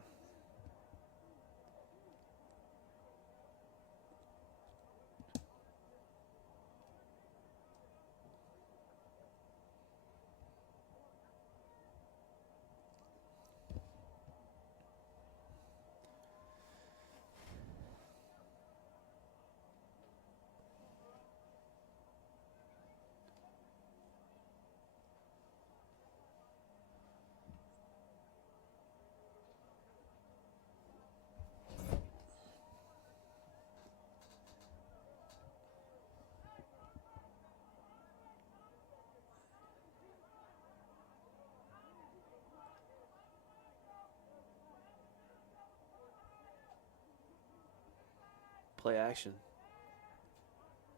Play action.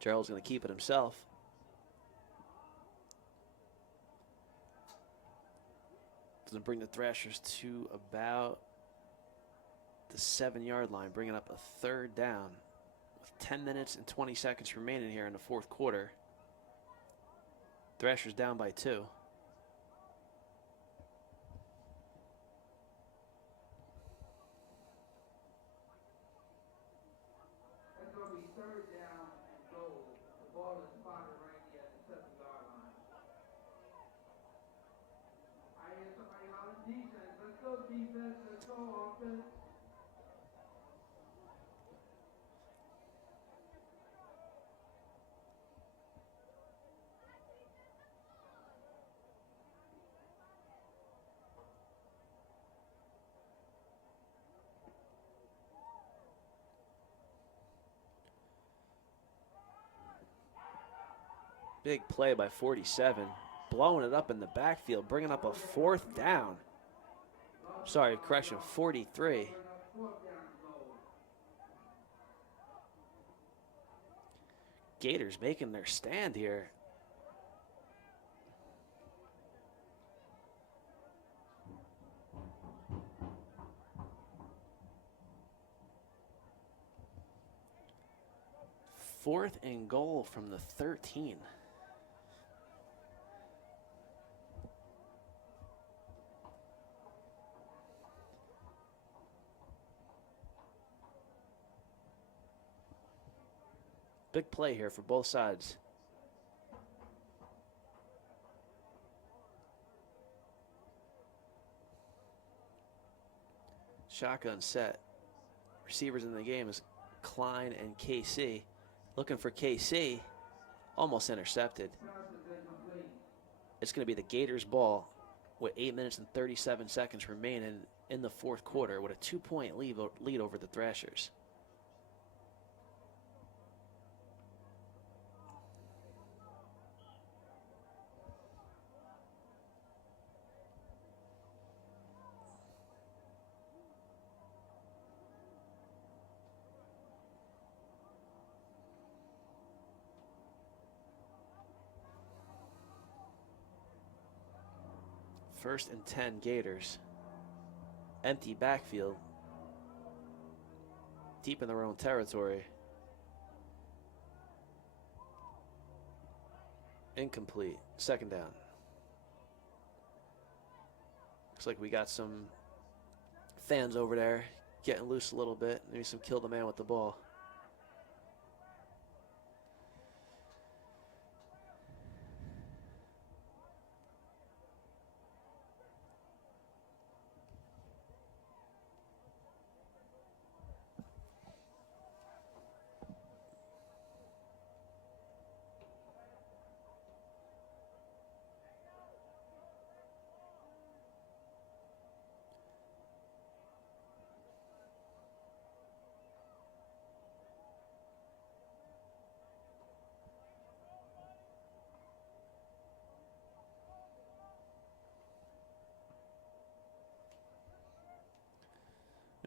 Gerald's going to keep it himself. Doesn't bring the Thrashers to about the 7-yard line, bringing up a third down with 10 minutes and 20 seconds remaining here in the fourth quarter. Thrashers down by 2. Big play by 47, blowing it up in the backfield, bringing up a fourth down. Sorry, correction, 43. Gators making their stand here. Fourth and goal from the 13. Big play here for both sides. Shotgun set. Receivers in the game is Klein and KC. Looking for KC. Almost intercepted. It's going to be the Gators ball with 8 minutes and 37 seconds remaining in the fourth quarter with a 2-point lead over the Thrashers. First and 10 Gators. Empty backfield. Deep in their own territory. Incomplete. Second down. Looks like we got some fans over there getting loose a little bit. Maybe some kill the man with the ball.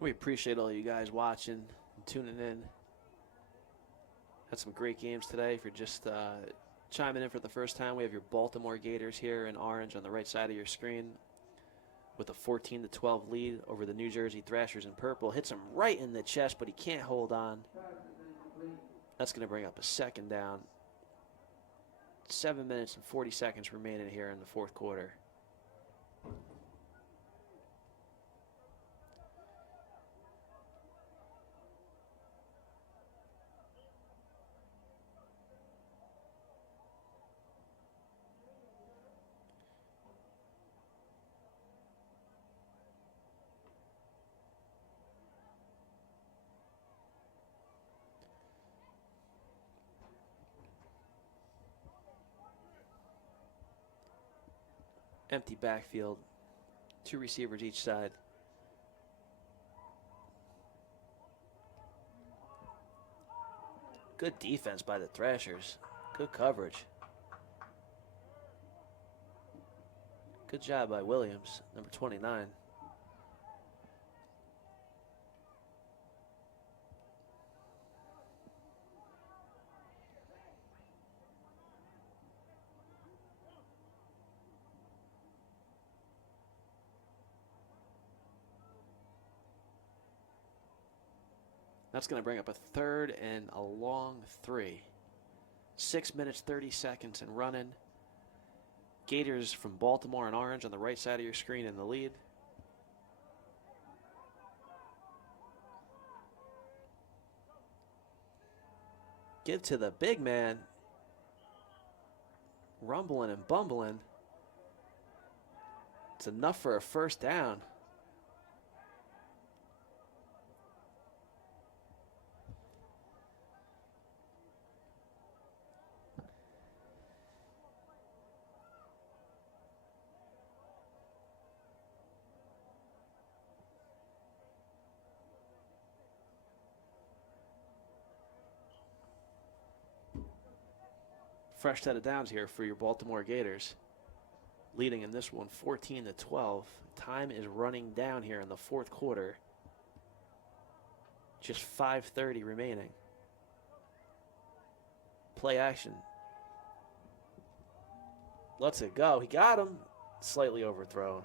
We appreciate all you guys watching and tuning in. Had some great games today. If you're just chiming in for the first time, we have your Baltimore Gators here in orange on the right side of your screen with a 14-12 lead over the New Jersey Thrashers in purple. Hits him right in the chest, but he can't hold on. That's going to bring up a second down. 7 minutes and 40 seconds remaining here in the fourth quarter. Empty backfield, 2 receivers each side. Good defense by the Thrashers. Good coverage. Good job by Williams, number 29. That's going to bring up a third and a long 3. 6 minutes, 30 seconds and running. Gators from Baltimore in orange on the right side of your screen in the lead. Give to the big man. Rumbling and bumbling. It's enough for a first down. Fresh set of downs here for your Baltimore Gators. Leading in this one 14-12. Time is running down here in the fourth quarter. Just 5:30 remaining. Play action. Lets it go. He got him. Slightly overthrown.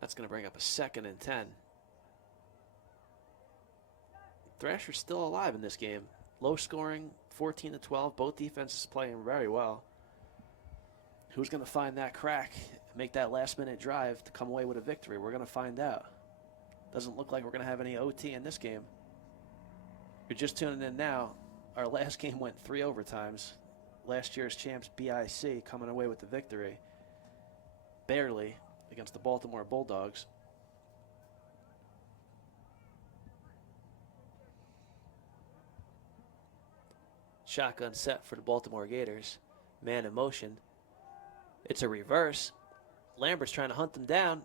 That's going to bring up a 2nd and 10. Thrashers still alive in this game. Low scoring, 14-12. Both defenses playing very well. Who's going to find that crack, make that last-minute drive to come away with a victory? We're going to find out. Doesn't look like we're going to have any OT in this game. If you're just tuning in now, our last game went 3 overtimes. Last year's champs BIC coming away with the victory. Barely. Against the Baltimore Bulldogs. Shotgun set for the Baltimore Gators. Man in motion. It's a reverse. Lambert's trying to hunt them down.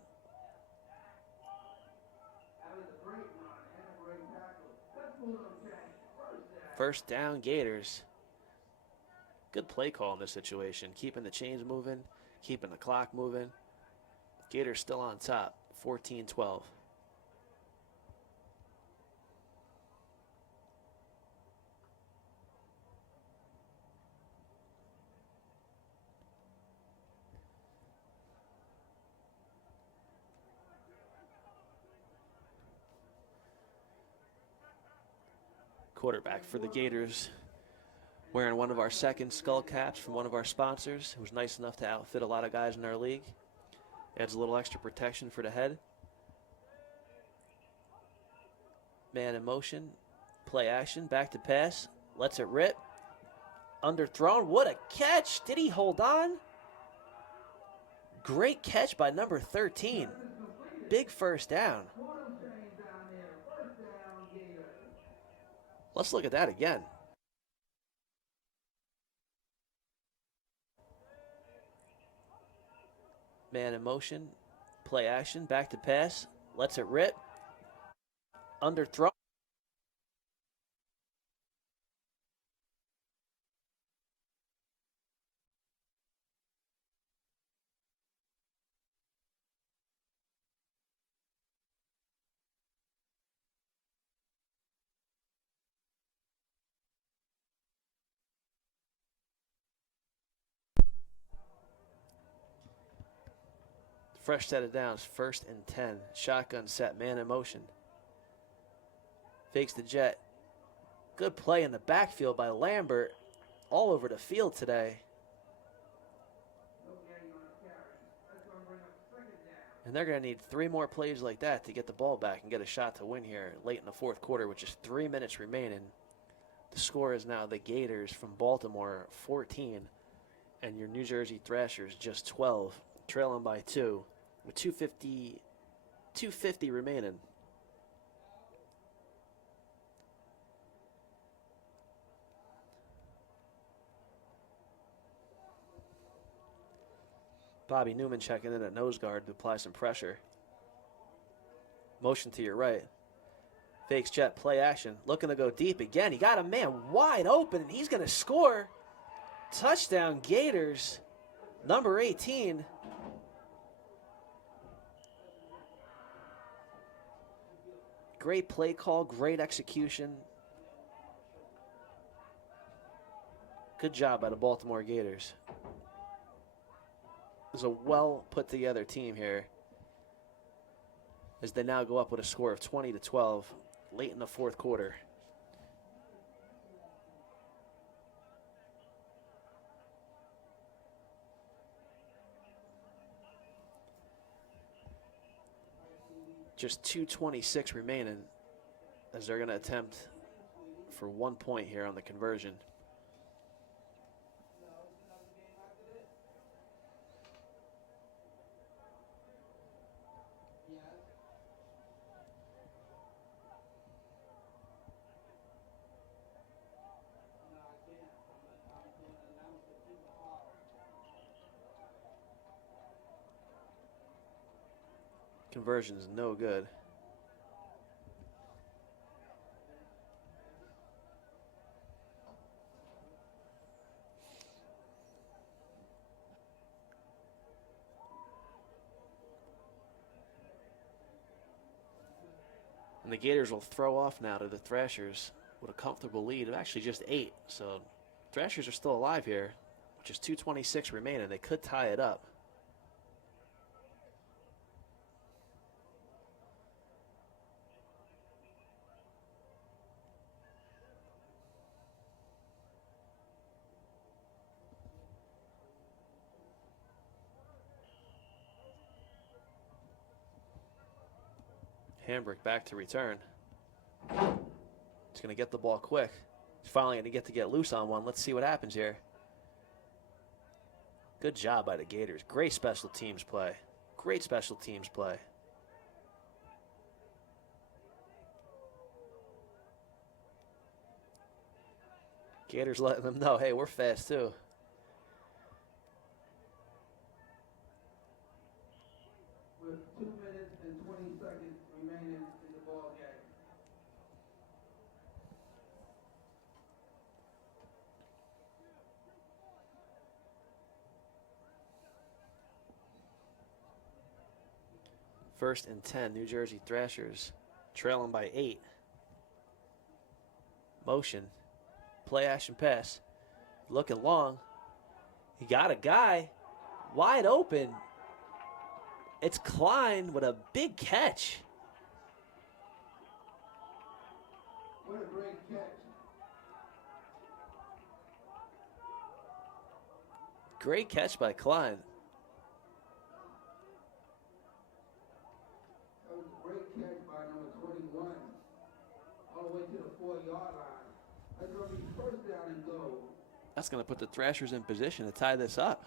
First down Gators. Good play call in this situation. Keeping the chains moving. Keeping the clock moving. Gators still on top, 14-12. Quarterback for the Gators, wearing one of our second skull caps from one of our sponsors, who was nice enough to outfit a lot of guys in our league. Adds a little extra protection for the head. Man in motion. Play action. Back to pass. Lets it rip. Underthrown. What a catch. Did he hold on? Great catch by number 13. Big first down. Let's look at that again. Man in motion, play action, back to pass, lets it rip, underthrown. Fresh set of downs, 1st and 10. Shotgun set, man in motion. Fakes the jet. Good play in the backfield by Lambert. All over the field today. And they're going to need 3 more plays like that to get the ball back and get a shot to win here late in the 4th quarter, with just 3 minutes remaining. The score is now the Gators from Baltimore 14 and your New Jersey Thrashers just 12, trailing by 2 with 2:50 remaining. Bobby Newman checking in at nose guard to apply some pressure. Motion to your right. Fakes jet, play action. Looking to go deep again. He got a man wide open, and he's going to score. Touchdown, Gators. Number 18. Great play call, great execution. Good job by the Baltimore Gators. It's a well put together team here as they now go up with a score of 20-12 late in the 4th quarter. Just 2:26 remaining as they're going to attempt for 1 point here on the conversion. Conversion is no good. And the Gators will throw off now to the Thrashers with a comfortable lead of actually just 8. So Thrashers are still alive here, which is 2:26 remaining. They could tie it up. Hambrick back to return. He's going to get the ball quick. He's finally going to get loose on one. Let's see what happens here. Good job by the Gators. Great special teams play. Great special teams play. Gators letting them know, hey, we're fast too. With 2 minutes and 20 seconds remaining in the ball game. First and 10, New Jersey Thrashers trailing by 8. Motion, play action pass, looking long. He got a guy wide open. It's Klein with a big catch. What a great catch. Great catch by Klein. That was a great catch by number 21. All the way to the 4-yard line. That's going to be 1st down and goal. That's going to put the Thrashers in position to tie this up.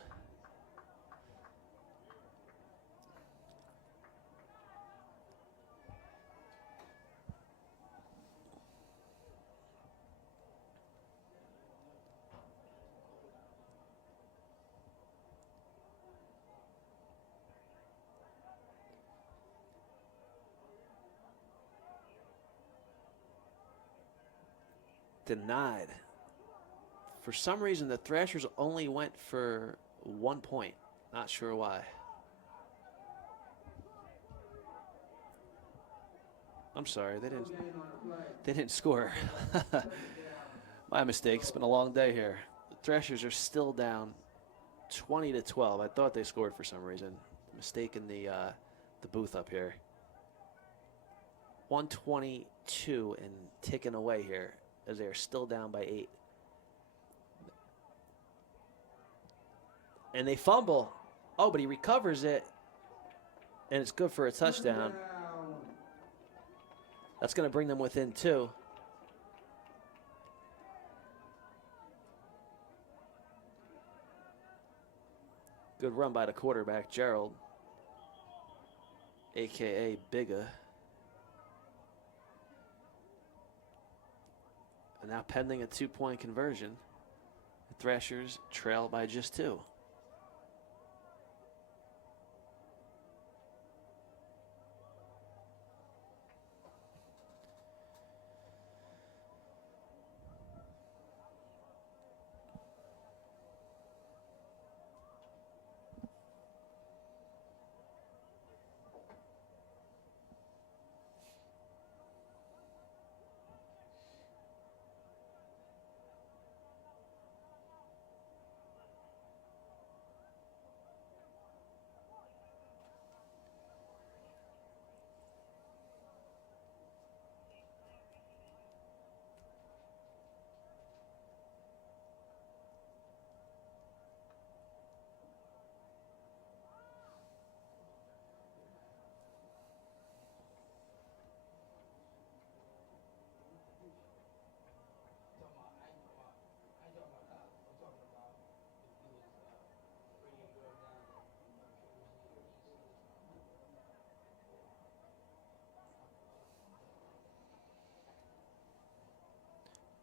Denied. For some reason, the Thrashers only went for 1 point. Not sure why. I'm sorry, they didn't score. My mistake. It's been a long day here. The Thrashers are still down 20-12. I thought they scored for some reason. mistaken the booth up here. 122 and ticking away here as they are still down by 8. And they fumble. Oh, but he recovers it. And it's good for a touchdown. That's going to bring them within 2. Good run by the quarterback, Gerald, a.k.a. Bigga. And now pending a 2-point conversion, the Thrashers trail by just 2.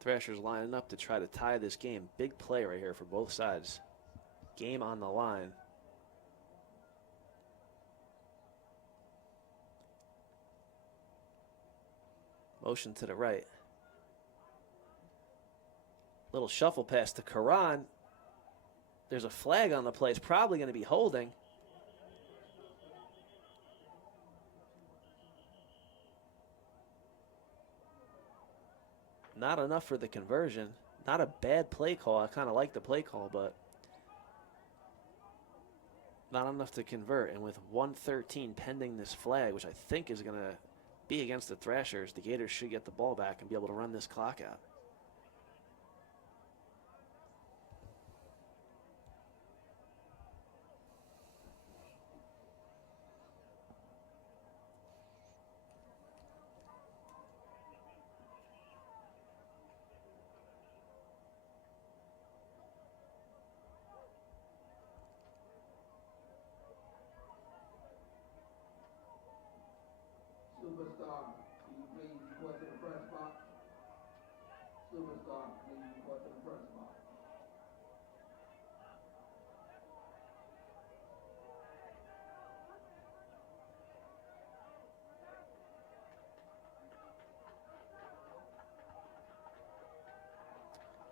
Thrashers lining up to try to tie this game. Big play right here for both sides. Game on the line. Motion to the right. Little shuffle pass to Karan. There's a flag on the play. It's probably going to be holding. Not enough for the conversion. Not a bad play call. I kind of like the play call, but not enough to convert. And with 1:13 pending this flag, which I think is going to be against the Thrashers, the Gators should get the ball back and be able to run this clock out. Superstar, can you please report to the press box? Superstar, please report to the press box.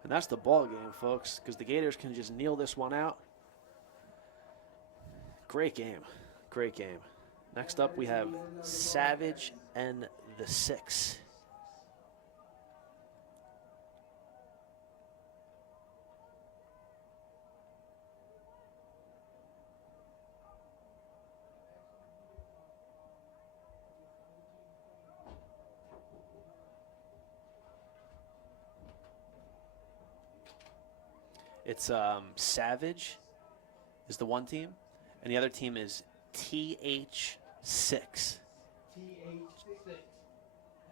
And that's the ball game, folks, because the Gators can just kneel this one out. Great game. Great game. Next up, we have Savage and the 6. It's Savage is the one team, and the other team is TH6. TH6.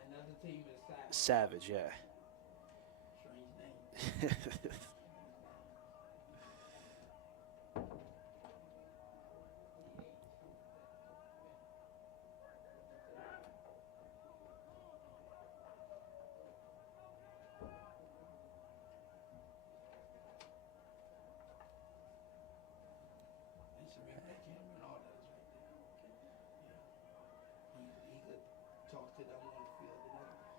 Another team is Savage. Savage, yeah. Strange name. It's a rap that camera and all that is right there. Okay. Yeah. He could talk to them on the field and everything.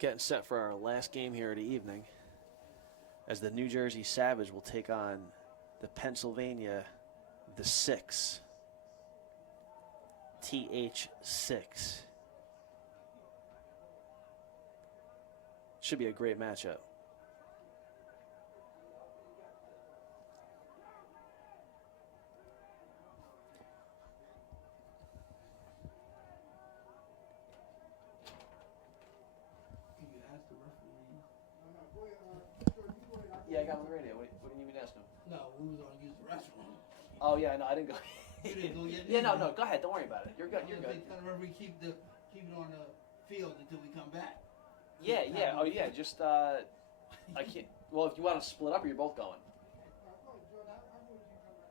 Getting set for our last game here of the evening, as the New Jersey Savage will take on the Pennsylvania Th6. Th6. Should be a great matchup. Yeah, I got on the radio. What do you need me to ask him? No, we was gonna use the restroom. Oh yeah, no, I didn't go. You didn't go yet? Yeah, no, go ahead. Don't worry about it. You're good. You're good. Tell the referee keep it on the field until we come back. Yeah. Oh yeah. Just I can't. Well, if you want to split up, or you're both going.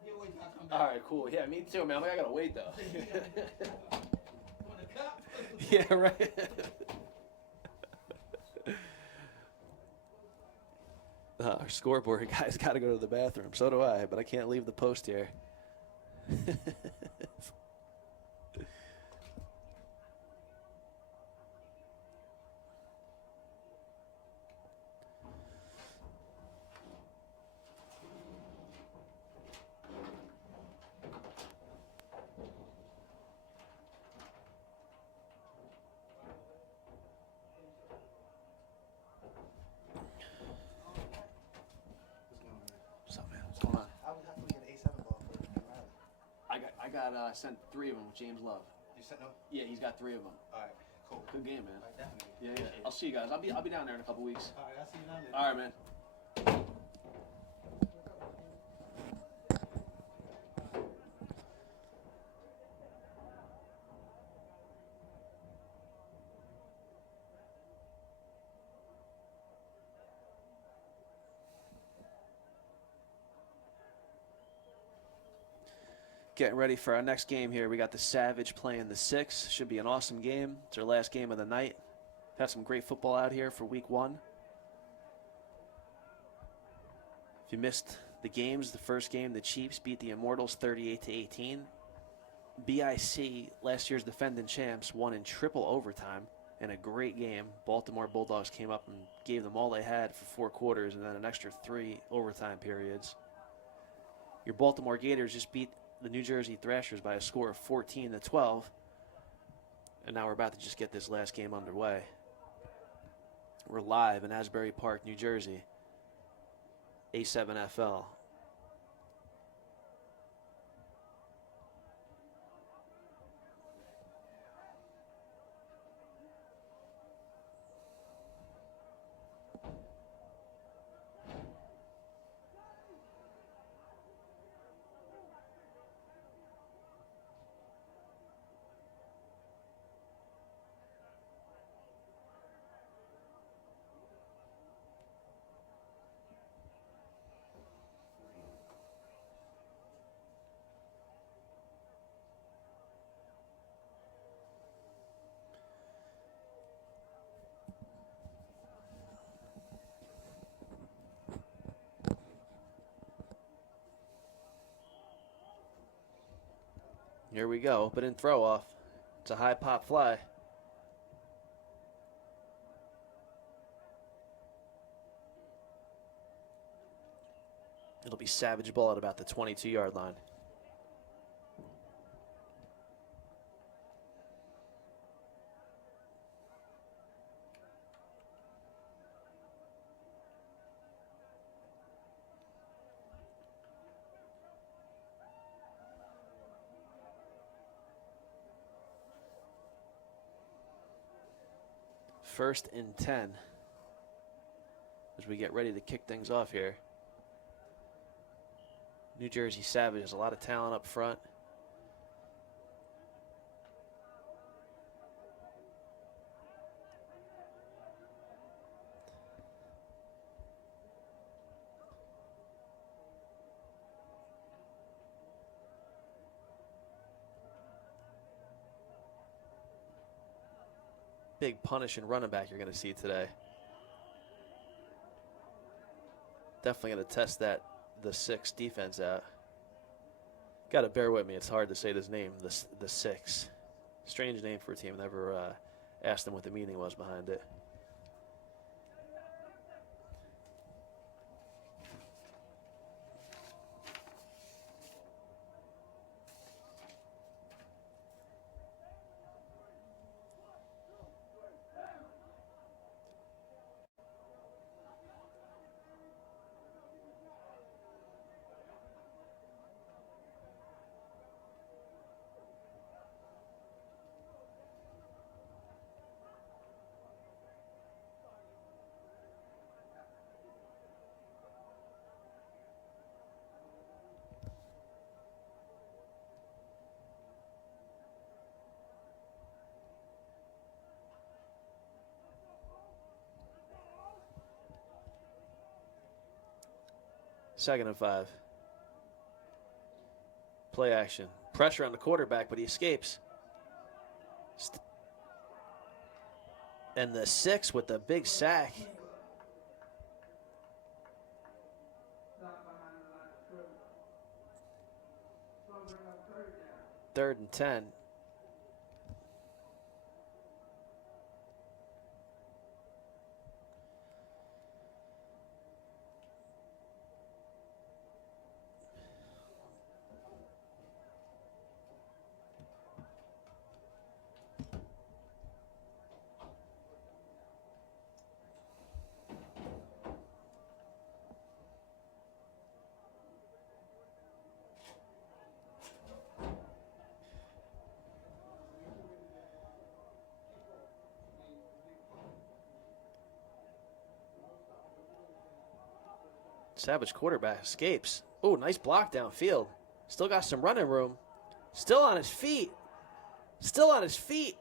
Yeah, wait till I come back. All right, cool. Yeah, me too, man. I gotta wait though. Want a cup? Yeah, right. Our scoreboard guy's got to go to the bathroom. So do I, but I can't leave the post here. What's up, man? What's going on? I would have to get an A7 ball for Riley. I got sent 3 of them with James Love. You sent them? Yeah, he's got 3 of them. All right, cool. Good game, man. All right, definitely. Yeah. Appreciate it. I'll see you guys. I'll be down there in a couple weeks. All right, I'll see you down there. All right, man. Getting ready for our next game here. We got the Savage playing the 6. Should be an awesome game. It's our last game of the night. Had some great football out here for week 1. If you missed the games, the first game, the Chiefs beat the Immortals 38-18. BIC, last year's defending champs, won in triple overtime in a great game. Baltimore Bulldogs came up and gave them all they had for 4 quarters and then an extra 3 overtime periods. Your Baltimore Gators just beat the New Jersey Thrashers by a score of 14-12. And now we're about to just get this last game underway. We're live in Asbury Park, New Jersey. A7FL. Here we go, opening throw off. It's a high pop fly. It'll be Savage ball at about the 22-yard line. First and 10 as we get ready to kick things off here. New Jersey Savage has a lot of talent up front. Big punishing running back you're going to see today. Definitely going to test the 6 defense out. Got to bear with me. It's hard to say this name, the 6. Strange name for a team. Never asked them what the meaning was behind it. 2nd and 5. Play action. Pressure on the quarterback, but he escapes. And the 6 with the big sack. Stop behind the line of scrimmage. So bring up 3rd down. 3rd and 10. Savage quarterback escapes. Oh, nice block downfield. Still got some running room. Still on his feet. Still on his feet.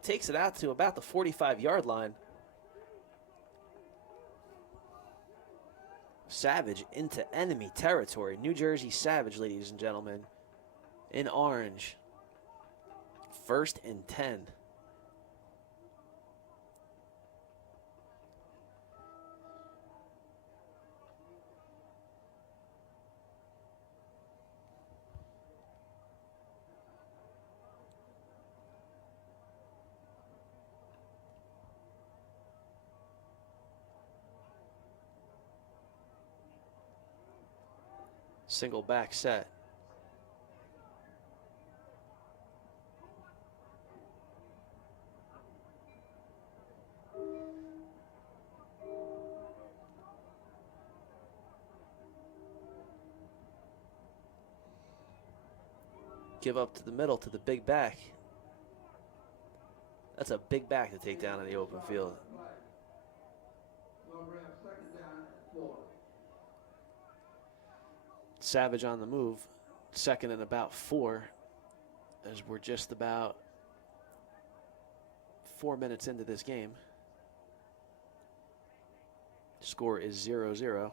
Takes it out to about the 45-yard line. Savage into enemy territory. New Jersey Savage, ladies and gentlemen. In orange. 1st and 10. Single back set. Give up to the middle to the big back. That's a big back to take down in the open field. Gonna bring up 2nd down and 4. Savage on the move. 2nd and about 4. As we're just about 4 minutes into this game. Score is 0-0.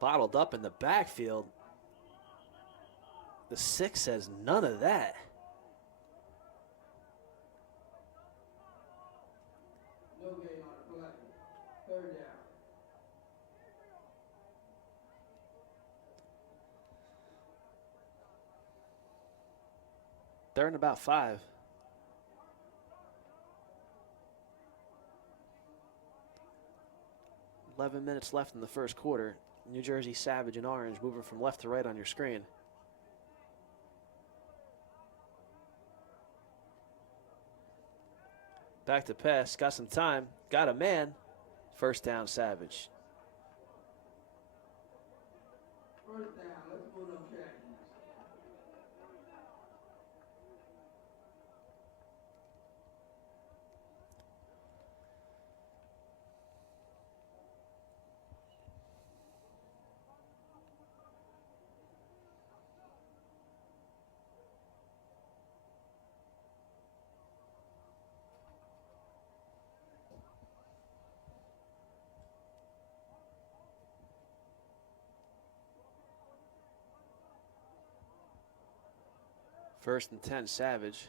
Bottled up in the backfield. The 6 says none of that. No gain on the play. 3rd down. They're in about 5. $11 minutes left in the first quarter. New Jersey Savage in orange moving from left to right on your screen. Back to pass, got some time, got a man. 1st down Savage. 1st down, let's move them Khakis. First and 10, Savage.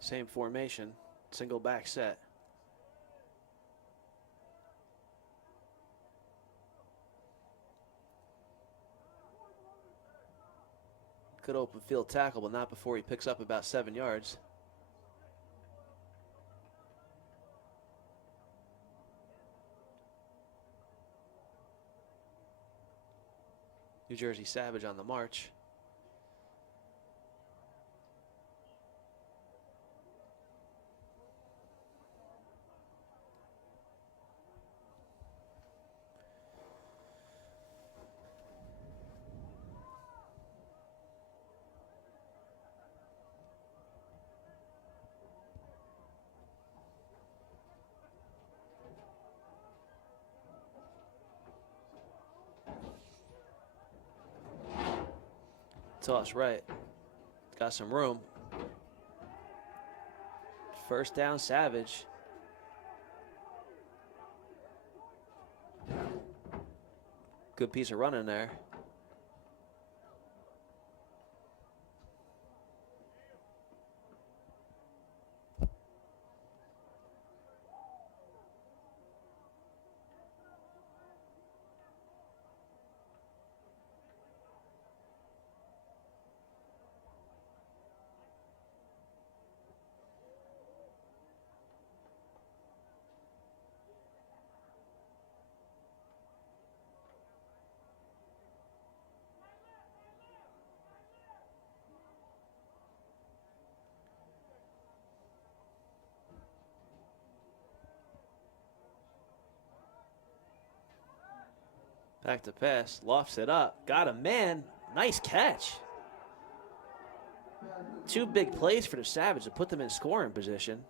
Same formation, single back set. Good open field tackle, but not before he picks up about 7 yards. New Jersey Savage on the march. Toss right. Got some room. First down, Savage. Good piece of running there. Back to pass, lofts it up, got a man, nice catch. Two big plays for the Savage to put them in scoring position.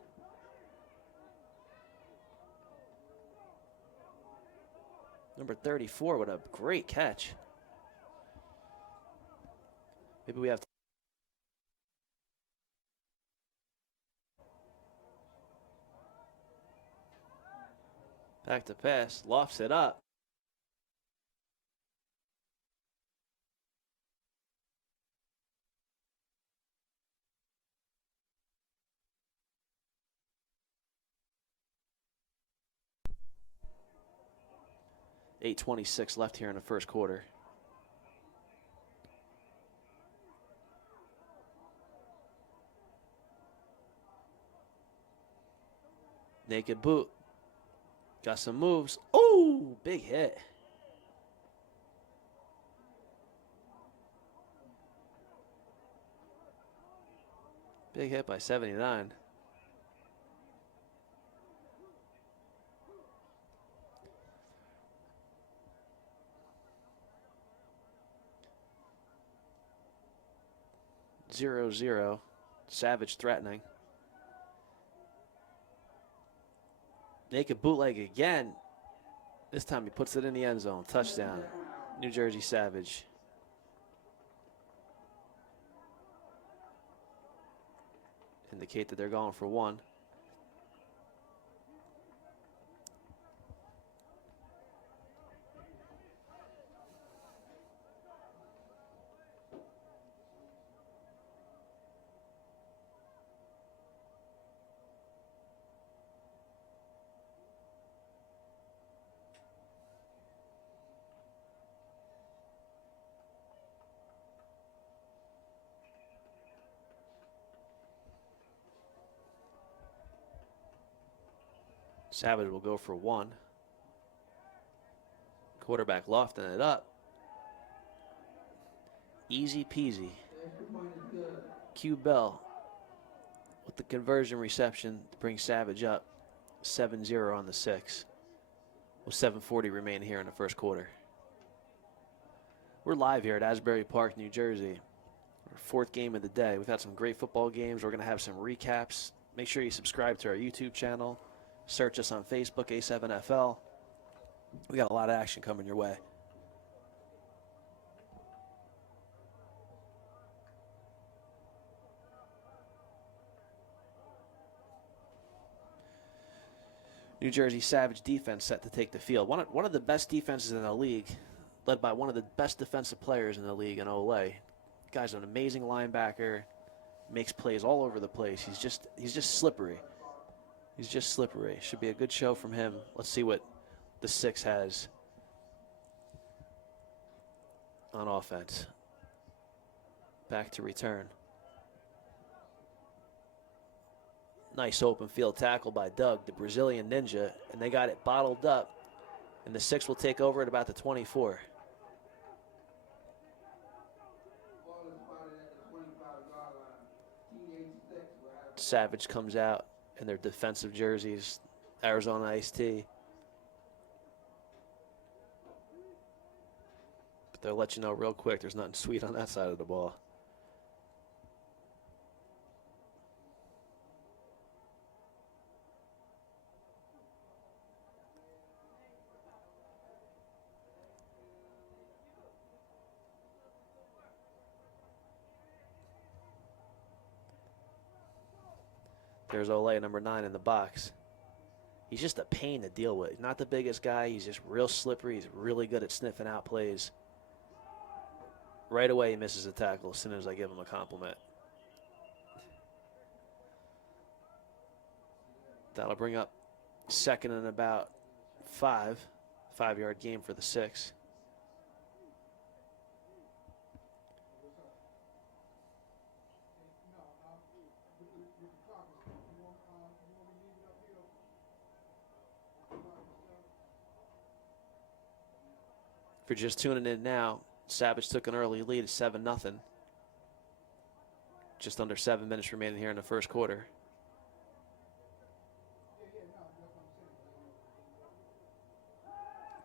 Number 34 with a great catch. Maybe we have to. Back to pass, lofts it up. .826 left here in the first quarter. Naked boot. Got some moves. Oh, big hit. Big hit by 79. Zero, zero. Savage threatening. Naked bootleg again. This time he puts it in the end zone. Touchdown. New Jersey Savage. Indicate that they're going for one. Savage will go for one. Quarterback lofting it up. Easy peasy. Q Bell with the conversion reception to bring Savage up 7-0 on the 6. With 7:40 remaining here in the first quarter. We're live here at Asbury Park, New Jersey. Our fourth game of the day. We've had some great football games. We're going to have some recaps. Make sure you subscribe to our YouTube channel. Search us on Facebook, A7FL. We got a lot of action coming your way. New Jersey Savage defense set to take the field. One of the best defenses in the league, led by one of the best defensive players in the league in Ole. Guy's an amazing linebacker, makes plays all over the place. He's just slippery. He's just slippery. Should be a good show from him. Let's see what the 6 has on offense. Back to return. Nice open field tackle by Doug, the Brazilian ninja, and they got it bottled up. And the 6 will take over at about the 24. Savage comes out in their defensive jerseys, Arizona iced tea. But they'll let you know real quick there's nothing sweet on that side of the ball. There's Olay, number 9 in the box. He's just a pain to deal with. Not the biggest guy. He's just real slippery. He's really good at sniffing out plays. Right away, he misses a tackle as soon as I give him a compliment. That'll bring up second and about 5. 5-yard game for the 6. If you're just tuning in now, Savage took an early lead at 7-0. Just under 7 minutes remaining here in the first quarter.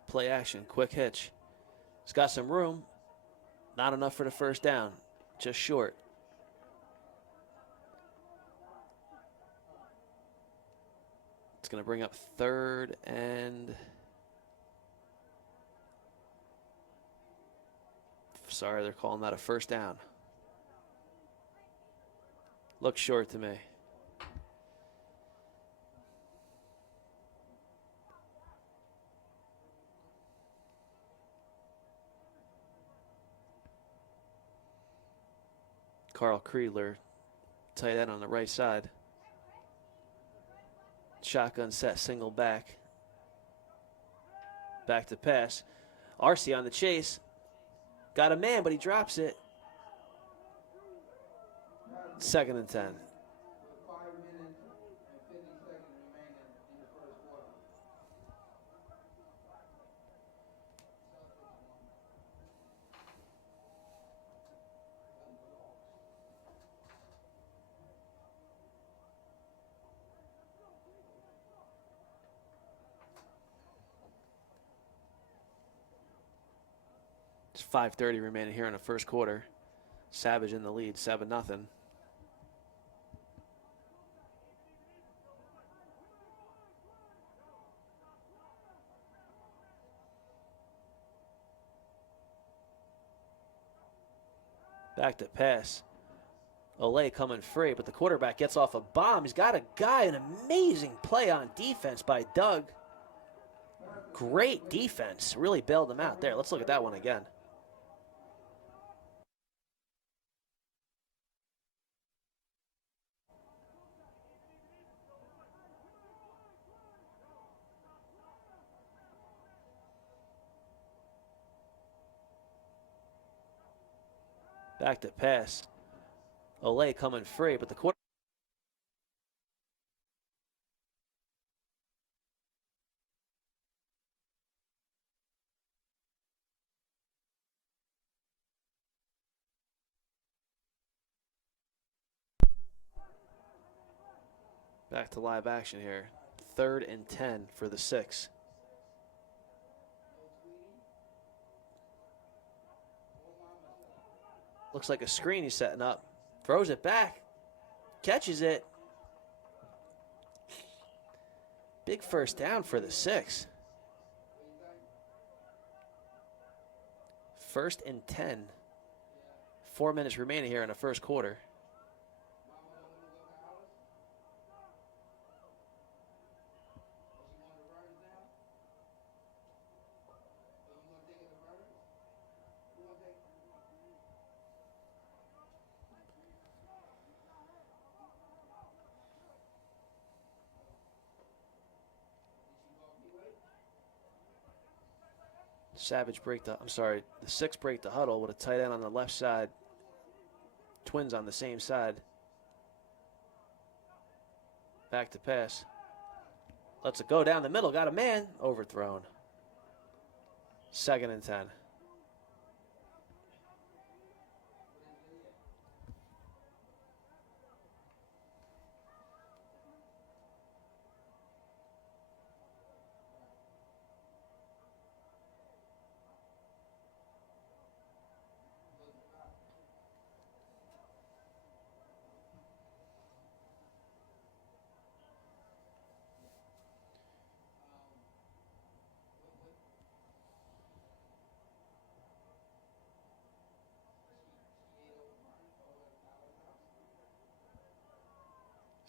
Play action, quick hitch. He's got some room. Not enough for the first down. Just short. It's going to bring up 3rd and... Sorry, they're calling that a first down. Looks short to me. Carl Kreidler, tight end on the right side. Shotgun set, single back. Back to pass. Arcee on the chase. Got a man, but he drops it. 2nd and 10. 5 minutes and 50 seconds remaining in the first quarter. It's 5:30 remaining here in the first quarter. Savage in the lead, 7-0. Back to pass. Olay coming free, but the quarterback gets off a bomb. He's got a guy, an amazing play on defense by Doug. Great defense. Really bailed him out there. Let's look at that one again. Back to pass. Olay coming free, but the quarter. Back to live action here. 3rd and 10 for the 6. Looks like a screen he's setting up. Throws it back. Catches it. Big first down for the 6. 1st and 10. 4 minutes remaining here in the first quarter. Savage break the, the 6 break the huddle with a tight end on the left side. Twins on the same side. Back to pass. Lets it go down the middle. Got a man. Overthrown. 2nd and 10.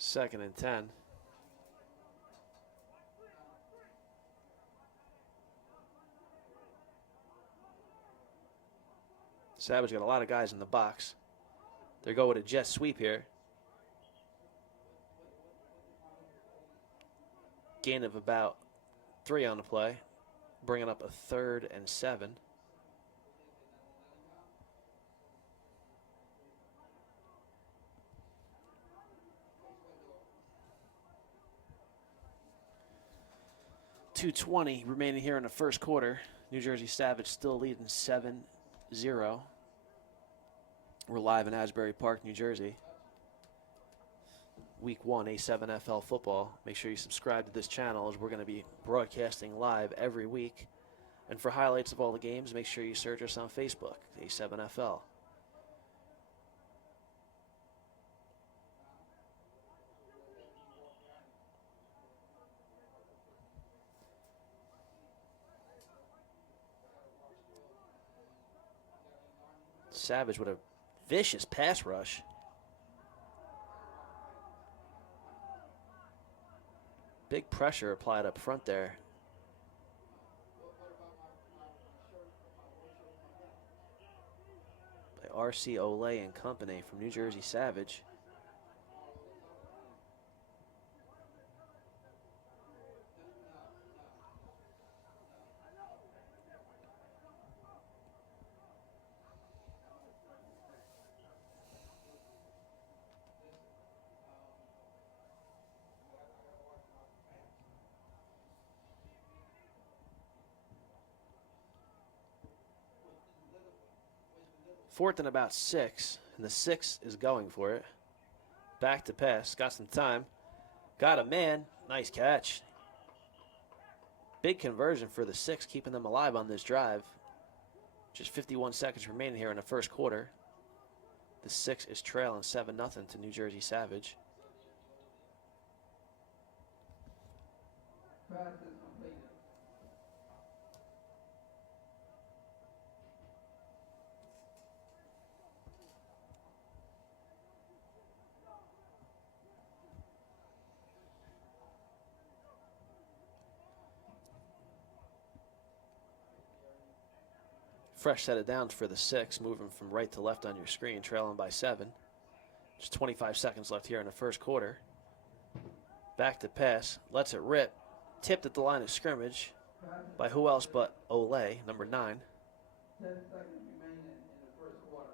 2nd and 10. Savage got a lot of guys in the box. They go with a jet sweep here. Gain of about 3 on the play, bringing up a 3rd and 7. .220 remaining here in the first quarter. New Jersey Savage still leading 7-0. We're live in Asbury Park, New Jersey. Week 1 A7FL football. Make sure you subscribe to this channel as we're going to be broadcasting live every week. And for highlights of all the games, make sure you search us on Facebook, A7FL. Savage with a vicious pass rush. Big pressure applied up front there. By R.C. Olay and company from New Jersey Savage. Fourth and about 6, and the 6 is going for it. Back to pass, got some time. Got a man, nice catch. Big conversion for the 6, keeping them alive on this drive. Just 51 seconds remaining here in the first quarter. The 6 is trailing 7-0 to New Jersey Savage. Fresh set of downs for the 6, moving from right to left on your screen, trailing by 7. Just 25 seconds left here in the first quarter. Back to pass, lets it rip. Tipped at the line of scrimmage by who else but Olay, number 9. 10 seconds remaining in the first quarter.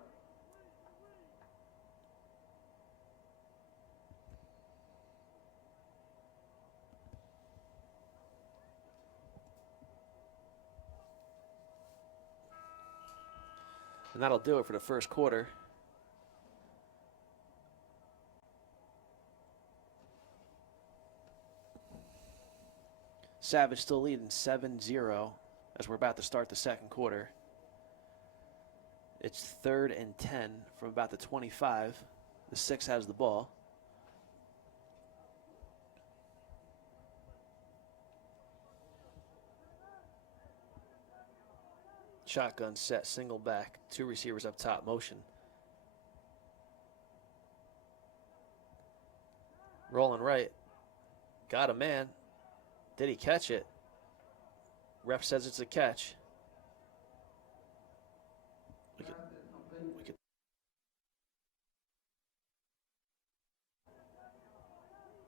And that'll do it for the first quarter. Savage still leading 7-0 as we're about to start the second quarter. It's 3rd and 10 from about the 25. The 6 has the ball. Shotgun set, single back, 2 receivers up top, motion. Rolling right. Got a man. Did he catch it? Ref says it's a catch. We could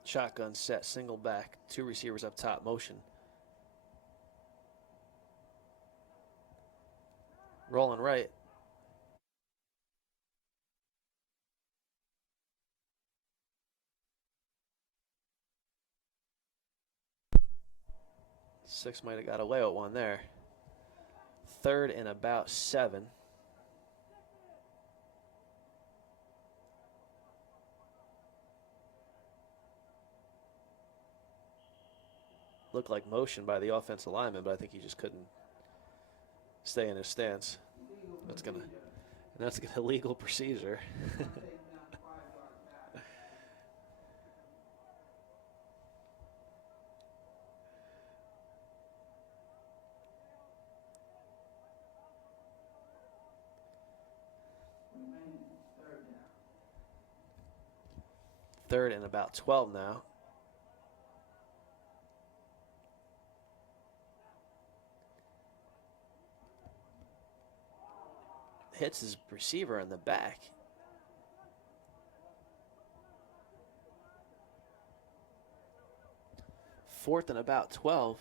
shotgun set, single back, 2 receivers up top, motion. Rolling right. Six might have got away with one there. 3rd and about 7. Looked like motion by the offensive lineman, but I think he just couldn't stay in his stance. That's a legal procedure. 3rd and about 12 now. Hits his receiver in the back. Fourth and about 12.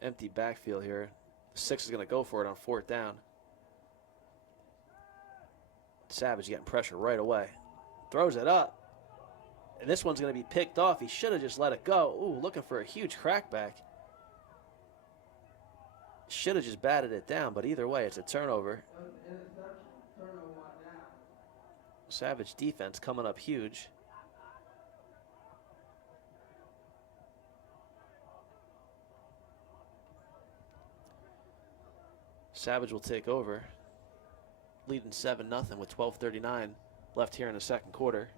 Empty backfield here. 6 is going to go for it on 4th down. Savage getting pressure right away. Throws it up. And this one's going to be picked off. He should have just let it go. Ooh, looking for a huge crackback. Should have just batted it down, but either way, it's a turnover. Savage defense coming up huge. Savage will take over, leading 7-0 with 12:39 left here in the 2nd quarter.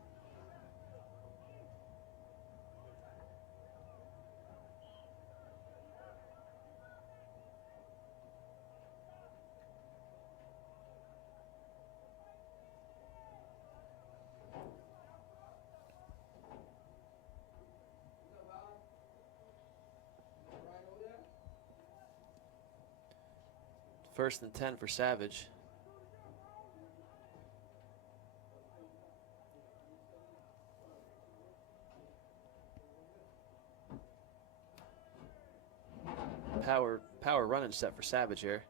First and 10 for Savage. Power running set for Savage here.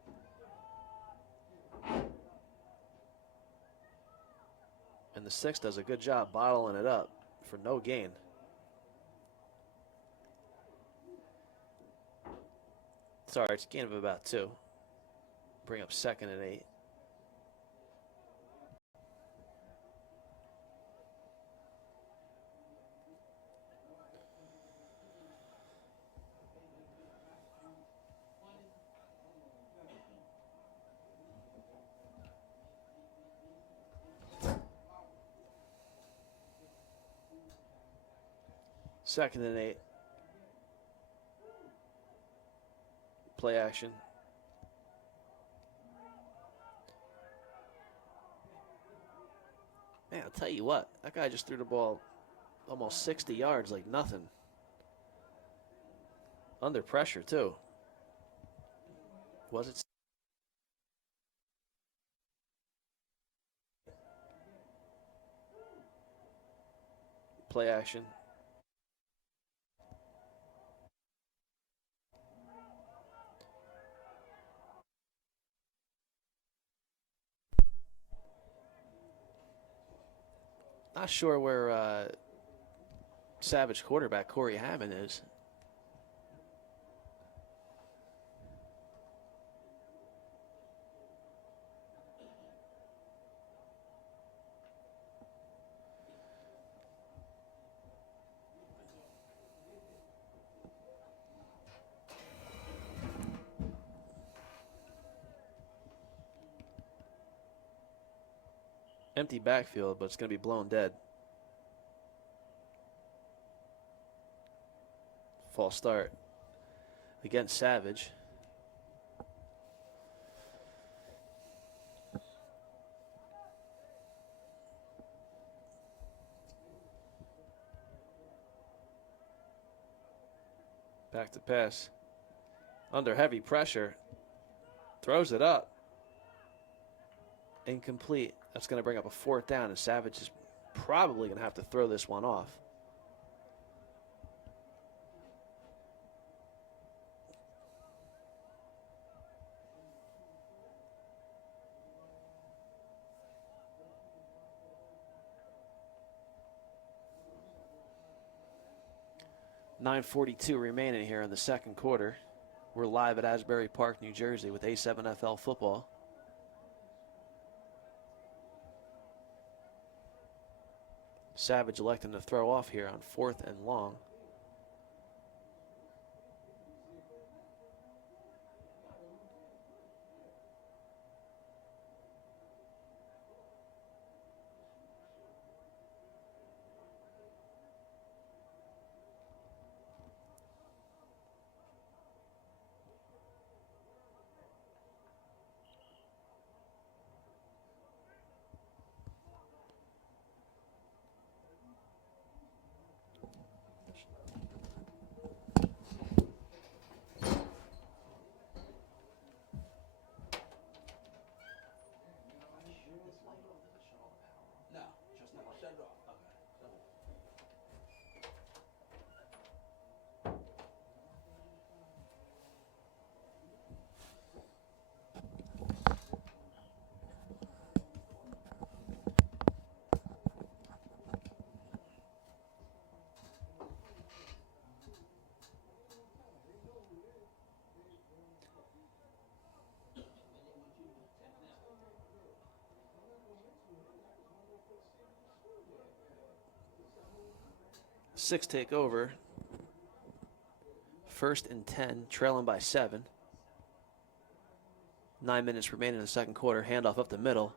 And the 6 does a good job bottling it up for no gain. Sorry, it's a gain of about 2. Bring up 2nd and 8. Second and 8. Play action. Man, I'll tell you what, that guy just threw the ball almost 60 yards like nothing. Under pressure, too. Was it? Play action. Not sure where Savage quarterback Corey Hammond is. Empty backfield, but it's going to be blown dead. False start against Savage. Back to pass. Under heavy pressure. Throws it up. Incomplete. That's going to bring up a 4th down, and Savage is probably going to have to throw this one off. .9:42 remaining here in the 2nd quarter. We're live at Asbury Park, New Jersey with A7FL football. Savage electing to throw off here on 4th and long. Six take over. 1st and 10, trailing by 7. 9 minutes remaining in the second quarter. Handoff up the middle.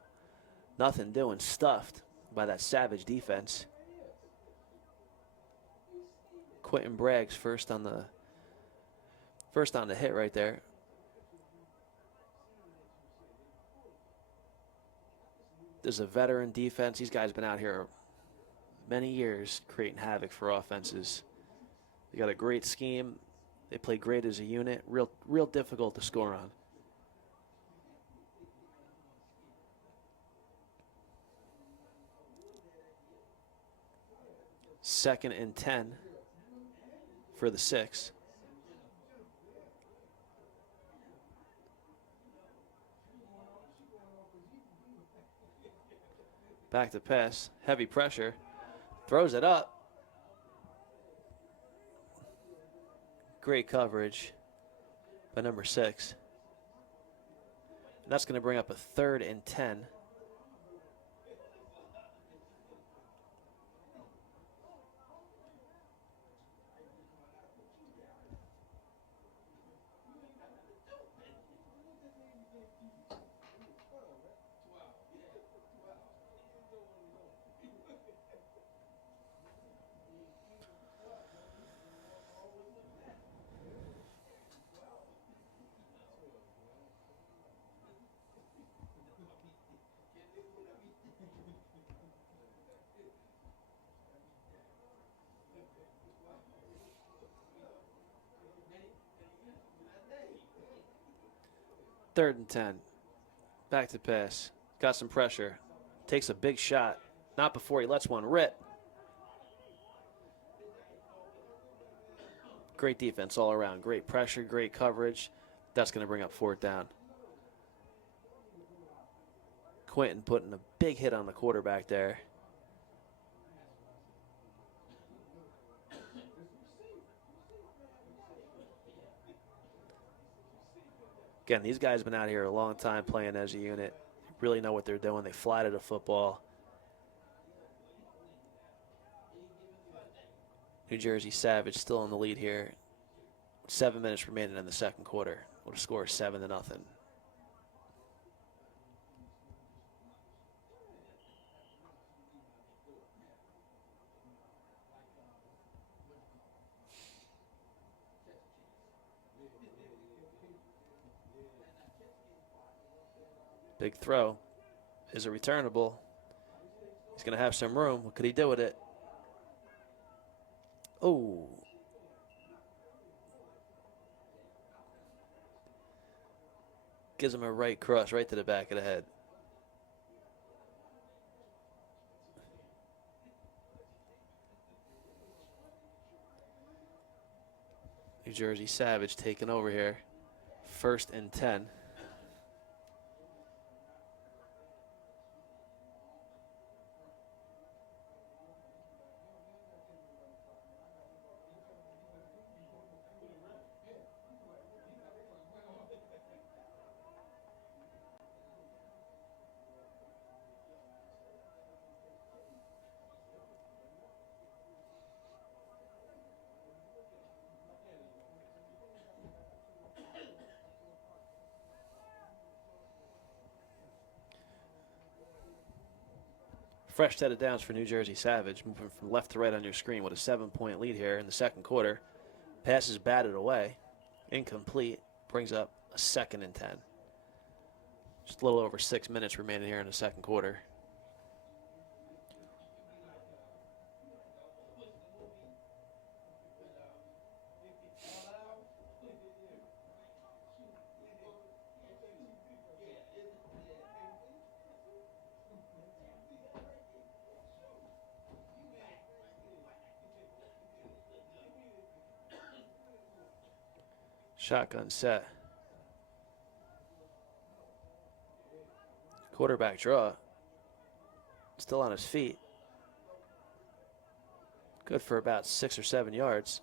Nothing doing. Stuffed by that Savage defense. Quentin Bragg's first on the hit right there. There's a veteran defense. These guys been out here many years creating havoc for offenses. They got a great scheme. They play great as a unit. Real difficult to score on. Second and 10 for the 6. Back to pass. Heavy pressure. Throws it up. Great coverage by number 6. And that's going to bring up a 3rd and 10. Third and 10. Back to pass. Got some pressure. Takes a big shot. Not before he lets one rip. Great defense all around. Great pressure, great coverage. That's going to bring up 4th down. Quentin putting a big hit on the quarterback there. Again, these guys have been out here a long time playing as a unit. They really know what they're doing. They fly to the football. New Jersey Savage still in the lead here. 7 minutes remaining in the second quarter. With a score of 7-0. Big throw. Is it returnable? He's going to have some room. What could he do with it? Oh. Gives him a right cross right to the back of the head. New Jersey Savage taking over here. 1st and 10. Fresh set of downs for New Jersey Savage, moving from left to right on your screen with a 7-point lead here in the second quarter. Pass is batted away, incomplete, brings up a 2nd and 10. Just a little over 6 minutes remaining here in the second quarter. Shotgun set. Quarterback draw. Still on his feet. Good for about 6 or 7 yards.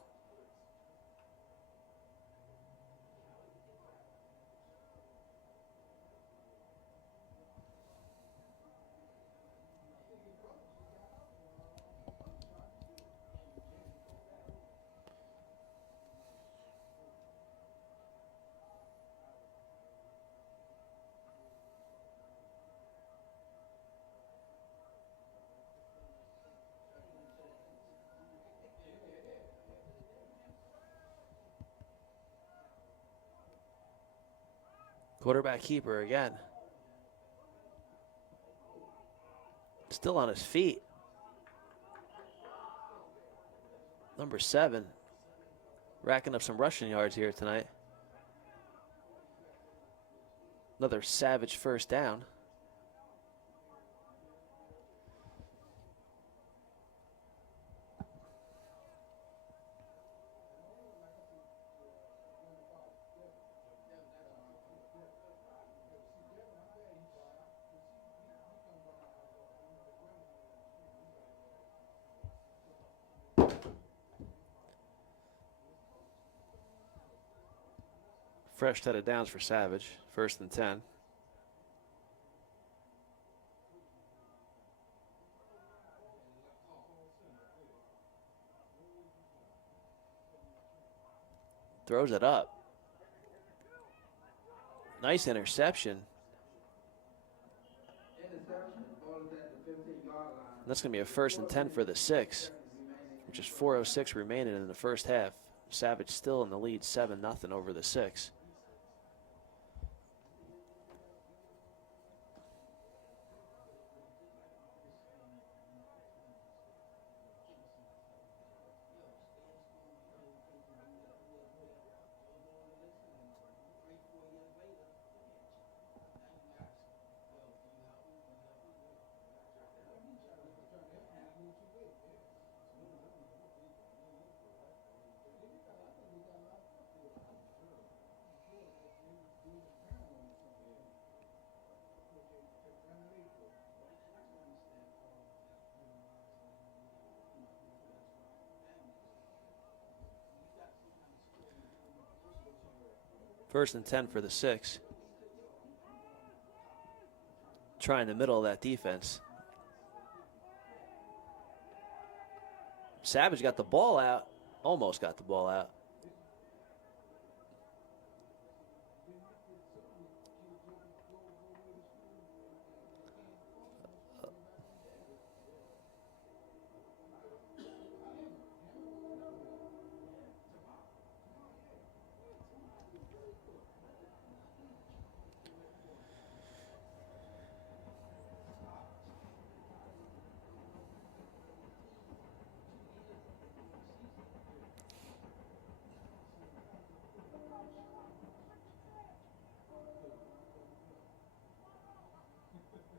Quarterback keeper again. Still on his feet. Number 7. Racking up some rushing yards here tonight. Another Savage first down. Fresh set of downs for Savage. 1st and 10. Throws it up. Nice interception. That's going to be a 1st and 10 for the 6, which is 4:06 remaining in the first half. Savage still in the lead, 7-0 over the 6. First and 10 for the 6. Try in the middle of that defense. Savage got the ball out. Almost got the ball out.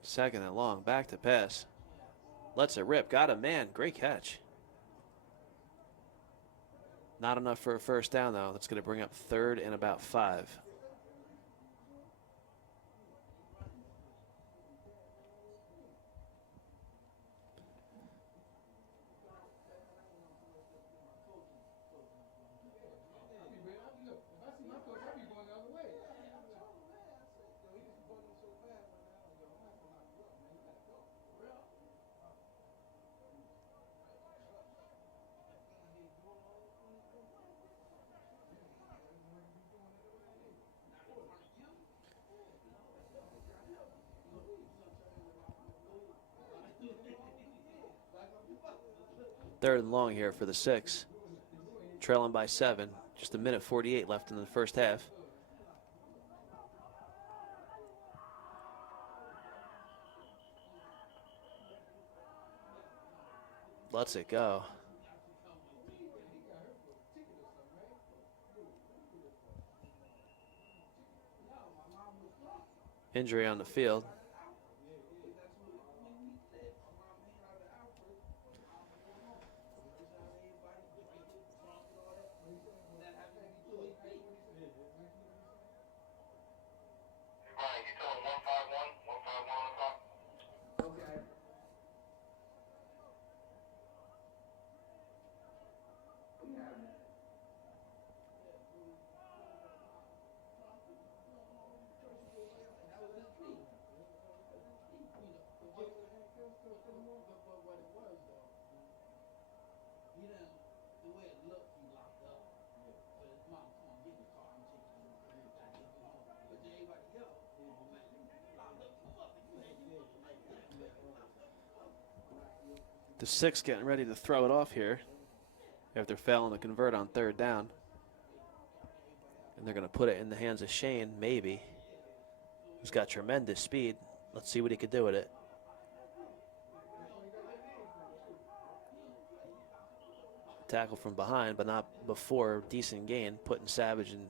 Second and long, back to pass. Lets it rip, got a man, great catch. Not enough for a first down though. That's going to bring up 3rd and about 5. 3rd and long here for the 6. Trailing by 7. Just a minute 48 left in the first half. Lets it go. Injury on the field. The 6 getting ready to throw it off here after failing to convert on 3rd down. And they're going to put it in the hands of Shane, maybe. He's got tremendous speed. Let's see what he could do with it. Tackle from behind, but not before. Decent gain, putting Savage in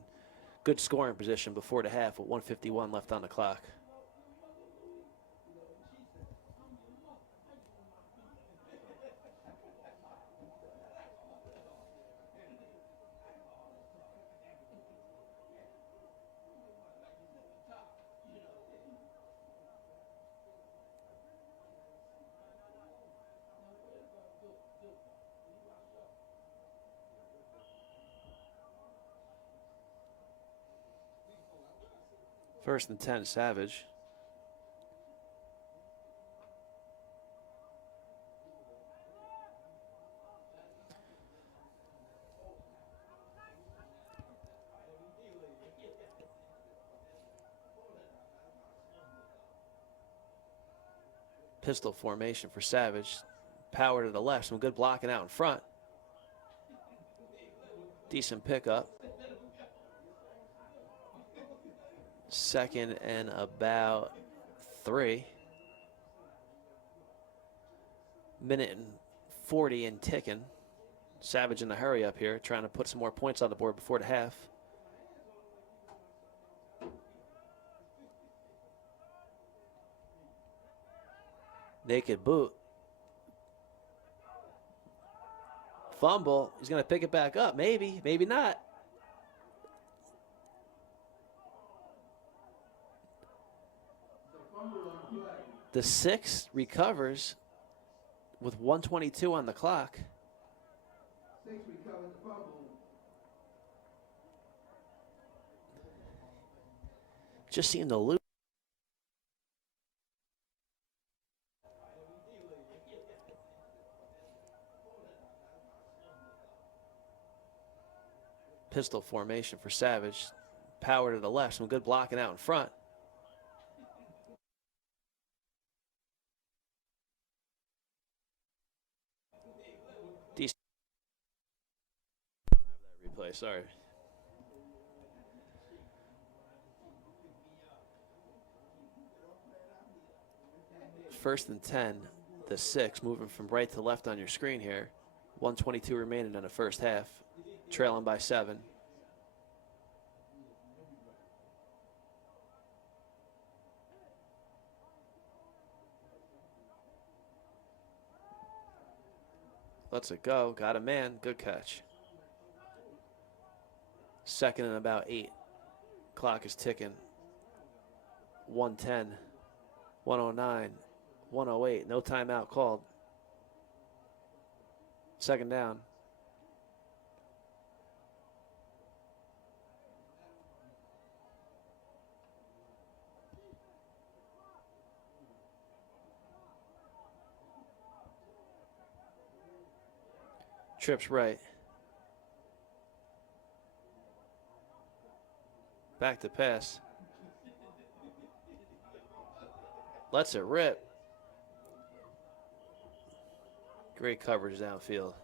good scoring position before the half with 1:51 left on the clock. First and 10, Savage. Pistol formation for Savage. Power to the left, some good blocking out in front. Decent pickup. 2nd and about 3. Minute and 40 and ticking. Savage in a hurry up here, trying to put some more points on the board before the half. Naked boot. Fumble. He's going to pick it back up. Maybe, maybe not. The 6 recovers with 1:22 on the clock. 6 recovered the fumble. Just seemed to lose. Pistol formation for Savage. Power to the left, some good blocking out in front. Decent. I don't have that replay, sorry. First and 10, the 6 moving from right to left on your screen here. 1:22 remaining in the first half, trailing by 7. Lets it go. Got a man. Good catch. 2nd and about 8. Clock is ticking. 1:10, 1:09, 1:08. No timeout called. 2nd down. Trips right. Back to pass. Lets it rip. Great coverage downfield.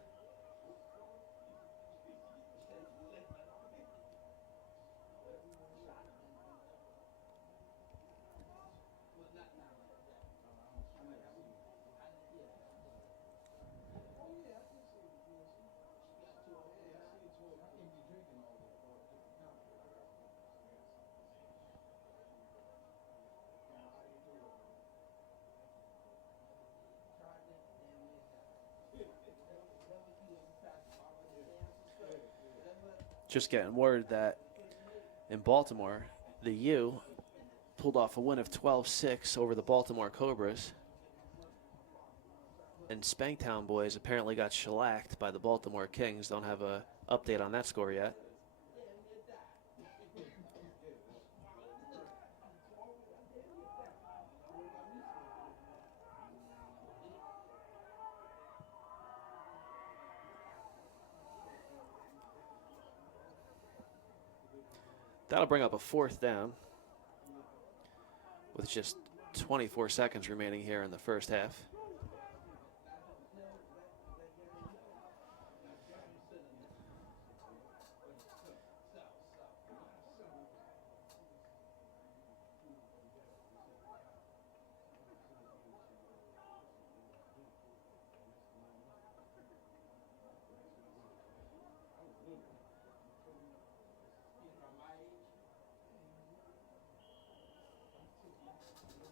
Just getting word that in Baltimore, the U pulled off a win of 12-6 over the Baltimore Cobras. And Spanktown boys apparently got shellacked by the Baltimore Kings. Don't have a update on that score yet. That'll bring up a 4th down with just 24 seconds remaining here in the first half.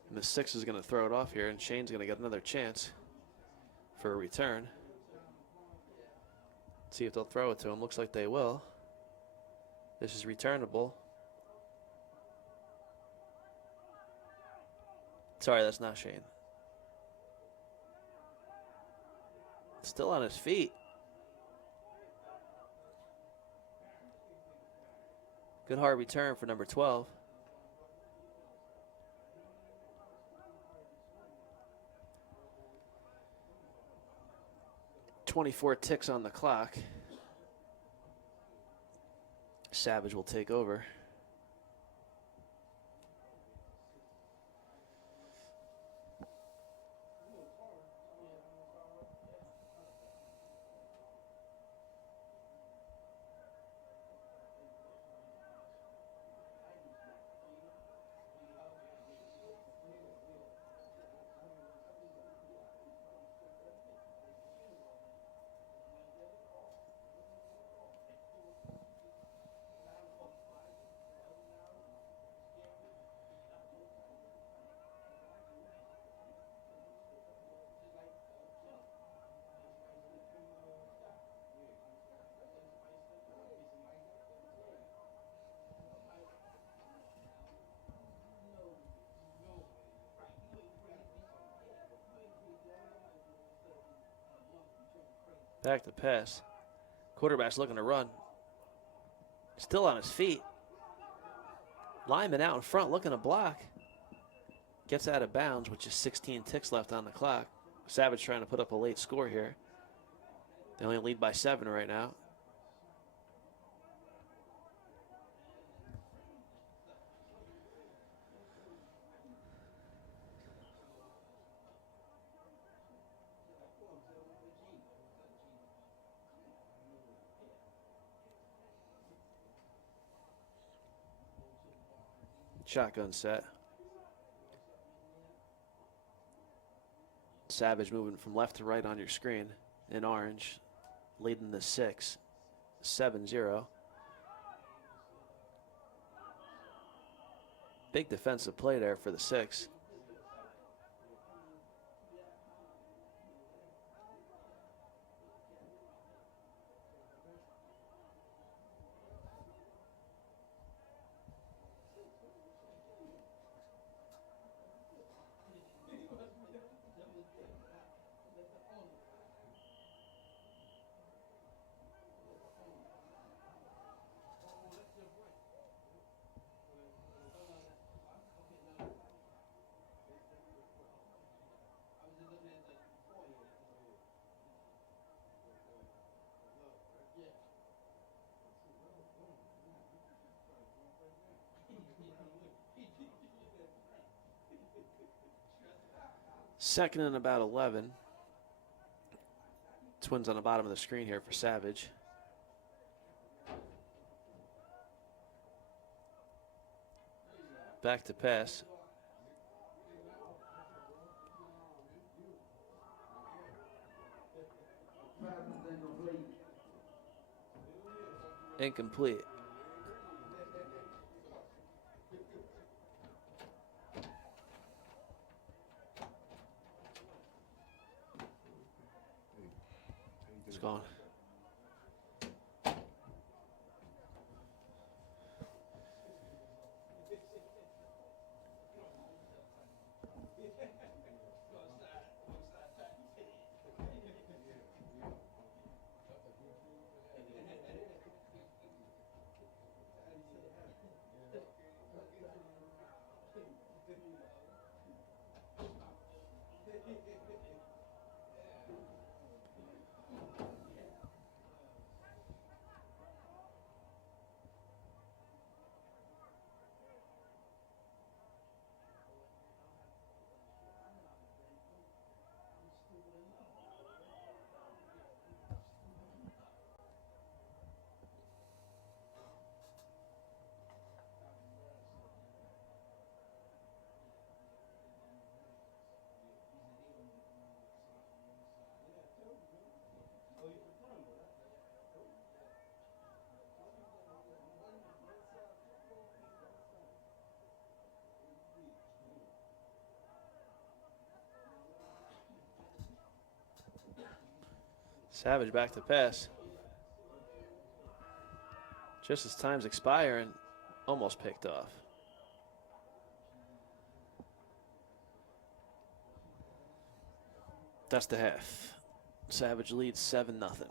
And the 6 is going to throw it off here, and Shane's going to get another chance for a return. See if they'll throw it to him. Looks like they will. This is returnable. Sorry, that's not Shane. Still on his feet. Good hard return for number 12. .24 ticks on the clock. Savage will take over. Back to pass. Quarterback's looking to run. Still on his feet. Lineman out in front looking to block. Gets out of bounds, which is 16 ticks left on the clock. Savage trying to put up a late score here. They only lead by 7 right now. Shotgun set. Savage moving from left to right on your screen in orange, leading the 6, 7-0. Big defensive play there for the 6. Second and about 11. Twins on the bottom of the screen here for Savage. Back to pass. Incomplete. It's gone. Savage back to pass. Just as time's expiring, almost picked off. That's the half. Savage leads 7-0.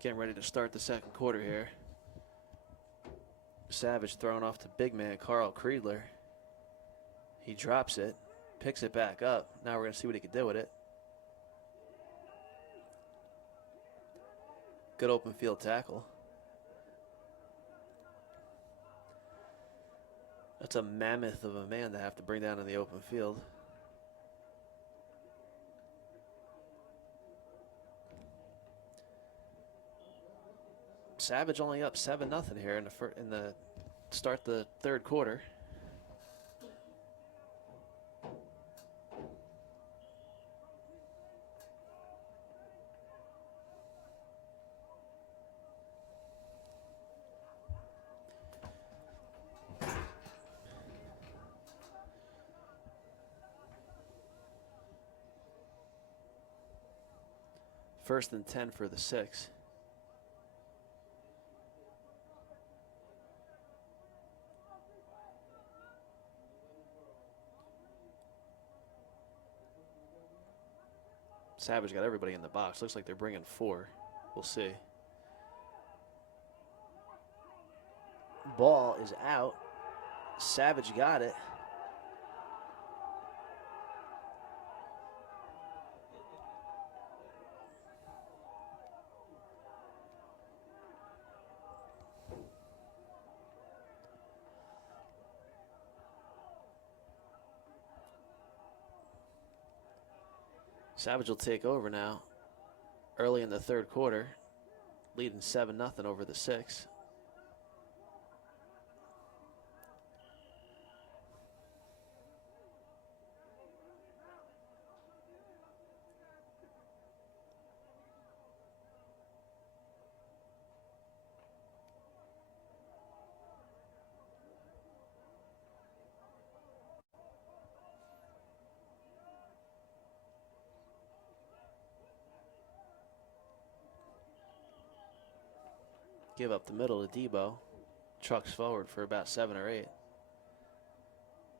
Getting ready to start the second quarter here. Savage throwing off to big man Carl Creedler. He drops it, picks it back up. Now we're going to see what he can do with it. Good open field tackle. That's a mammoth of a man to have to bring down in the open field. Savage only up 7-0 here in the start the third quarter. First and 10 for the 6. Savage got everybody in the box. Looks like they're bringing 4. We'll see. Ball is out. Savage got it. Savage will take over now. Early in the third quarter, leading 7-0 over the 6. Give up the middle to Debo. Trucks forward for about 7 or 8.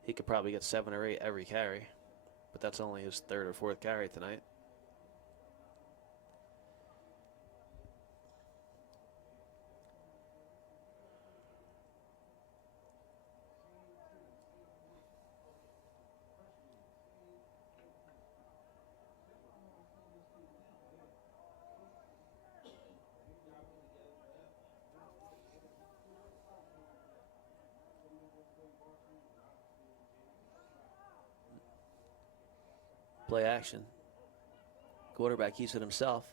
He could probably get 7 or 8 every carry, but that's only his 3rd or 4th carry tonight. Play action. Quarterback keeps it himself.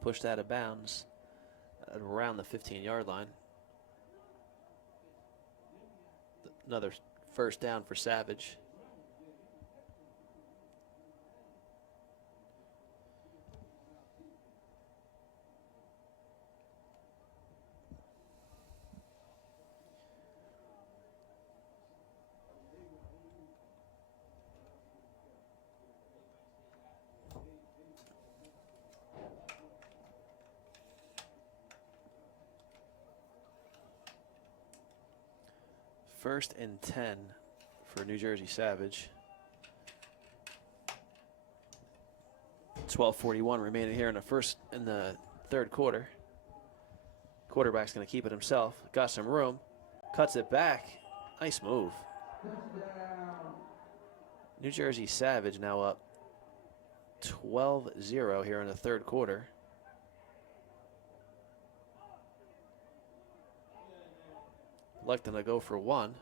Pushed out of bounds at around the 15-yard line. Another first down for Savage. First and 10 for New Jersey Savage. 12:41 remaining here in the third quarter. Quarterback's going to keep it himself. Got some room. Cuts it back. Nice move. New Jersey Savage now up 12-0 here in the third quarter. Electing to go for 1.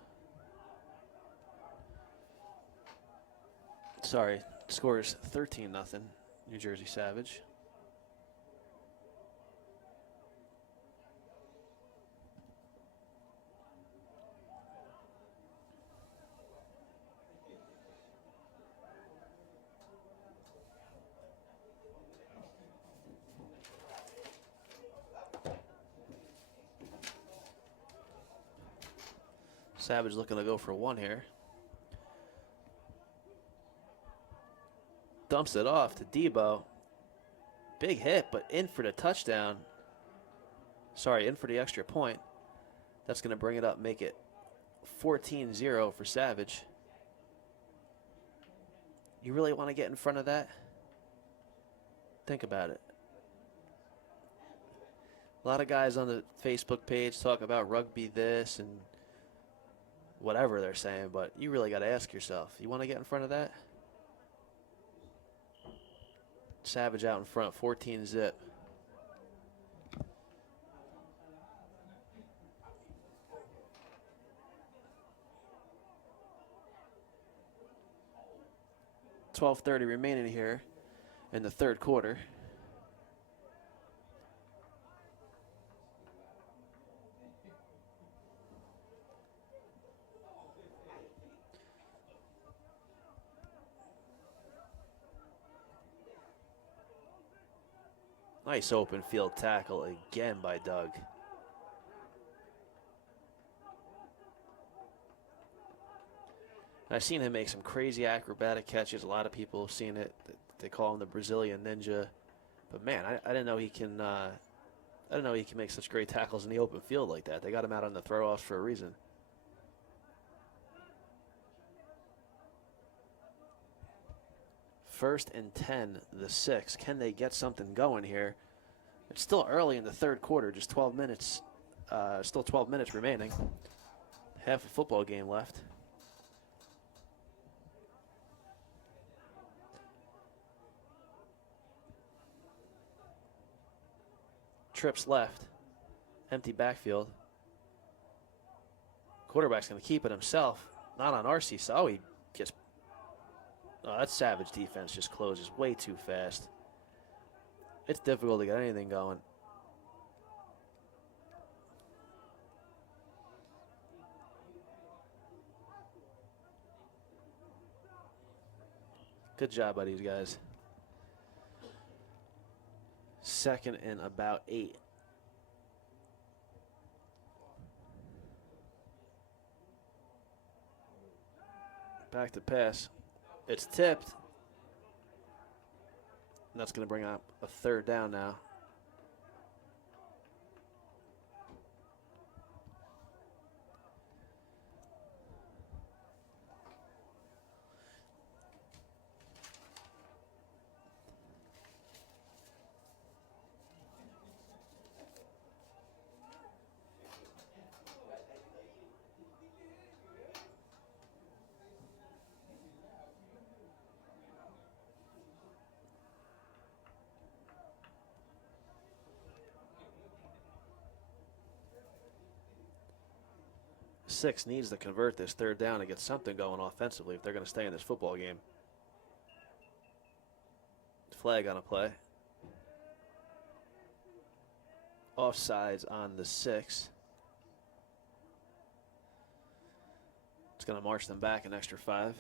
Sorry, score is 13-0, New Jersey Savage. Savage looking to go for 1 here. Dumps it off to Debo. Big hit, but in for the touchdown. Sorry, in for the extra point. That's going to bring it up, make it 14-0 for Savage. You really want to get in front of that? Think about it. A lot of guys on the Facebook page talk about rugby this and whatever they're saying, but you really got to ask yourself, you want to get in front of that? Savage out in front, 14-zip. $12:30 remaining here in the third quarter. Nice open field tackle again by Doug. I've seen him make some crazy acrobatic catches. A lot of people have seen it. They call him the Brazilian Ninja. But man, I didn't know he can. I didn't know he can make such great tackles in the open field like that. They got him out on the throw-offs for a reason. First and 10, the 6. Can they get something going here? It's still early in the third quarter, just 12 minutes. Still 12 minutes remaining. Half a football game left. Trips left. Empty backfield. Quarterback's going to keep it himself. Not on RC. Oh, he gets Oh, that Savage defense just closes way too fast. It's difficult to get anything going. Good job by these guys. Second and about 8. Back to pass. It's tipped. And that's going to bring up a 3rd down now. Six needs to convert this 3rd down and get something going offensively if they're going to stay in this football game. Flag on a play. Offsides on the 6. It's going to march them back an extra 5.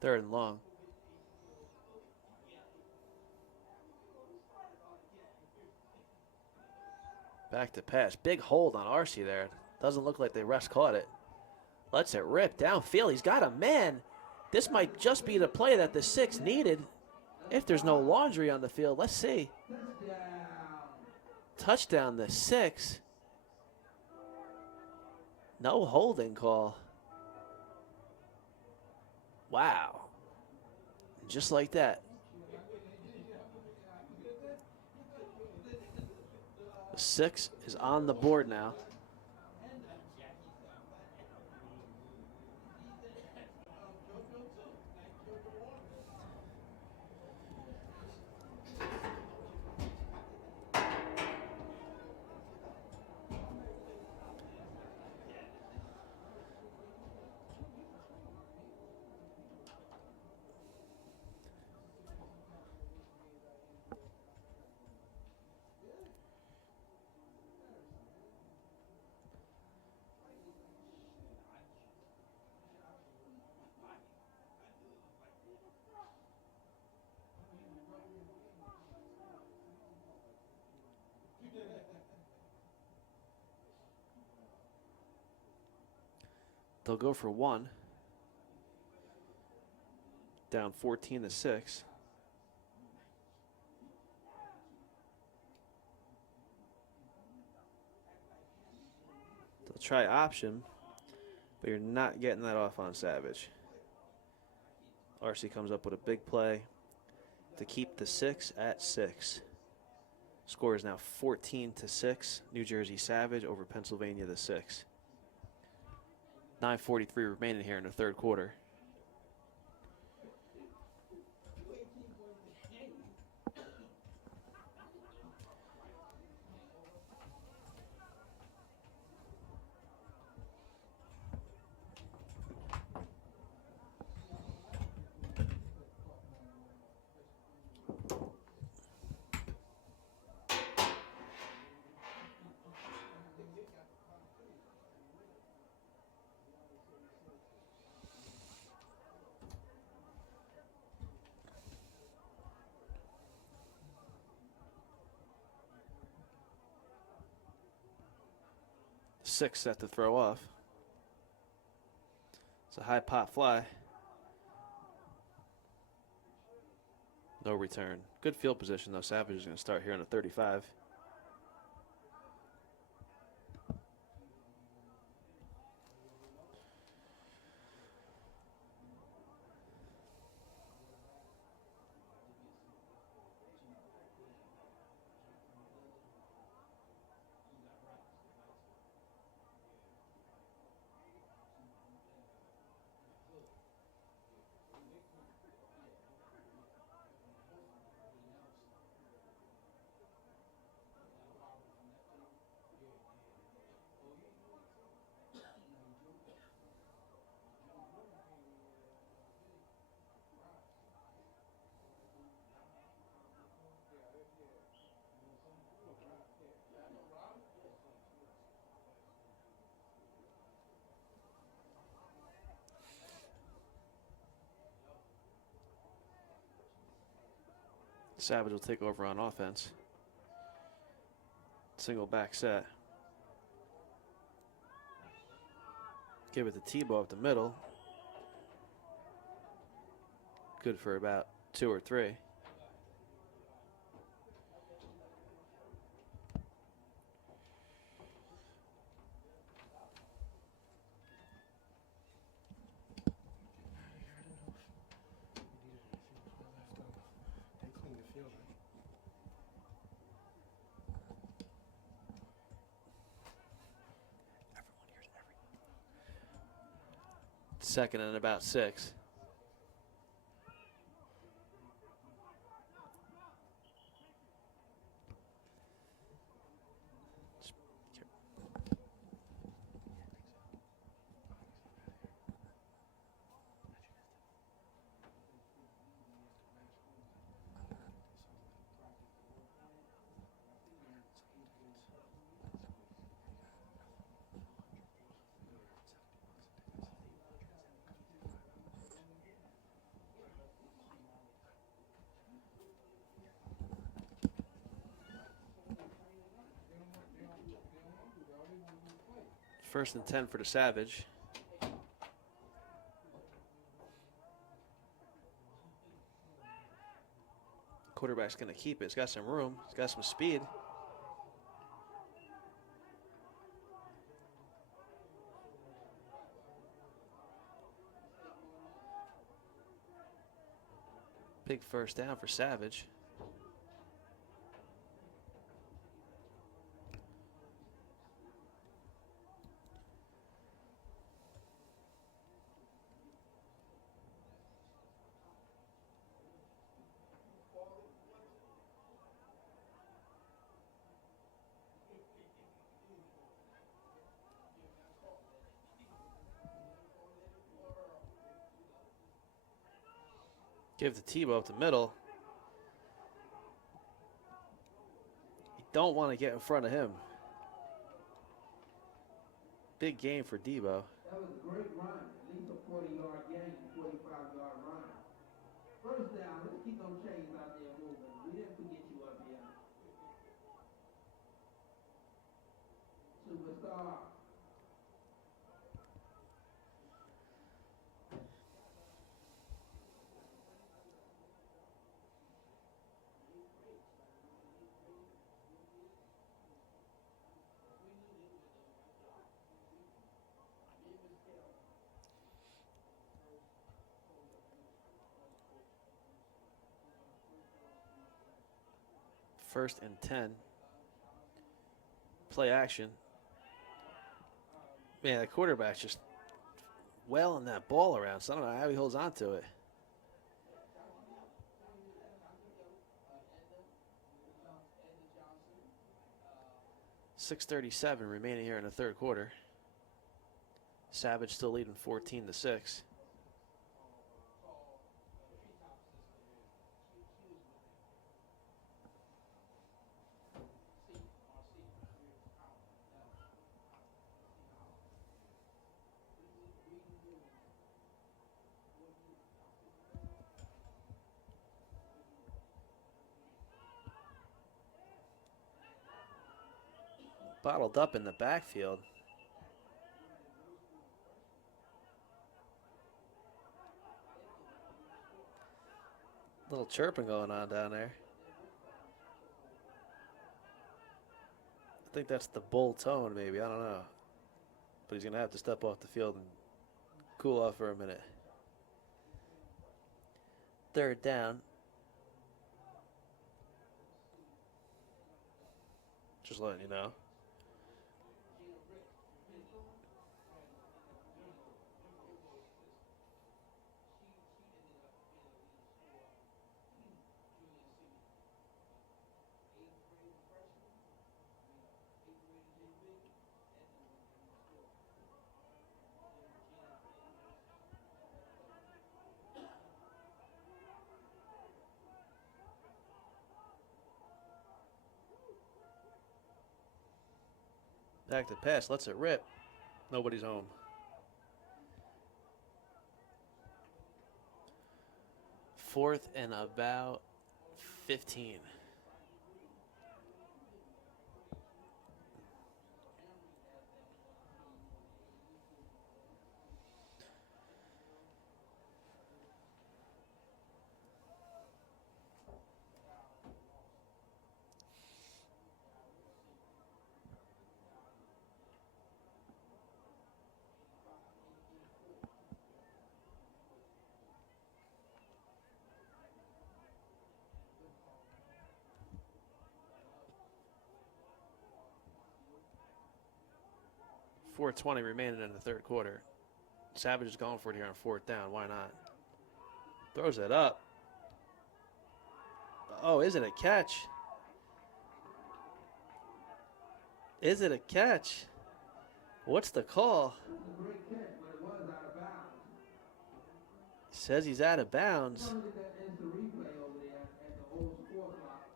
Third and long. Back to pass. Big hold on Arcee there. Doesn't look like the refs caught it. Lets it rip downfield. He's got a man. This might just be the play that the 6 needed. If there's no laundry on the field, let's see. Touchdown the 6. No holding call. Wow. Just like that. The 6 is on the board now. They'll go for 1. Down 14-6. They'll try option, but you're not getting that off on Savage. Arcee comes up with a big play to keep the 6 at 6. Score is now 14-6. New Jersey Savage over Pennsylvania the 6. 9:43 remaining here in the 3rd quarter. Six set to throw off. It's a high pop fly. No return. Good field position though. Savage is going to start here on the 35. Savage will take over on offense. Single back set. Give it to Tebow up the middle. Good for about 2 or 3. Second and about 6. First and 10 for the Savage. Quarterback's going to keep it. He's got some room. He's got some speed. Big first down for Savage. Give the Tebow up the middle. You don't want to get in front of him. Big game for Debo. That was a great run. At least a 40-yard gain, 45-yard run. First down, let's keep them chains out there moving. We didn't forget you up here. Superstar. First and 10. Play action. Man, the quarterback's just wailing that ball around, so I don't know how he holds on to it. 6:37 remaining here in the third quarter. Savage still leading 14-6. Bottled up in the backfield. Little chirping going on down there. I think that's the bull tone, maybe. I don't know. But he's going to have to step off the field and cool off for a minute. Third down. Just letting you know. Back to pass, lets it rip. Nobody's home. Fourth and about 15. .420 remaining in the third quarter. Savage is going for it here on fourth down. Why not? Throws it up. Oh, is it a catch? Is it a catch? What's the call? Great catch, but it was out of bounds. Says he's out of bounds. Somebody did that instant replay over there at the old sport clock.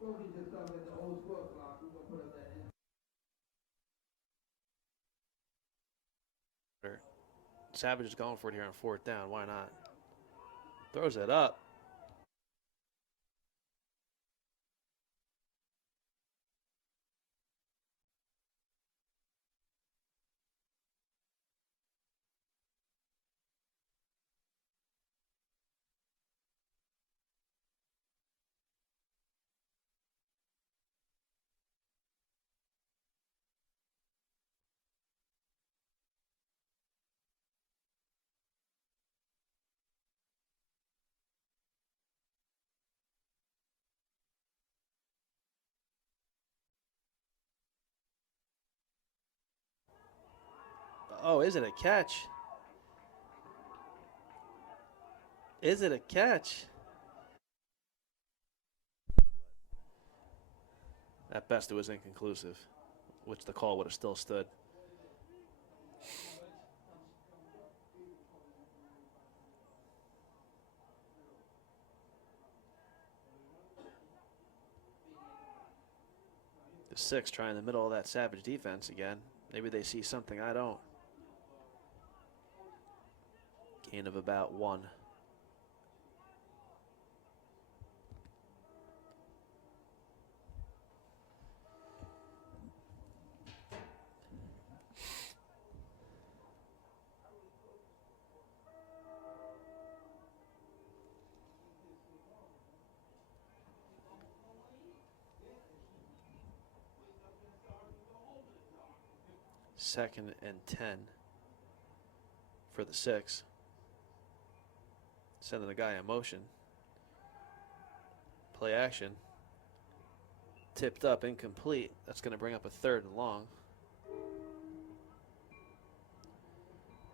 Somebody did something at the old sport clock. We're gonna put up that instant. Savage is going for it here on fourth down. Why not? Throws it up. Oh, is it a catch? Is it a catch? At best, it was inconclusive, which the call would have still stood. The 6 trying in the middle of that Savage defense again. Maybe they see something I don't. Gain of about 1. Second and 10 for the 6. Sending the guy in motion. Play action. Tipped up, incomplete. That's going to bring up a third and long.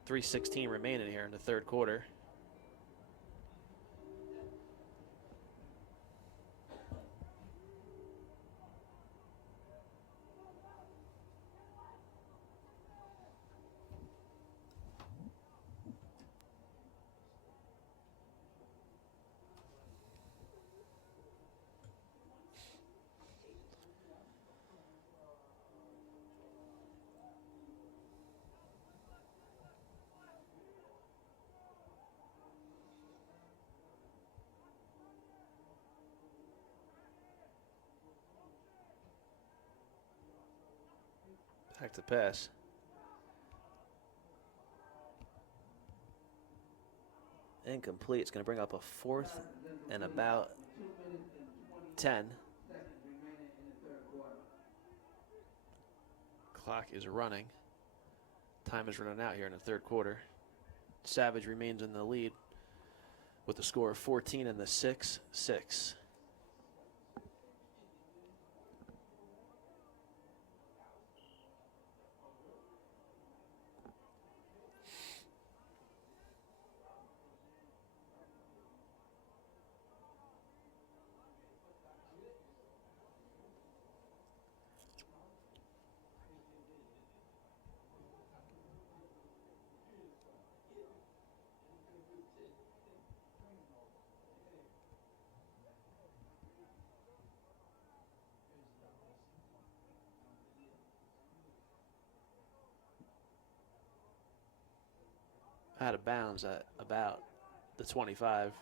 3:16 remaining here in the third quarter. Back to pass. Incomplete. It's going to bring up a fourth and about 10. Clock is running. Time is running out here in the third quarter. Savage remains in the lead with the score of 14 and the 6-6. Out of bounds at about the 25.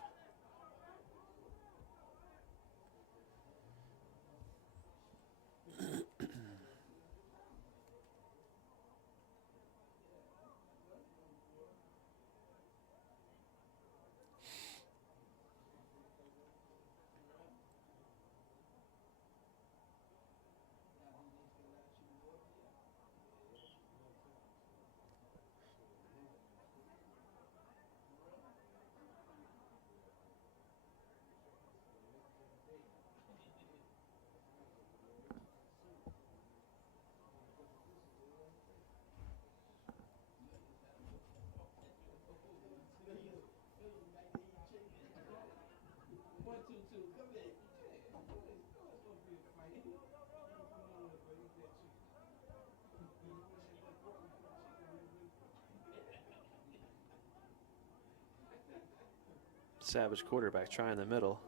Savage quarterback trying the middle.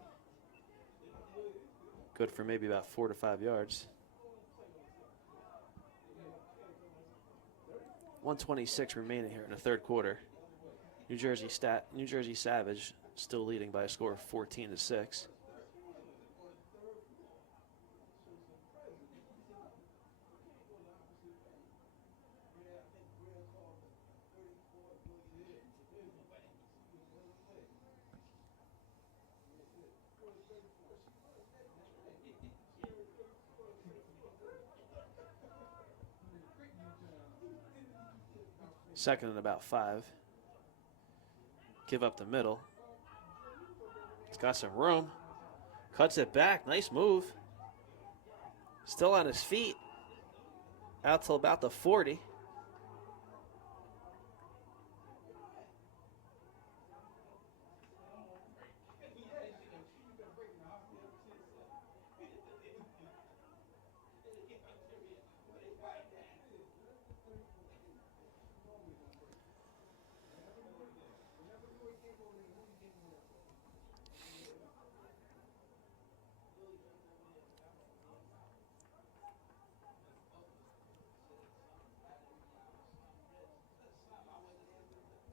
Good for maybe about 4 to 5 yards. 1:26 remaining here in the third quarter. New Jersey Savage still leading by a score of 14-6. Second and about 5. Give up the middle. It's got some room. Cuts it back. Nice move. Still on his feet. Out till about the 40.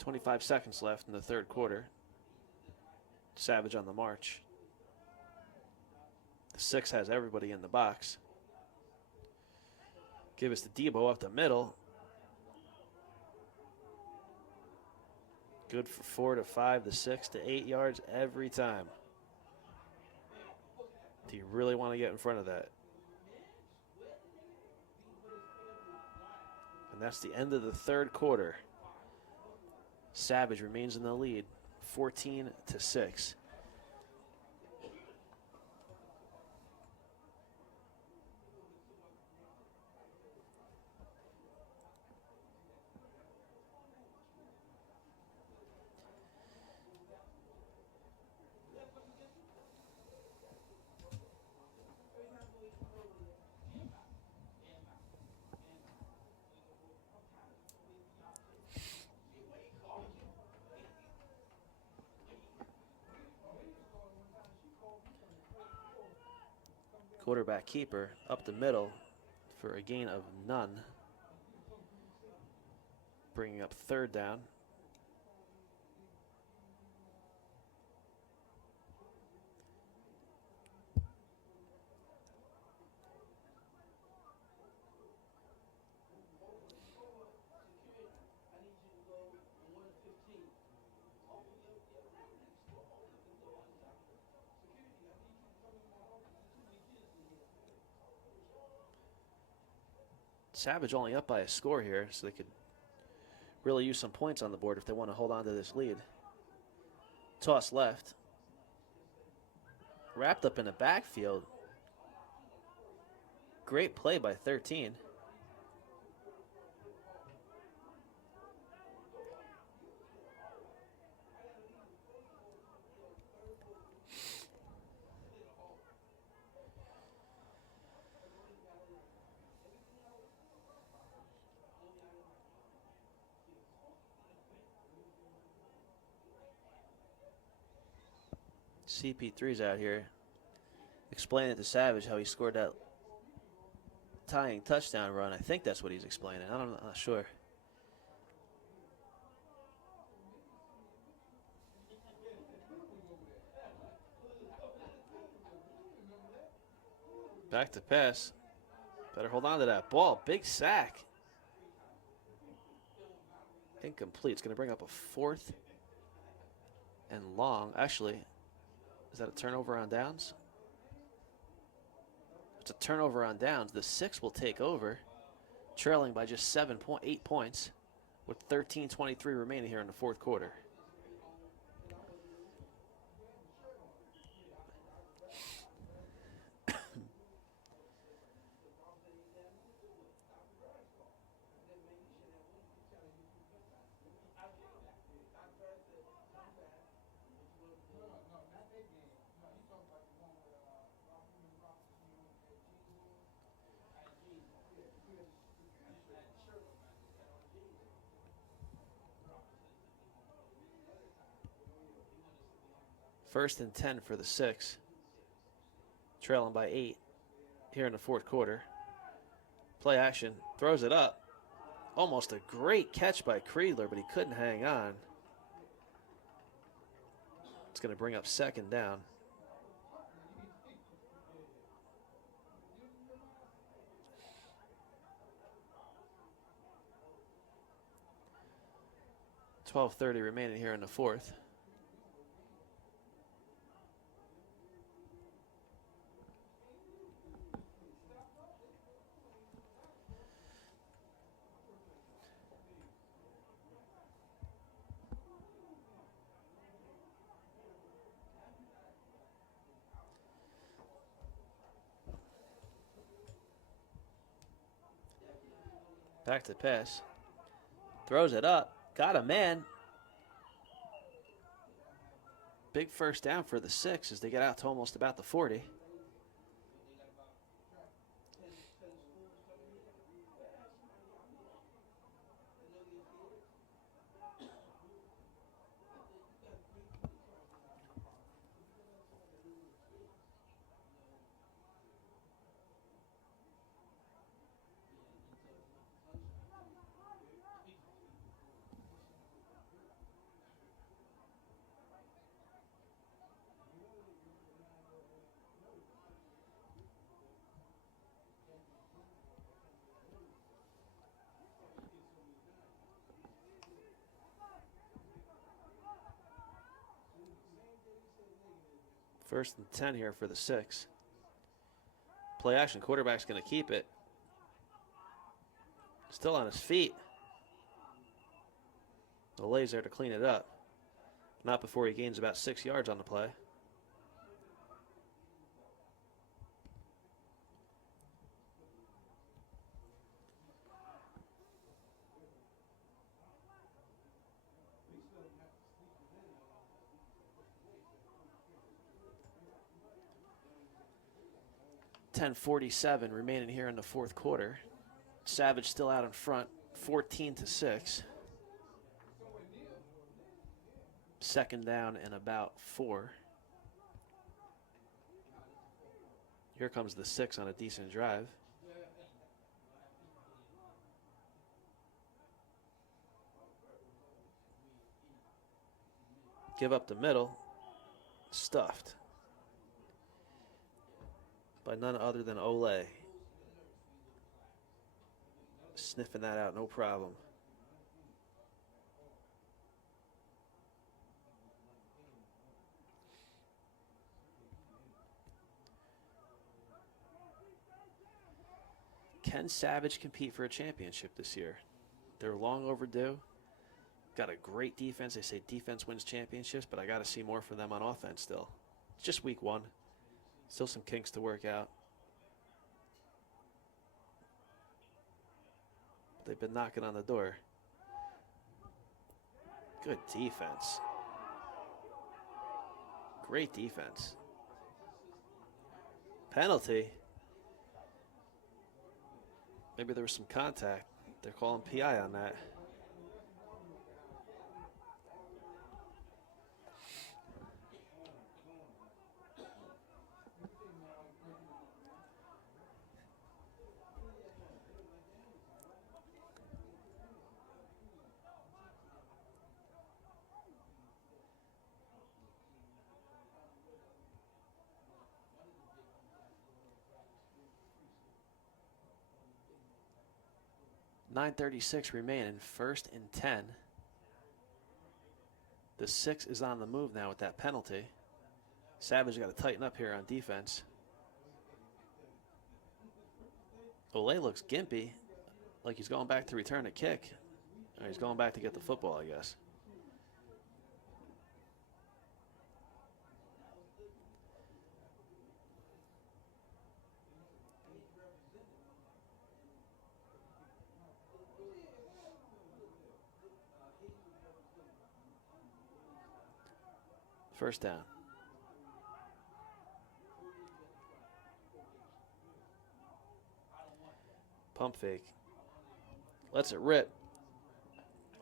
.25 seconds left in the third quarter. Savage on the march. The 6 has everybody in the box. Give us the Debo up the middle. Good for 4 to 5 to 6 to 8 yards every time. Do you really want to get in front of that? And that's the end of the third quarter. Savage remains in the lead, 14-6. Quarterback keeper up the middle for a gain of none. Bringing up third down. Savage only up by a score here, so they could really use some points on the board if they want to hold on to this lead. Toss left. Wrapped up in the backfield. Great play by 13. CP3's out here explaining to Savage how he scored that tying touchdown run. I think that's what he's explaining. I'm not sure. Back to pass. Better hold on to that ball. Big sack. Incomplete. It's going to bring up a 4th and long. Actually, is that a turnover on downs? It's a turnover on downs. The 6 will take over, trailing by just 8 points with 13:23 remaining here in the fourth quarter. First and 10 for the 6. Trailing by 8 here in the fourth quarter. Play action, throws it up. Almost a great catch by Creedler, but he couldn't hang on. It's going to bring up second down. .12:30 remaining here in the fourth. Back to pass. Throws it up. Got a man. Big first down for the 6 as they get out to almost about the 40. First and 10 here for the 6. Play action, quarterback's going to keep it. Still on his feet. Olay's there to clean it up. Not before he gains about 6 yards on the play. .47 remaining here in the fourth quarter. Savage still out in front, 14-6. Second down and about 4. Here comes the 6 on a decent drive. Give up the middle. Stuffed by none other than Olay. Sniffing that out, no problem. Can Savage compete for a championship this year? They're long overdue. Got a great defense. They say defense wins championships, but I got to see more from them on offense still. It's just week 1. Still some kinks to work out. They've been knocking on the door. Good defense. Great defense. Penalty. Maybe there was some contact. They're calling PI on that. .36 remaining, first and 10. The 6 is on the move now with that penalty. Savage got to tighten up here on defense. Olay looks gimpy, like he's going back to return a kick. Or he's going back to get the football, I guess. First down. Pump fake. Lets it rip.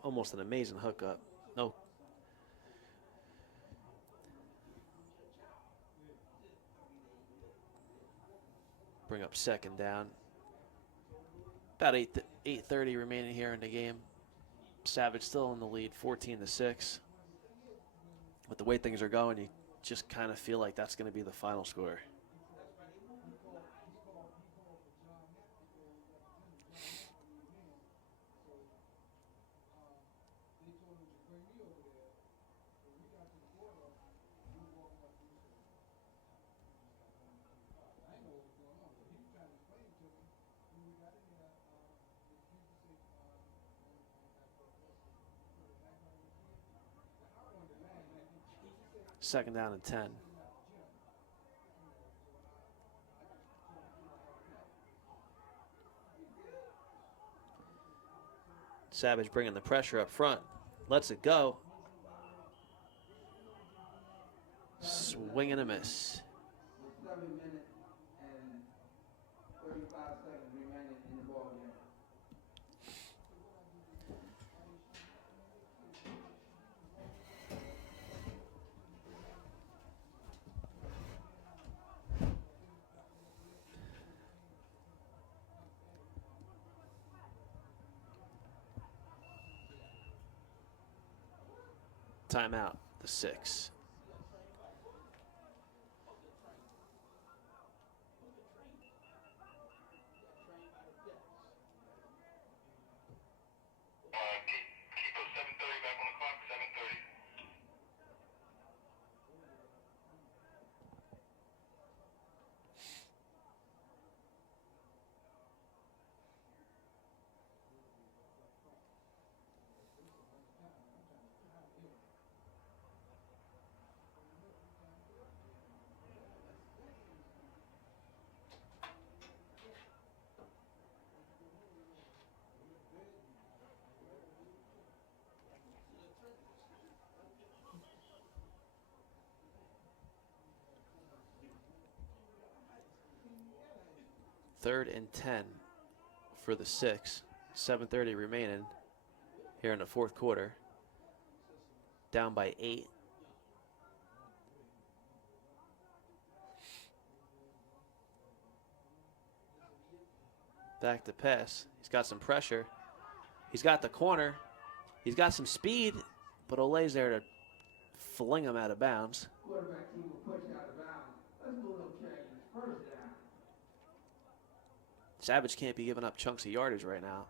Almost an amazing hookup. No. Bring up second down. About 8:30 remaining here in the game. Savage still in the lead, 14-6. With the way things are going, you just kind of feel like that's going to be the final score. Second down and 10. Savage bringing the pressure up front. Lets it go. Swing and a miss. 7 minutes and 35 seconds remaining in the ball game. Timeout, the 6. Keep us 7:30 back on the clock, 7:30. Third and 10 for the 6. 7:30 remaining here in the fourth quarter. Down by 8. Back to pass. He's got some pressure. He's got the corner. He's got some speed, but Olay's there to fling him out of bounds. Quarterback team will push out of bounds. Let's do a little change. First down. Savage can't be giving up chunks of yardage right now.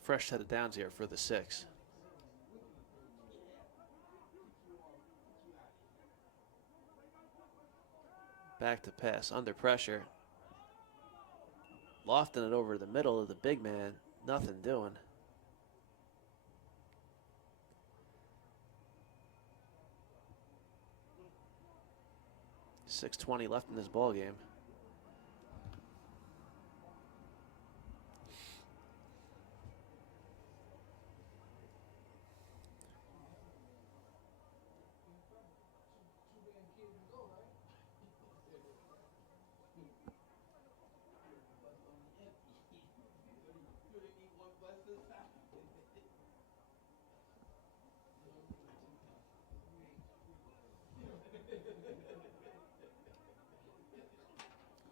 Fresh set of downs here for the 6. Back to pass, under pressure. Lofting it over the middle of the big man. Nothing doing. .620 left in this ball game.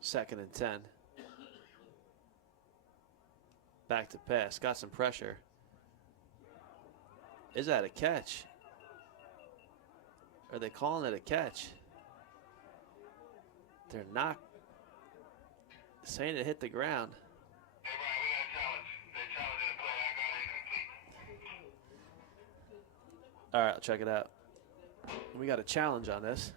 Second and 10. Back to pass. Got some pressure. Is that a catch? Are they calling it a catch? They're not saying it hit the ground. Hey, Brian, we got a challenge. They challenging the play. I got it incomplete. All right, I'll check it out. We got a challenge on this.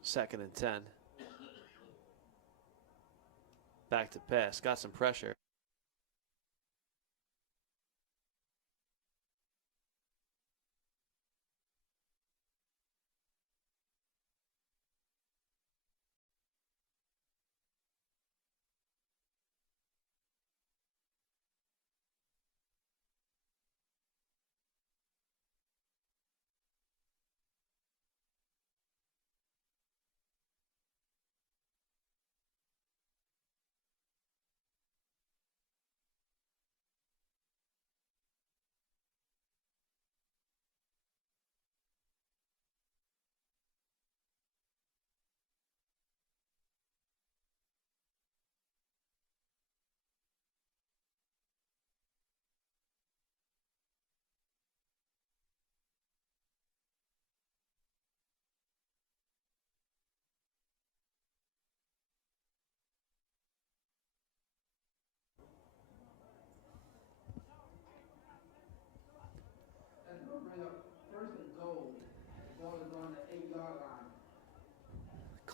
Second and 10. Back to pass. Got some pressure.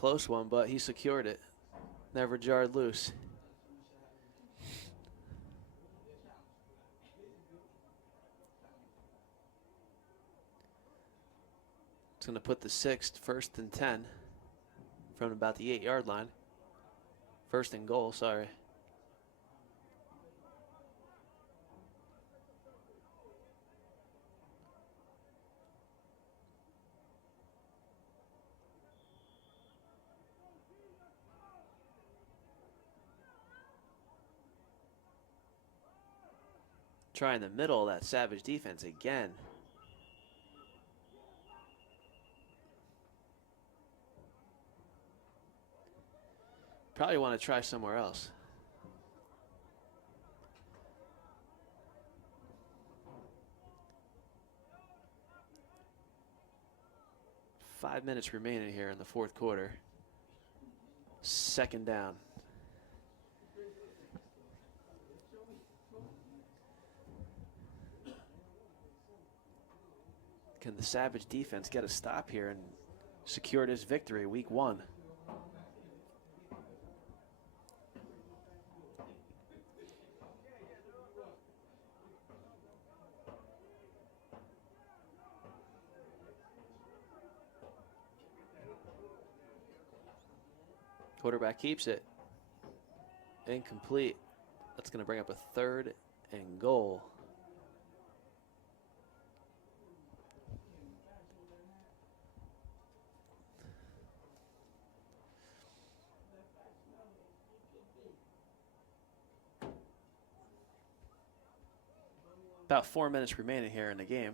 close one, but he secured it. Never jarred loose. It's going to put the 6th, 1st and 10 from about the 8-yard line. 1st and goal, sorry. Try in the middle of that Savage defense again. Probably want to try somewhere else. Five minutes remaining here in the 4th quarter. 2nd down. Can the Savage defense get a stop here and secure this victory week 1? Quarterback keeps it. Incomplete. That's going to bring up a 3rd and goal. About 4 minutes remaining here in the game.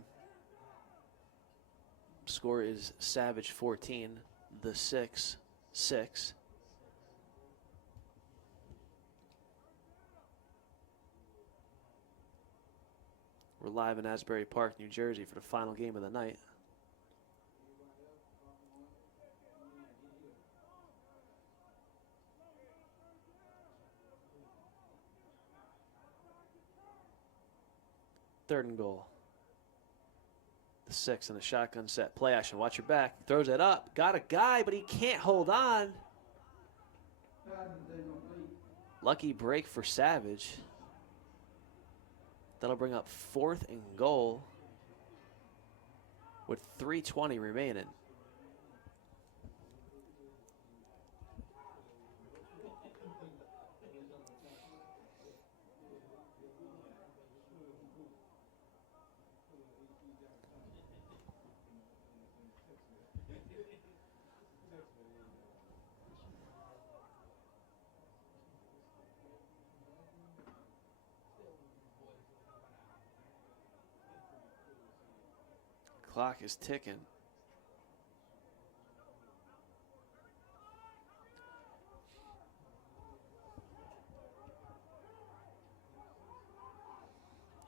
Score is Savage 14, the 6, 6. We're live in Asbury Park, New Jersey for the final game of the night. Third and goal. The 6 in the shotgun set. Play action. Watch your back. Throws it up. Got a guy, but he can't hold on. Lucky break for Savage. That'll bring up 4th and goal with 3:20 remaining. Clock is ticking.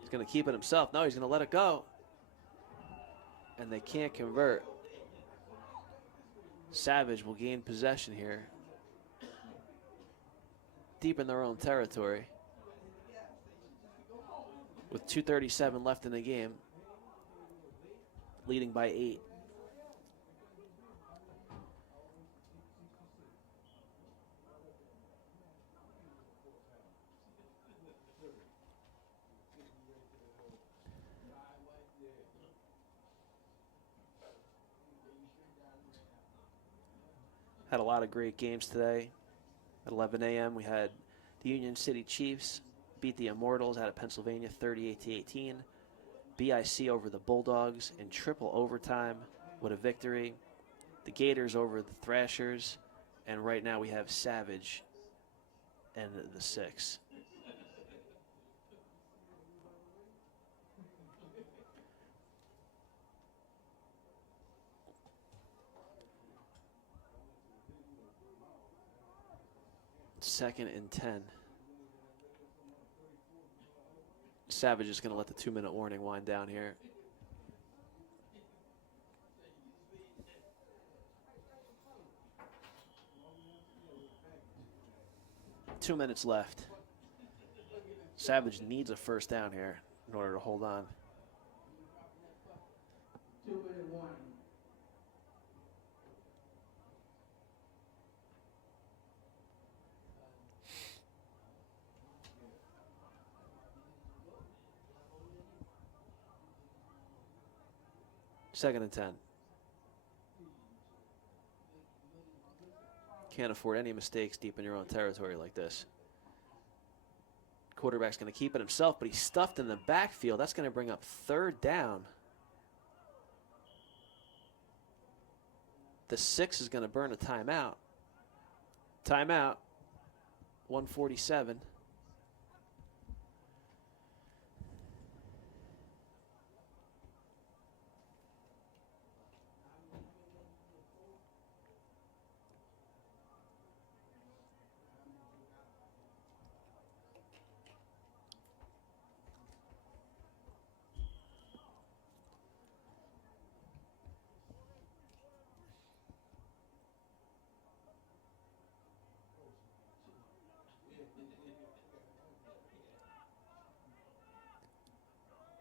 He's going to keep it himself. No, he's going to let it go. And they can't convert. Savage will gain possession here. Deep in their own territory. With 2:37 left in the game. Leading by 8. Had a lot of great games today. At 11 a.m. we had the Union City Chiefs beat the Immortals out of Pennsylvania 38-18. BIC over the Bulldogs in triple overtime with a victory. The Gators over the Thrashers. And right now we have Savage and the 6. Second and 10. Savage is going to let the 2-minute warning wind down here. Two minutes left. Savage needs a first down here in order to hold on. 2-minute warning. 2nd and 10. Can't afford any mistakes deep in your own territory like this. Quarterback's going to keep it himself, but he's stuffed in the backfield. That's going to bring up 3rd down. The 6 is going to burn a timeout. Timeout. 147.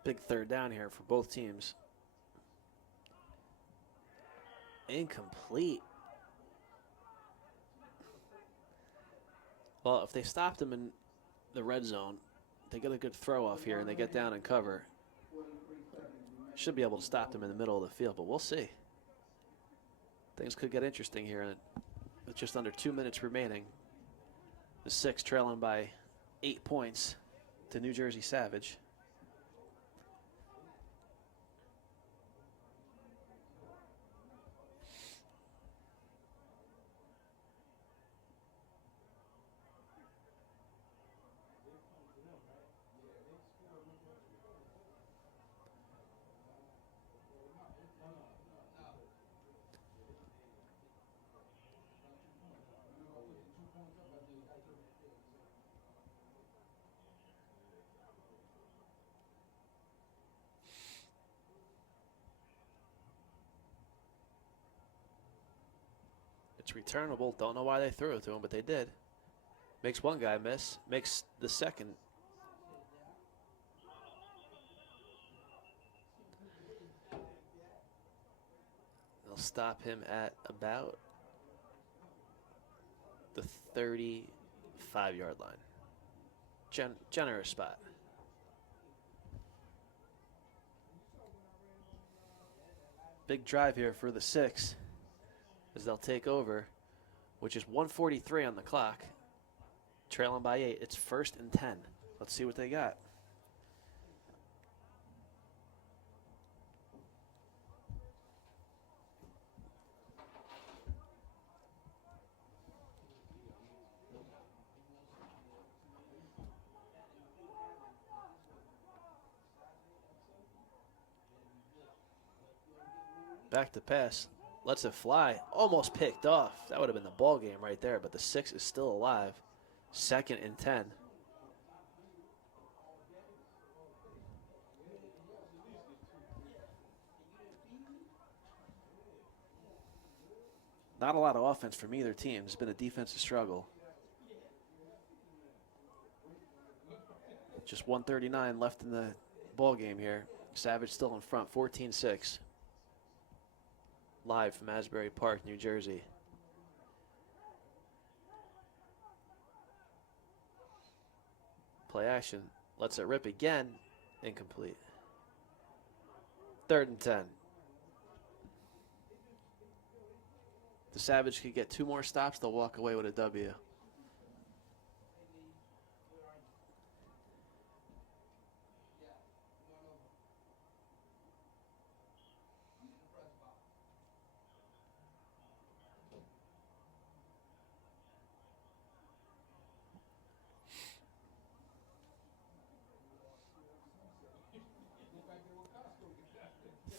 Big 3rd down here for both teams. Incomplete. Well, if they stopped him in the red zone, they get a good throw off here and they get down and cover. Should be able to stop them in the middle of the field, but we'll see. Things could get interesting here with just under 2 minutes remaining. The 6 trailing by 8 points to New Jersey Savage. It's returnable. Don't know why they threw it to him, but they did. Makes one guy miss. Makes the second. They'll stop him at about the 35-yard line. Generous spot. Big drive here for the 6 as they'll take over, which is 1:43 on the clock. Trailing by 8. It's 1st and 10. Let's see what they got. Back to pass. Lets it fly. Almost picked off. That would have been the ball game right there, but the 6 is still alive. 2nd and 10. Not a lot of offense from either team. It's been a defensive struggle. Just 1:39 left in the ball game here. Savage still in front, 14-6. Live from Asbury Park, New Jersey. Play action. Lets it rip again. Incomplete. 3rd and 10. The Savage could get 2 more stops. They'll walk away with a W.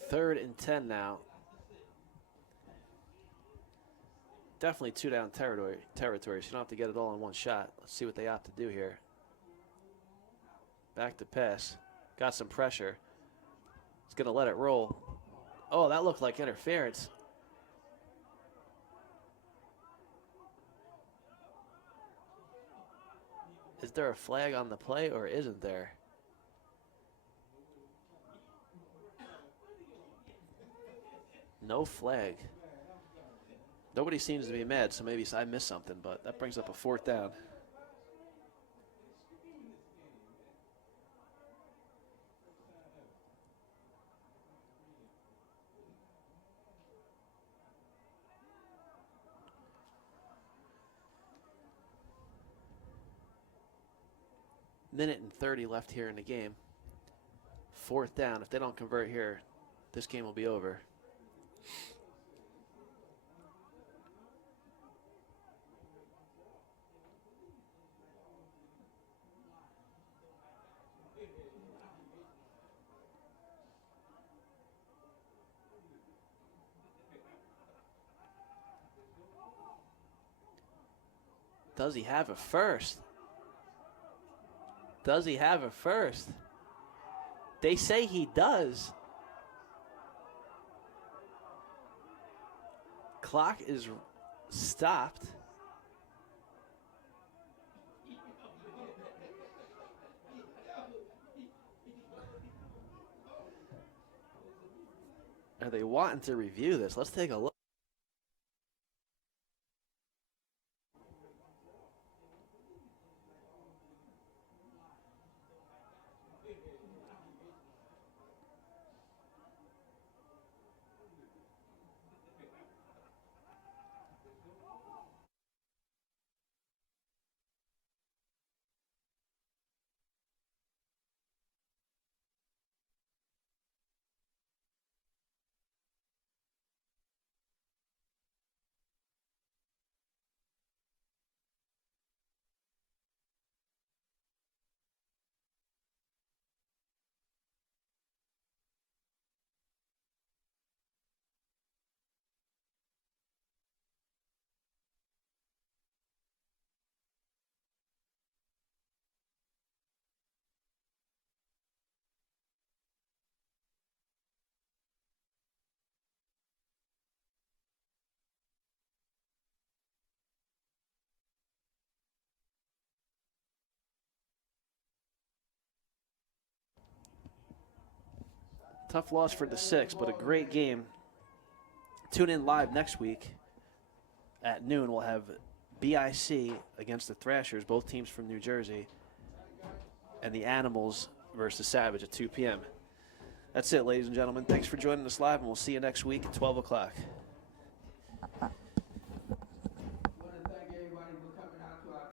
Third and 10 now. Definitely 2 down territory, so you don't have to get it all in one shot. Let's see what they opt to do here. Back to pass. Got some pressure. He's going to let it roll. Oh, that looked like interference. Is there a flag on the play or isn't there? No flag. Nobody seems to be mad, so maybe I missed something, but that brings up a 4th down. Minute and 30 left here in the game. 4th down. If they don't convert here, this game will be over. Does he have a first? Does he have a first? They say he does. Clock is stopped. Are they wanting to review this? Let's take a look. Tough loss for the 6, but a great game. Tune in live next week at noon. We'll have BIC against the Thrashers, both teams from New Jersey, and the Animals versus the Savage at 2 p.m. That's it, ladies and gentlemen. Thanks for joining us live, and we'll see you next week at 12 o'clock.